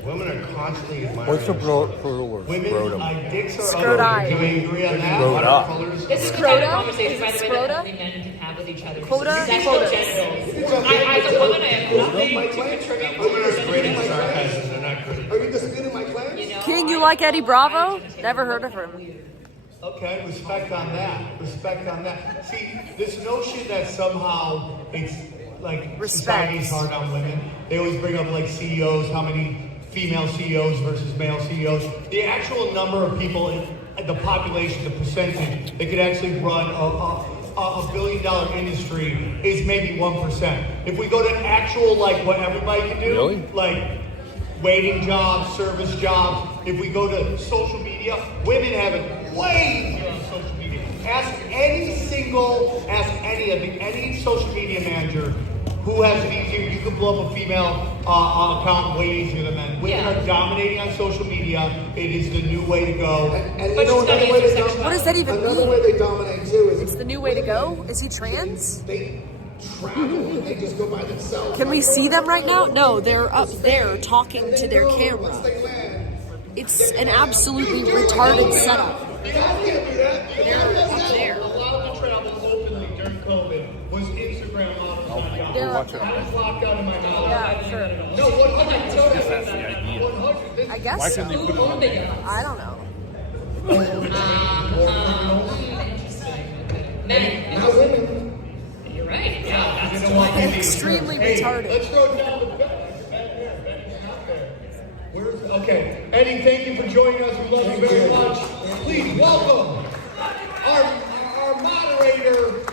Women are constantly admiring. What's the plural word? Women, Scrotum. dicks are Scroti. ugly. Can we agree on that? Scrota. This is the kind of conversation, by the way, that only men can have with each other. Quota? Sexual Quotas. genitals. As a woman, I have nothing to contribute Women are to great at sarcasm. They're not good at Are you disputing my claims? King, you like Eddie Bravo? Never heard of him. Okay, respect on that. Respect on that. See, this notion that somehow it's like society's hard on women. They always bring up like CEOs, how many female CEOs versus male CEOs. The actual number of people in the population, the percentage that could actually run a $1 billion industry is maybe 1%. If we go to actual like what everybody can do, like waiting jobs, service jobs. If we go to social media, women have it way easier on social media. Ask any social media manager who has it easier. You can blow up a female account way easier than men. Women are dominating on social media. It is the new way to go. And you know another way they dominate. What does that even Another mean? way they dominate too is It's the new way to go? Is he trans? they travel and they just go by themselves. Can we see them right now? No, they're up there talking to their camera. It's an absolutely retarded setup. They're up there. A lot of the travel openly during COVID was Instagram models. I was locked out of my house. Yeah, sure. No, 100%. I guess so. I don't know. Men. Not women. You're right. Yeah. Extremely Hey, retarded. let's throw it down the Okay, Eddie, thank you for joining us. We love you very much. Please welcome our moderator.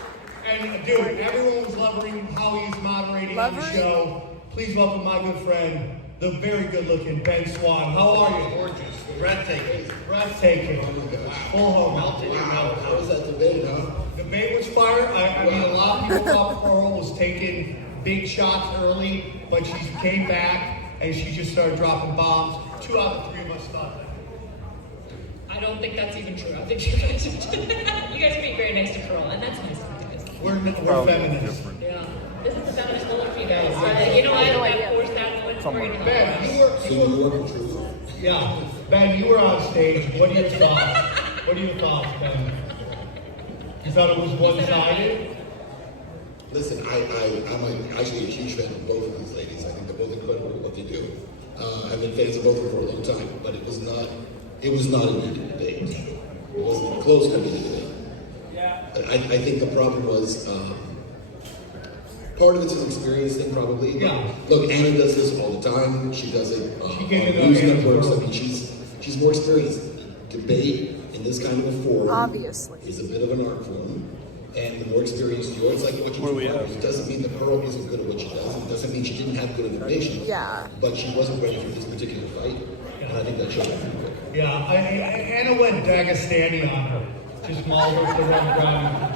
And dude, everyone was loving how he's moderating the show. Please welcome my good friend, the very good-looking Ben Swan. How are you? Gorgeous. Breathtaking. Breathtaking. Full home. Melt in your mouth. How was that debate, huh? Debate was fire. I mean, a lot of people thought Pearl was taking big shots early, but she came back and she just started dropping bombs. 2 out of 3 of us thought that. I don't think that's even true. I think you guys are being very nice to Pearl, and that's nice of you guys. We're feminists. Yeah. This is the feminist moment for you guys. You know, I forced that one for you. Ben, Ben, you were on stage. What are your thoughts? What are your thoughts, Ben? You thought it was one-sided? Listen, I'm actually a huge fan of both of these ladies. I think they're both incredible at what they do. I've been fans of both of them for a long time, but it was not a heated debate. It wasn't close to being a debate. I think the problem was part of it's an experience thing, probably. Yeah. Look, Anna does this all the time. She does it on news networks. I mean, she's more experienced. Debate in this kind of a forum Obviously is a bit of an art form. And the more experienced you are, it's like watching Pearl. It doesn't mean that Pearl isn't good at what she does. It doesn't mean she didn't have good information. Yeah. But she wasn't ready for this particular fight. And I think that showed up pretty quick. Yeah, Anna went Dagestani on her. Just mauled her to run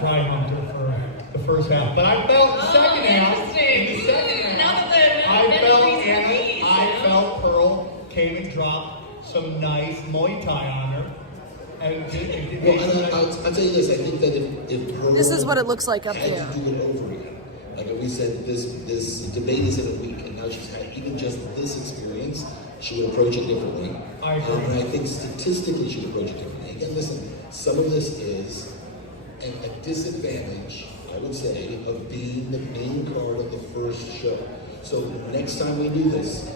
dry humped her for the first half. But I felt the second half. I felt Pearl came and dropped some nice Muay Thai on her. And I'll tell you this, I think that if Pearl... This is what it looks like up there. had to do it over again. Like we said, this debate is in a week, and now she's had even just this experience, she would approach it differently. I agree. And I think statistically she would approach it differently. Again, listen, some of this is a disadvantage, I would say, of being the main card of the first show. So next time we do this,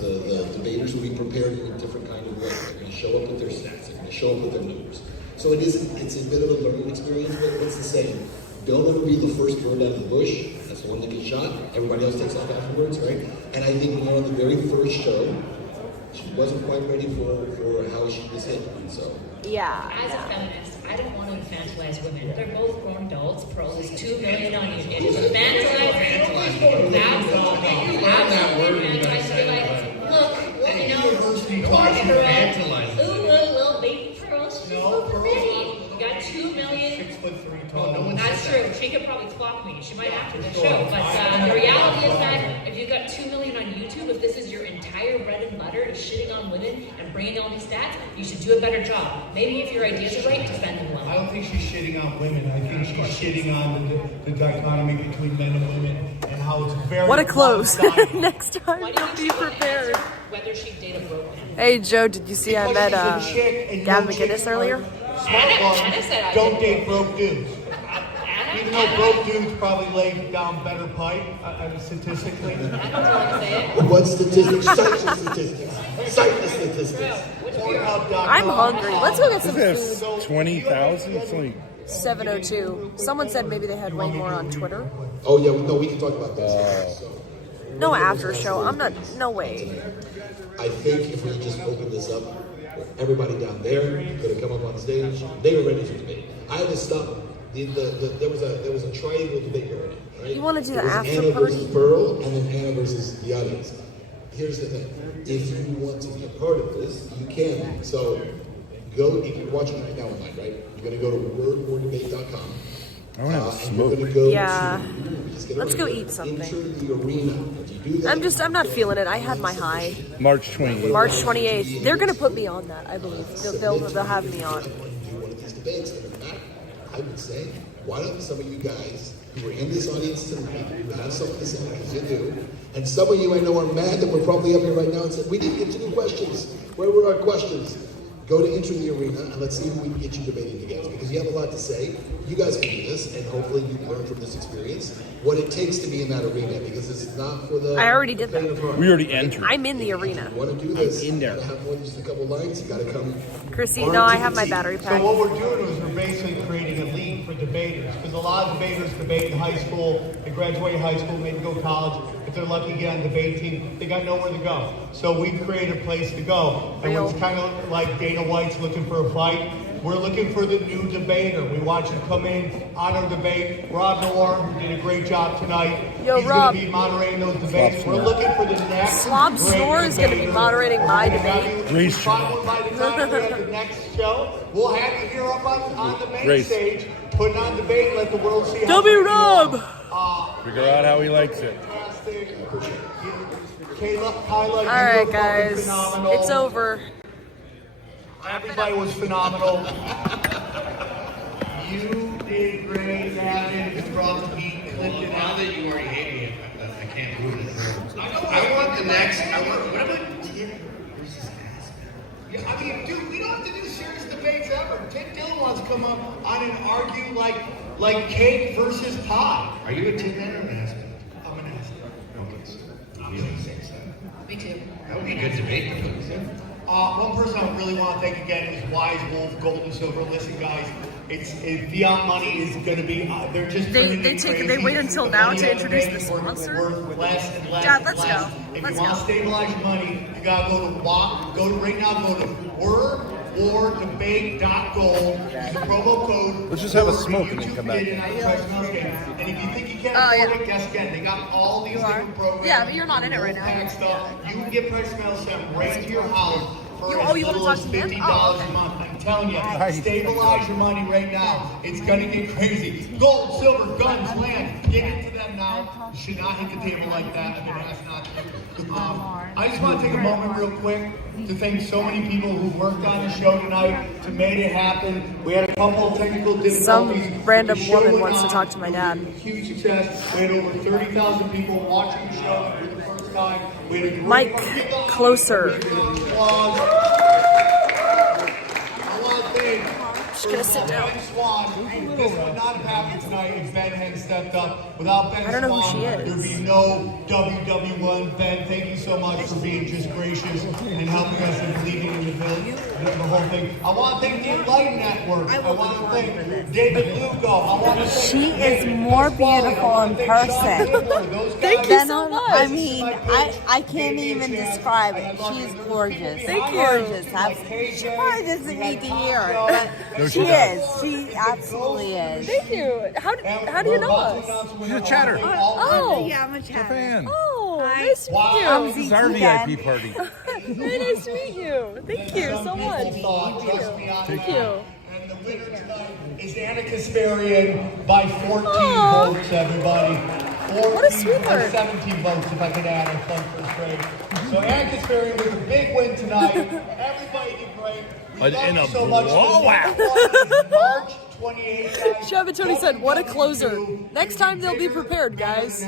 the debaters will be prepared in a different kind of way. They're going to show up with their stats. They're going to show up with their numbers. So it's a bit of a learning experience, but what's the saying? Don't ever be the first bird out of the bush. That's the one that gets shot. Everybody else takes off afterwards, right? And I think on the very first show, she wasn't quite ready for how she was hit. So yeah. As a feminist, I don't want to infantilize women. They're both grown adults. Pearl is 2 million on YouTube. Infantilize. Look, you know, little baby Pearl, she's so pretty. You got 2 million. 6'3" tall. That's true. She could probably clock me. She might after the show. But the reality is that if you've got 2 million on YouTube, if this is your entire bread and butter, is shitting on women and bringing all these stats, you should do a better job. Maybe if your ideas are right, defend them well. I don't think she's shitting on women. I think she's shitting on the dichotomy between men and women and how it's very... What a close. Next time, don't be prepared. Whether she dated broke men. Hey, Joe, did you see I met Gavin McInnes earlier? Anna said I don't date broke dudes. Even though broke dudes probably lay down better pipe, statistically. What statistics? Cite the statistics. Cite the statistics. I'm hungry. Let's go get some Look at food. this, 20,000? It's like 702. Someone said maybe they had way more on Twitter. Oh yeah, no, we can talk about this. No after show. I'm not. No way. I think if we just open this up, everybody down there could have come up on stage. They were ready to debate. I had to stop them. There was a triangle debate already. Right? You want to do the There was after Anna party? versus Pearl, and then Anna versus the audience. Here's the thing: if you want to be a part of this, you can. So go. If you're watching right now online, right? You're going to go to wordwardebate.com. I want to have a smoke. Yeah. Let's go eat something. I'm not feeling it. I had my high. March 28th. March 28th. They're going to put me on that, I believe. They'll have me on. I would say, why don't some of you guys who are in this audience tonight, who have something to say, because you do, and some of you I know are mad that we're probably up here right now and said, we didn't get to do questions. Where were our questions? Go to Enter the Arena and let's see if we can get you debating together, because you have a lot to say. You guys can do this, and hopefully you learn from this experience what it takes to be in that arena, because it's not for the... I already did that. We already entered. I'm in the arena. You want to do this, you gotta have more than just a couple lines, you gotta come... Chrissie, no, I have my battery pack. So what we're doing is we're basically creating a league for debaters, because a lot of debaters debate in high school, they graduate high school, maybe go to college. If they're lucky to get on the debate team, they got nowhere to go. So we created a place to go. And it's kind of like Dana White's looking for a fight. We're looking for the new debater. We want you to come in on our debate. Rob Noir, who did a great job tonight. Yo, He's Rob. going to be moderating those debates. We're looking for the next Slob Snore is going to be moderating my debate. By the time we're at the next show, we'll have you here up on the main stage, putting on debate and let the world see how W Rob! Figure out how he likes it. All right, guys. It's over. Everybody was phenomenal. You did great, Gavin. You brought the beat, clipped it out. Now that you already hate me, I can't do it. I want the next. What about Ted versus Aspen? Yeah, I mean, dude, we don't have to do serious debates ever. Ted Dillon wants to come up on and argue like cake versus pie. Are you a Ted man or an Aspen? I'm an Aspen. Me too. That would be a good debate. One person I really want to thank again is Wise Wolf, Gold and Silver. Listen, guys, it's fiat money is going to be. They're just They wait until now to introduce the sponsor. Dad, let's go. If you want to stabilize money, you gotta go to wordwardebate.gold. Use the promo code. Let's just have a smoke and then come back. And if you think you can't afford it, guess again. They got all these different programs. Yeah, but you're not in it right now. You can get price mail sent right to your house for You as want to little talk as to him? $50 Oh, okay. a month. I'm telling you, Nice. stabilize your money right now. It's gonna get crazy. Gold, silver, guns, land. Get into them now. You should not hit the table like that. I've been asked not to. I just want to take a moment real quick to thank so many people who worked on the show tonight to make it happen. We had a couple of technical difficulties. Some random The show woman went wants to on. talk to my dad. It was a huge success. We had over 30,000 people watching the show for the first time. We had a great Mike, closer. Just gonna sit down. Ben Swan, this would not have happened tonight if Ben hadn't stepped up. Without Ben I don't know who Swan, she is. there'd be no WW1. Ben, thank you so much for being just gracious and helping us and believing in the whole thing. I want to thank the Enlightened Network. I want to thank David Lugo. I want to thank She is more beautiful in person. Thank you so much. I mean, I can't even describe it. She's gorgeous. Thank you. Gorgeous. She probably doesn't need to hear it, but No, she is. She absolutely is. Thank you. How do you know us? She's a chatter. Oh, Yeah, I'm a She's a chatter. fan. oh, nice to meet you. This is our VIP party. Very nice to meet you. Thank you so much. Thank you. And the winner tonight is Anna Kasparian by 14 Aw. votes, everybody. 14, What a sweetheart. 17 votes, if I could add. I flunked first grade. So Anna Kasparian with a big win tonight. Everybody did great. We But love in you a so much. blowout. March 28th, guys. Shab and Tony said, what a closer. Next time they'll be prepared, guys.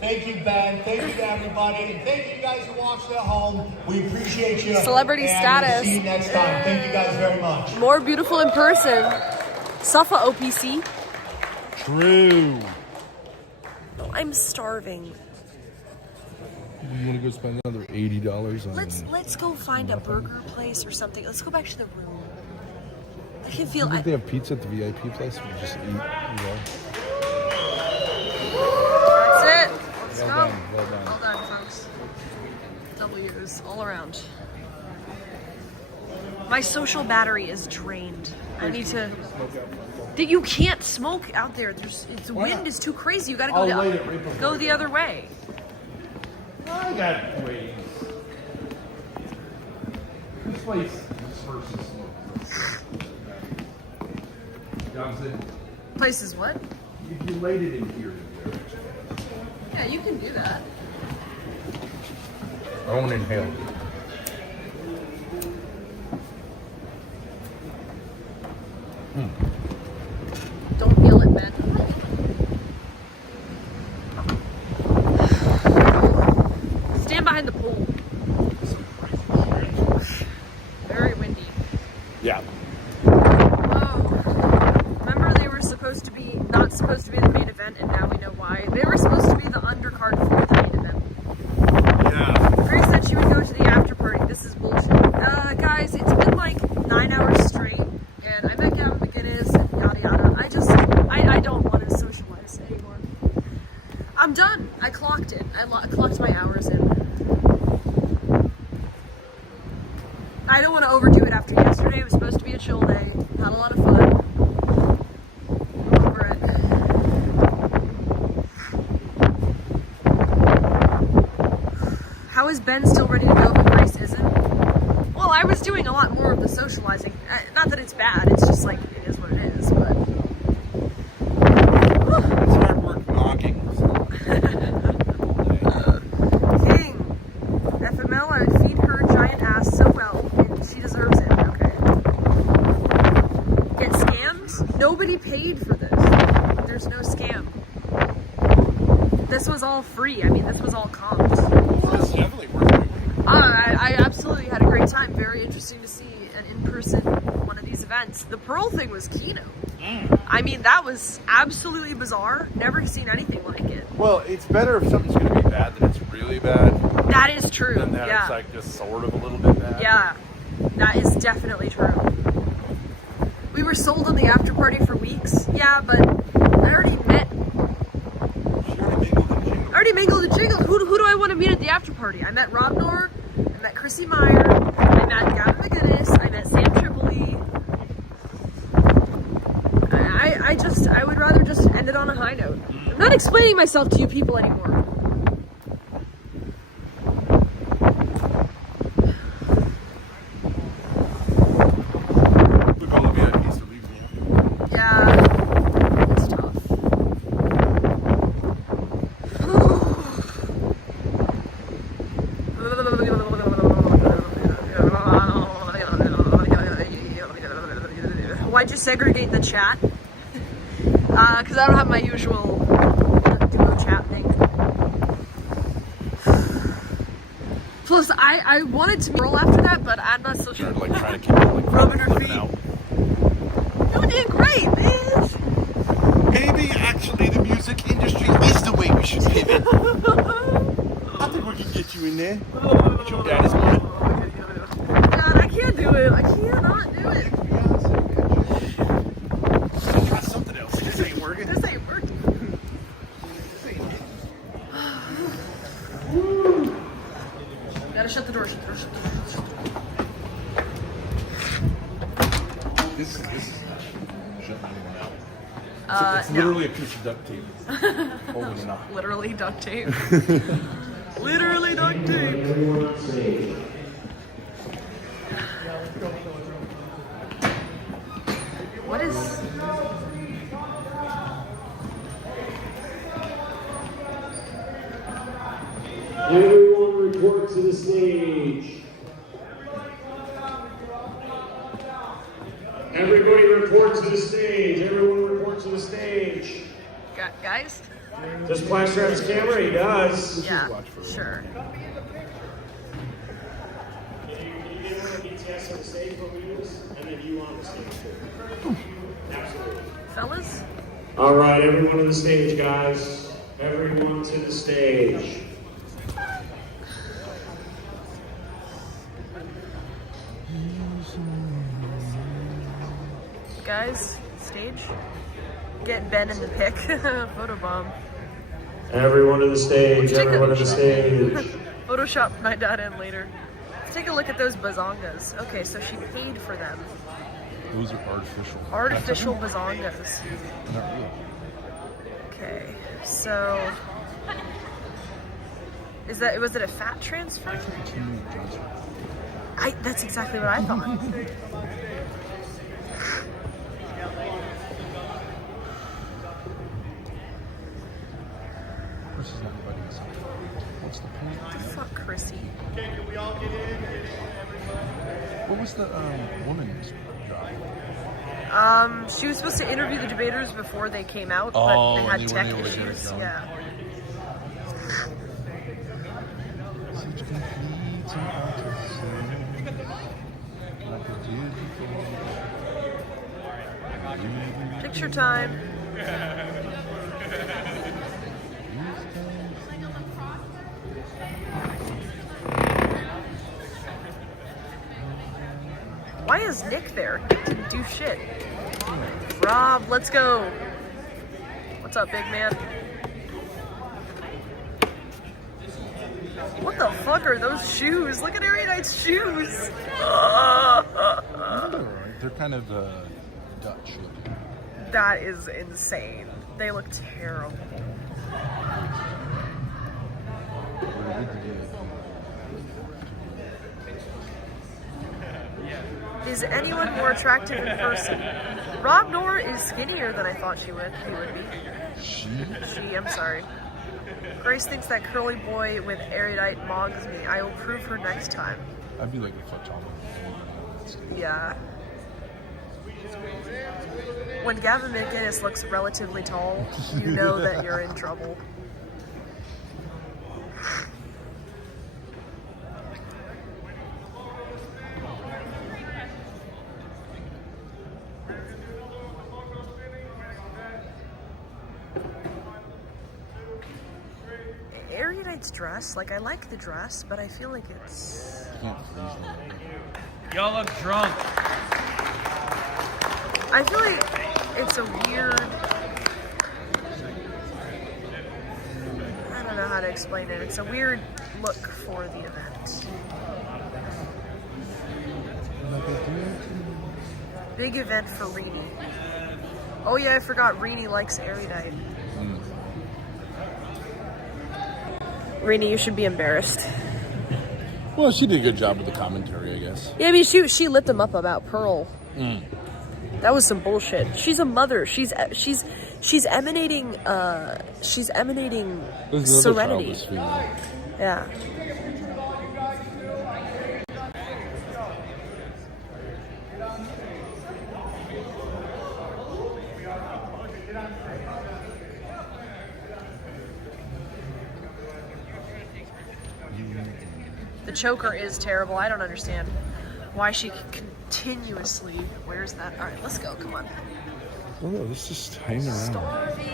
Thank you, Ben. Thank you to everybody. And thank you guys who watched at home. We appreciate you. Celebrity and status. We'll see you next time. Thank you guys very much. More beautiful in person. Safa OPC. True. I'm starving. You want to go spend another $80 on Let's go find a burger place or something. Let's go back to the room. I can I feel think they have pizza at the VIP place. We just eat, you know. That's it. Let's Well go. done, well done. Well done, folks. W's all around. My social battery is drained. I need to. You can't smoke out there. The wind is too crazy. You gotta go I'll light it right before go the other way. I got wait. This place is first to smoke. Johnson, Place is what? if you laid it in here, Yeah, you can do that. I won't inhale. Don't feel it, Ben. Stand behind the pool. Very windy. Yeah. Remember they were not supposed to be the main event, and now we know why. They were supposed to be the undercard for the main event. Yeah. Grace said she would go to the after party. This is bullshit. Guys, it's been like 9 hours straight, and I met Gavin McInnes and yada yada. I don't want to socialize anymore. I'm done. I clocked it. I clocked my hours in. I don't want to overdo it after yesterday. It was supposed to be a chill day. Had a lot of fun. I'm over it. How is Ben still ready to go, but Grace isn't? Well, I was doing a lot more of the socializing. Not that it's bad. It's just like, it is what it is, but... It's hard work knocking. King. FML, feed her giant ass so well, and she deserves it. Okay. Get scammed? Nobody paid for this. There's no scam. This was all free. I mean, this was all comped. It's definitely worth it. I absolutely had a great time. Very interesting to see an in-person one of these events. The Pearl thing was keynote. I mean, that was absolutely bizarre. Never seen anything like it. Well, it's better if something's going to be bad than it's really bad. That is true. Than that Yeah. it's like just sort of a little bit bad. Yeah, that is definitely true. We were sold on the after party for weeks. Yeah, but I already met. I already mingled and jingled. Who do I want to meet at the after party? I met Rob Nord. I met Chrissie Mayr. I met Gavin McInnes. I met Sam Tripoli. I would rather just end it on a high note. I'm not explaining myself to you people anymore. segregate the chat because I don't have my usual duo chat thing. Plus, I wanted to roll after that, but I'm not so sure. Like trying to keep it like rubbing her feet. out. You did great, bitch. Maybe actually the music industry is the way we should pivot. I think we can get you in there. Get your daddy's money. God, I can't do it. I cannot do it. Try something else. This ain't working. This ain't working. Gotta shut the door. Shut the door. Shut the door. This shut anyone out. It's No. literally a piece of duct tape. Holding it up. Literally duct tape. Literally duct tape. What is... Everyone report to the stage. Everybody report to the stage. Everyone report to the stage. Guys? Does Plaster have his camera? He does. Yeah, sure. Can you get one of the BTS on the stage when we do this? And then you on the stage too. Absolutely. Fellas? All right, everyone to the stage, guys. Everyone to the stage. Guys, stage? Get Ben in the pic. Photobomb. Everyone to the stage. Everyone to the stage. Photoshop my dad in later. Let's take a look at those bazongas. Okay, so she paid for them. Those are artificial. Artificial bazongas. Not real. Okay, so was it a fat transfer? That's exactly what I thought. Chrissie's not inviting us. What's the point? Fuck Chrissie. Okay, can we all get in? What was the woman's job? She was supposed to interview the debaters before they came out, but they had tech issues. Yeah. Picture time. Why is Nick there? Nick didn't do shit. Rob, let's go. What's up, big man? What the fuck are those shoes? Look at Erudite's shoes. They're kind of Dutch looking. That is insane. They look terrible. Is anyone more attractive in person? Rob Noor is skinnier than I thought he would be. She, I'm sorry. Grace thinks that curly boy with erudite mogs me. I will prove her next time. I'd be like a foot taller. Yeah. When Gavin McInnes looks relatively tall, you know that you're in trouble. Erudite's dress, like, I like the dress, but I feel like it's... Y'all look drunk. I feel like it's a weird... I don't know how to explain it. It's a weird look for the event. Big event for Reenie. Oh yeah, I forgot Reenie likes erudite. Reenie, you should be embarrassed. Well, she did a good job with the commentary, I guess. Yeah, I mean, she lit them up about Pearl. That was some bullshit. She's a mother. She's emanating serenity. Yeah. The choker is terrible. I don't understand why she continuously wears that. All right, let's go. Come on. Oh, let's just hang around. Starving.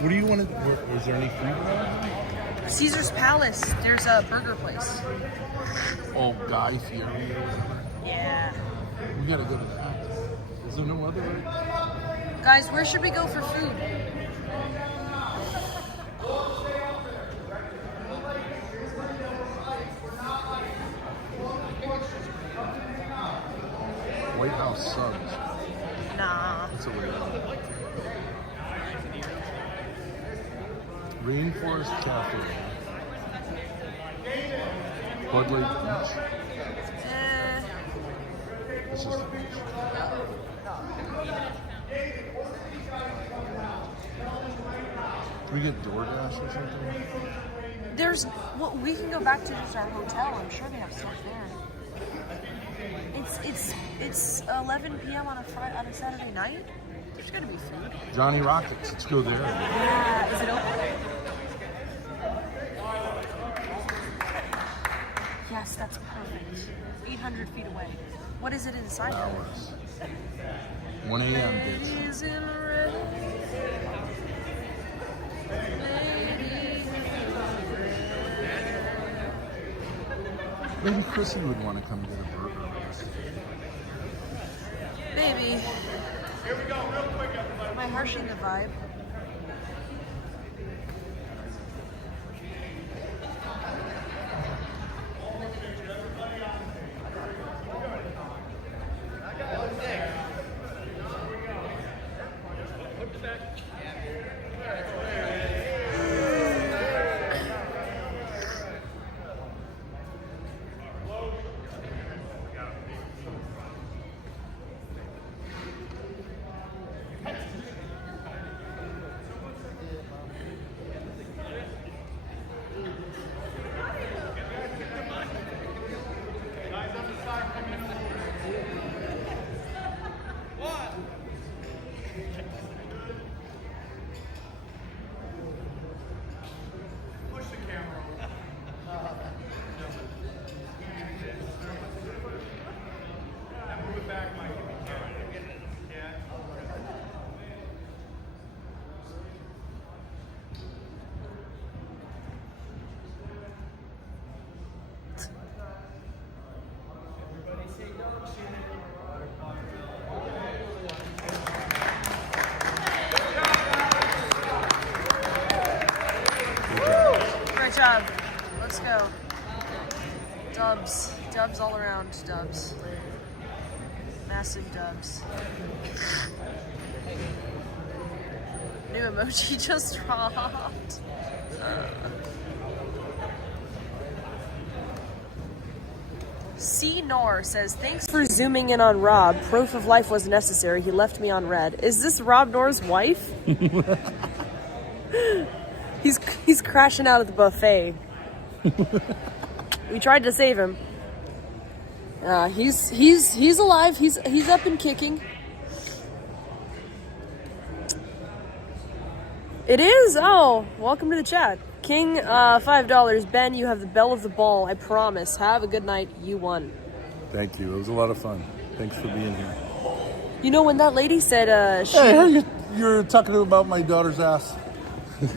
What do you want to? Is there any food around? Caesar's Palace. There's a burger place. Oh, Guy Fieri. Yeah. We gotta go to that. Is there no other way? Guys, where should we go for food? White House Subs. Nah. That's a weird one. Rainforest Cafe. Bud Lake Beach. This is the beach. Can we get DoorDash or something? There's, well, we can go back to just our hotel. I'm sure they have stuff there. It's 11 p.m. on a Saturday night. There's gotta be food. Johnny Rockets. Let's go there. Yeah, is it open? Yes, that's perfect. 800 feet away. What is it inside? Hours. 1 a.m. bitch. Is in red. Maybe Chrissie would want to come get a burger with us. Maybe. Here we go, real quick, everybody. Am I harshing the vibe? Great job. Let's go. Dubs. Dubs all around. Dubs. Massive dubs. New emoji just dropped. C. Nor says, thanks for zooming in on Rob. Proof of life was necessary. He left me on red. Is this Rob Nor's wife? He's crashing out at the buffet. We tried to save him. He's alive. He's up and kicking. It is. Oh, welcome to the chat. King, $5. Ben, you have the bell of the ball. I promise. Have a good night. You won. Thank you. It was a lot of fun. Thanks for being here. You know when that lady said, Hey, you're talking about my daughter's ass.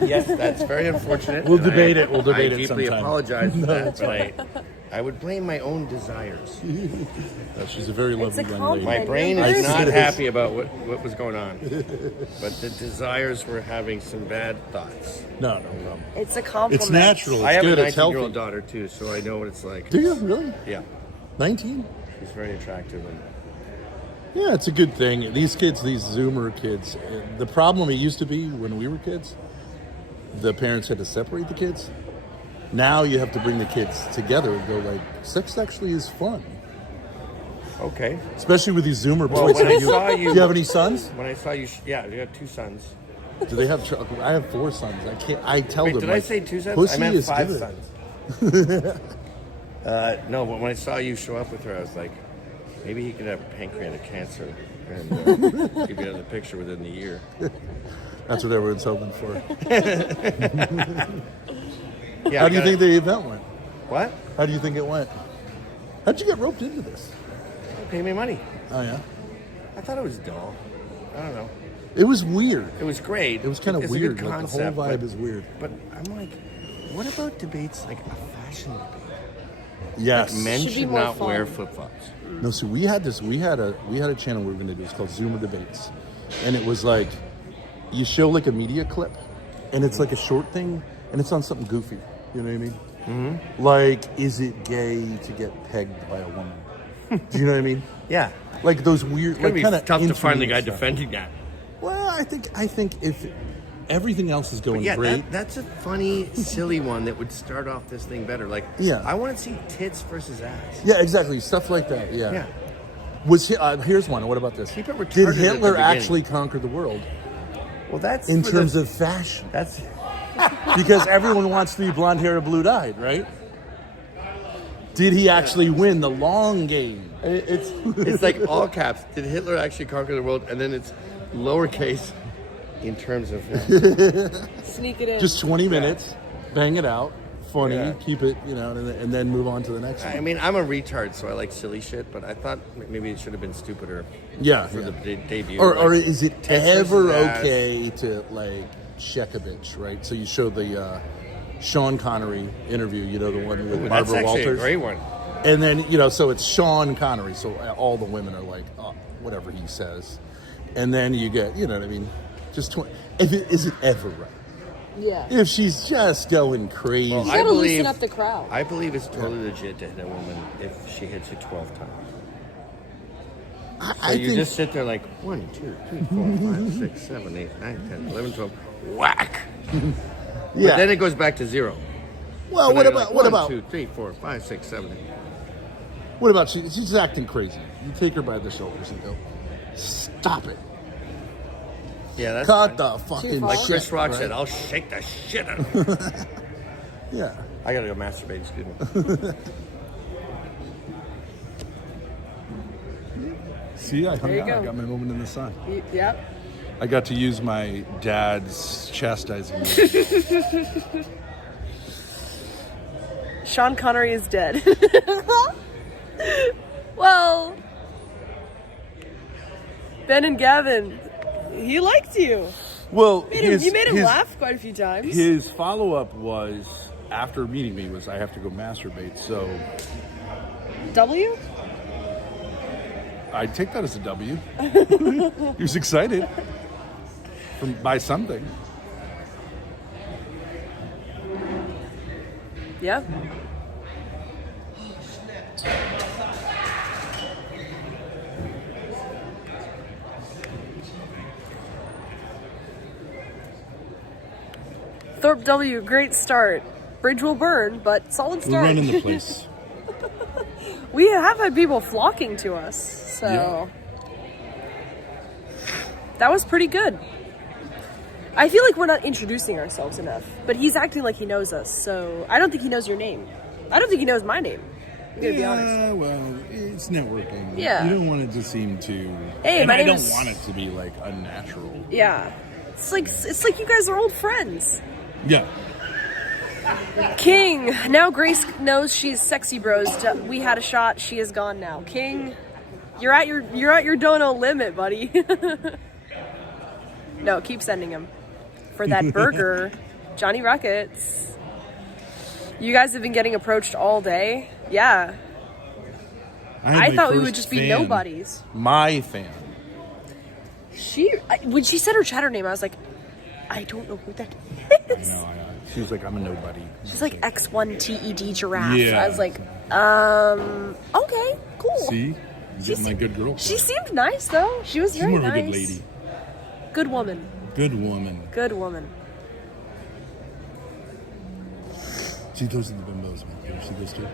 Yes, that's very unfortunate. We'll debate it. We'll debate it I deeply sometime. apologize for that, but I would blame my own desires. She's a very lovely young lady. My brain is not happy about what was going on, but the desires were having some bad thoughts. No. It's a compliment. It's natural. It's I have good. a It's healthy. 19-year-old daughter too, so I know what it's like. Do you really? Yeah. 19? She's very attractive. And Yeah, it's a good thing. These kids, these Zoomer kids, the problem it used to be when we were kids, the parents had to separate the kids. Now you have to bring the kids together and go like, sex actually is fun. Okay. Especially with these Zoomer well, boys. when I saw you, do you have any sons? When I saw you, yeah, you have 2 sons. Do they have? I have 4 sons. I can't. I tell Wait, them. did like, I say 2 sons? Pussy I meant is 5 good. sons. No, but when I saw you show up with her, I was like, maybe he could have pancreatic cancer. and give you another picture within the year. That's what everyone's hoping for. Yeah, How do you think the event went? What? How do you think it went? How'd you get roped into this? Pay me money. Oh, yeah? I thought it was dull. I don't know. It was weird. It was great. It was kind of It's a weird. good Like, the whole concept, vibe but- is weird. But I'm like, what about debates like a fashion debate? Yes. Like men should not wear flip-flops. No, so we had this. We had a channel we were going to do. It's called Zoomer Debates, and it was like you show like a media clip, and it's like a short thing, and it's on something goofy. You know what I mean? Mm-hmm. Like, is it gay to get pegged by a woman? Do you know what I mean? Yeah. Like those weird. It's gonna like be kind of tough to find the guy defending that. Well, I think if everything else is going great. That's a funny, silly one that would start off this thing better. Like, Yeah. I want to see tits versus ass. Yeah, exactly. Stuff like that. Yeah. Yeah. Was here's one. What about this? Keep it retarded Did at the Hitler beginning. actually conquer the world? Well, that's in for terms the- of fashion. That's because everyone wants to be blonde hair or blue eyed, right? Did he actually win the long game? It's like all caps. Did Hitler actually conquer the world? And then it's lowercase in terms of Sneak it in. Just 20 minutes, bang it out, funny, Yeah. keep it, and then move on to the next one. I mean, I'm a retard, so I like silly shit. But I thought maybe it should have been stupider. Yeah, for yeah. the debut. Or like, is it tits ever versus ass. okay to like check a bitch, right? So you show the Sean Connery interview, the one with Ooh, Barbara that's actually Walters. a great one. And then, so it's Sean Connery, so all the women are like, oh, whatever he says. And then you get, you know what I mean? Just is it ever right? Yeah. If she's just going crazy. Well, You gotta loosen up the crowd. I believe it's totally legit to hit a woman if she hits you 12 times. So I you think- just sit there like 1, 2, 3, 4, 5, 6, 7, 8, 9, 10, 11, 12, whack. Yeah. But then it goes back to 0. Well, So what now you're about- like, what 1, about- 2, 3, 4, 5, 6, 7, 8. What about she's acting crazy? You take her by the shoulders and go, stop it. Yeah, that's Cut fine. the fucking Like Chris shit, Rock right? said, I'll shake the shit out of her. Yeah. I gotta go masturbate, excuse me. See, I hung There you out. go. I got my moment in the sun. Yep. I got to use my dad's chastising. Sean Connery is dead. Well, Ben and Gavin, he liked you. Well, You made him laugh quite a few times. His follow-up was, after meeting me, was I have to go masturbate. So W? I'd take that as a W. He was excited by something. Yeah. Thorpe W, great start. Bridge will burn, but solid We're start. running the place. We have had people flocking to us, so that was pretty good. I feel like we're not introducing ourselves enough, but he's acting like he knows us, so I don't think he knows your name. I don't think he knows my name. I'm gonna be honest. Well, it's networking. Yeah. You don't want it to seem too. Hey, and my I name don't is- want it to be like unnatural. Yeah, it's like you guys are old friends. Yeah. King. Now Grace knows she's sexy bros. We had a shot. She is gone now. King, you're at your dono limit, buddy. No, keep sending him for that burger. Johnny Rockets. You guys have been getting approached all day. Yeah. I thought we would just be nobodies. My fan. When she said her chatter name, I was like, I don't know who that is. I know. She was like, I'm a nobody. She's like X1TED giraffe. Yeah. I was like, okay, cool. See? You're getting my good girl. She seemed nice though. She was She's very more of nice. a good lady. Good woman. Good woman. Good woman. See, those are the bimbos, man. You see those two?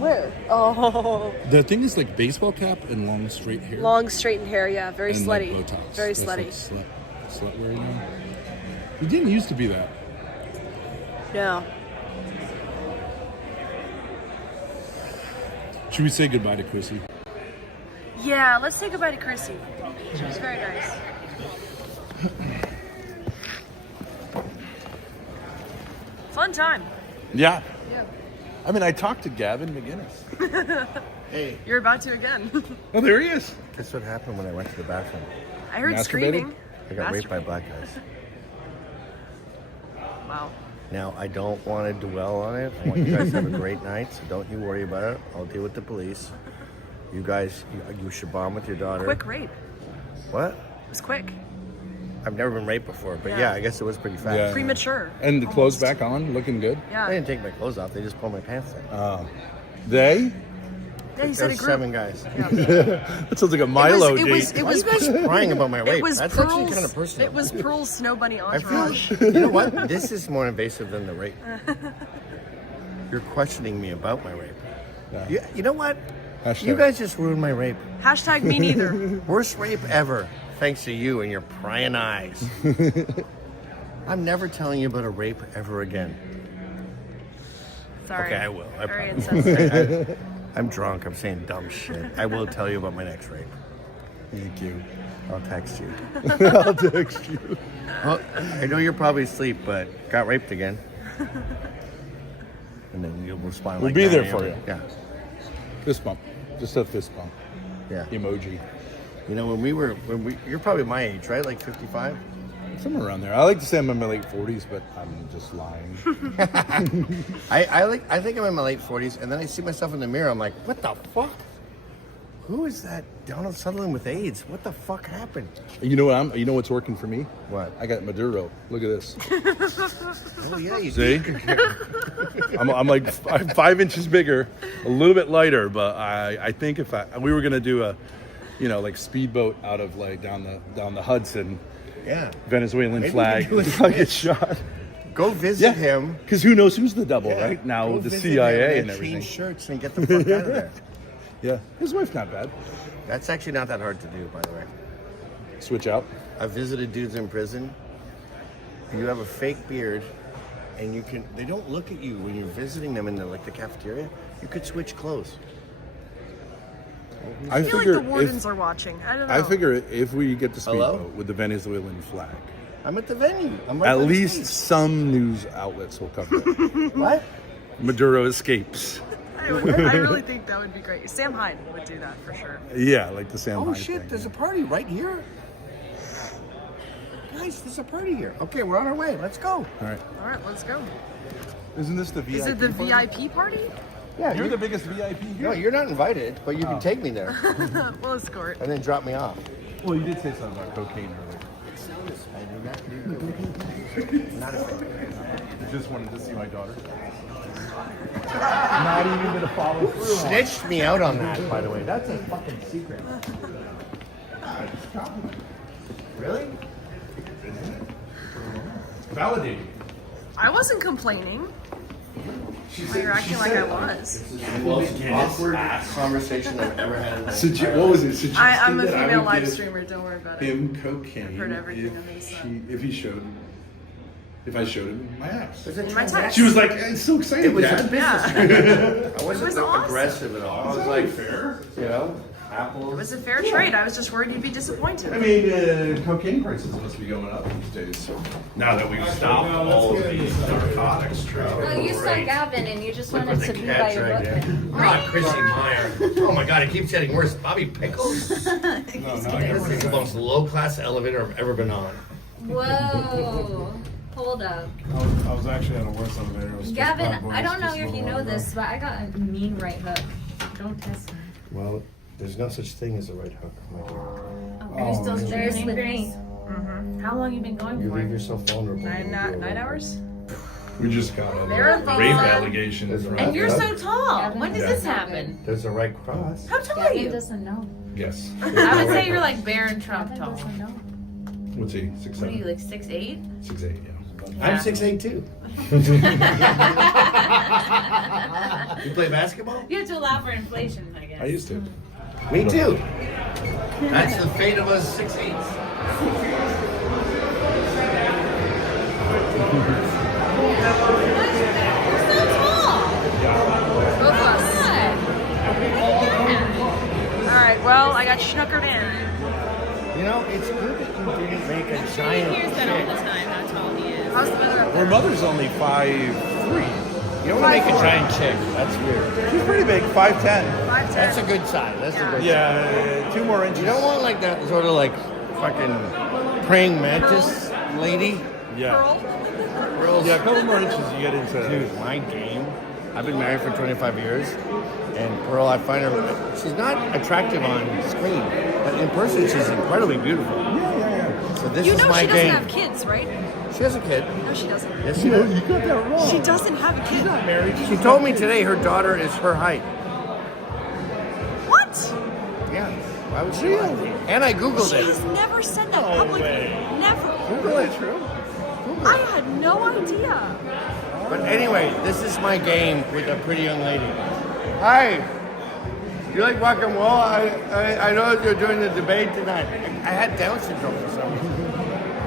Where? Oh. The thing is like baseball cap and long straight hair. Long straightened hair, yeah. Very and slutty. Like Botox. Very That's slutty. Like slut wearing now. It didn't used to be that. No. Should we say goodbye to Chrissie? Yeah, let's say goodbye to Chrissie. She was very nice. Fun time. Yeah. Yeah. I mean, I talked to Gavin McInnes. Hey. You're about to again. Oh, there he is. Guess what happened when I went to the bathroom? I heard screaming. I got raped by black guys. Wow. Now, I don't want to dwell on it. I want you guys to have a great night, so don't you worry about it. I'll deal with the police. You guys, you should bond with your daughter. Quick rape. What? It was quick. I've never been raped before, but Yeah. yeah, I guess it was pretty fast. Yeah. Premature. And the clothes back on, looking good. Yeah. They didn't take my clothes off. They just pulled my pants down. They? Yeah, he said a There's group. 7 guys. That sounds like a Milo it was, date. Why are you guys crying about my rape? It was That's actually Pearl's, kind of personal. It was Pearl's Snow Bunny I entourage. feel, you know what? This is more invasive than the rape. You're questioning me about my rape. Yeah. You know what? Hashtag. You guys just ruined my rape. Hashtag me neither. Worst rape ever, thanks to you and your prying eyes. I'm never telling you about a rape ever again. Sorry. Okay, I will. I Very promise. insensitive. I'm drunk. I'm saying dumb shit. I will tell you about my next rape. Thank you. I'll text you. I'll text you. Well, I know you're probably asleep, but got raped again. And then you'll respond. We'll like be 9 there a.m. for you. Yeah. Fist bump. Just a fist bump. Yeah. Emoji. You know, you're probably my age, right? Like 55? Somewhere around there. I like to say I'm in my late 40s, but I'm just lying. I think I'm in my late 40s, and then I see myself in the mirror. I'm like, what the fuck? Who is that Donald Sutherland with AIDS? What the fuck happened? You know what? You know what's working for me? What? I got Maduro. Look at this. Oh yeah, you See? do. I'm like 5 inches bigger, a little bit lighter, but I think if we were gonna do a, like speedboat out of like down the Hudson, Yeah. Venezuelan Maybe flag, we can do if I it. get shot. Go visit him. Because who knows who's the double, Yeah. right? Now Go with the visit CIA him and everything. Change shirts and get the fuck out of there. Yeah, his wife's not bad. That's actually not that hard to do, by the way. Switch out. I've visited dudes in prison. You have a fake beard, and they don't look at you when you're visiting them in the cafeteria. You could switch clothes. I feel like the wardens are watching. I don't know. I figure if we get the Hello? speedboat with the Venezuelan flag, I'm at the venue. I'm right at by the least stage. some news outlets will cover it. What? Maduro escapes. I really think that would be great. Sam Hyde would do that for sure. Yeah, like the Sam Oh Hyde shit, thing. there's a party right here. Guys, there's a party here. Okay, we're on our way. Let's go. All right. All right, let's go. Isn't this the VIP? Is it the party? VIP party? Yeah, You're the biggest VIP here. No, you're not invited, but you can take me there We'll escort. and then drop me off. Well, you did say something about cocaine earlier. I do not do cocaine. Not a fan. I just wanted to see my daughter. Not even gonna follow through. Snitched me out on that, by the way. That's a fucking secret. Really? Validated. I wasn't complaining. You're acting like I was. The most awkward conversation I've ever had. What was it? Suggested I'm a that I female would live give streamer. Don't worry about it. him cocaine. I've heard everything of his. If I showed him my ass. In my text. She was like, "It's so exciting, It was Dad." a business. Yeah. I wasn't It was awesome. aggressive at all. I was like, fair, apples. It was a fair trade. I was just worried you'd be disappointed. I mean, cocaine prices must be going up these days. Now that we've stopped all of these narcotics Well, you saw Gavin and you just wanted to be by your book. Ah, Chrissie Mayr. Oh my God, it keeps getting worse. Bobby Pickles. This is the most low-class elevator I've ever been on. Whoa. Hold up. I was actually on a worse elevator. It was just Gavin, bad boys, I don't know just if you low know level. this, but I got a mean right hook. Don't test me. Well, there's no such thing as a right hook, my dear. Are you still streaming with me? How long you been going You for? leave yourself vulnerable. 9 hours? We just got a They're rape involved. allegations. And you're so tall. When does this happen? There's a right cross. How tall are you? doesn't know. Yes. I would say you're like Baron Trump tall. What's he? 6'7"? What are you, like 6'8"? 6'8", yeah. I'm 6'8" too. You play basketball? You have to allow for inflation, I guess. I used to. Me too. That's the fate of us 6'8". Both of us. All right, well, I got got schnookered in. You know, it's good that you didn't make a giant He hears that all the chick. time, how tall he is. How's the weather up Her there? mother's only 5'3". You don't want to make a giant chick. That's weird. She's pretty big, 5'10". 5'10". That's a good size. That's a good size. Yeah, 2 more inches. You don't want like that sort of like fucking praying mantis lady. Yeah. Girls. Yeah, a couple more inches you get into. Dude, my game. I've been married for 25 years, and Pearl, I find her. She's not attractive on screen, but in person, she's incredibly beautiful. Yeah. So this You is know my she doesn't game. have kids, right? She has a kid. No, she doesn't. Yes, she does. You got that wrong. She doesn't have a kid. She's not married. She told me today her daughter is her height. What? Yeah. Why would she? And I googled She's it. never said that publicly. Never. Google it. True. I had no idea. But anyway, this is my game with a pretty young lady. Hi. You like rock and roll? I know you're doing the debate tonight. I had Down syndrome for some reason.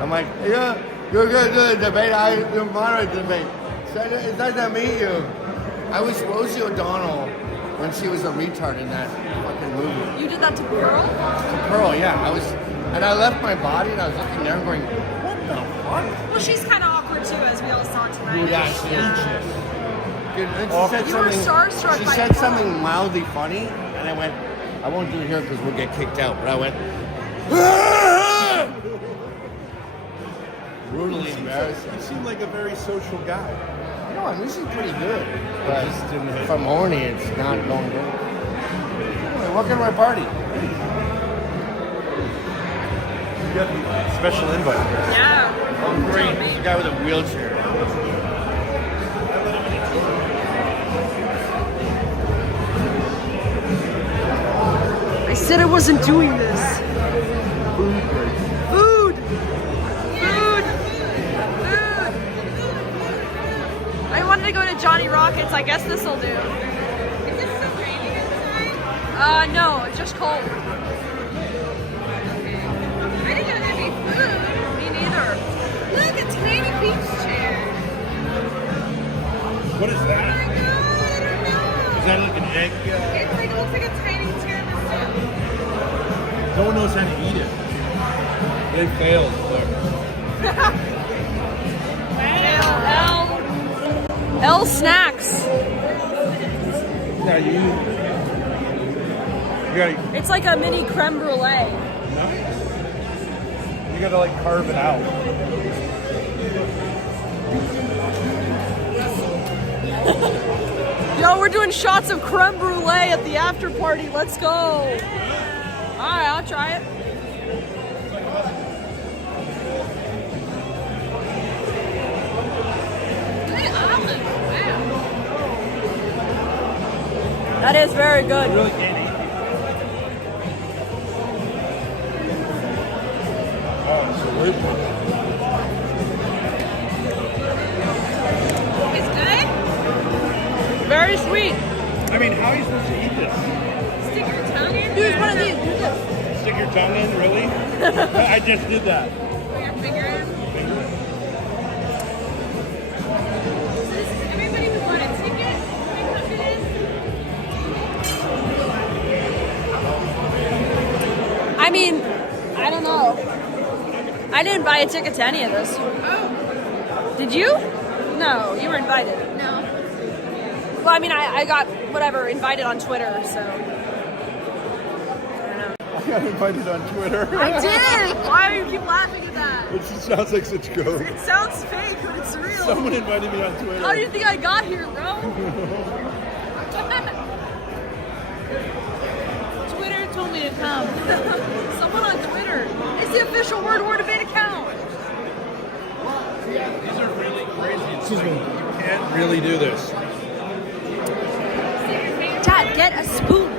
I'm like, yeah, you're going to do the debate. You moderate the debate. So it's nice to meet you. I was Rosie O'Donnell when she was a retard in that fucking movie. You did that to Pearl? Pearl, yeah. And I left my body and I was looking there and going, what the fuck? Well, she's kind of awkward too, as we all saw tonight. Yeah, she is. Dude, and she said You were starstruck she by said Pearl. something mildly funny, and I went, I won't do it here because we'll get kicked out. But I went, "Ah!" Brutally embarrassing. You seem like a very social guy. No, I'm usually pretty good. But if I'm horny, it's not going good. Anyway, welcome to my party. You got the special invite. Yeah. Oh, great. There's a guy with a wheelchair. I said I wasn't doing this. Food. I wanted to go to Johnny Rockets. I guess this will do. Is it still raining outside? No, it's just cold. I didn't know there'd be food. Me neither. Look, a tiny beach chair. What is Oh that? my god, I don't know. Is that like an egg? It's like, it looks like a tiny tiramisu. No one knows how to eat it. They failed. L snacks. Now you gotta. It's like a mini creme brulee. You gotta like carve it out. Yo, we're doing shots of creme brulee at the after party. Let's go. All right, I'll try it. Good olive. Wow. That is very good. Really can't eat. Oh, it's delicious. It's good? Very sweet. I mean, how are you supposed to eat this? Stick your tongue in? Use one of these. Do this. Stick your tongue in, really? I just did that. Put your finger in? So this is everybody who bought a ticket? I mean, I don't know. I didn't buy a ticket to any of this. Oh. Did you? No, you were invited. No. Well, I mean, I got whatever invited on Twitter, so. I got invited on Twitter. I did. Why do you keep laughing at that? It just sounds like such code. It sounds fake, but it's real. Someone invited me on Twitter. How do you think I got here, bro? Twitter told me to come. Someone on Twitter. It's the official Word War Debate account. These are really crazy. Excuse me. You can't really do this. Dad, get a spoon.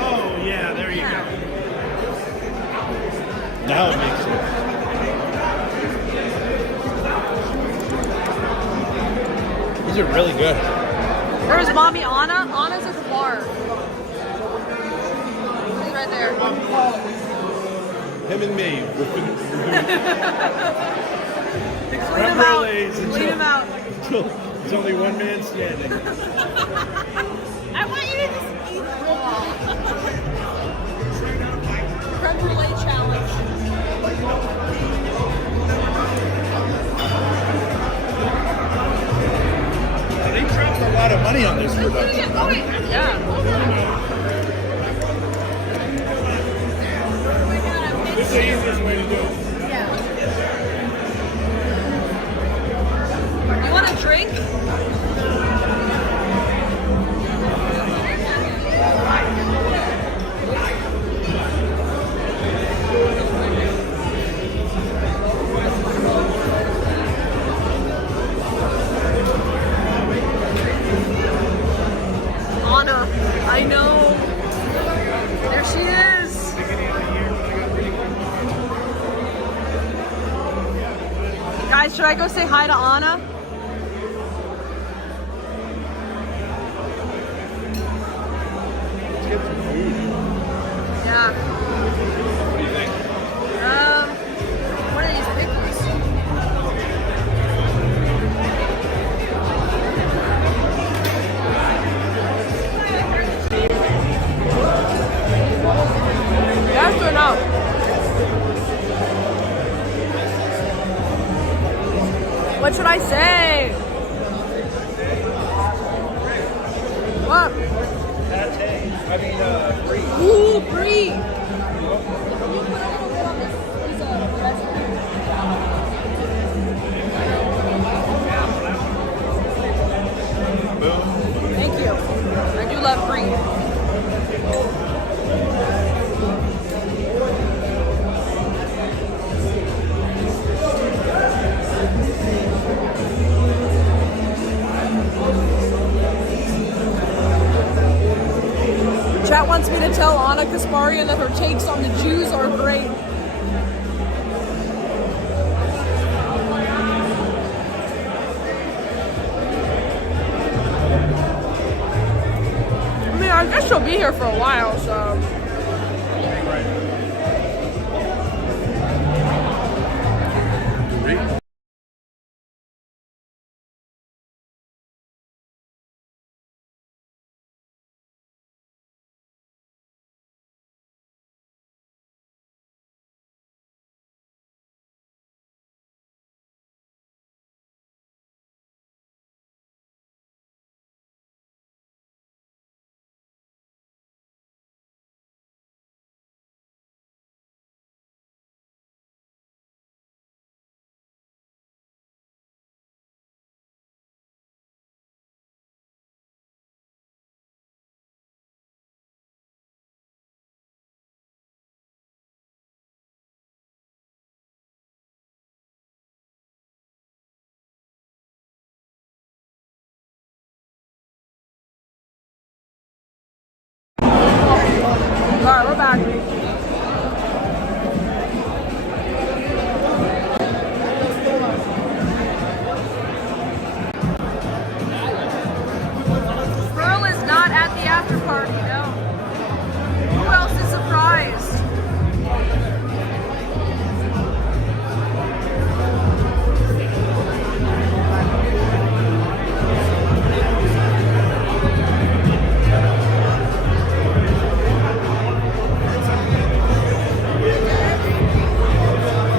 Oh, yeah, there you go. Now it makes sense. These are really good. There's Mommy Anna. Anna's at the bar. She's right there. Him and me. Clean him out. Clean him out. There's only one man standing. I want you to just eat raw. creme brulee challenge. They dropped a lot of money on this production. Yeah. This is the easiest way to do it. You want a drink? Anna, I know. There she is. Guys, should I go say hi to Anna? Yeah. What do you think? What are these pickles? Yes or no? What should I say? What? Brie. Ooh, brie. Thank you. I do love brie. Chat wants me to tell Anna Kasparian that her takes on the Jews are great. I mean, I guess she'll be here for a while, so. Alright, we're back. Pearl is not at the after party, no. Who else is surprised?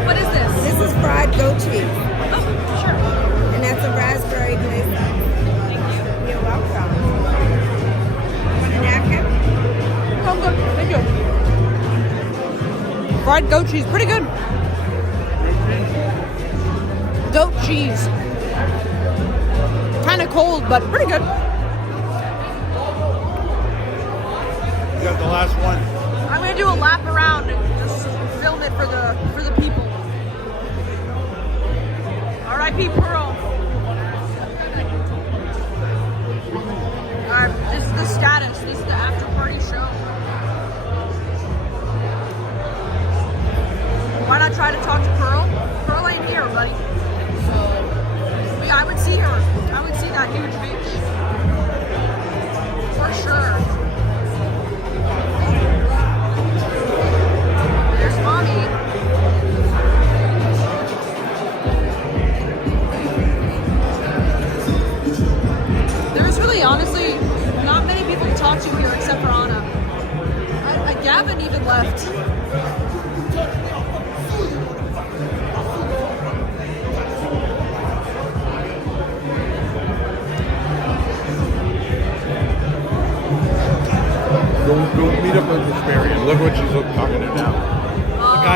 What is this? This is fried goat cheese. Oh, sure. And that's a raspberry glaze. Thank you. You're welcome. Want a napkin? Oh, I'm good. Thank you. Fried goat cheese, pretty good. Goat cheese. Kind of cold, but pretty good. You got the last one. I'm gonna do a lap around and just film it for the people. R.I.P. Pearl. Alright, this is the status. This is the after party show. Why not try to talk to Pearl? Pearl ain't here, buddy. But yeah, I would see her. I would see that huge bitch. For sure. There's mommy. There's really, honestly, not many people to talk to here except for Anna. Gavin even left.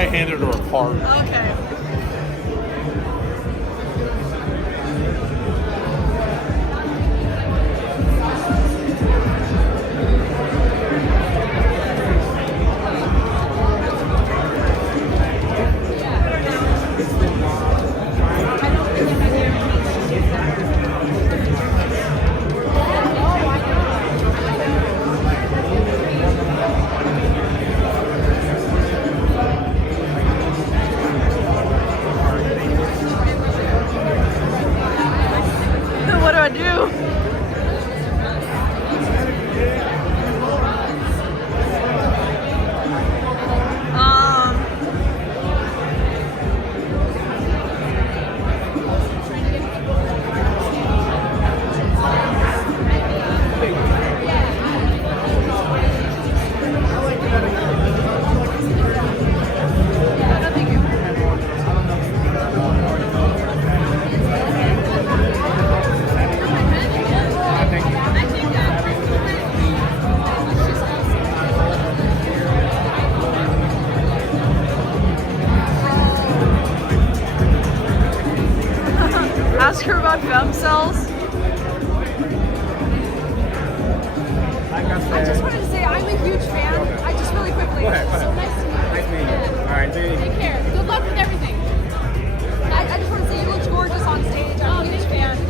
handed her a card. Okay. What do I do? Ask her about fem cells. I just wanted to say I'm a huge fan. I just really quickly. Go ahead. So nice to meet you. Nice meeting you. All right, Take care. Good luck with everything. I just want to say you looked gorgeous on stage. I'm a huge fan, and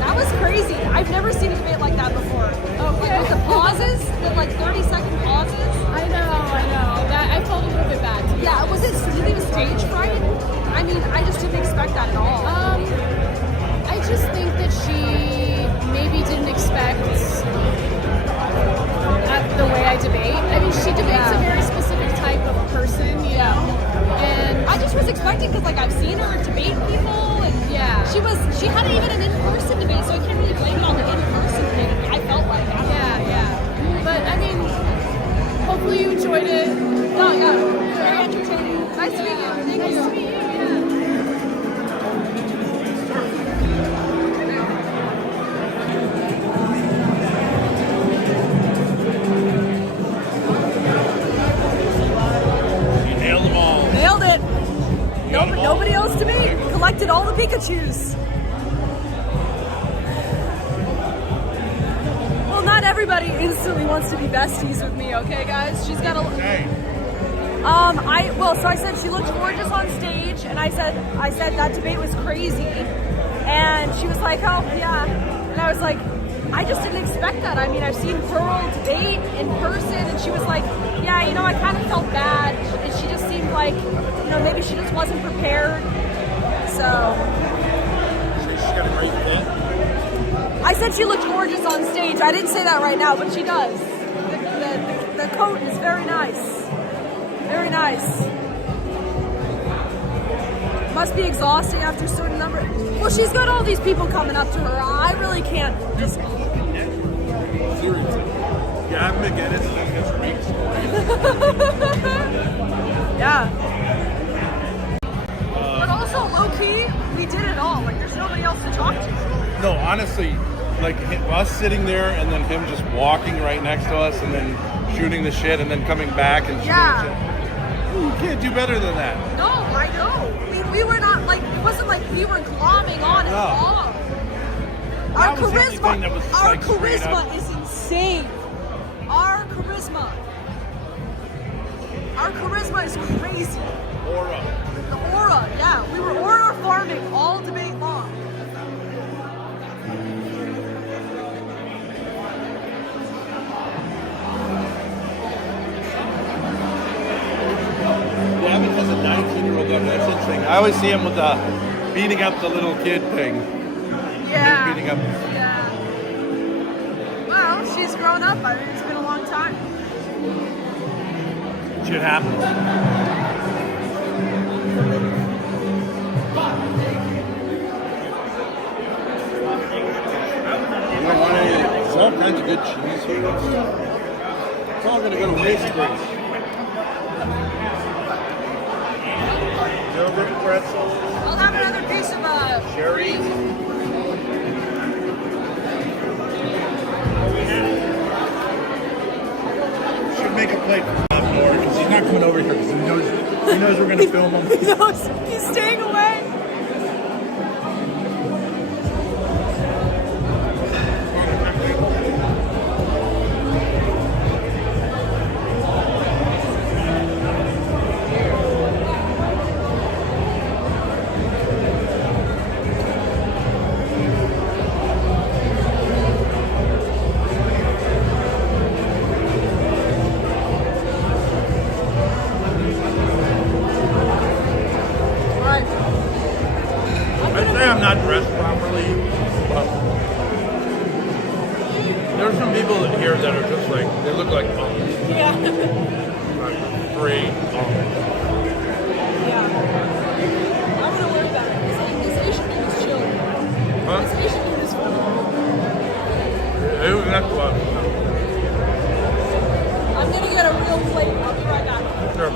that was crazy. I've never seen a debate like that before. Oh, like with the pauses, the like 30-second pauses. I know. That I felt a little bit bad. Yeah, was it? Do you think it was stage fright? I mean, I just didn't expect that at all. I just think that she maybe didn't expect the way I debate. I mean, she debates a very specific type of person, you know. And I just was expecting because like I've seen her debate people, and she hadn't even an in-person debate, so I can't really blame it on the in-person thing. I felt like But I mean, hopefully you enjoyed it. No, very entertaining. Nice to meet you. Thank you. Nice to meet you. Nailed them all. Nailed it. Nobody else to beat. Collected all the Pikachus. Well, not everybody instantly wants to be besties with me, okay, guys? She's got a. So I said she looked gorgeous on stage, and I said that debate was crazy, and she was like, oh yeah, and I was like, I just didn't expect that. I mean, I've seen Pearl debate in person, and she was like, yeah, you know, I kind of felt bad, and she just seemed like, you know, maybe she just wasn't prepared. So She's got a great fit. I said she looked gorgeous on stage. I didn't say that right now, but she does. The coat is very nice. Very nice. Must be exhausting after a certain number. Well, she's got all these people coming up to her. I really can't just. Seriously. Gavin, McInnes, Yeah. But also, low key, we did it all. Like, there's nobody else to talk to. No, honestly, like us sitting there and then him just walking right next to us and then shooting the shit and then coming back and shooting the shit. You can't do better than that. No, I know. We were not like, it wasn't like we were glomming on at all. Our charisma is insane. Our charisma is crazy. Aura. The aura, yeah. We were aura farming all debate long. Gavin has a 19-year-old daughter. That's interesting. I always see him with the beating up the little kid thing. Yeah. Beating up. Yeah. Well, she's grown up. I mean, it's been a long time. Shit happens. You don't want any, there's all kinds of good cheese here. It's all going to go to waste, Grace. Yogurt pretzel. I'll have another piece of Cherry. Should make a plate for Bob Nord because he's not coming over here because he knows guys were gonna film him. He's staying away. I'd say I'm not dressed properly, but there's some people here that are just like, they look like monks. Yeah. Like straight monks. Yeah. I'm gonna worry about it. This Asian dude is chill. Huh? This Asian dude is fun. It was not close. I'm gonna get a real plate. I'll be right back. Sure.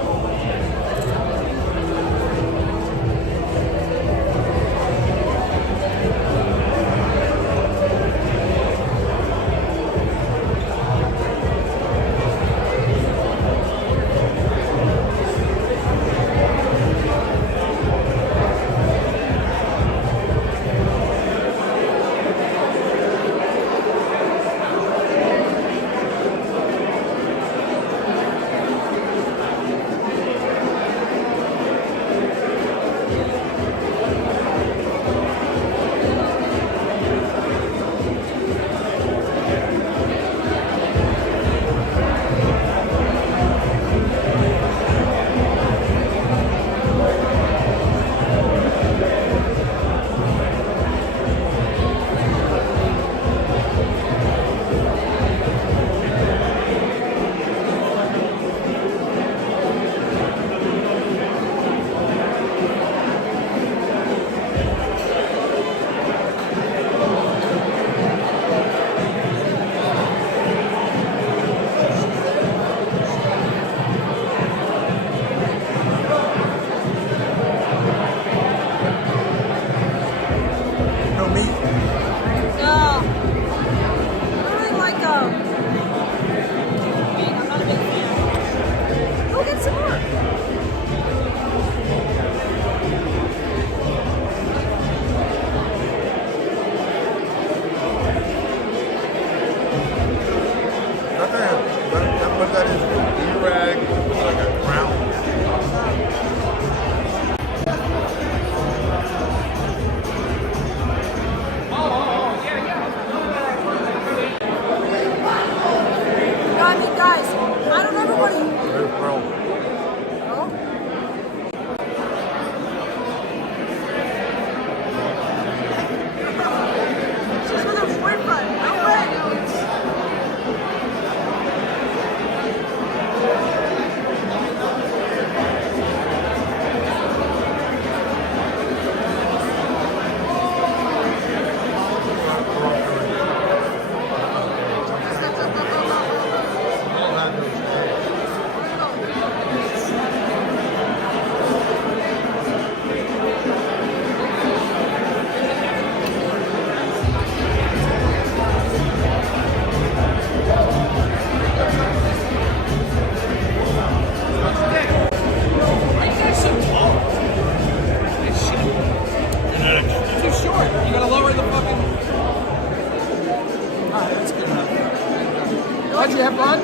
How'd you have fun?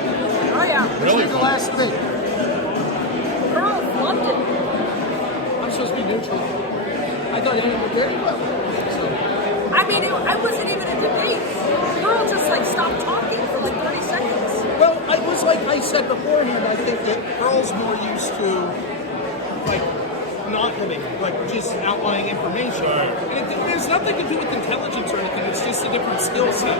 Oh yeah. Really? The last thing. Girl loved it. I'm supposed to be neutral. I thought you were very well. So. I mean, I wasn't even a debate. The girl just like stopped talking for like 30 seconds. Well, it was like I said beforehand. I think that Earl's more used to like not living, like just outlining information. And it has nothing to do with intelligence or anything. It's just a different skill set.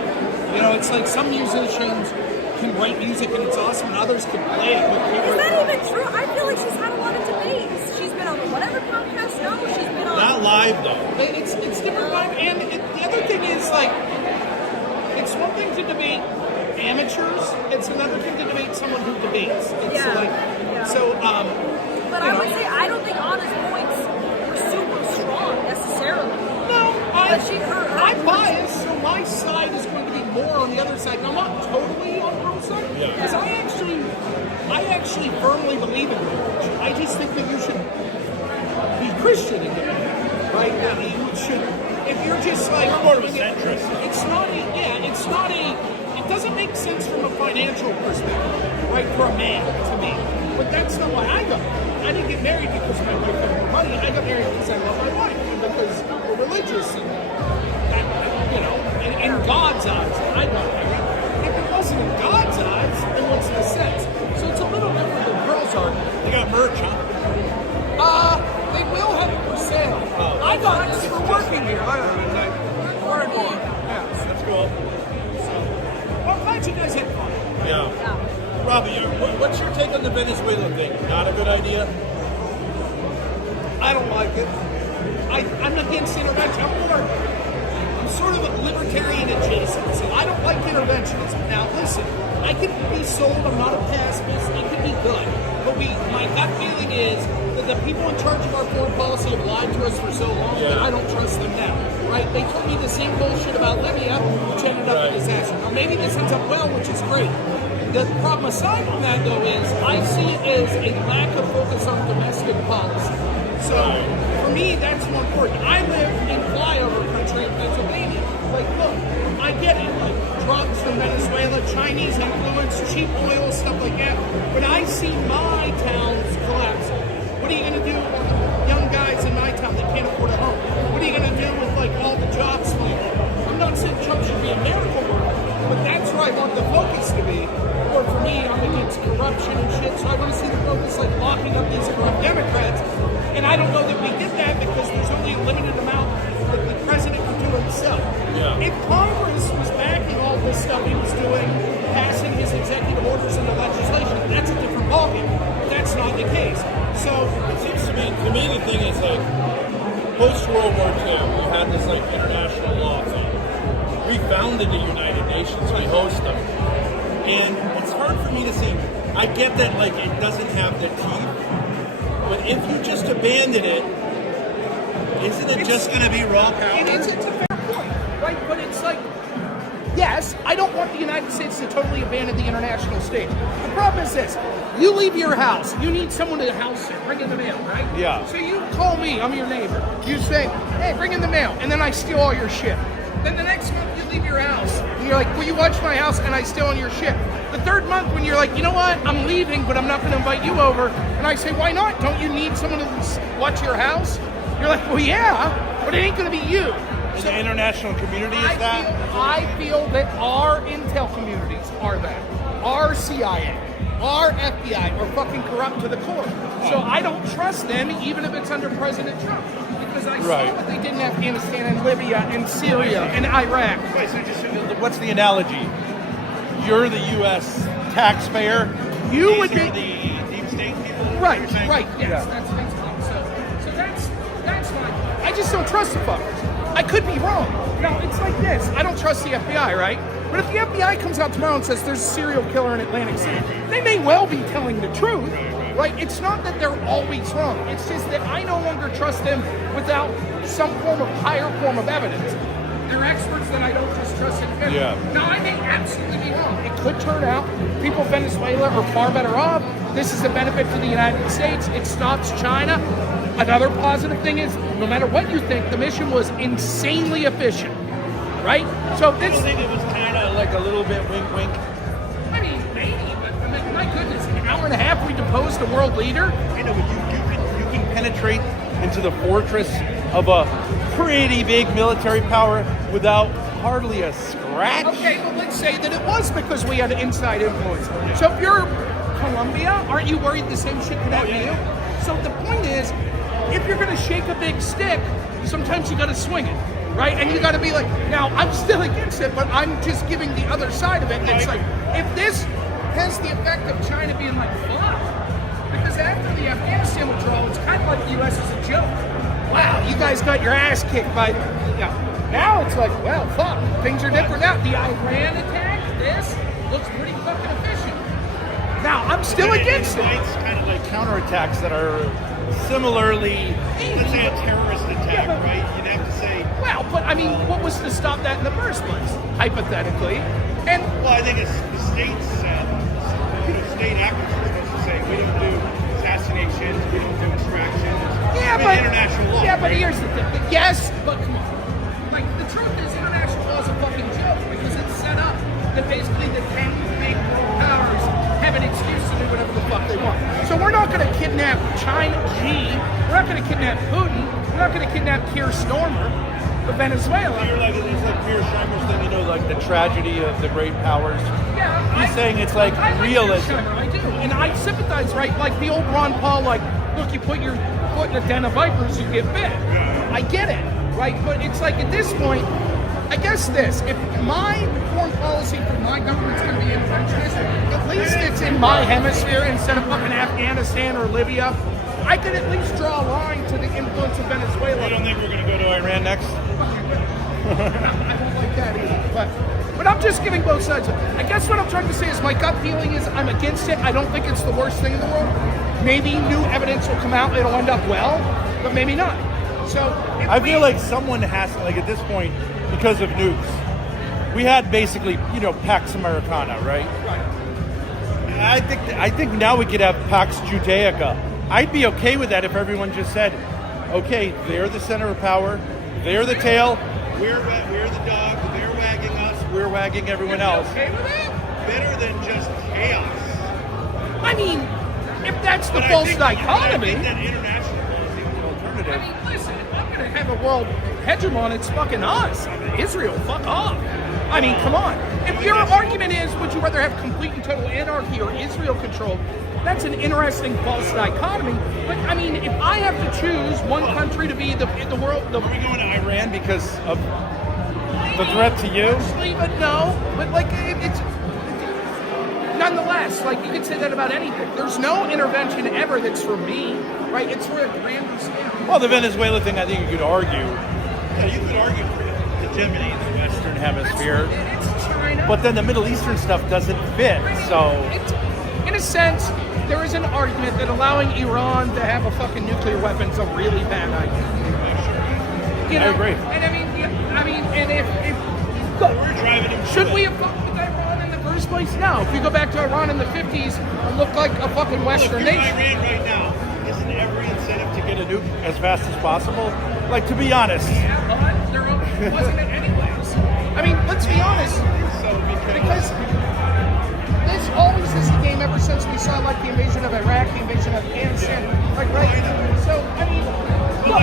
You know, it's like some musicians can write music and it's awesome, and others can play it. Is that even true? I feel like she's had a lot of debates. She's been on the whatever podcast. No, she's been on. Not live though. It's different live, and the other thing is like, it's one thing to debate amateurs. It's another thing to debate someone who debates. It's so. But I would say I don't think Anna's points were super strong necessarily. No, I'm biased, points. so my side is going to be more on the other side. And I'm not totally on Earl's side because I actually I actually firmly believe in marriage. I just think that you should be Christian in it, right? That you should, if you're just like more of a centrist. It doesn't make sense from a financial perspective, right? For a man, to me. But that's not why I got married. I didn't get married because my wife had more money. I got married because I love my wife and because we're religious and in God's eyes, I got married. If it wasn't in God's eyes, then what's the sense? So it's a little different than girls are. They got merch, huh? They will have it for sale. I got this for working here. More and more. Yes. That's cool. Well, I'm glad you guys had fun. Yeah. Robbie, what's your take on the Venezuela thing? Not a good idea? I don't like it. I'm against intervention. I'm sort of a libertarian adjacent. So I don't like interventionism. Now, listen, I can be sold. I'm not a pacifist. It can be good. But my gut feeling is that the people in charge of our foreign policy have lied to us for so long that I don't trust them now. Right? They told me the same bullshit about Libya, which ended up a disaster. Now, maybe this ends up well, which is great. The problem aside from that, though, is I see it as a lack of focus on domestic policy. So, for me, that's more important. I live in flyover country in Pennsylvania. Like, look, I get it. Like, drugs from Venezuela, Chinese influence, cheap oil, stuff like that. But I see my towns collapsing. What are you going to do with young guys in my town that can't afford a home? What are you going to do with, like, all the jobs fleeing? I'm not saying Trump should be a miracle worker, but that's where I want the focus to be. Or for me, I'm against corruption and shit, so I want to see the focus like locking up these corrupt Democrats. And I don't know that we did that because there's only a limited amount that the president can do himself. Yeah. If Congress was backing all this stuff he was doing, passing his executive orders into legislation, that's a different ballgame. That's not the case. So it seems to me the thing is like post-World War II, we had this like international law thing. We founded the United Nations, we host them. And it's hard for me to say, I get that like it doesn't have the teeth, but if you just abandon it, isn't it just going to be raw power? It's a fair point, right? But it's like, yes, I don't want the United States to totally abandon the international stage. The problem is this, you leave your house, you need someone to house it, bring in the mail, right? Yeah. So you call me, I'm your neighbor. You say, hey, bring in the mail, and then I steal all your shit. Then the next month you leave your house, and you're like, will you watch my house, and I steal all your shit. The third month when you're like, you know what, I'm leaving, but I'm not going to invite you over, and I say, why not? Don't you need someone to watch your house? You're like, well, yeah, but it ain't going to be you. So the international community is that? I feel that our intel communities are that. Our CIA, our FBI are fucking corrupt to the core. So I don't trust them, even if it's under President Trump. Because I saw what they did in Afghanistan and Libya and Syria and Iraq. Wait, so just what's the analogy? You're the U.S. taxpayer. You would be the deep state people. Right. Yes, that's basically. So that's fine. I just don't trust the fuckers. I could be wrong. Now it's like this. I don't trust the FBI, right? But if the FBI comes out tomorrow and says there's a serial killer in Atlantic City, they may well be telling the truth. Right? It's not that they're always wrong. It's just that I no longer trust them without some higher form of evidence. They're experts that I don't just trust in. Yeah. Now, I may absolutely be wrong. It could turn out people in Venezuela are far better off. This is a benefit to the United States. It stops China. Another positive thing is, no matter what you think, the mission was insanely efficient. Right? So I don't think it was kind of like a little bit wink. I mean, maybe, but I mean, my goodness, an hour and a half we deposed a world leader. I know, but you can penetrate into the fortress of a pretty big military power without hardly a scratch. Okay, well, let's say that it was because we had inside influence. So if you're Colombia, aren't you worried the same shit could happen to you? So the point is, if you're going to shake a big stick, sometimes you got to swing it. Right? And you got to be like, now, I'm still against it, but I'm just giving the other side of it. And it's like, if this has the effect of China being like, fuck, because after the Afghanistan withdrawal, it's kind of like the U.S. is a joke. Wow, you guys got your ass kicked by, now it's like, well, fuck, things are different now. The Iran attack, this looks pretty fucking efficient. Now, I'm still against it. It's kind of like counterattacks that are similarly, let's say a terrorist attack, right? You'd have to say. Well, but I mean, what was to stop that in the first place, hypothetically? And well, I think it's the states, state actors are supposed We don't do assassinations. We don't do extractions. Yeah, We but international law. yeah, but right? here's the thing. Yes, but come on. Like the truth is, international law is a fucking joke because it's set up that basically the 10 big world powers have an excuse to do whatever the fuck they want. So we're not going to kidnap China. We're not going to kidnap Putin. We're not going to kidnap Keir Starmer of Venezuela. You're like, it's like Pierre Schreimer's thing, you know, like the tragedy of the great powers. Yeah, He's saying it's like I realism. I do, and I sympathize, right? Like the old Ron Paul, like, look, you put your foot in a den of vipers, you get bit. I get it, right? But it's like at this point, I guess this, if my foreign policy for my government's going to be interventionist, at least it's in my hemisphere instead of fucking Afghanistan or Libya. I could at least draw a line to the influence of Venezuela. You don't think we're going to go to Iran next? I don't like that either, but I'm just giving both sides. I guess what I'm trying to say is my gut feeling is I'm against it. I don't think it's the worst thing in the world. Maybe new evidence will come out, it'll end up well, but maybe not. So I feel like someone has to, like at this point, because of nukes, we had basically, you know, Pax Americana, right? I think now we could have Pax Judaica. I'd be okay with that if everyone just said, okay, they're the center of power, they're the tail, we're the dog, they're wagging us, we're wagging everyone else. Okay with that? Better than just chaos. I mean, if that's the false dichotomy. I think that international policy is the alternative. I mean, listen, if I'm going to have a world hegemon, it's fucking us. I mean, Israel, fuck off. I mean, come on. If your argument is, would you rather have complete and total anarchy or Israel control, that's an interesting false dichotomy. But I mean, if I have to choose one country to be the world, Are we going to Iran because of the threat to you? But no. But like, it's nonetheless, like you could say that about anything. There's no intervention ever that's for me, right? It's for a grander scale. Well, the Venezuela thing, I think you could argue. Yeah, you could argue for hegemony in the Western Hemisphere. It's China. But then the Middle Eastern stuff doesn't fit, so... In a sense, there is an argument that allowing Iran to have a fucking nuclear weapon is a really bad idea. You know? I agree. And I mean, and if look, we're driving him, should we have fucked with Iran in the first place? No. If you go back to Iran in the 50s, it looked like a fucking Western nation. nation. Iran right now, isn't every incentive to get a nuke as fast as possible? Like, to be honest. Yeah, but there wasn't it anyways. I mean, let's be honest. Because this always is the game ever since we saw like the invasion of Iraq, the invasion of Afghanistan, like right. So I mean, look,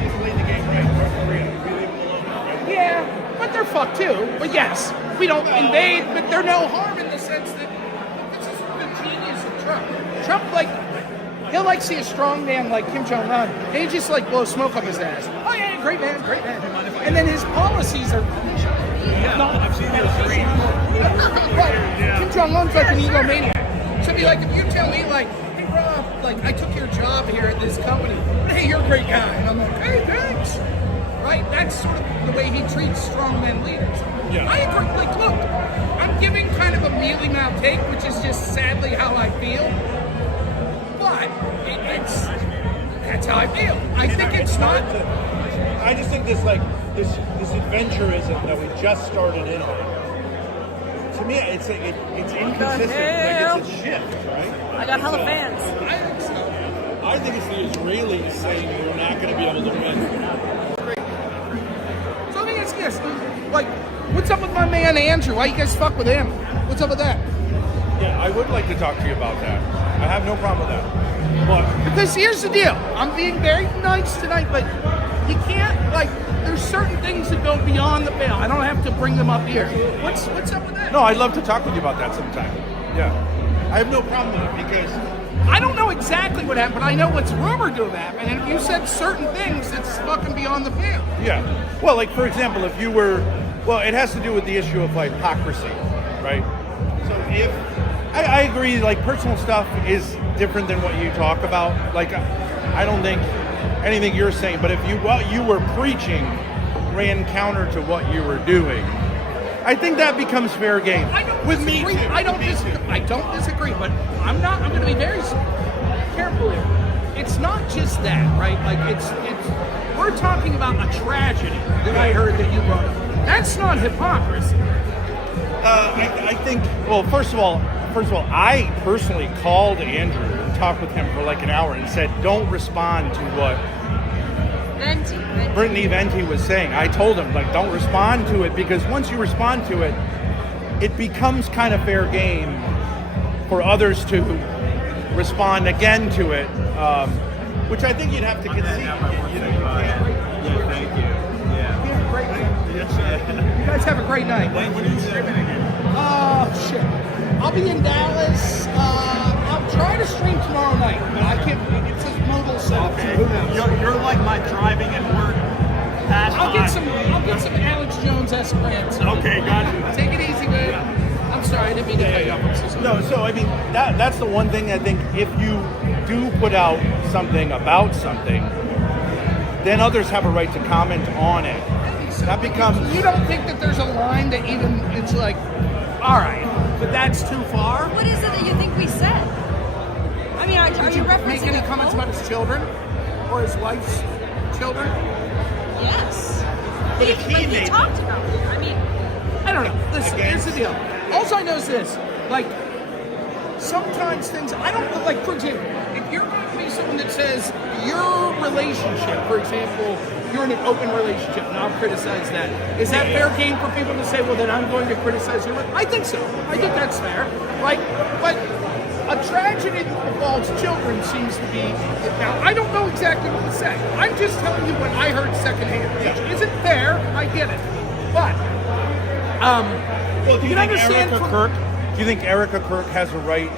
people play the game right. North Korea, we leave them alone, right? Yeah, but they're fucked too. But yes, we don't invade, but they're no harm in the sense that this is the genius of Trump. Trump, like, he'll like see a strong man like Kim Jong-un, and he just like blow smoke up his ass. Oh yeah, great man, great man. And then his policies are. I've seen those screens. Kim Jong-un's like an egomaniac. So it'd be like if you tell me like, hey Rob, like I took your job here at this company, but hey, you're a great guy, and I'm like, hey, thanks. Right? That's sort of the way he treats strongman leaders. Yeah. I agree. Like, look, I'm giving kind of a mealy mouth take, which is just sadly how I feel. But that's how I feel. I think it's not. I just think this adventurism that we just started in on. To me, it's inconsistent. Like it's a shift, right? I got hella fans. I think so. I think it's the Israelis saying we're not going to be able to win. So let me ask you this: like, what's up with my man Andrew? Why you guys fuck with him? What's up with that? Yeah, I would like to talk to you about that. I have no problem with that. But because here's the deal: I'm being very nice tonight, but you can't like. There's certain things that go beyond the veil. I don't have to bring them up here. What's up with that? No, I'd love to talk with you about that sometime. Yeah, I have no problem with it because I don't know exactly what happened, but I know what's rumored to have happened. And if you said certain things, it's fucking beyond the veil. Yeah. Well, like for example, if you were, well, it has to do with the issue of like hypocrisy, right? So if I agree, like personal stuff is different than what you talk about. Like I don't think anything you're saying, but if what you were preaching ran counter to what you were doing, I think that becomes fair game. With me too. I don't disagree, but I'm going to be very careful here. It's not just that, right? Like it's we're talking about a tragedy that I heard that you brought up. That's not hypocrisy. I think, well, first of all, first of all, I personally called Andrew and talked with him for like an hour and said, don't respond to what Brittany Venti was saying. I told him, like, don't respond to it, because once you respond to it, it becomes kind of fair game for others to respond again to it, which I think you'd have to concede. Yeah, thank you. You guys have a great night. When are you streaming again? Oh, shit. I'll be in Dallas. I'll try to stream tomorrow night, but I can't. It's a mobile setup. Okay. So who knows? You're like my driving at work pastime. I'll get some Alex Jones Esperance. Okay, gotcha. Take it easy, man. I'm sorry, I didn't mean to cut you off. I'm so sorry. No, so I mean, that's the one thing I think, if you do put out something about something, then others have a right to comment on it. That becomes... You don't think that there's a line that even, it's like, all right, but that's too far? What is it that you think we said? I mean, are you referencing make any comments about his children? Or his wife's children? Yes. He talked about it. I mean... I don't know. Listen, here's the deal. All I know is this. Like, sometimes things... I don't... Like, for example, if you're going to be someone that says your relationship, for example... You're in an open relationship, and I'll criticize that. Is that fair game for people to say, well, then I'm going to criticize your... I think so. I think that's fair. Like, but a tragedy that involves children seems to be... Now, I don't know exactly what to say. I'm just telling you what I heard secondhand, which isn't fair. I get it. But, well, do you think Erica Kirk has a right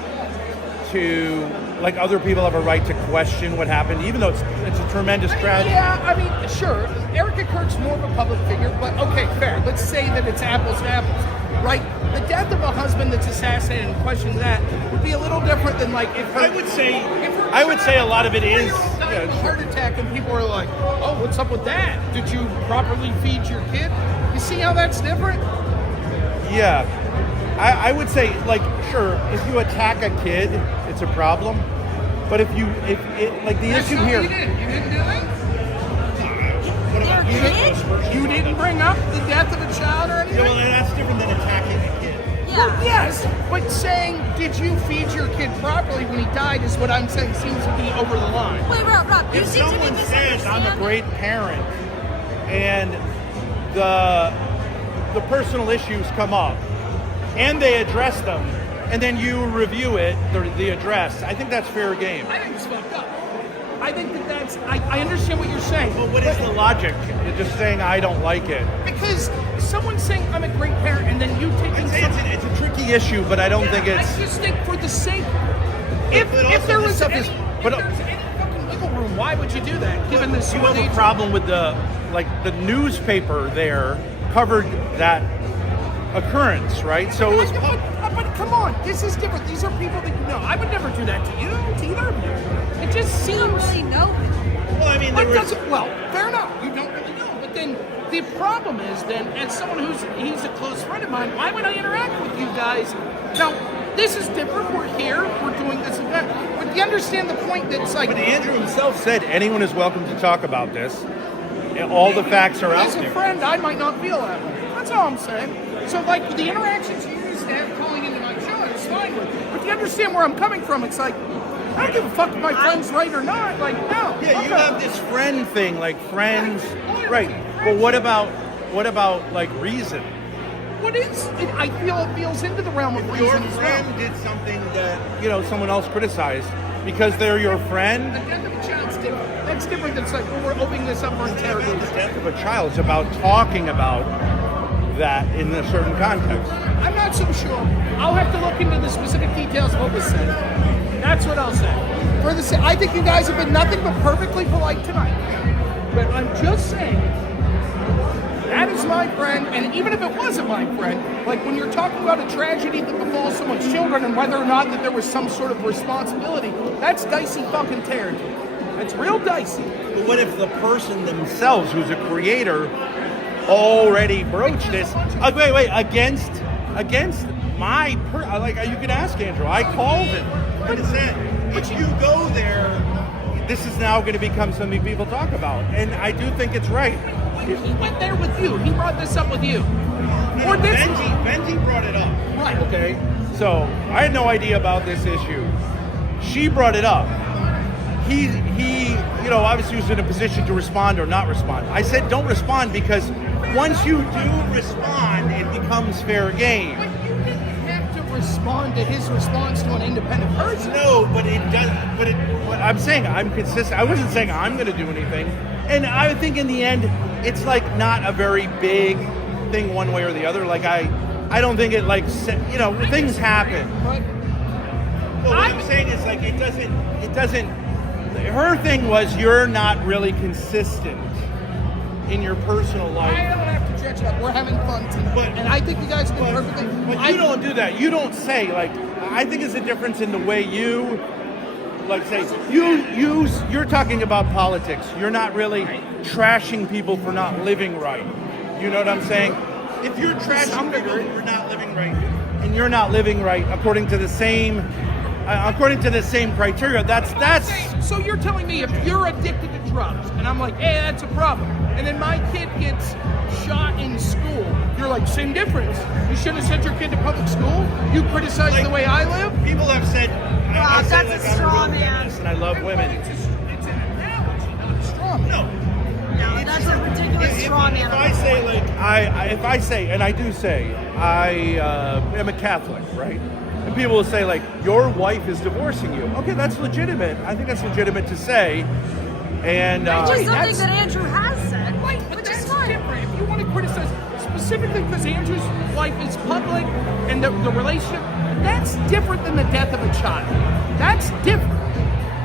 to... Like, other people have a right to question what happened, even though it's a tremendous tragedy. Yeah, I mean, sure. Erica Kirk's more of a public figure, but okay, fair. Let's say that it's apples to apples, right? The death of a husband that's assassinated and questioning that would be a little different than, like, if her, I would say a lot of it is a heart attack, and people are like, "Oh, what's up with that? Did you properly feed your kid?" You see how that's different? Yeah. I would say, like, sure, if you attack a kid, it's a problem. But if like, the issue here... You didn't do it? You didn't bring up the death of a child or anything? Yeah, well, that's different than attacking a kid. Yeah. Well, yes, but saying, did you feed your kid properly when he died is what I'm saying seems to be over the line. Wait, Rob, you if seem to be someone says, I'm a misunderstanding. great parent, and the personal issues come up, and they address them, and then you review it, the address, I think that's fair game. I think it's fucked up. I think that's, I understand what you're saying. Well, what is the logic? You're just saying, I don't like it. Because someone's saying, I'm a great parent, and then you take it's a tricky issue, but I don't think it's... I just think for the sake, if there was any fucking wiggle room, why would you do that, given this... You have a problem with the newspaper there covered that occurrence, right? So it was... But come on, this is different. These are people that you know. I would never do that to you, to either of you. It just seems... You don't really know him. Well, I mean, well, fair enough. You don't really know. But then the problem is then, as someone he's a close friend of mine, why would I interact with you guys? Now, this is different. We're here. We're doing this event. But you understand the point that it's like... But Andrew himself said anyone is welcome to talk about this. All the facts are out there. As a friend, I might not feel that way. That's all I'm saying. So, like, the interactions you used to have calling into my show, it's fine with. But you understand where I'm coming from. It's like, I don't give a fuck if my friend's right or not. Like, no. Yeah, you have this friend thing, like friends. Right. But what about like reason? What is? I feel it feels into the realm of reason. Your friend did something that, someone else criticized because they're your friend. The death of a child's different. That's different than like, well, we're opening this up for interrogation. The death of a child is about talking about that in a certain context. I'm not so sure. I'll have to look into the specific details of what was said. That's what I'll say. I think you guys have been nothing but perfectly polite tonight. But I'm just saying, that is my friend, and even if it wasn't my friend, like when you're talking about a tragedy that befalls someone's children and whether or not that there was some sort of responsibility, that's dicey fucking territory. That's real dicey. But what if the person themselves, who's a creator, already broached this? Wait, against my you can ask Andrew. I called him. But it's that if you go there, this is now going to become something people talk about, and I do think it's right. He went there with you. He brought this up with you. Benji brought it up. Right. Okay. So I had no idea about this issue. She brought it up. He, obviously was in a position to respond or not respond. I said, don't respond, because once you do respond, it becomes fair game. But you didn't have to respond to his response to an independent person. No, but it does. But I'm saying I'm consistent. I wasn't saying I'm going to do anything. And I think in the end, it's like not a very big thing one way or the other. Like I don't think it things happen. But what I'm saying is like it doesn't. Her thing was you're not really consistent in your personal life. I don't have to judge that. We're having fun tonight. And I think you guys do perfectly. But you don't do that. You don't say, like, I think it's a difference in the way you, like, say, you're talking about politics. You're not really trashing people for not living right. You know what I'm saying? If you're trashing people for not living right, and you're not living right according to the same criteria, that's. So you're telling me if you're addicted to drugs, and I'm like, hey, that's a problem, and then my kid gets shot in school, you're like, same difference. You shouldn't have sent your kid to public school. You criticize the way I live. People have said, wow, that's a straw man. And I love women. It's an analogy, not a straw man. No, that's a ridiculous straw man. If I say, like, if I say, and I do say, I am a Catholic, right? And people will say, like, your wife is divorcing you. Okay, that's legitimate. I think that's legitimate to say. And which is something that Andrew has said. Right, but that's different. If you want to criticize specifically because Andrew's wife is public and the relationship, that's different than the death of a child. That's different.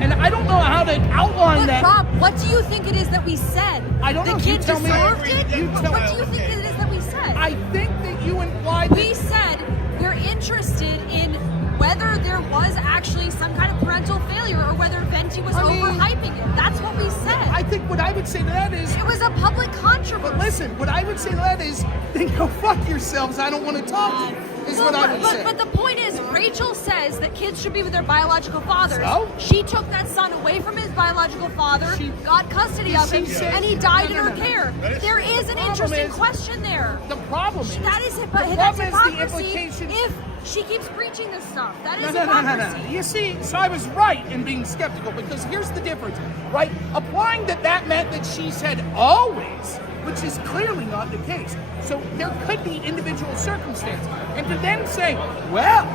And I don't know how to outline that. Rob, what do you think it is that we said? I don't know. The kid You tell me. deserved it? You What tell do you think it is that we said? I think that you implied we said we're interested in whether there was actually some kind of parental failure or whether Venti was overhyping it. That's what we said. I think what I would say to that is... It was a public controversy. But listen, what I would say to that is, then go fuck yourselves. I don't want to talk to you, is what I would say. But the point is, Rachel says that kids should be with their biological fathers. So? She took that son away from his biological father, got custody of him, and he died in her care. There is an interesting question there. The problem is... That's hypocrisy if she keeps preaching this stuff. That is hypocrisy. No. You see, so I was right in being skeptical, because here's the difference, right? Applying that meant that she said always, which is clearly not the case. So there could be individual circumstances. And to then say, well,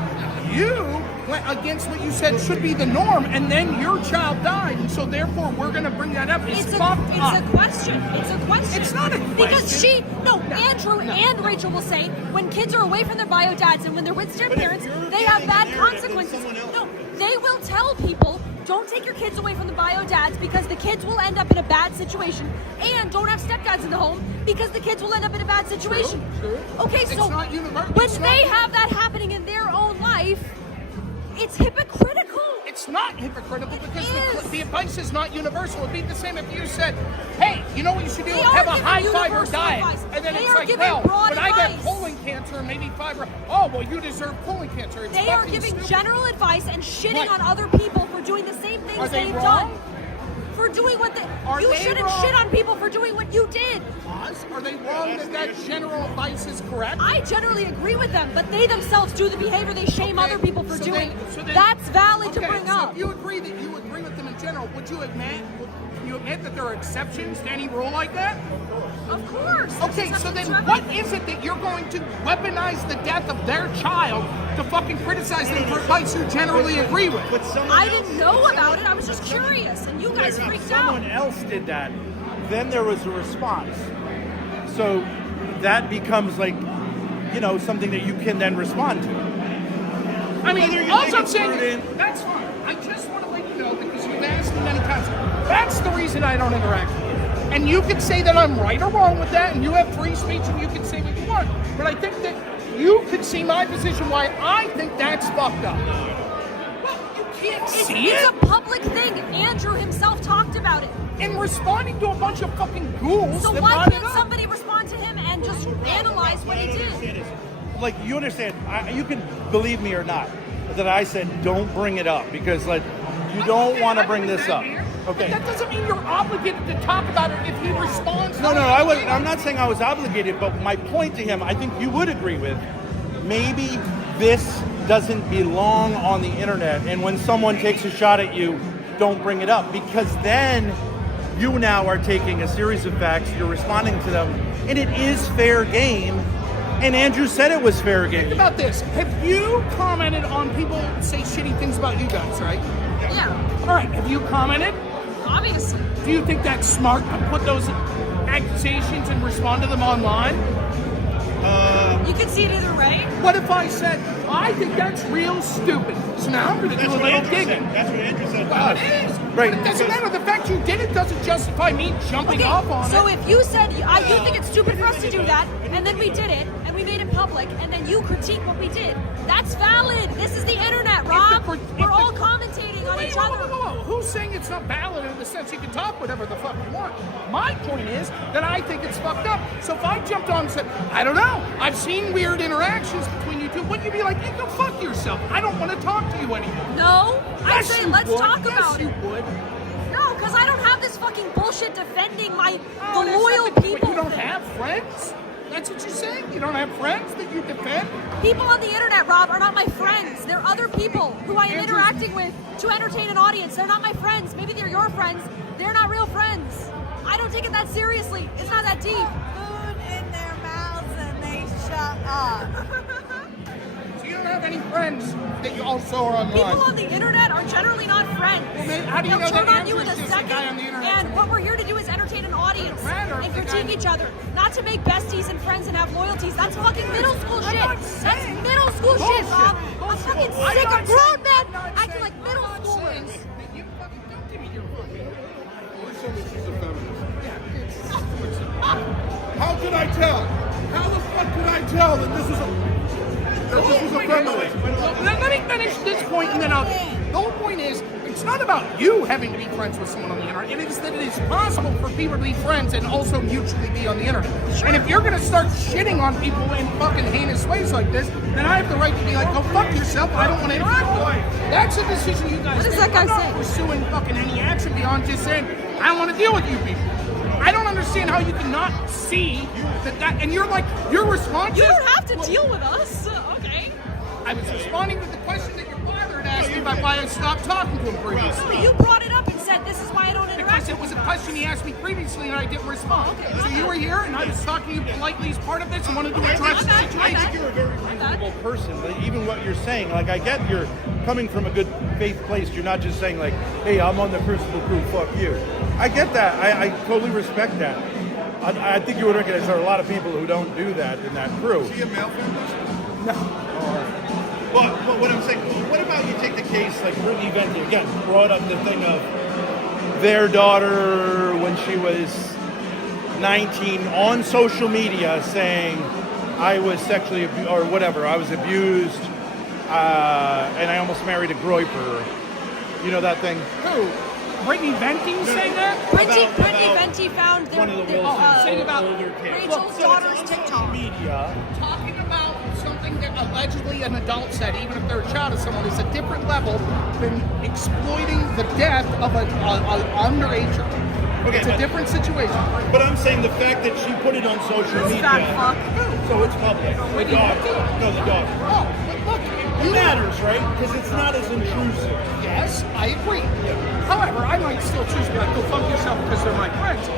you went against what you said should be the norm, and then your child died, and so therefore we're going to bring that up. It's a question. It's a question. It's not a question. Because Andrew and Rachel will say when kids are away from their bio dads and when they're with their parents, they have bad consequences. No, they will tell people, don't take your kids away from the bio dads because the kids will end up in a bad situation, and don't have stepdads in the home because the kids will end up in a bad situation. True. Okay, so when they have that happening in their own life, it's hypocritical. It's not hypocritical because the advice is not universal. It'd be the same if you said, hey, you know what you should do? Have a high fiber diet. Advice. And then They it's are like, giving well, broad but I got advice. colon cancer and maybe fiber. Oh, well, you deserve colon cancer. It's They are fucking giving stupid. general advice and shitting Right. on other people for doing the same things Are they they've wrong? done. For doing what Are you they shouldn't wrong? shit on people for doing what you did. Pause. Are they wrong that general advice is correct? I generally agree with them, but they themselves do the behavior they shame other people for doing. So That's valid to bring so up. if you agree that you agree with them in general, would you admit that there are exceptions to any rule like that? Of course. Okay, so then what is it that you're going to weaponize the death of their child to fucking criticize them for advice you generally agree with? I didn't know about it. I was just curious, and you guys freaked out. Someone else did that. Then there was a response. So that becomes like, something that you can then respond to. I mean, all I'm saying, that's fine. I just want to let you know, because you've asked me many times, that's the reason I don't interact with you. And you can say that I'm right or wrong with that, and you have free speech, and you can say what you want. But I think that you could see my position why I think that's fucked up. Well, you can't see it. It's a public thing. Andrew himself talked about it. In responding to a bunch of fucking ghouls So that why brought it can't up. somebody respond to him and just analyze what he did? Like, you understand, you can believe me or not, that I said don't bring it up because, like, you don't want to bring this up. Okay. But that doesn't mean you're obligated to talk about it if he responds. No, I'm not saying I was obligated, but my point to him, I think you would agree with, maybe this doesn't belong on the internet, and when someone takes a shot at you, don't bring it up, because then you now are taking a series of facts, you're responding to them, and it is fair game. And Andrew said it was fair game. Think about this. Have you commented on people say shitty things about you guys, right? Yeah. All right. Have you commented? Obviously. Do you think that's smart to put those accusations and respond to them online? You can see it either way. What if I said, I think that's real stupid? So now I'm going to do a little digging. That's what Andrew said. Well, it is. Right. But it doesn't matter. The fact you did it doesn't justify me jumping off on it. So if you said, you think it's stupid for us to do that, and then we did it, and we made it public, and then you critique what we did, that's valid. This is the internet, Rob. We're all commentating on each other. Whoa. Who's saying it's not valid in the sense you can talk whatever the fuck you want? My point is that I think it's fucked up. So if I jumped on and said, I don't know, I've seen weird interactions between you two, wouldn't you be like, hey, go fuck yourself? I don't want to talk to you anymore. No, I'd Yes, say you let's would. talk Yes, about you it. would. No, because I don't have this fucking bullshit defending the that's loyal not the- people. You don't have friends? That's what you're saying? You don't have friends that you defend? People on the internet, Rob, are not my friends. They're other people who I am Andrew- interacting with to entertain an audience. They're not my friends. Maybe they're your friends. They're not real friends. I don't take it that seriously. It's not that deep. Food in their mouths and they shut up. So you don't have any friends that you also are online? People on the internet are generally not friends. Well, man, how do you They'll know that turn on you in a Andrew's just a second. guy on the internet? And what we're here to do is entertain an audience and critique each other. Not to make besties and friends and have loyalties. That's fucking middle school shit. That's middle school shit, Rob. I'm fucking sick of grown men acting like middle schoolers. How could I tell? How the fuck could I tell that this was a feminist? Let me finish this point and then I'll... The whole point is, it's not about you having to be friends with someone on the internet. It is that it is possible for people to be friends and also mutually be on the internet. And if you're going to start shitting on people in fucking heinous ways like this, then I have the right to be like, go fuck yourself, I don't want to interact with you. That's a decision you guys What does make. that guy I'm not say? pursuing fucking any action beyond just saying, I don't want to deal with you people. I don't understand how you cannot see that, and you're like, your response You is... don't have to deal with us. Okay. I was responding to the question that your father had asked me about why I stopped talking to him previously. No, you brought it up and said this is why I don't interact. Because it was a question he asked me previously and I didn't respond. So you were here and I was talking to you politely as part of this and wanted to address the situation. You're a very reasonable person. Like, even what you're saying, like I get you're coming from a good faith place. You're not just saying like, hey, I'm on the Crucible crew, fuck you. I get that. I totally respect that. I think you would recognize there are a lot of people who don't do that in that crew. Is he a male feminist? No. But what I'm saying, what about you take the case like Brittany Venti again brought up the thing of Their daughter, when she was 19, on social media saying I was sexually abused or whatever, I was abused, and I almost married a groiper. You know that thing? Who? Brittany Venti saying that? Brittany Venti found their, saying about Rachel's daughter's TikTok. Media. Talking about something that allegedly an adult said, even if they're a child of someone, is a different level than exploiting the death of an underager. Okay, it's a different situation. But I'm saying the fact that she put it on social media, so it's public. The daughter. No, the daughter. Oh, but look, it matters, right? Because it's not as intrusive. Yes, I agree. However, I might still choose to be like, go fuck yourself because they're my friends.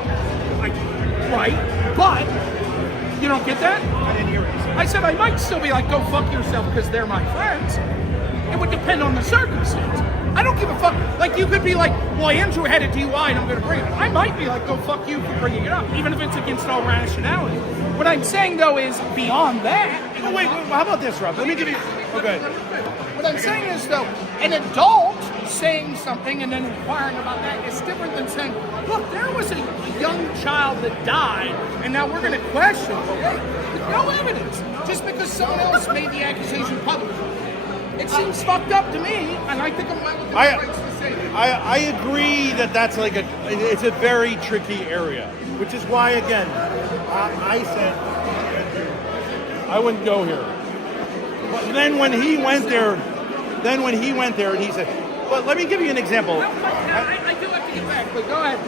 Right, but you don't get that? I didn't hear it. I said I might still be like, go fuck yourself because they're my friends. It would depend on the circumstance. I don't give a fuck. Like, you could be like, well, Andrew had a DUI and I'm going to bring it. I might be like, go fuck you for bringing it up, even if it's against all rationality. What I'm saying, though, is beyond that. Oh, wait, how about this, Rob? Let me give you... Okay. What I'm saying is, though, an adult saying something and then inquiring about that is different than saying, look, there was a young child that died, and now we're going to question it. With no evidence. Just because someone else made the accusation public. It seems fucked up to me, and I think I'm well within my rights to say that. I agree that that's like it's a very tricky area, which is why, again, I said I wouldn't go here. But then when he went there, and he said, well, let me give you an example. I do have to get back, but go ahead.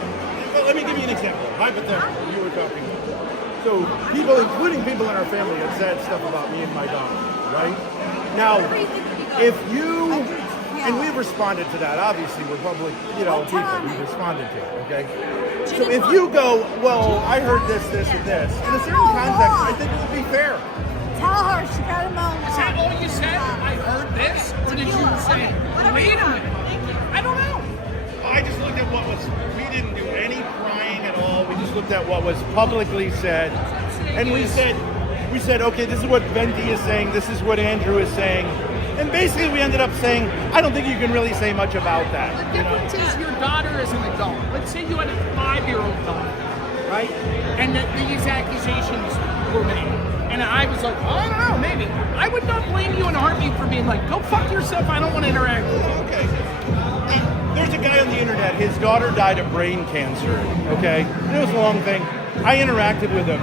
But let me give you an example. Hypothetically, you were talking about. So people, including people in our family, have said stuff about me and my daughter. right? Now, if you, and we've responded to that, obviously we're public, people we've responded to, okay? So if you go, well, I heard this, and this, in a certain context, I think it would be fair. Tell her she got a moment. Is that all you said? I heard this? Or did you say, wait a minute? I don't know. I just looked at what was, we didn't do any crying at all. We just looked at what was publicly said. And we said, okay, this is what Venti is saying. This is what Andrew is saying. And basically we ended up saying, I don't think you can really say much about that. The difference is your daughter is an adult. Let's say you had a 5-year-old daughter, right? And these accusations were made. And I was like, I don't know, maybe. I would not blame you in a heartbeat for being like, go fuck yourself, I don't want to interact with you. Okay. There's a guy on the internet, his daughter died of brain cancer, okay? And it was a long thing. I interacted with him.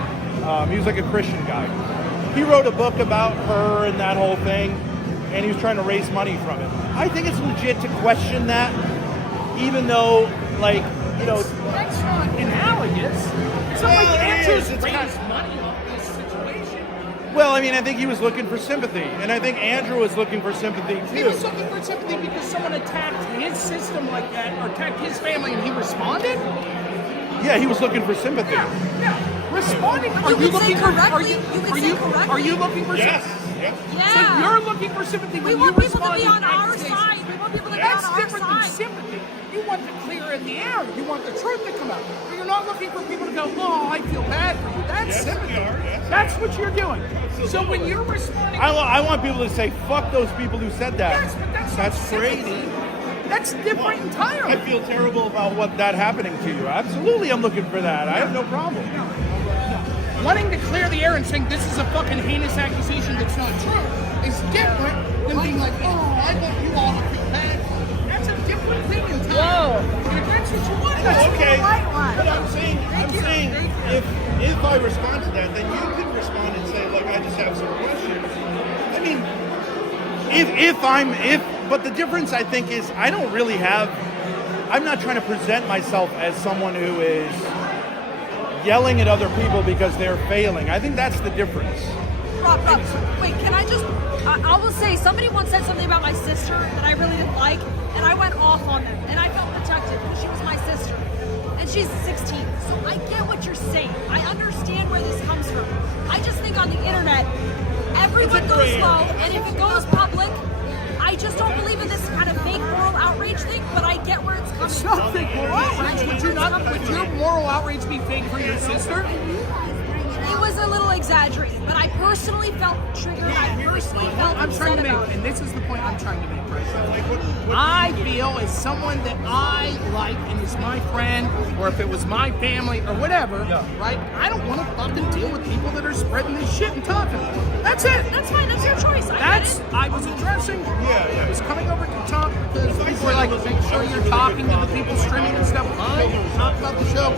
He was like a Christian guy. He wrote a book about her and that whole thing, and he was trying to raise money from it. I think it's legit to question that, even though, That's not analogous. It's not like Andrew's raised money on this situation. Well, I mean, I think he was looking for sympathy, and I think Andrew was looking for sympathy too. He was looking for sympathy because someone attacked his system like that, or attacked his family, and he responded? Yeah, he was looking for sympathy. Yeah. Responding. Are You you can say looking for? correctly. Are you looking for Yes. sympathy? Yeah. So you're looking for sympathy when We you want people to respond be to on our accusations. side. We want people to be That's on our different than side. sympathy. You want the clear in the air. You want the truth to come out. But you're not looking for people to go, oh, I feel bad for you. That's sympathy. That's what you're doing. So when you're responding... I want people to say, fuck those people who said that. Yes, but that's crazy. That's different entirely. I feel terrible about that happening to you. Absolutely, I'm looking for that. I have no problem. Wanting to clear the air and saying this is a fucking heinous accusation that's not true is different than being like, oh, I want you all to feel bad. That's a different thing entirely. Whoa. And if that's what you want, That's okay. But But I'm saying if I respond to that, then you can respond and say, look, I just have some questions. I mean, but the difference I think is I don't really I'm not trying to present myself as someone who is yelling at other people because they're failing. I think that's the difference. Rob, wait, can I just, I will say, somebody once said something about my sister that I really didn't like, and I went off on them, and I felt protected because she was my sister, and she's 16, so I get what you're saying. I understand where this comes from. I just think on the internet, everyone goes slow, and if it goes public, I just don't believe in this kind of fake moral outrage thing, but I get where it's coming it's from. not fake moral outrage. Would your moral outrage be fake for your sister? It was a little exaggerated, but I personally felt triggered. I personally felt I'm trying to make, upset about it. and this is the point I'm trying to make right now. I feel as someone that I like and is my friend, or if it was my family or whatever, right? I don't want to fucking deal with people that are spreading this shit and talking. That's it. That's fine. That's your choice. I was addressing. I was coming over to talk because people were like, make sure you're talking to the people streaming and stuff. I talk about the show.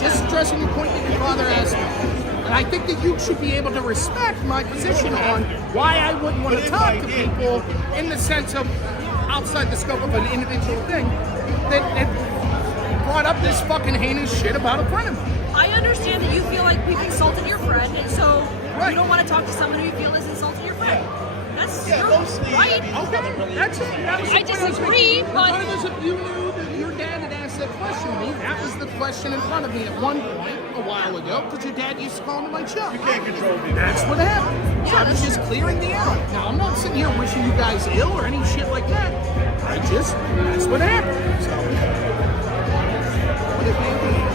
Just addressing the point that your father asked me. And I think that you should be able to respect my position on why I wouldn't want to talk to people in the sense of outside the scope of an individual thing that brought up this fucking heinous shit about a friend of mine. I understand that you feel like we've insulted your friend, and so you don't want to talk to someone who you feel has insulted your friend. That's true, right? Okay, I disagree, but regardless if you knew that your dad had asked that question to me, that was the question in front of me at one point a while ago, because your dad used to call me my chum. You can't control me. That's what happened. So I was just clearing the air. Now, I'm not sitting here wishing you guys ill or any shit like that. That's what happened.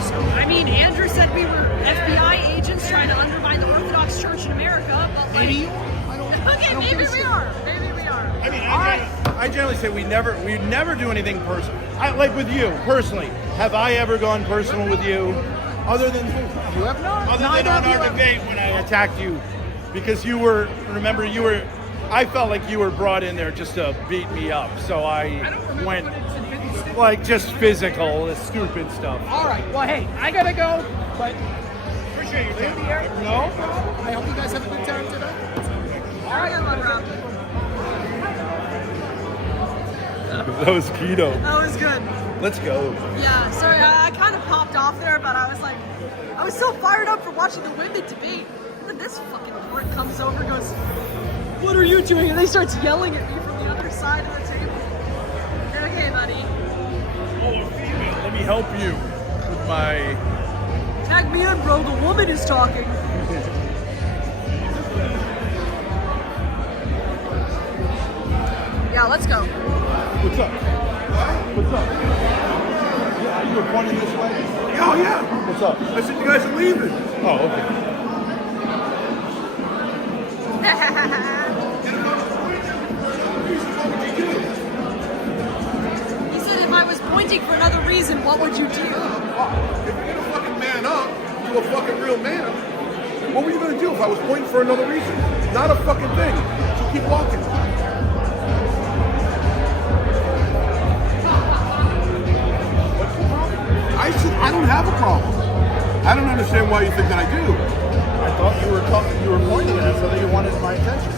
So, I mean, Andrew said we were FBI agents trying to undermine the Orthodox Church in America. But maybe you are. Okay, maybe we are. Maybe we are. I mean, I generally say we never do anything personal. Like with you, personally, have I ever gone personal with you? Other than you have not. Other than on our debate when I attacked you, because I felt like you were brought in there just to beat me up, so I went like just physical, stupid stuff. All right. Well, hey, I gotta go, but appreciate your time. No, I hope you guys have a good time today. All right, Rob. That was keto. That was good. Let's go. Yeah, sorry, I kind of popped off there, but I was so fired up for watching the women debate. And then this fucking prick comes over and goes, What are you doing? And they starts yelling at me from the other side of the table. Okay, buddy. Oh, a female. Let me help you with my... Tag me in, bro. The woman is talking. Yeah, let's go. What's up? What's up? Yeah, you were pointing this way? Oh, yeah. What's up? I said you guys are leaving. Oh, okay. He said if I was pointing for another reason, what would you do? If you're gonna fucking man up to a fucking real man, what were you gonna do if I was pointing for another reason? Not a fucking thing. So keep walking. I said I don't have a problem. I don't understand why you think that I do. I thought you were pointing at us so that you wanted my attention.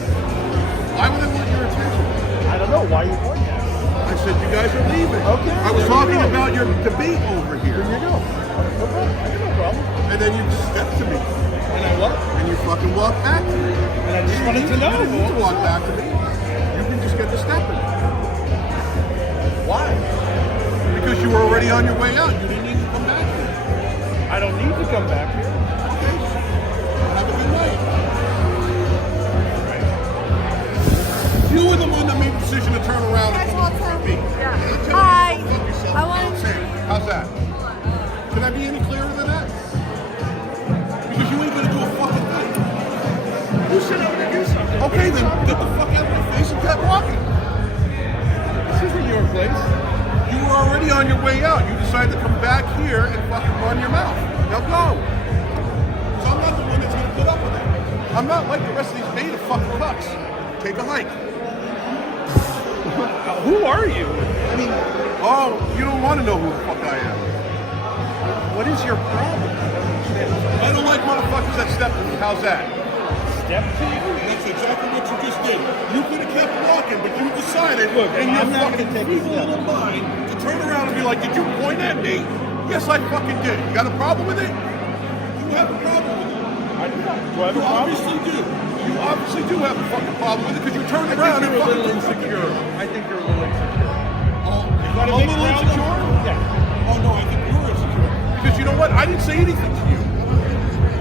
Why would I want your attention? I don't know. Why are you pointing at us? I said you guys are leaving. Okay. I was talking about your debate over here. There you go. No problem. I got no problem. And then you stepped to me. And I what? And you fucking walked back to me. And I just wanted to know. You don't need to walk back to me. You can just get to stepping. Why? Because you were already on your way out. You didn't need to come back here. I don't need to come back here. Okay. Have a good night. You were the one that made the decision to turn around and come up me. Yeah. Hi. I want to... How's that? Can I be any clearer than that? Because you ain't gonna do a fucking thing. You said I'm gonna do something. Okay, then get the fuck out of my face and kept walking. This isn't your place. You were already on your way out. You decided to come back here and fucking run your mouth. Now go. So I'm not the one that's gonna put up with it. I'm not like the rest of these beta fucking cucks. Take a hike. Who are you? I mean, oh, you don't want to know who the fuck I am. What is your problem? I don't like motherfuckers that step to me. How's that? Step to you? That's exactly what you just did. You could have kept walking, but you decided, look, in your fucking evil little mind, to turn around and be like, did you point at me? Yes, I fucking did. You got a problem with it? You have a problem with it. I do not. Do I have a problem? You obviously do. You obviously do have a fucking problem with it because you turned around and fucking... I think you're a little insecure. I think you're a little insecure. Oh, I'm a little insecure? Yeah. Oh, no, I think you're insecure. Because you know what? I didn't say anything to you.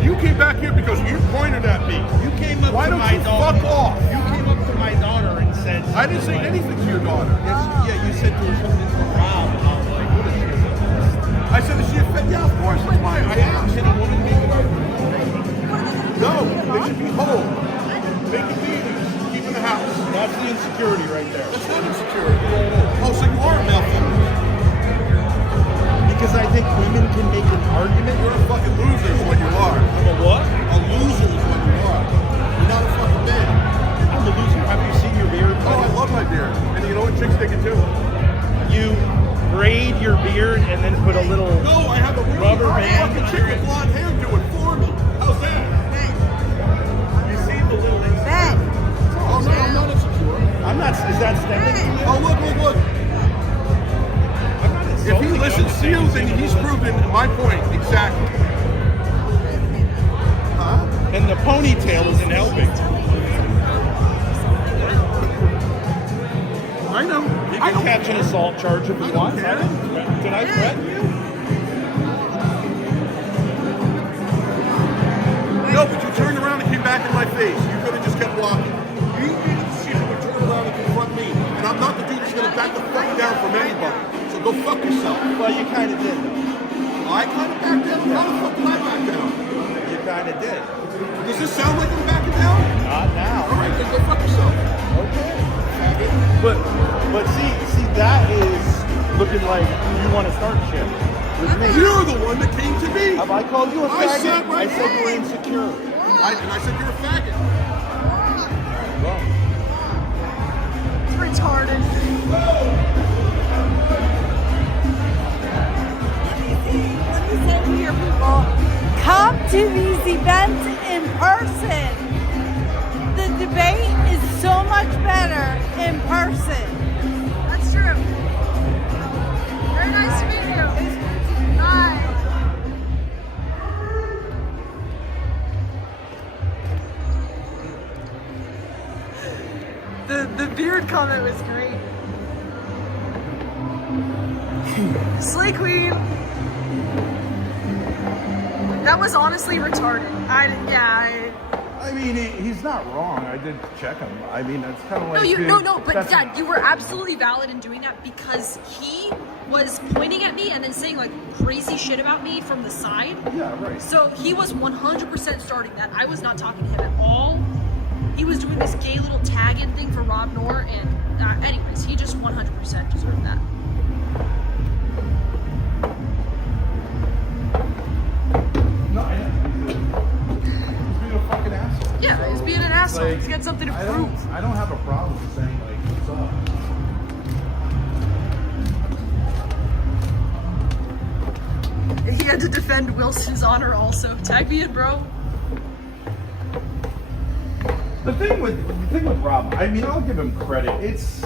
You came back here because you pointed at me. You came up to my daughter. Fuck off. You came up to my daughter and said... I didn't say anything to your daughter. Yes, yeah, you said there was something for Rob. And I was like, what is she? I said, is she a fit? Yeah, of course. That's why I asked. Can a woman make an argument? No, they should be home. Making babies. Keeping the house. That's the insecurity right there. That's not insecurity. Oh, so you are a malfeasance. Because I think women can make an argument. You're a fucking loser is what you are. I'm a what? A loser is what you are. You're not a fucking man. I'm a loser. Have you seen your beard? Oh, I love my beard. And you know what chicks dig it too? You braid your beard and then put a little I have a rubber band. Fucking chick with blonde hair do it for me. How's that? You see the little insecure? Oh no, I'm not insecure. I'm not. Is that stepping? Oh look. If he listens to you, then he's proven my point exactly. Huh? And the ponytail isn't helping. I know. You can catch an assault charge if you want. Did I threaten you? No, but you turned around and came back in my face. You could have just kept walking. You needed to see who would turn around and confront me. And I'm not the dude that's going to back the fuck down from anybody. So go fuck yourself. Well, you kind of did. I kind of backed down? How the fuck did I back down? You kind of did. Does this sound like I'm backing down? Not now. All right, then go fuck yourself. Okay. But see, that is looking like you want to start shit with me. You're the one that came to me. Have I called you a faggot? I said you were insecure. And I said you're a faggot. Well. It's retarded. Let me say to your people, come to these events in person. The debate is so much better in person. That's true. Very nice to meet you. Bye. beard comment was great. Slay Queen. That was honestly retarded. I mean, he's not wrong. I did check him. I mean, that's kind of like... But Dad, you were absolutely valid in doing that because he was pointing at me and then saying like crazy shit about me from the side. Yeah, right. So he was 100% starting that. I was not talking to him at all. He was doing this gay little tag-in thing for Rob Noor, and anyways, he just 100% deserved that. No, I know. He's being a fucking asshole. Yeah, so, he's being an asshole. Like, He's got something to prove. I don't have a problem saying like, what's up? He had to defend Wilson's honor also. Tag me in, bro. The thing with Rob, I mean, I'll give him credit. It's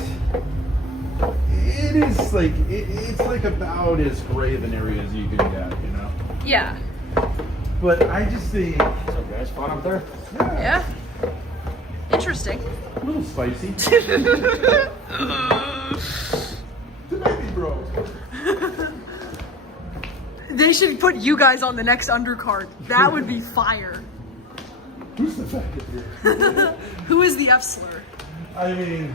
like about as gray of an area as you can get, you know? Yeah. But I just think... What's up, guys? Fun up there? Yeah. Interesting. A little spicy. Bro. They should put you guys on the next undercard. That would be fire. Who's the faggot here? Who is the F slur? I mean,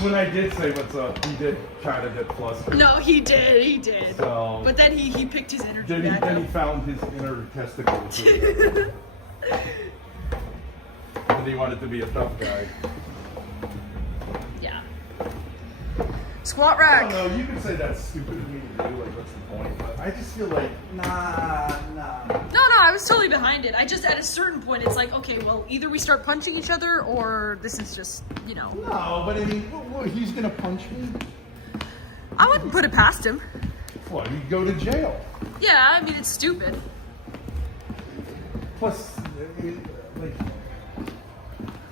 when I did say what's up, he did try to get flustered. No, he did. So, but then he picked his energy back then up. he found his inner testicles. And he wanted to be a tough guy. Yeah. Squat rack. I don't know, you can say that's stupid of me to do, like what's the point? But I just feel like, nah. No, I was totally behind it. I just, at a certain point, it's like, okay, well, either we start punching each other or this is just, you know. No, but I mean, what, he's gonna punch me? I wouldn't put it past him. What, he'd go to jail. Yeah, I mean, it's stupid. Plus,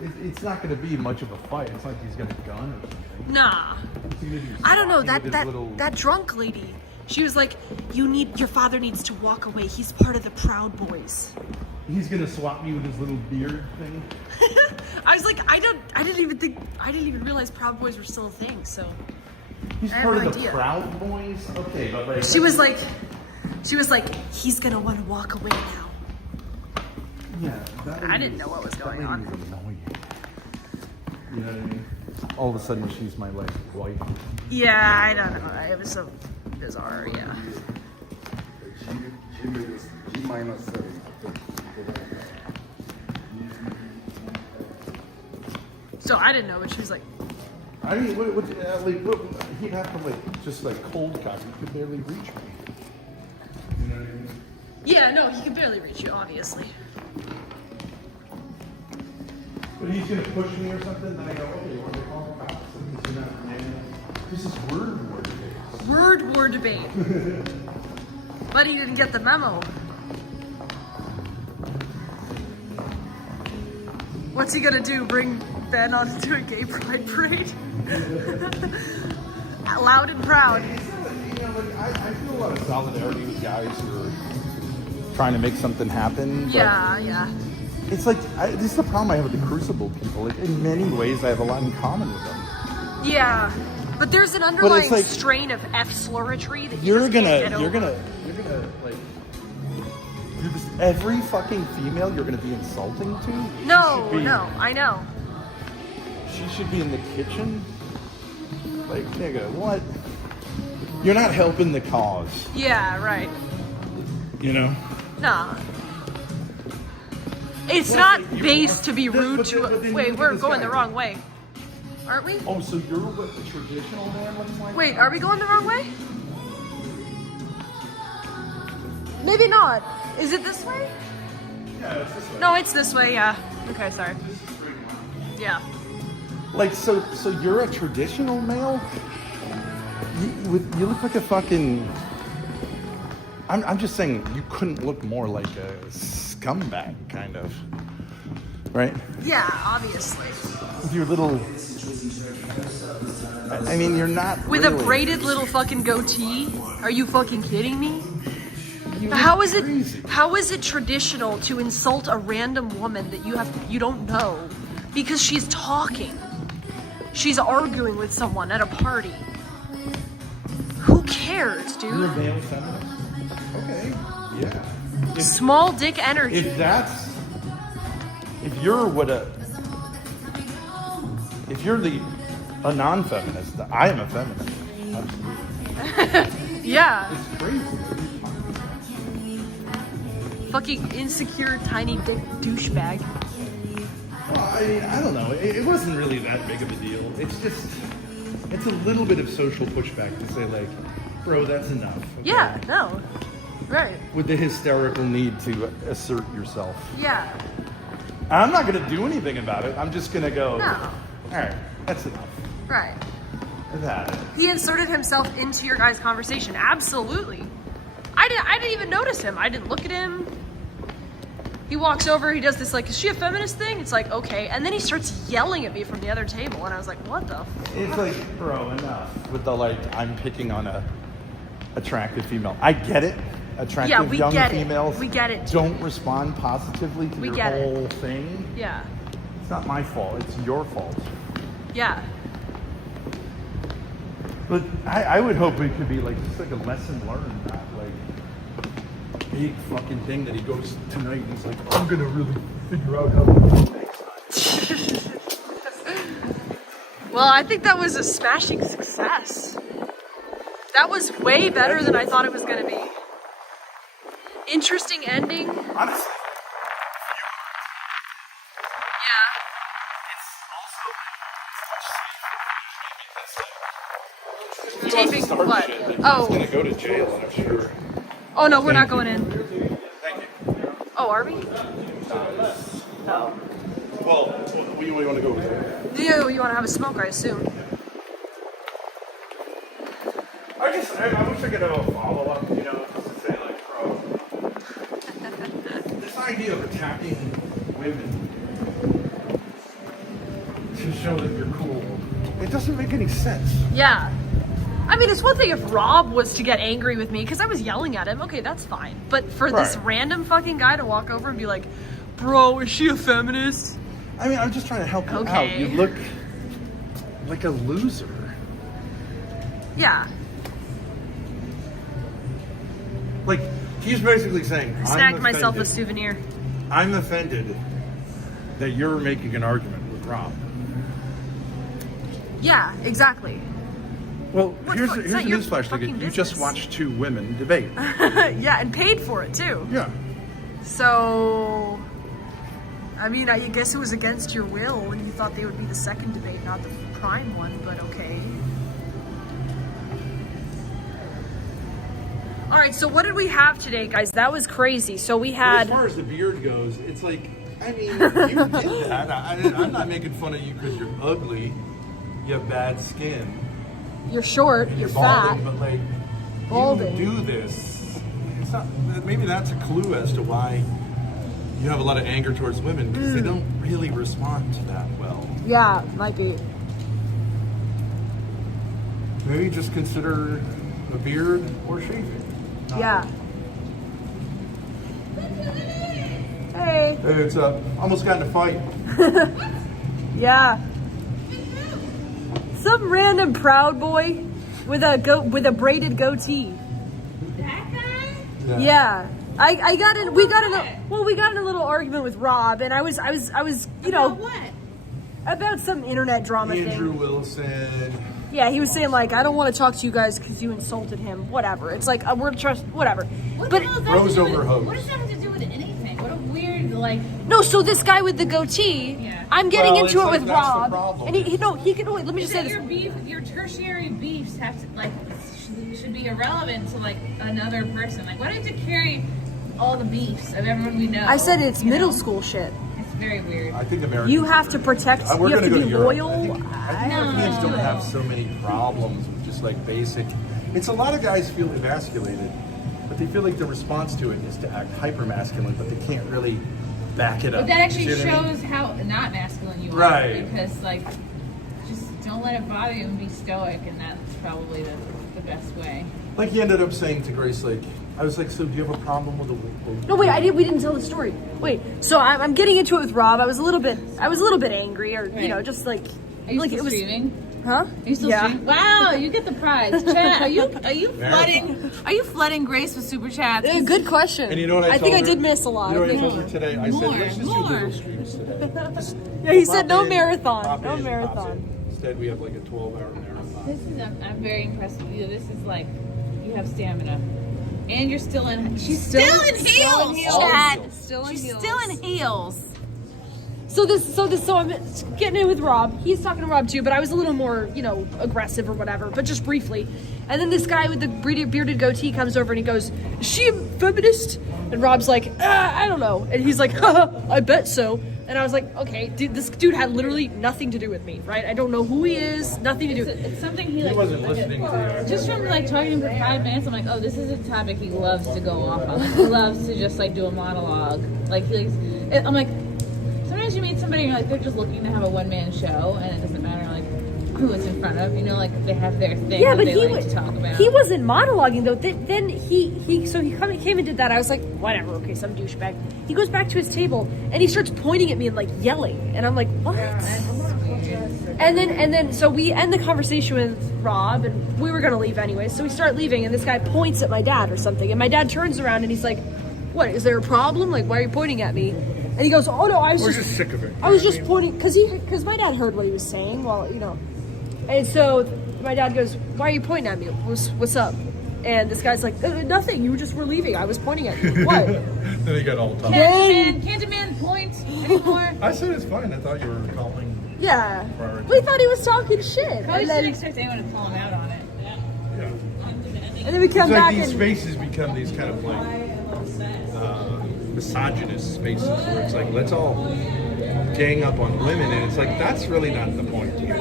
it's not gonna be much of a fight. It's like he's got a gun or something. Nah. I don't know, that drunk lady. She was like, your father needs to walk away. He's part of the Proud Boys. He's gonna swap me with his little beard thing. I was like, I didn't even realize Proud Boys were still a thing, so. He's part of the Proud Boys? Okay, but like. She was like, he's gonna want to walk away now. Yeah. I didn't know what was going on. You know what I mean? All of a sudden she's my like wife. Yeah, I don't know. It was so bizarre, yeah. So I didn't know, but she was like. I mean, he'd have to like just like cold cock. He could barely reach me. You know what I mean? Yeah, no, he could barely reach you, obviously. But he's gonna push me or something, then I go, okay, you want to call the cops? Because you're not man. This is word war debate. Word war debate. But he didn't get the memo. What's he gonna do? Bring Ben onto a gay pride parade? Loud and proud. I feel a lot of solidarity with guys who are trying to make something happen. Yeah. It's like, this is the problem I have with the Crucible people. Like, in many ways, I have a lot in common with them. Yeah, but there's an underlying strain of F slurritry that you're gonna like, every fucking female you're gonna be insulting to? No, I know. She should be in the kitchen? Like, nigga, what? You're not helping the cause. Yeah, right. You know? Nah. It's not based to be rude to. Wait, we're going the wrong way. Aren't we? Oh, so you're what the traditional man looks like? Wait, are we going the wrong way? Maybe not. Is it this way? Yeah, it's this way. No, it's this way, yeah. Okay, sorry. Yeah. Like, so you're a traditional male? You look like a fucking... I'm just saying, you couldn't look more like a scumbag, kind of. Right? Yeah, obviously. With your little... I mean, you're not With really... a braided little fucking goatee? Are you fucking kidding me? How is it traditional to insult a random woman that you don't know because she's talking? she's arguing with someone at a party. Who cares, dude? You're a male feminist? Okay, yeah. Small dick energy. If you're a non-feminist, I am a feminist. Absolutely. Yeah. It's crazy. Fucking insecure, tiny dick douchebag. Well, I don't know. It wasn't really that big of a deal. It's a little bit of social pushback to say, like, bro, that's enough. Okay? Yeah, no. Right. With the hysterical need to assert yourself. Yeah. I'm not going to do anything about it. I'm just going to go, No. all right, that's enough. Right. That. He inserted himself into your guys' conversation. Absolutely. I didn't even notice him. I didn't look at him. He walks over, he does this, like, is she a feminist thing? It's like, okay. And then he starts yelling at me from the other table, and I was like, what the fuck? It's like, bro, enough with the, like, I'm picking on a attractive female. I get it. Attractive young females We get it. don't respond positively to your whole thing. Yeah. It's not my fault. It's your fault. Yeah. But I would hope it could be like just like a lesson learned, not like big fucking thing that he goes tonight and he's like, I'm gonna really figure out how to do things. Well, I think that was a smashing success. That was way better than I thought it was going to be. Interesting ending. Honestly. Taping what? He's Oh. gonna go to jail, I'm sure. Oh no, we're not going in. Thank you. Oh, are we? Oh. Well, where do you want to go with that? You want to have a smoke, I assume. I wish I could have a follow-up, you know, just to say like, bro, this idea of attacking women to show that you're cool, it doesn't make any sense. Yeah. I mean, it's one thing if Rob was to get angry with me because I was yelling at him. Okay, that's fine. But for this random fucking guy to walk over and be like, bro, is she a feminist? I mean, I'm just trying to help you out. You look like a loser. Yeah. Like, he's basically saying, I snagged myself a souvenir. I'm offended that you're making an argument with Rob. Yeah, exactly. Well, here's a newsflash ticket. You just watched two women debate. Yeah, and paid for it too. Yeah. So, I mean, I guess it was against your will and you thought they would be the second debate, not the prime one, but okay. All right, so what did we have today, guys? That was crazy. So we had... As far as the beard goes, it's like, I mean, you did that. I'm not making fun of you because you're ugly. You have bad skin. You're short, you're balding, fat. But like, Balding. you do this. It's not, maybe that's a clue as to why you have a lot of anger towards women because they don't really respond to that well. Yeah, might be. Maybe just consider a beard or shaving. Yeah. Hey. Hey, it's almost got in a fight. Yeah. Some random Proud Boy with a braided goatee. That guy? Yeah. We got in a little argument with Rob, and I was you know, about what? About some internet drama Andrew thing. Wilson. Yeah, he was saying like, I don't want to talk to you guys because you insulted him. Whatever. It's like we're trust whatever. What But the hell does that Rose have to do over with- hose. What does that have to do with anything? What a weird like. no, so this guy with the goatee, I'm getting Well, into it's it like with that's the Rob, problem. and he can wait. Let me just say this. Your beef, your tertiary beefs have to like should be irrelevant to like another person. Like, why do you have to carry all the beefs of everyone we know? I said it's you middle know? school shit. It's very weird. I think Americans. You have to protect. We're You have to gonna be go to Europe. loyal. I think Europeans don't have so many problems with just like basic. It's a lot of guys feel emasculated, but they feel like the response to it is to act hyper masculine, but they can't really back it up. But that actually You see what I mean? shows how not masculine you are. Right. Because like, just don't let it bother you and be stoic, and that's probably the best way. Like he ended up saying to Grace, like, I was like, so do you have a problem with the? No, wait, we didn't tell the story. Wait, so I'm getting into it with Rob. I was a little bit angry, or you know, just like Are you Like, still it was- streaming? Huh? Are you still streaming? Wow, you get the prize. Chat, are you flooding Grace with super chats? Good question. And you know what I think told I her? did miss a lot. You know what I told her today? I said, let's just do more. little streams today. Yeah, he said no Pop in, marathon. pop No in, marathon. pop in. Instead, we have like a 12-hour marathon. This is I'm very impressed with you. This is like you have stamina. And you're still in she's still in heels. Chat. She's Still in heels. So I'm getting in with Rob. He's talking to Rob too, but I was a little more, aggressive or whatever, but just briefly. And then this guy with the bearded goatee comes over and he goes, "Is she a feminist?" And Rob's like, "I don't know." And he's like, "Haha, I bet so." And I was like, okay, dude, this dude had literally nothing to do with me, right? I don't know who he is, nothing to do. It's something he wasn't listening to you. Just from talking to him for 5 minutes, I'm like, oh, this is a topic he loves to go off on. Like, he loves to just do a monologue. I'm like, sometimes you meet somebody and you're like, they're just looking to have a one-man show, and it doesn't matter who it's in front of. They have their thing that they like to talk about. He wasn't monologuing though. Then he came and did that. I was like, whatever, okay, some douchebag. He goes back to his table and he starts pointing at me and yelling, and I'm like, what? And then so we end the conversation with Rob, and we were gonna leave anyway. So we start leaving, and this guy points at my dad or something, and my dad turns around and he's like, "What? Is there a problem? Why are you pointing at me?" And he goes, "Oh no, We're just sick of it. I was just pointing because my dad heard what he was saying. Well, And so my dad goes, "Why are you pointing at me? What's up?" And this guy's like, "Nothing. You just were leaving. I was pointing at you. What?" Then he got all tough. Can't a man point anymore? I said it's fine. I thought you were calling. Yeah. We thought he was talking shit. Probably And then, shouldn't expect anyone to call him out on it. and then we come It's back these and spaces become these kind of misogynist spaces where it's like, let's all gang up on women, and it's like, that's really not the point here.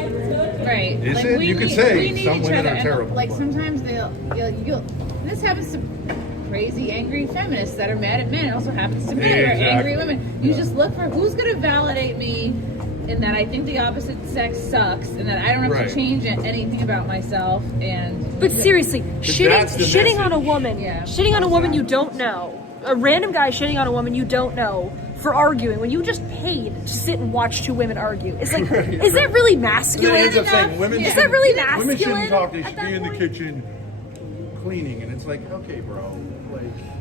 Right. Is it? You could say some women are terrible. Sometimes this happens to crazy, angry feminists that are mad at men. It also happens to men who are angry women. You just look for who's going to validate me in that I think the opposite sex sucks, and that I don't have to change anything about myself. But seriously, that's the shitting on a message. woman, shitting on a woman you don't know, a random guy shitting on a woman you don't know for arguing when you just paid to sit and watch two women argue. It's like, is that really masculine? And then he ends up saying women Is that really Women masculine? shouldn't talk. They should be in the kitchen cleaning, and it's like, okay, bro.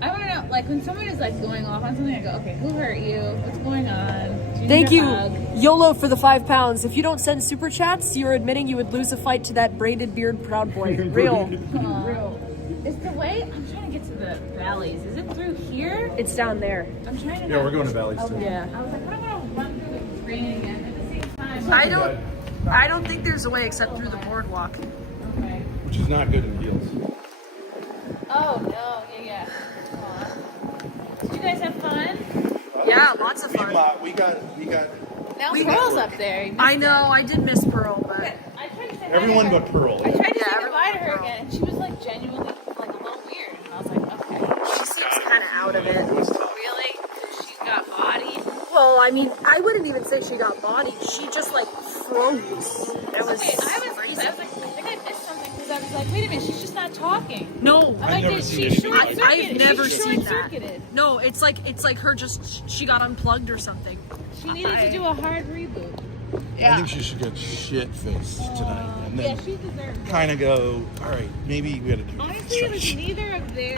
I want to know, when someone is going off on something, I go, okay, who hurt you? What's going on? Do you Thank need a you, hug? YOLO, for the £5. If you don't send super chats, you're admitting you would lose a fight to that braided beard proud boy. Real. Real. Is the way I'm trying to get to the valleys? Is it through here? It's down there. I'm trying to. Yeah, we're going to valleys too. Yeah. I was like, what am I gonna run through the rain again at the same time? I don't think there's a way except through the boardwalk. Okay. Which is not good in heels. Oh no! Yeah. Did you guys have fun? Yeah, lots of fun. We got. Now Pearl's up there. I know, I did miss Pearl, but I tried to say Everyone hi to her. but Pearl. I tried to say goodbye to her again, and she was genuinely a little weird. And I was like, okay. she seems kind of out of it. Really? She's got body. Well, I mean, I wouldn't even say she got bodied. She just froze. That was Okay, I think I missed something because I was like, wait a minute, she's just not talking. No, I'm like, she's short-circuited. I've never She's seen that. short-circuited. No, it's like her she got unplugged or something. She needed to do a hard reboot. I think she should get shit-faced tonight, and then she deserves it. kind of go, all right, maybe we got to do Honestly, it was neither of their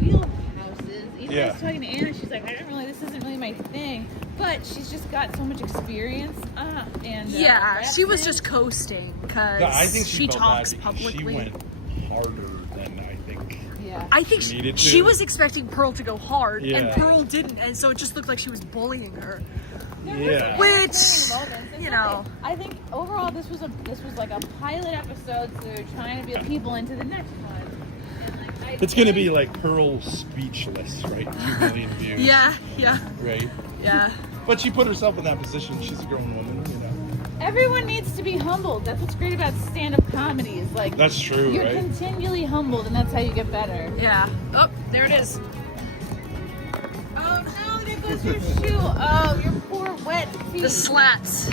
wheelhouses. Even I was talking to Anna, she's like, this isn't really my thing. But she's just got so much experience. She was just coasting because I think she felt talks bad because publicly. She went harder than I think. Yeah. I think she needed she to. was expecting Pearl to go hard, and Yeah. Pearl didn't, and so it just looked like she was bullying her. Yeah. Which, I think overall this was a pilot episode, so they're trying to be people into the next one. And It's going to be Pearl speechless, right? 2 million views. Yeah. Right? Yeah. But she put herself in that position. She's a grown woman, everyone needs to be humbled. That's what's great about stand-up comedy. Is That's true, you're right? continually humbled, and that's how you get better. Yeah. Oh, there it is. Oh no, there goes your shoe. Oh, your poor wet feet. The slats.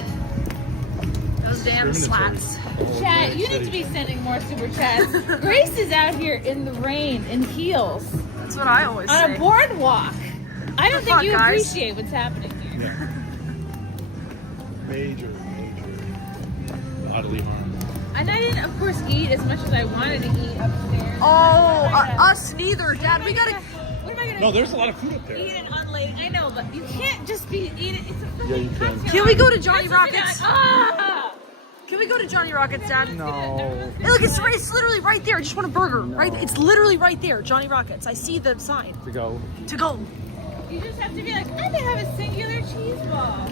Those damn slats. Chat, you need to be sending more super chats. Grace is out here in the rain in heels. That's what I always say. On a boardwalk. I don't think you guys? appreciate what's happening here. Major. bodily harm. And I didn't, of course, eat as much as I wanted to eat upstairs. Us neither, Dad. We gotta. What am I gonna No, there's a lot of food up there. eat and unlate? I know, but you can't just be eating. It's a Yeah, you can. Can we go to Johnny That's what Rockets? you're like, Can we go to Johnny Rockets, Dad? No. Hey, look, it's literally right there. I just want a burger. Right? It's literally right there, Johnny Rockets. I see the sign. To go. To go. You just have to be like, I'm gonna have a singular cheese ball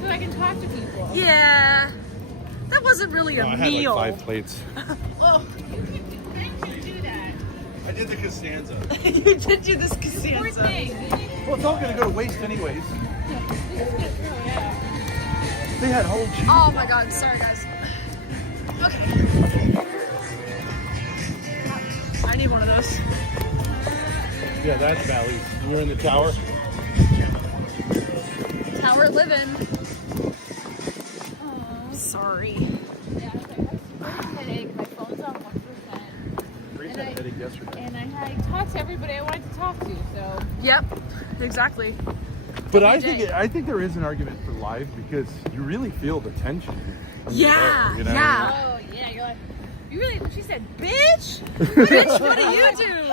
so I can talk to people. Yeah. That wasn't really a I had meal. like 5 plates. Oh, you can do that. I did the Costanza. You did do this Costanza. Poor thing. Well, it's all gonna go to waste anyways. They had whole cheese. Oh my God! Sorry, guys. Okay. I need one of those. Yeah, that's Valley's. We're in the tower. Tower living. Sorry. Yeah, I was like, I have a headache. My phone's on 1%. Grace had a headache yesterday. And I talked to everybody I wanted to talk to, so. Yep. Exactly. But I think there is an argument for live because you really feel the tension. when you're Yeah. there, you know? Yeah. Oh, yeah, you're like, you really, she said, bitch? Bitch, what do you do?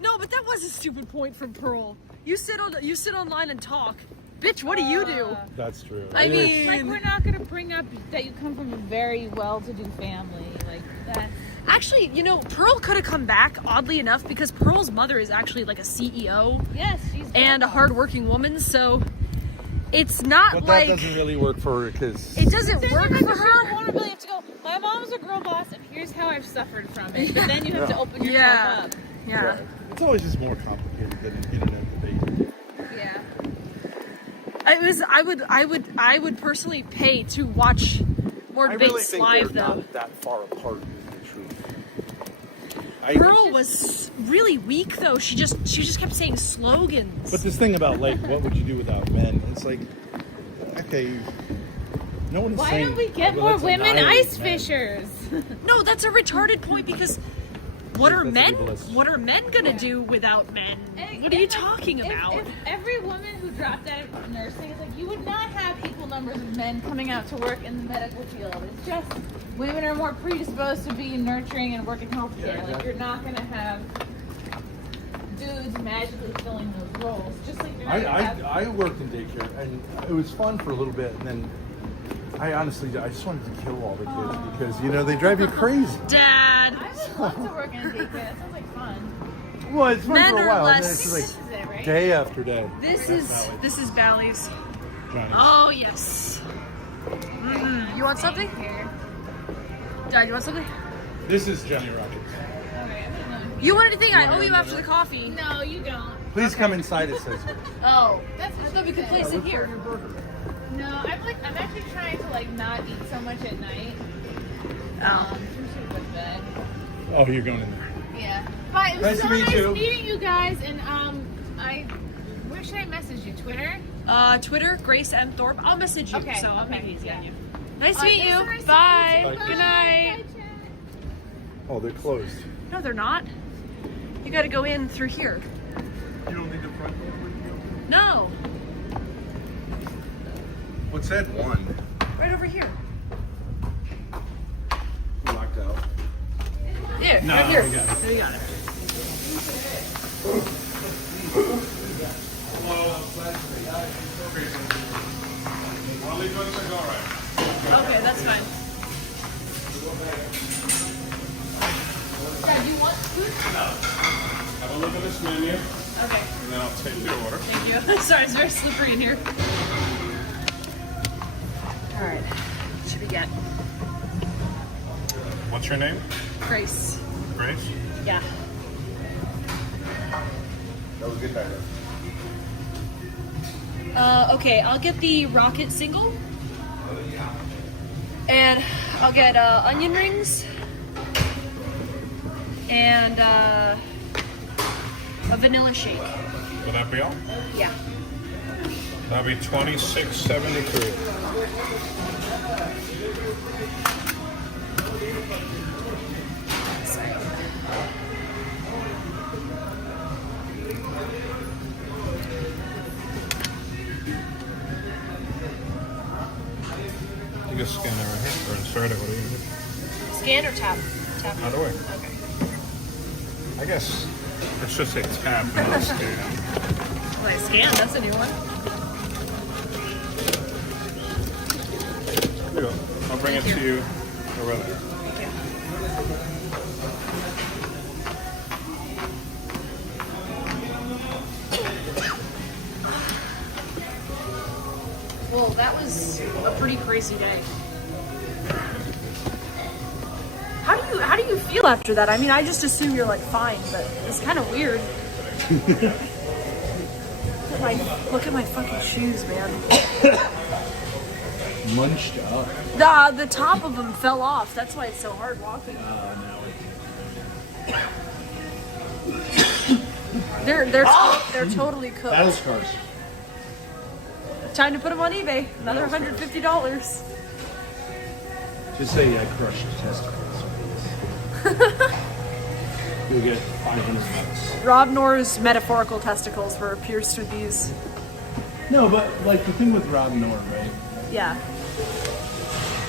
No, but that was a stupid point from Pearl. You sit online and talk. Bitch, what do you do? That's true. I mean, like, we're not going to bring up that you come from a very well-to-do family. Like, that. actually, you know, Pearl could have come back, oddly enough, because Pearl's mother is actually like a CEO. Yes, she's and a hardworking woman, so it's not But like that doesn't really work for her because it doesn't work for her. Vulnerability. You have to go, my mom's a girl boss, and here's how I've suffered from it. But then you have to open yourself Yeah. up. Yeah. it's always just more complicated than an internet debate. Yeah. I would personally pay to watch more I really debates think live they're though. not that far apart, is the truth. Pearl was really weak though. She just kept saying slogans. But this thing about like, what would you do without men? It's like, okay, no one is Why saying. don't we get well, more let's women annihilate ice men. fishers? No, that's a retarded point because what are That's men? ableist. What are men gonna do without men? What are you talking about? If every woman who dropped out of nursing, it's like you would not have equal numbers of men coming out to work in the medical field. It's just women are more predisposed to be nurturing and work in healthcare. Yeah, exactly. Like you're not gonna have dudes magically filling those roles. Just like you're not gonna have. I worked in daycare and it was fun for a little bit, and then I just wanted to kill all the kids because they drive you crazy. Dad. I would love to work in a daycare. That sounds like fun. Well, it's fun Men for a are while, and then less- it's just This is like it, right? day after day. This is Bally's. Nice. Oh yes. You want something? Dad, you want something? This is Johnny Rockets. You want anything? I owe you after the coffee. No, you don't. Please come inside, it says here. Oh, that's no. We could place it here. No, I'm actually trying to not eat so much at night. Oh. With bed. Oh, you're going in there. Yeah. But it was Nice so to meet nice you. meeting you guys, and where should I message you? Twitter? Twitter, Grace M. Thorpe. I'll message you, Okay, so I'll okay, make it easy on you. yeah. Nice to meet you. Nice to Bye. meet you. Good night. Oh, they're closed. No, they're not. You got to go in through here. You don't need the front door with you? No, What's that one? right over here. Locked out. There, No, right here. we got it. We got it. Okay, that's fine. Dad, do you want food? Have a look at this menu, Okay, and then I'll take the order. thank you. Sorry, it's very slippery in here. All right, what should we get? What's your name? Grace. Grace? Yeah. That was good back there. Okay, I'll get the rocket single. And I'll get onion rings. And a vanilla shake. Will that be all? Yeah. That'll be $26.73. You can scan that right here, for instance. Start it. What do you do? Scan or tap? Tap. Either way. Okay. I guess let's just say tap and not scan. Like scan, that's a new one. There you go. I'll bring it to you over there. Well, that was a pretty crazy day. How do you feel after that? I mean, I just assume you're like fine, but it's kind of weird. Look at my fucking shoes, man. Munched up. The top of them fell off. That's why it's so hard walking. They're totally cooked. Battle scars. Time to put them on eBay. Another $150. Just say I crushed testicles. You'll get $500. Rob Knorr's metaphorical testicles were pierced with these. No, but like the thing with Rob Knorr, right? Yeah.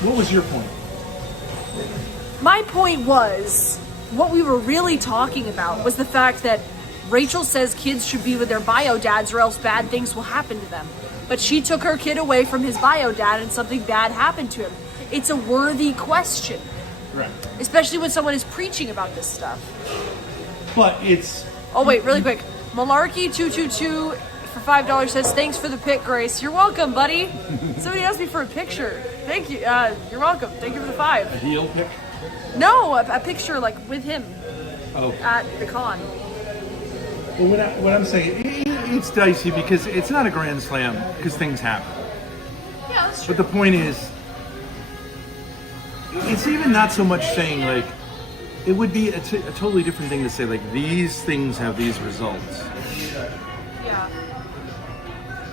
What was your point? My point was, what we were really talking about was the fact that Rachel says kids should be with their bio dads or else bad things will happen to them. But she took her kid away from his bio dad and something bad happened to him. It's a worthy question. Right. Especially when someone is preaching about this stuff. But it's... Oh wait, really quick. Malarkey222 for $5 says, thanks for the pic, Grace. You're welcome, buddy. Somebody asked me for a picture. Thank you. You're welcome. Thank you for the $5. A heel pic? No, a picture like with him. Oh. At the con. Well, what I'm saying, it's dicey because it's not a grand slam because things happen. Yeah, that's true. But the point is, it's even not so much saying like, it would be a totally different thing to say like, these things have these results. Yeah.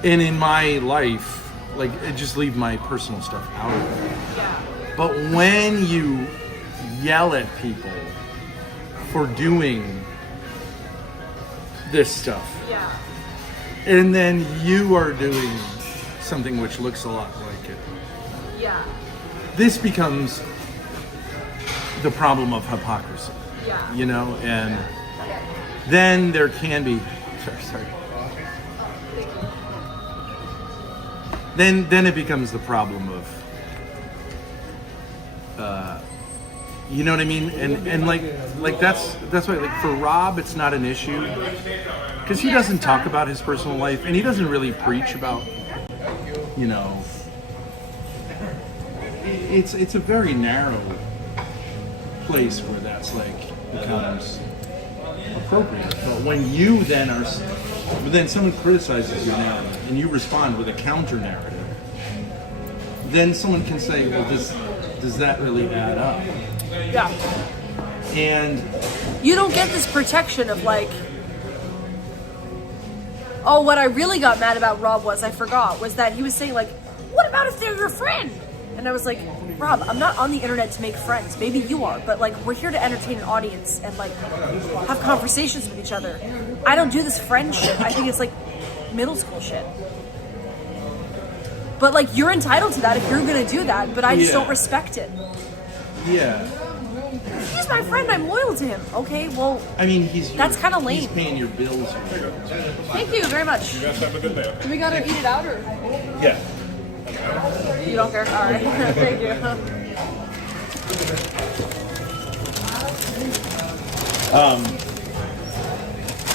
And in my life, like, just leave my personal stuff out of it. Yeah. But when you yell at people for doing this stuff, Yeah. and then you are doing something which looks a lot like it, Yeah. this becomes the problem of hypocrisy. Yeah. You know, and then there can be sorry. Then it becomes the problem of you know what I mean? And like that's why like for Rob it's not an issue because he doesn't talk about his personal life and he doesn't really preach about, you know, it's a very narrow place where that's like becomes appropriate. But when you then someone criticizes your narrative and you respond with a counter narrative, then someone can say, well, does that really add up? Yeah. And you don't get this protection of like, oh, what I really got mad about Rob was that he was saying like, what about if they're your friend? And I was like, Rob, I'm not on the internet to make friends. Maybe you are, but like we're here to entertain an audience and like have conversations with each other. I don't do this friend shit. I think it's like middle school shit. But like you're entitled to that if you're gonna do that, but I just don't respect it. Yeah. He's my friend, I'm loyal to him. Okay, well I mean that's kind of lame. He's paying your bills. Thank you very much. You guys have a good day. Do we gotta eat it out or? Yeah. You don't care? Alright. Thank you.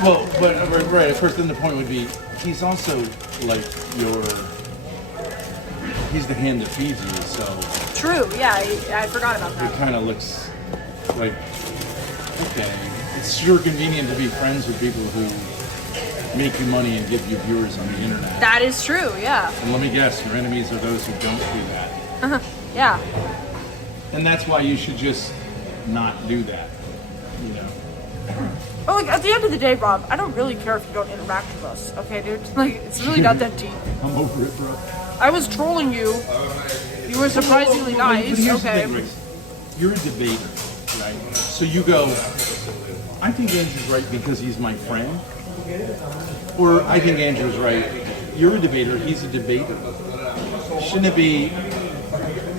Well, but right, of course then the point would be he's also like he's the hand that feeds you, so True, yeah, I forgot about that. it kind of looks like, okay, it's sure convenient to be friends with people who make you money and give you viewers on the internet. That is true, yeah. And let me guess, your enemies are those who don't do that. Yeah. And that's why you should just not do that, you know. But like at the end of the day, Rob, I don't really care if you don't interact with us, okay, dude? Like it's really not that deep. I'm over it, bro. I was trolling you. You were surprisingly nice. But here's Okay. the thing, Grace. You're a debater, right? So you go, I think Andrew's right because he's my friend. Or I think Andrew's right. You're a debater, he's a debater. Shouldn't it be,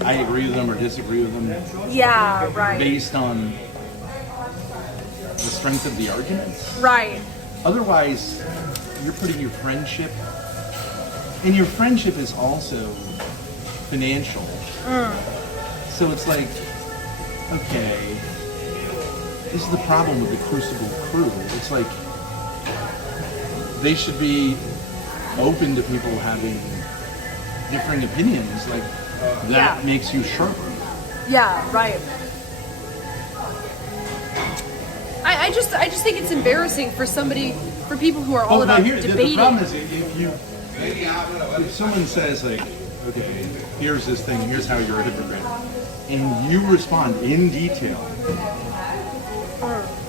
I agree with them or disagree with them. Yeah, right. Based on the strength of the arguments. Right. Otherwise, you're putting your friendship, and your friendship is also financial. So it's like, okay, this is the problem with the Crucible crew. It's like, they should be open to people having differing opinions. Like, that makes you sharper. Yeah, right. I just think it's embarrassing for people who are all about debating. The problem is if someone says like, okay, here's this thing, here's how you're a hypocrite, and you respond in detail,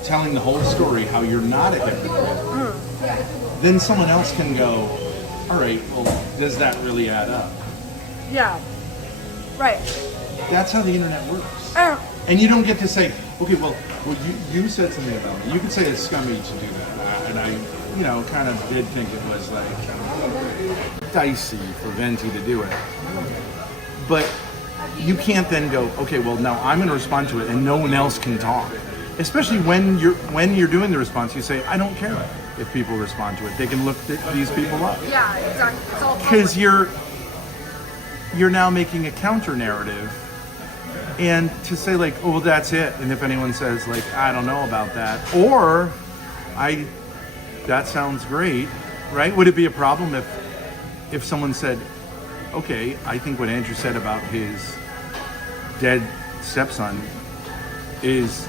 telling the whole story how you're not a hypocrite, then someone else can go, all right, well, does that really add up? Yeah, right. That's how the internet works. And you don't get to say, okay, well, you said something about me. You could say it's scummy to do that. And I kind of did think it was like dicey for Venti to do it. But you can't then go, okay, well, now I'm going to respond to it and no one else can talk. Especially when you're doing the response, you say, I don't care if people respond to it. They can look these people up. Yeah, exactly. It's all Because you're now making a counter narrative, and to say like, oh, well, that's it. And if anyone says like, I don't know about that, or that sounds great, right? Would it be a problem if someone said, okay, I think what Andrew said about his dead stepson is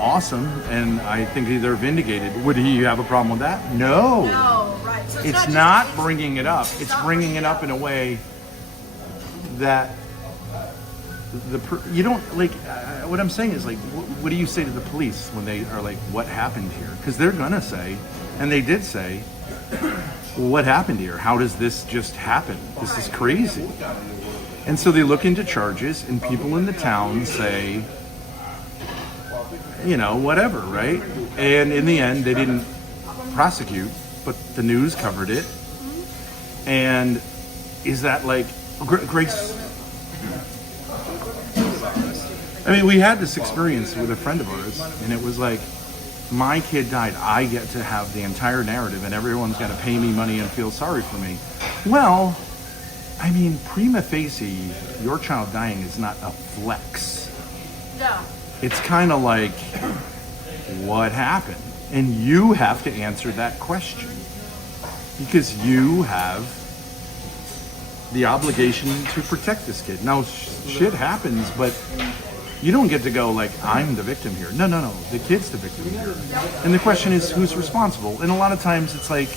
awesome, and I think they're vindicated. Would he have a problem with that? No. No, right. So it's not bringing it up. It's bringing it up in a way that you don't like. What I'm saying is like, what do you say to the police when they are like, what happened here? Because they're gonna say, and they did say, well, what happened here? How does this just happen? This is crazy. And so they look into charges, and people in the town say, whatever, right? And in the end, they didn't prosecute, but the news covered it. And is that like Grace? I mean, we had this experience with a friend of ours, and it was like, my kid died. I get to have the entire narrative, and everyone's got to pay me money and feel sorry for me. Well, I mean, prima facie, your child dying is not a flex. No. It's kind of like, what happened? And you have to answer that question, because you have the obligation to protect this kid. Now, shit happens, but you don't get to go like, I'm the victim here. No. The kid's the victim here. And the question is, who's responsible? And a lot of times it's like,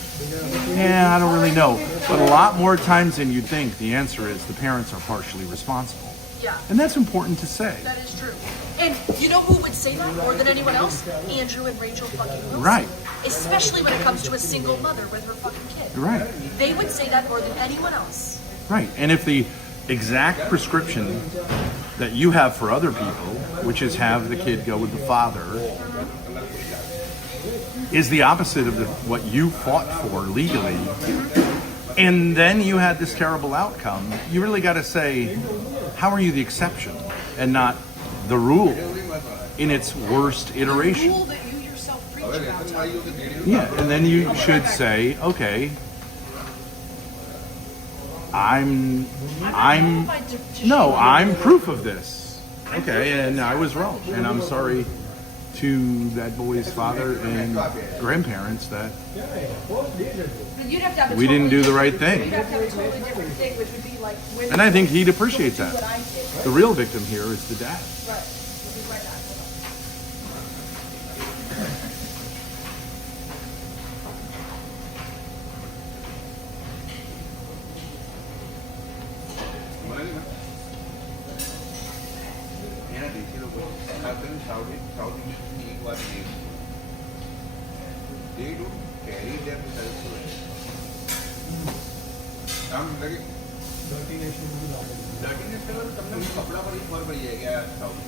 I don't really know. But a lot more times than you'd think, the answer is the parents are partially responsible. Yeah. And that's important to say. That is true. And you know who would say that more than anyone else? Andrew and Rachel fucking Wilson. Right. Especially when it comes to a single mother with her fucking kid. Right. They would say that more than anyone else. Right. And if the exact prescription that you have for other people, which is have the kid go with the father, is the opposite of what you fought for legally, and then you had this terrible outcome, you really got to say, how are you the exception and not the rule in its worst iteration? The rule that you yourself preach about. Yeah, and then you should say, okay, I'm proof of this. Okay, and I was wrong, and I'm sorry to that boy's father and grandparents that we didn't do the right thing. You'd have to have a totally different thing, which would be like, And I think he'd appreciate that. The real victim here is the dad. Right. We'll be right back. They do carry themselves well. Dirtiness તમને કપડા પર ખબર પડી જાય કે આ south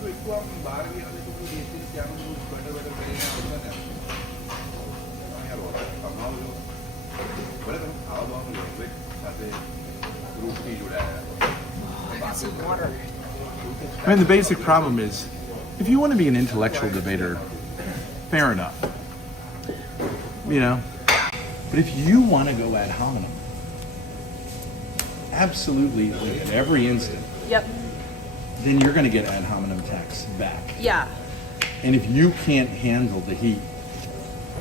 તો એટલું આમ બહાર બી આવે તો દેશી ત્યાંનું બધું સ્વેટર વેટર કરીને આવતા ને યાર કમાવો છો ભલે તમે ખાવા બાવાનું લેંગ્વેજ સાથે group some water. I mean, the basic problem is, if you want to be an intellectual debater, fair enough. You know? But if you want to go ad hominem, absolutely, like at every instant, Yep. then you're going to get ad hominem attacks back. Yeah. And if you can't handle the heat,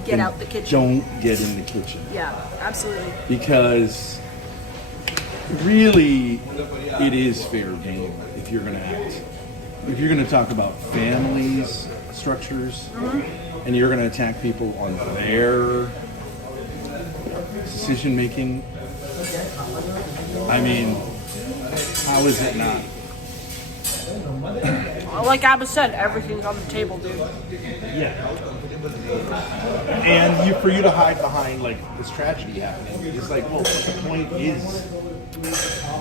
Get then out the kitchen. Don't get in the kitchen. Yeah, absolutely. Because really, it is fair game if you're going to act. If you're going to talk about families, structures, and you're going to attack people on their decision making, I mean, how is it not? Like Abba said, everything's on the table, dude. Yeah. And for you to hide behind like this tragedy happening, it's like, well, the point is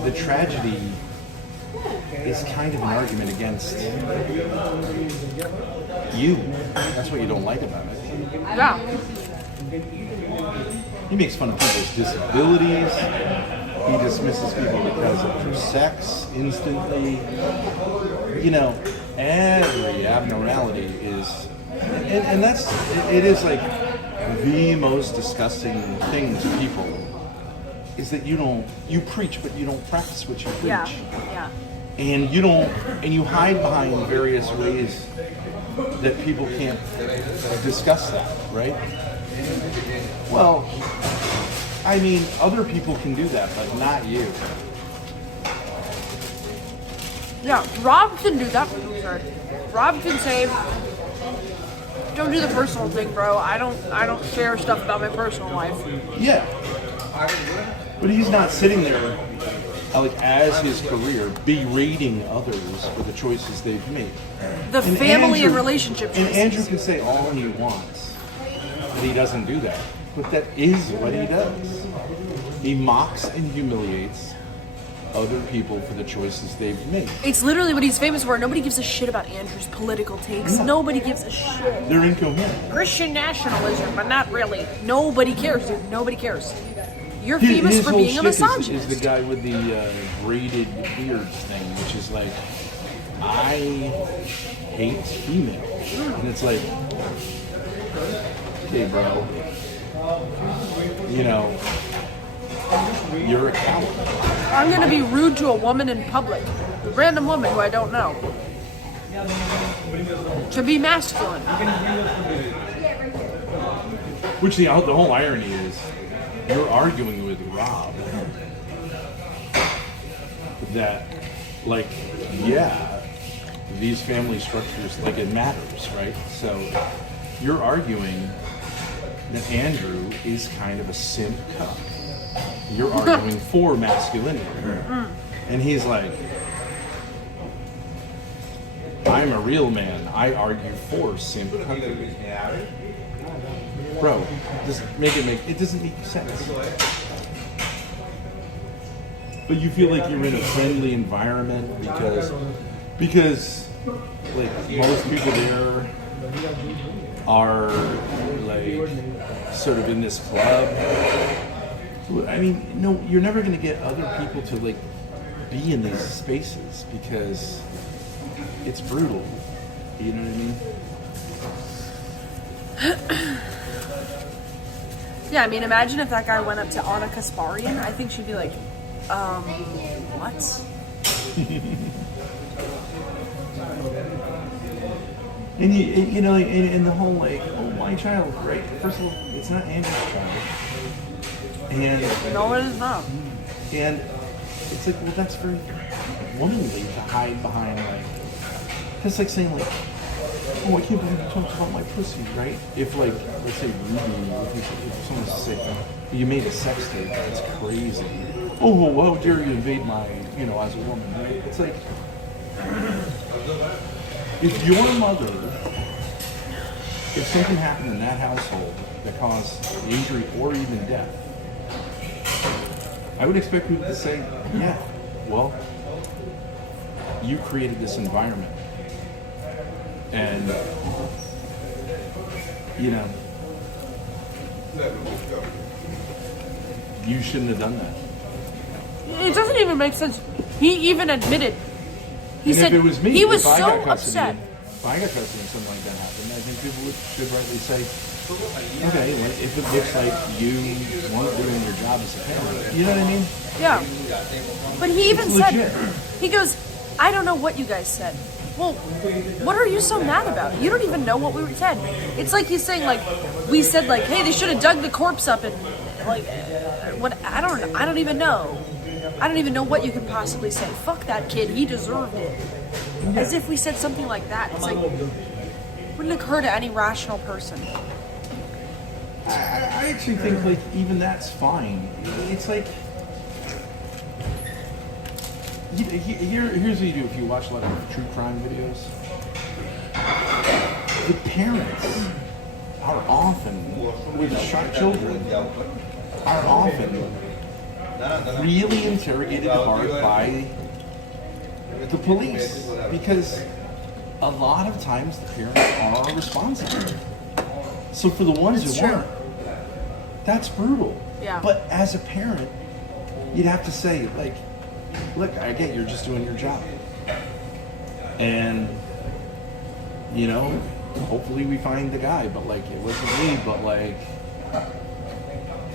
the tragedy is kind of an argument against you. That's what you don't like about it. Yeah. He makes fun of people's disabilities. He dismisses people because of their sex instantly. You know, every abnormality is, and it is like the most disgusting thing to people is that you preach, but you don't practice what you preach. Yeah. Yeah. And you hide behind various ways that people can't discuss that, right? Well, I mean, other people can do that, but not you. Yeah, Rob can do that. Sorry. Rob can say, don't do the personal thing, bro. I don't share stuff about my personal life. Yeah. But he's not sitting there, like, as his career, berating others for the choices they've made. The family and relationship choices. And Andrew can say all he wants, but he doesn't do that. But that is what he does. He mocks and humiliates other people for the choices they've made. It's literally what he's famous for. Nobody gives a shit about Andrew's political takes. No. Nobody gives a shit. They're incoherent. Christian nationalism, but not really. Nobody cares, dude. Nobody cares. You're famous his for whole being a shtick misogynist. is the guy with the braided beards thing, which is like, I hate females. And it's like, okay, bro. You know, you're a coward. I'm gonna be rude to a woman in public. A random woman who I don't know. To be masculine. Which the whole irony is, you're arguing with Rob that, like, yeah, these family structures, like, it matters, right? So you're arguing that Andrew is kind of a simp cuck. You're arguing for masculinity. And he's like, I'm a real man. I argue for simp cuckery. Bro, it doesn't make sense. But you feel like you're in a friendly environment because like most people there are like sort of in this club. I mean, no, you're never going to get other people to like be in these spaces because it's brutal. You know what I mean? Yeah, I mean, imagine if that guy went up to Anna Kasparian. I think she'd be like, what? And you know, and the whole like, oh, my child, right? First of all, it's not Andrew's child. And no, it is not. And it's like, well, that's very womanly to hide behind, like, that's like saying, like, oh, I can't believe you talked about my pussy, right? If, like, let's say Ruby, if someone's sick, you made a sex tape, that's crazy. Oh, well, how dare you invade my, you know, as a woman, right? It's like, if your mother, if something happened in that household that caused injury or even death, I would expect people to say, yeah, well, you created this environment. And, you know, you shouldn't have done that. It doesn't even make sense. He even admitted He said if it was me, he was if I so got custody, upset. If I got custody and something like that happened, I think people should rightly say, okay, well, if it looks like you weren't doing your job as a parent, you know what I mean? Yeah. But he even It's said, legit. he goes, I don't know what you guys said. Well, what are you so mad about? You don't even know what we said. It's like he's saying, like, we said, like, hey, they should have dug the corpse up and, like, what? I don't even know. I don't even know what you could possibly say. Fuck that kid. He deserved it. As if we said something like that. It's like, wouldn't occur to any rational person. I actually think, like, even that's fine. It's like, here's what you do if you watch a lot of true crime videos. The parents are often, with shot children, are often really interrogated hard by the police, because a lot of times the parents are responsible. So for the ones who weren't, that's brutal. Yeah. But as a parent, you'd have to say, like, look, I get you're just doing your job. And, you know, hopefully we find the guy, but, like, it wasn't me, but, like,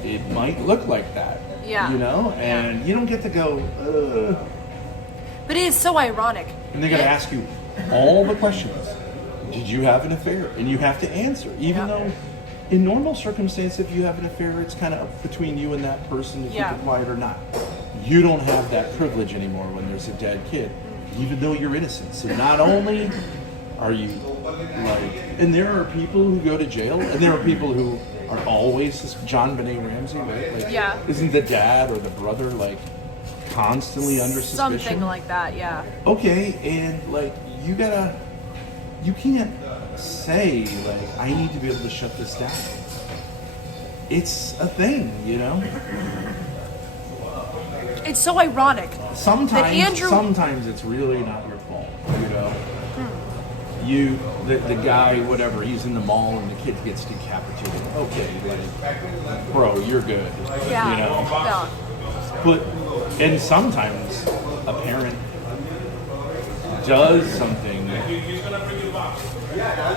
it might look like that. Yeah. You know? And you don't get to go, ugh. But it is so ironic. And they're going to ask you all the questions. Did you have an affair? And you have to answer, even though in normal circumstance, if you have an affair, it's kind of between you and that person to keep it quiet or not. You don't have that privilege anymore when there's a dead kid, even though you're innocent. So not only are you like, and there are people who go to jail, and there are people who are always John Benet Ramsey, right? Like, isn't the dad or the brother like constantly under suspicion? Something like that, yeah. Okay, and like you can't say like I need to be able to shut this down. It's a thing, you know. It's so ironic. Sometimes it's really not your fault, you know. The guy, whatever, he's in the mall and the kid gets decapitated. Okay, like, bro, you're good. Yeah. You know. But and sometimes a parent does something,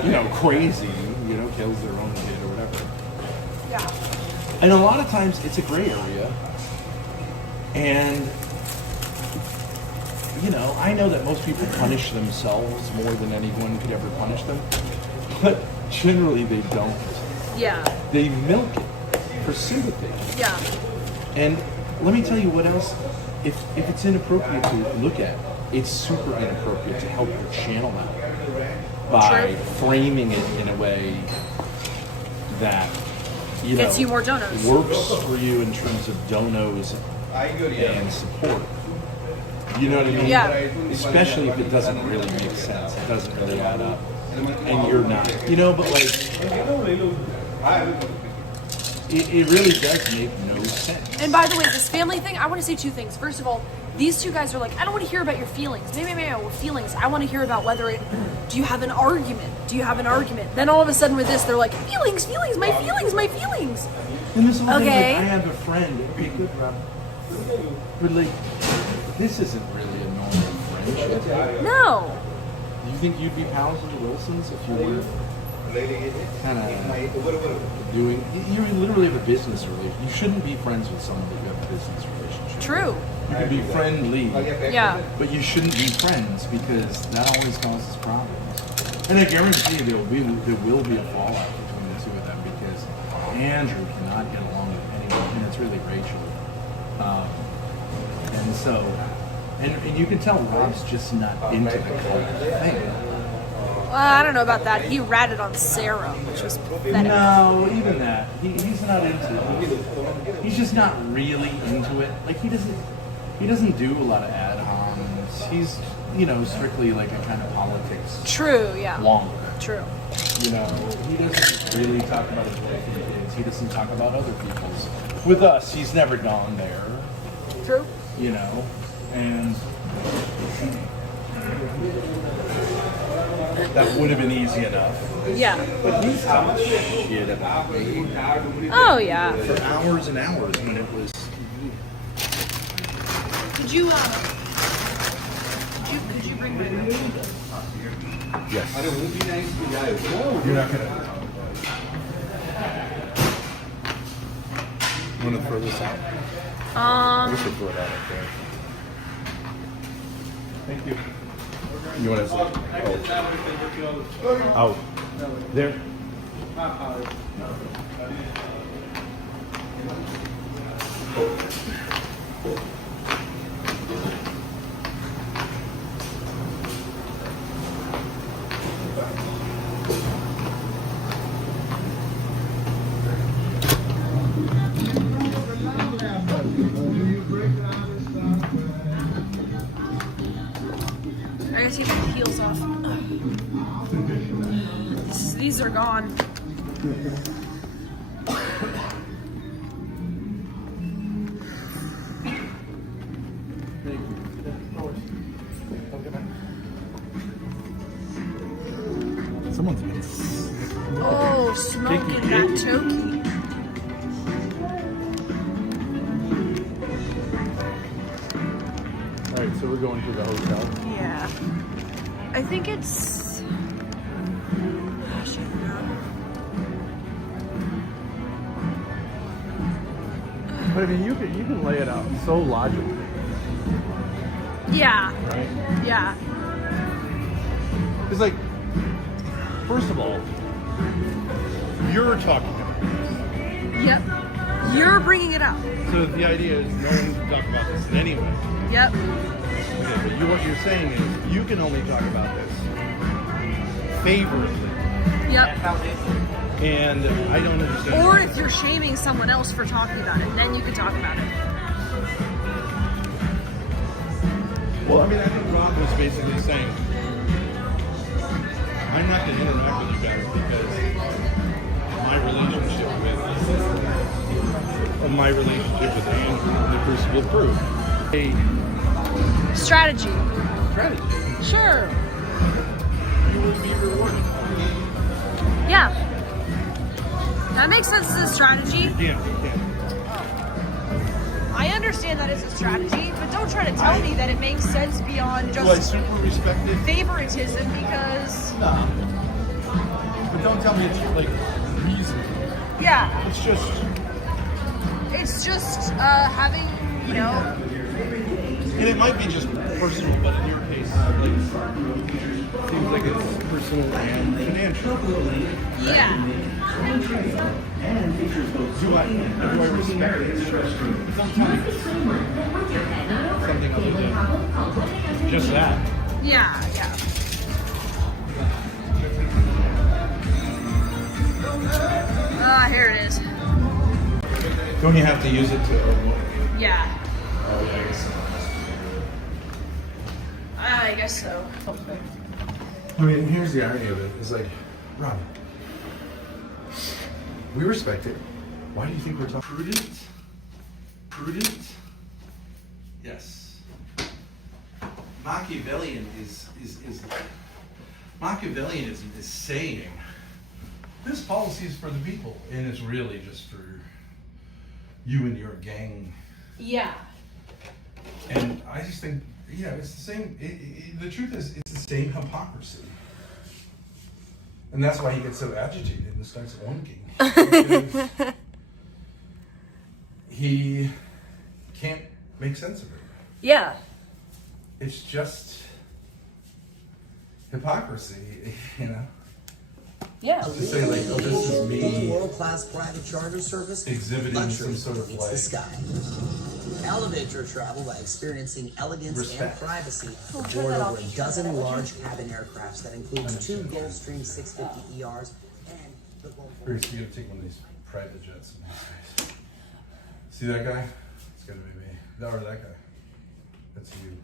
you know, crazy, you know, kills their own kid or whatever. Yeah. And a lot of times it's a gray area. And, you know, I know that most people punish themselves more than anyone could ever punish them. But generally they don't. Yeah. They milk it for sympathy. Yeah. And let me tell you what else. If it's inappropriate to look at, it's super inappropriate to help your channel out by framing it in a way that, you gets know, you more donos. Works for you in terms of donos and support. You know what I mean? Yeah. Especially if it doesn't really make sense. It doesn't really add up. And you're not. You know, but like, it really does make no sense. And by the way, this family thing, I want to say two things. First of all, these two guys are like, I don't want to hear about your feelings. Maybe feelings. I want to hear about do you have an argument? Do you have an argument? Then all of a sudden with this, they're like, feelings, my feelings. And this whole thing, Okay. like, I have a friend, okay, good, Rob. But like, this isn't really a normal friendship. No. Do you think you'd be pals with the Wilsons if you were kind of doing? You literally have a business relationship. You shouldn't be friends with someone that you have a business relationship. True. You can be friendly. Yeah. But you shouldn't be friends because that always causes problems. And I guarantee you there will be a fallout between the two of them because Andrew cannot get along with anyone, and it's really Rachel. And so, and you can tell Rob's just not into the cult thing. Well, I don't know about that. He ratted on Sarah, which was pathetic. No, even that. He's not into it. He's just not really into it. Like, he doesn't do a lot of ad homs. He's, you know, strictly like a kind of politics. True, yeah. Wonk. True. You know, he doesn't really talk about his wife and kids. He doesn't talk about other people's. With us, he's never gone there. True. You know, and that would have been easy enough. Yeah. But he's talked shit about me. Oh, yeah. For hours and hours when it was. Could you you bring with you? Yes. You're not gonna. You want to throw this out? We should throw it out up there. Thank you. You want to? Oh. Out. There. I gotta take my heels off. These are gone. Someone's been. Oh, smoking that toki. All right, so we're going to the hotel. Yeah. I think it's. Gosh, I don't know. But I mean, you can lay it out so logically. Yeah. Right? Yeah. It's like, first of all, you're talking about this. Yep. You're bringing it up. So the idea is no one can talk about this in any way. Yep. Okay, but what you're saying is you can only talk about this favorably. Yep. And I don't understand. Or if you're shaming someone else for talking about it, then you can talk about it. Well, I mean, I think Rob was basically saying, I'm not going to interact with you guys because my relationship with Andrew, the Crucible proof. Strategy. Strategy. Sure. You would be rewarded. Yeah. That makes sense as a strategy. Yeah. I understand that as a strategy, but don't try to tell me that it makes sense beyond just I super respect it. favoritism because. Nah. But don't tell me it's like reason. Yeah. It's just having, you know. And it might be just personal, but in your case, like, it seems like it's personal and financial. Yeah. Do I respect it? Don't tell me it's something other than just that. Yeah. Here it is. Don't you have to use it to? Yeah. Oh, I guess so. I mean, here's the irony of it. It's like, Rob, we respect it. Why do you think we're talking? Prudent? Yes. Machiavellianism is saying this policy is for the people, and it's really just for you and your gang. Yeah. And I just think, it's the same. The truth is, it's the same hypocrisy. And that's why he gets so agitated and starts oinking. He can't make sense of it. Yeah. It's just hypocrisy, Yeah. To say like, oh, this is me world-class private charter service exhibiting some sort of meets the sky. Elevate your travel by experiencing elegance and privacy aboard over a dozen large cabin aircrafts that includes 2 Gulfstream 650 ERs and the Grace, you gotta take one of these private jets. See that guy? It's gotta be me. Or that guy. That's you.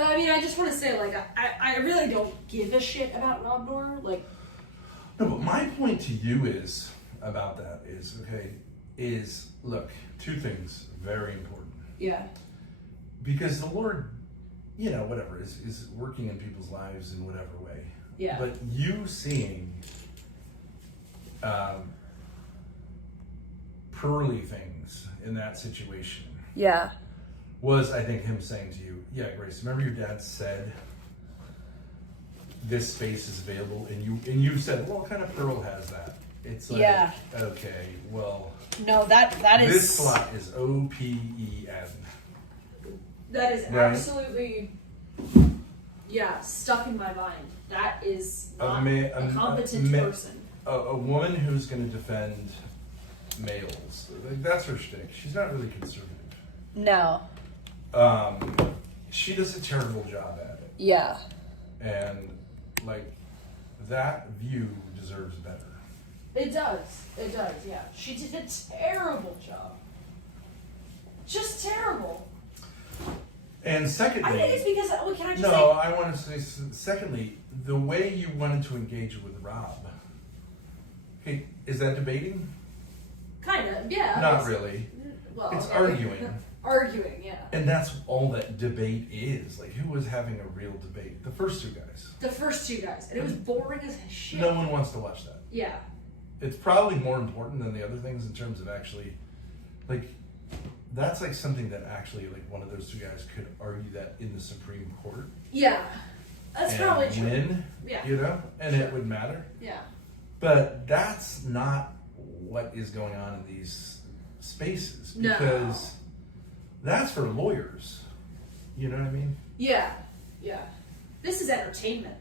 I mean, I just want to say, like, I really don't give a shit about Rob Noor. Like, no, but my point to you is about that is look, 2 things very important. Yeah. Because the Lord, whatever, is working in people's lives in whatever way. Yeah. But you seeing pearly things in that situation. Yeah. was, I think, him saying to you, yeah, Grace, remember your dad said this space is available, and you said, well, what kind of pearl has that? It's like, Yeah. Okay, well, No, that is this slot is OPEN. That is Right. absolutely, stuck in my mind. That is not a competent person. A woman who's going to defend males, like, that's her shtick. She's not really conservative. No. She does a terrible job at it. Yeah. And like that view deserves better. It does. It does, yeah. She did a terrible job. Just terrible. And secondly, I think it's because, can I just say? no, I want to say, secondly, the way you wanted to engage with Rob, okay, is that debating? Kind of, yeah. Not really. Well, It's okay. arguing. Arguing, yeah. And that's all that debate is. Like, who was having a real debate? The first two guys. The first two guys. And it was boring as shit. No one wants to watch that. Yeah. It's probably more important than the other things in terms of actually, like, that's like something that actually, like, one of those two guys could argue that in the Supreme Court. Yeah. That's and probably true. win, Yeah. you know, and it would matter. Yeah. But that's not what is going on in these spaces, No. because that's for lawyers. You know what I mean? Yeah. Yeah. This is entertainment.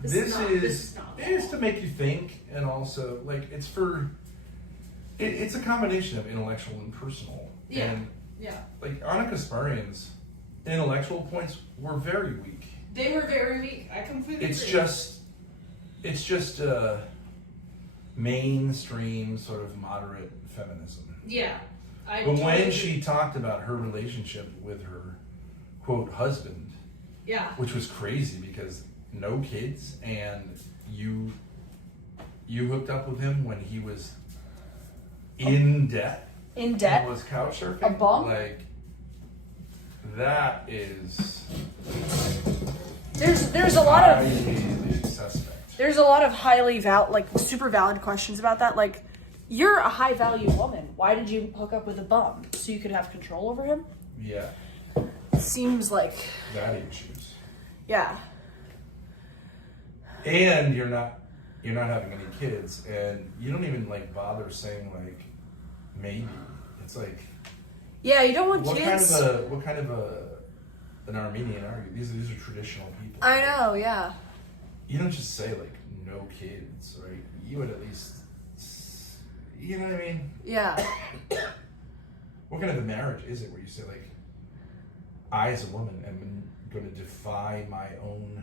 This is to make you think, and also like it's for. It's a combination of intellectual and personal. Yeah. And Yeah. like Anna Kasparian's intellectual points were very weak. They were very weak. I completely It's agree. just a mainstream sort of moderate feminism. Yeah. I But when totally she talked about her relationship with her quote husband, Yeah. which was crazy because no kids, and you hooked up with him when he was in debt. In debt? And was couch surfing. A bum? Like that is. There's a lot of highly suspect. there's a lot of highly super valid questions about that. Like, you're a high value woman. Why did you hook up with a bum? So you could have control over him? Yeah. Seems like Daddy issues. yeah. And you're not having any kids, and you don't even like bother saying like maybe. It's like Yeah, you don't want what kids. What kind of an Armenian are you? These are traditional people. I know, yeah. You don't just say like no kids, right? You would at least, you know what I mean? Yeah. What kind of a marriage is it where you say like, I as a woman am going to defy my own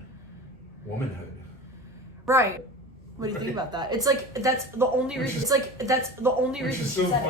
womanhood? Right. What do you think about that? It's like that's the only reason. It's like that's the only reason she said it.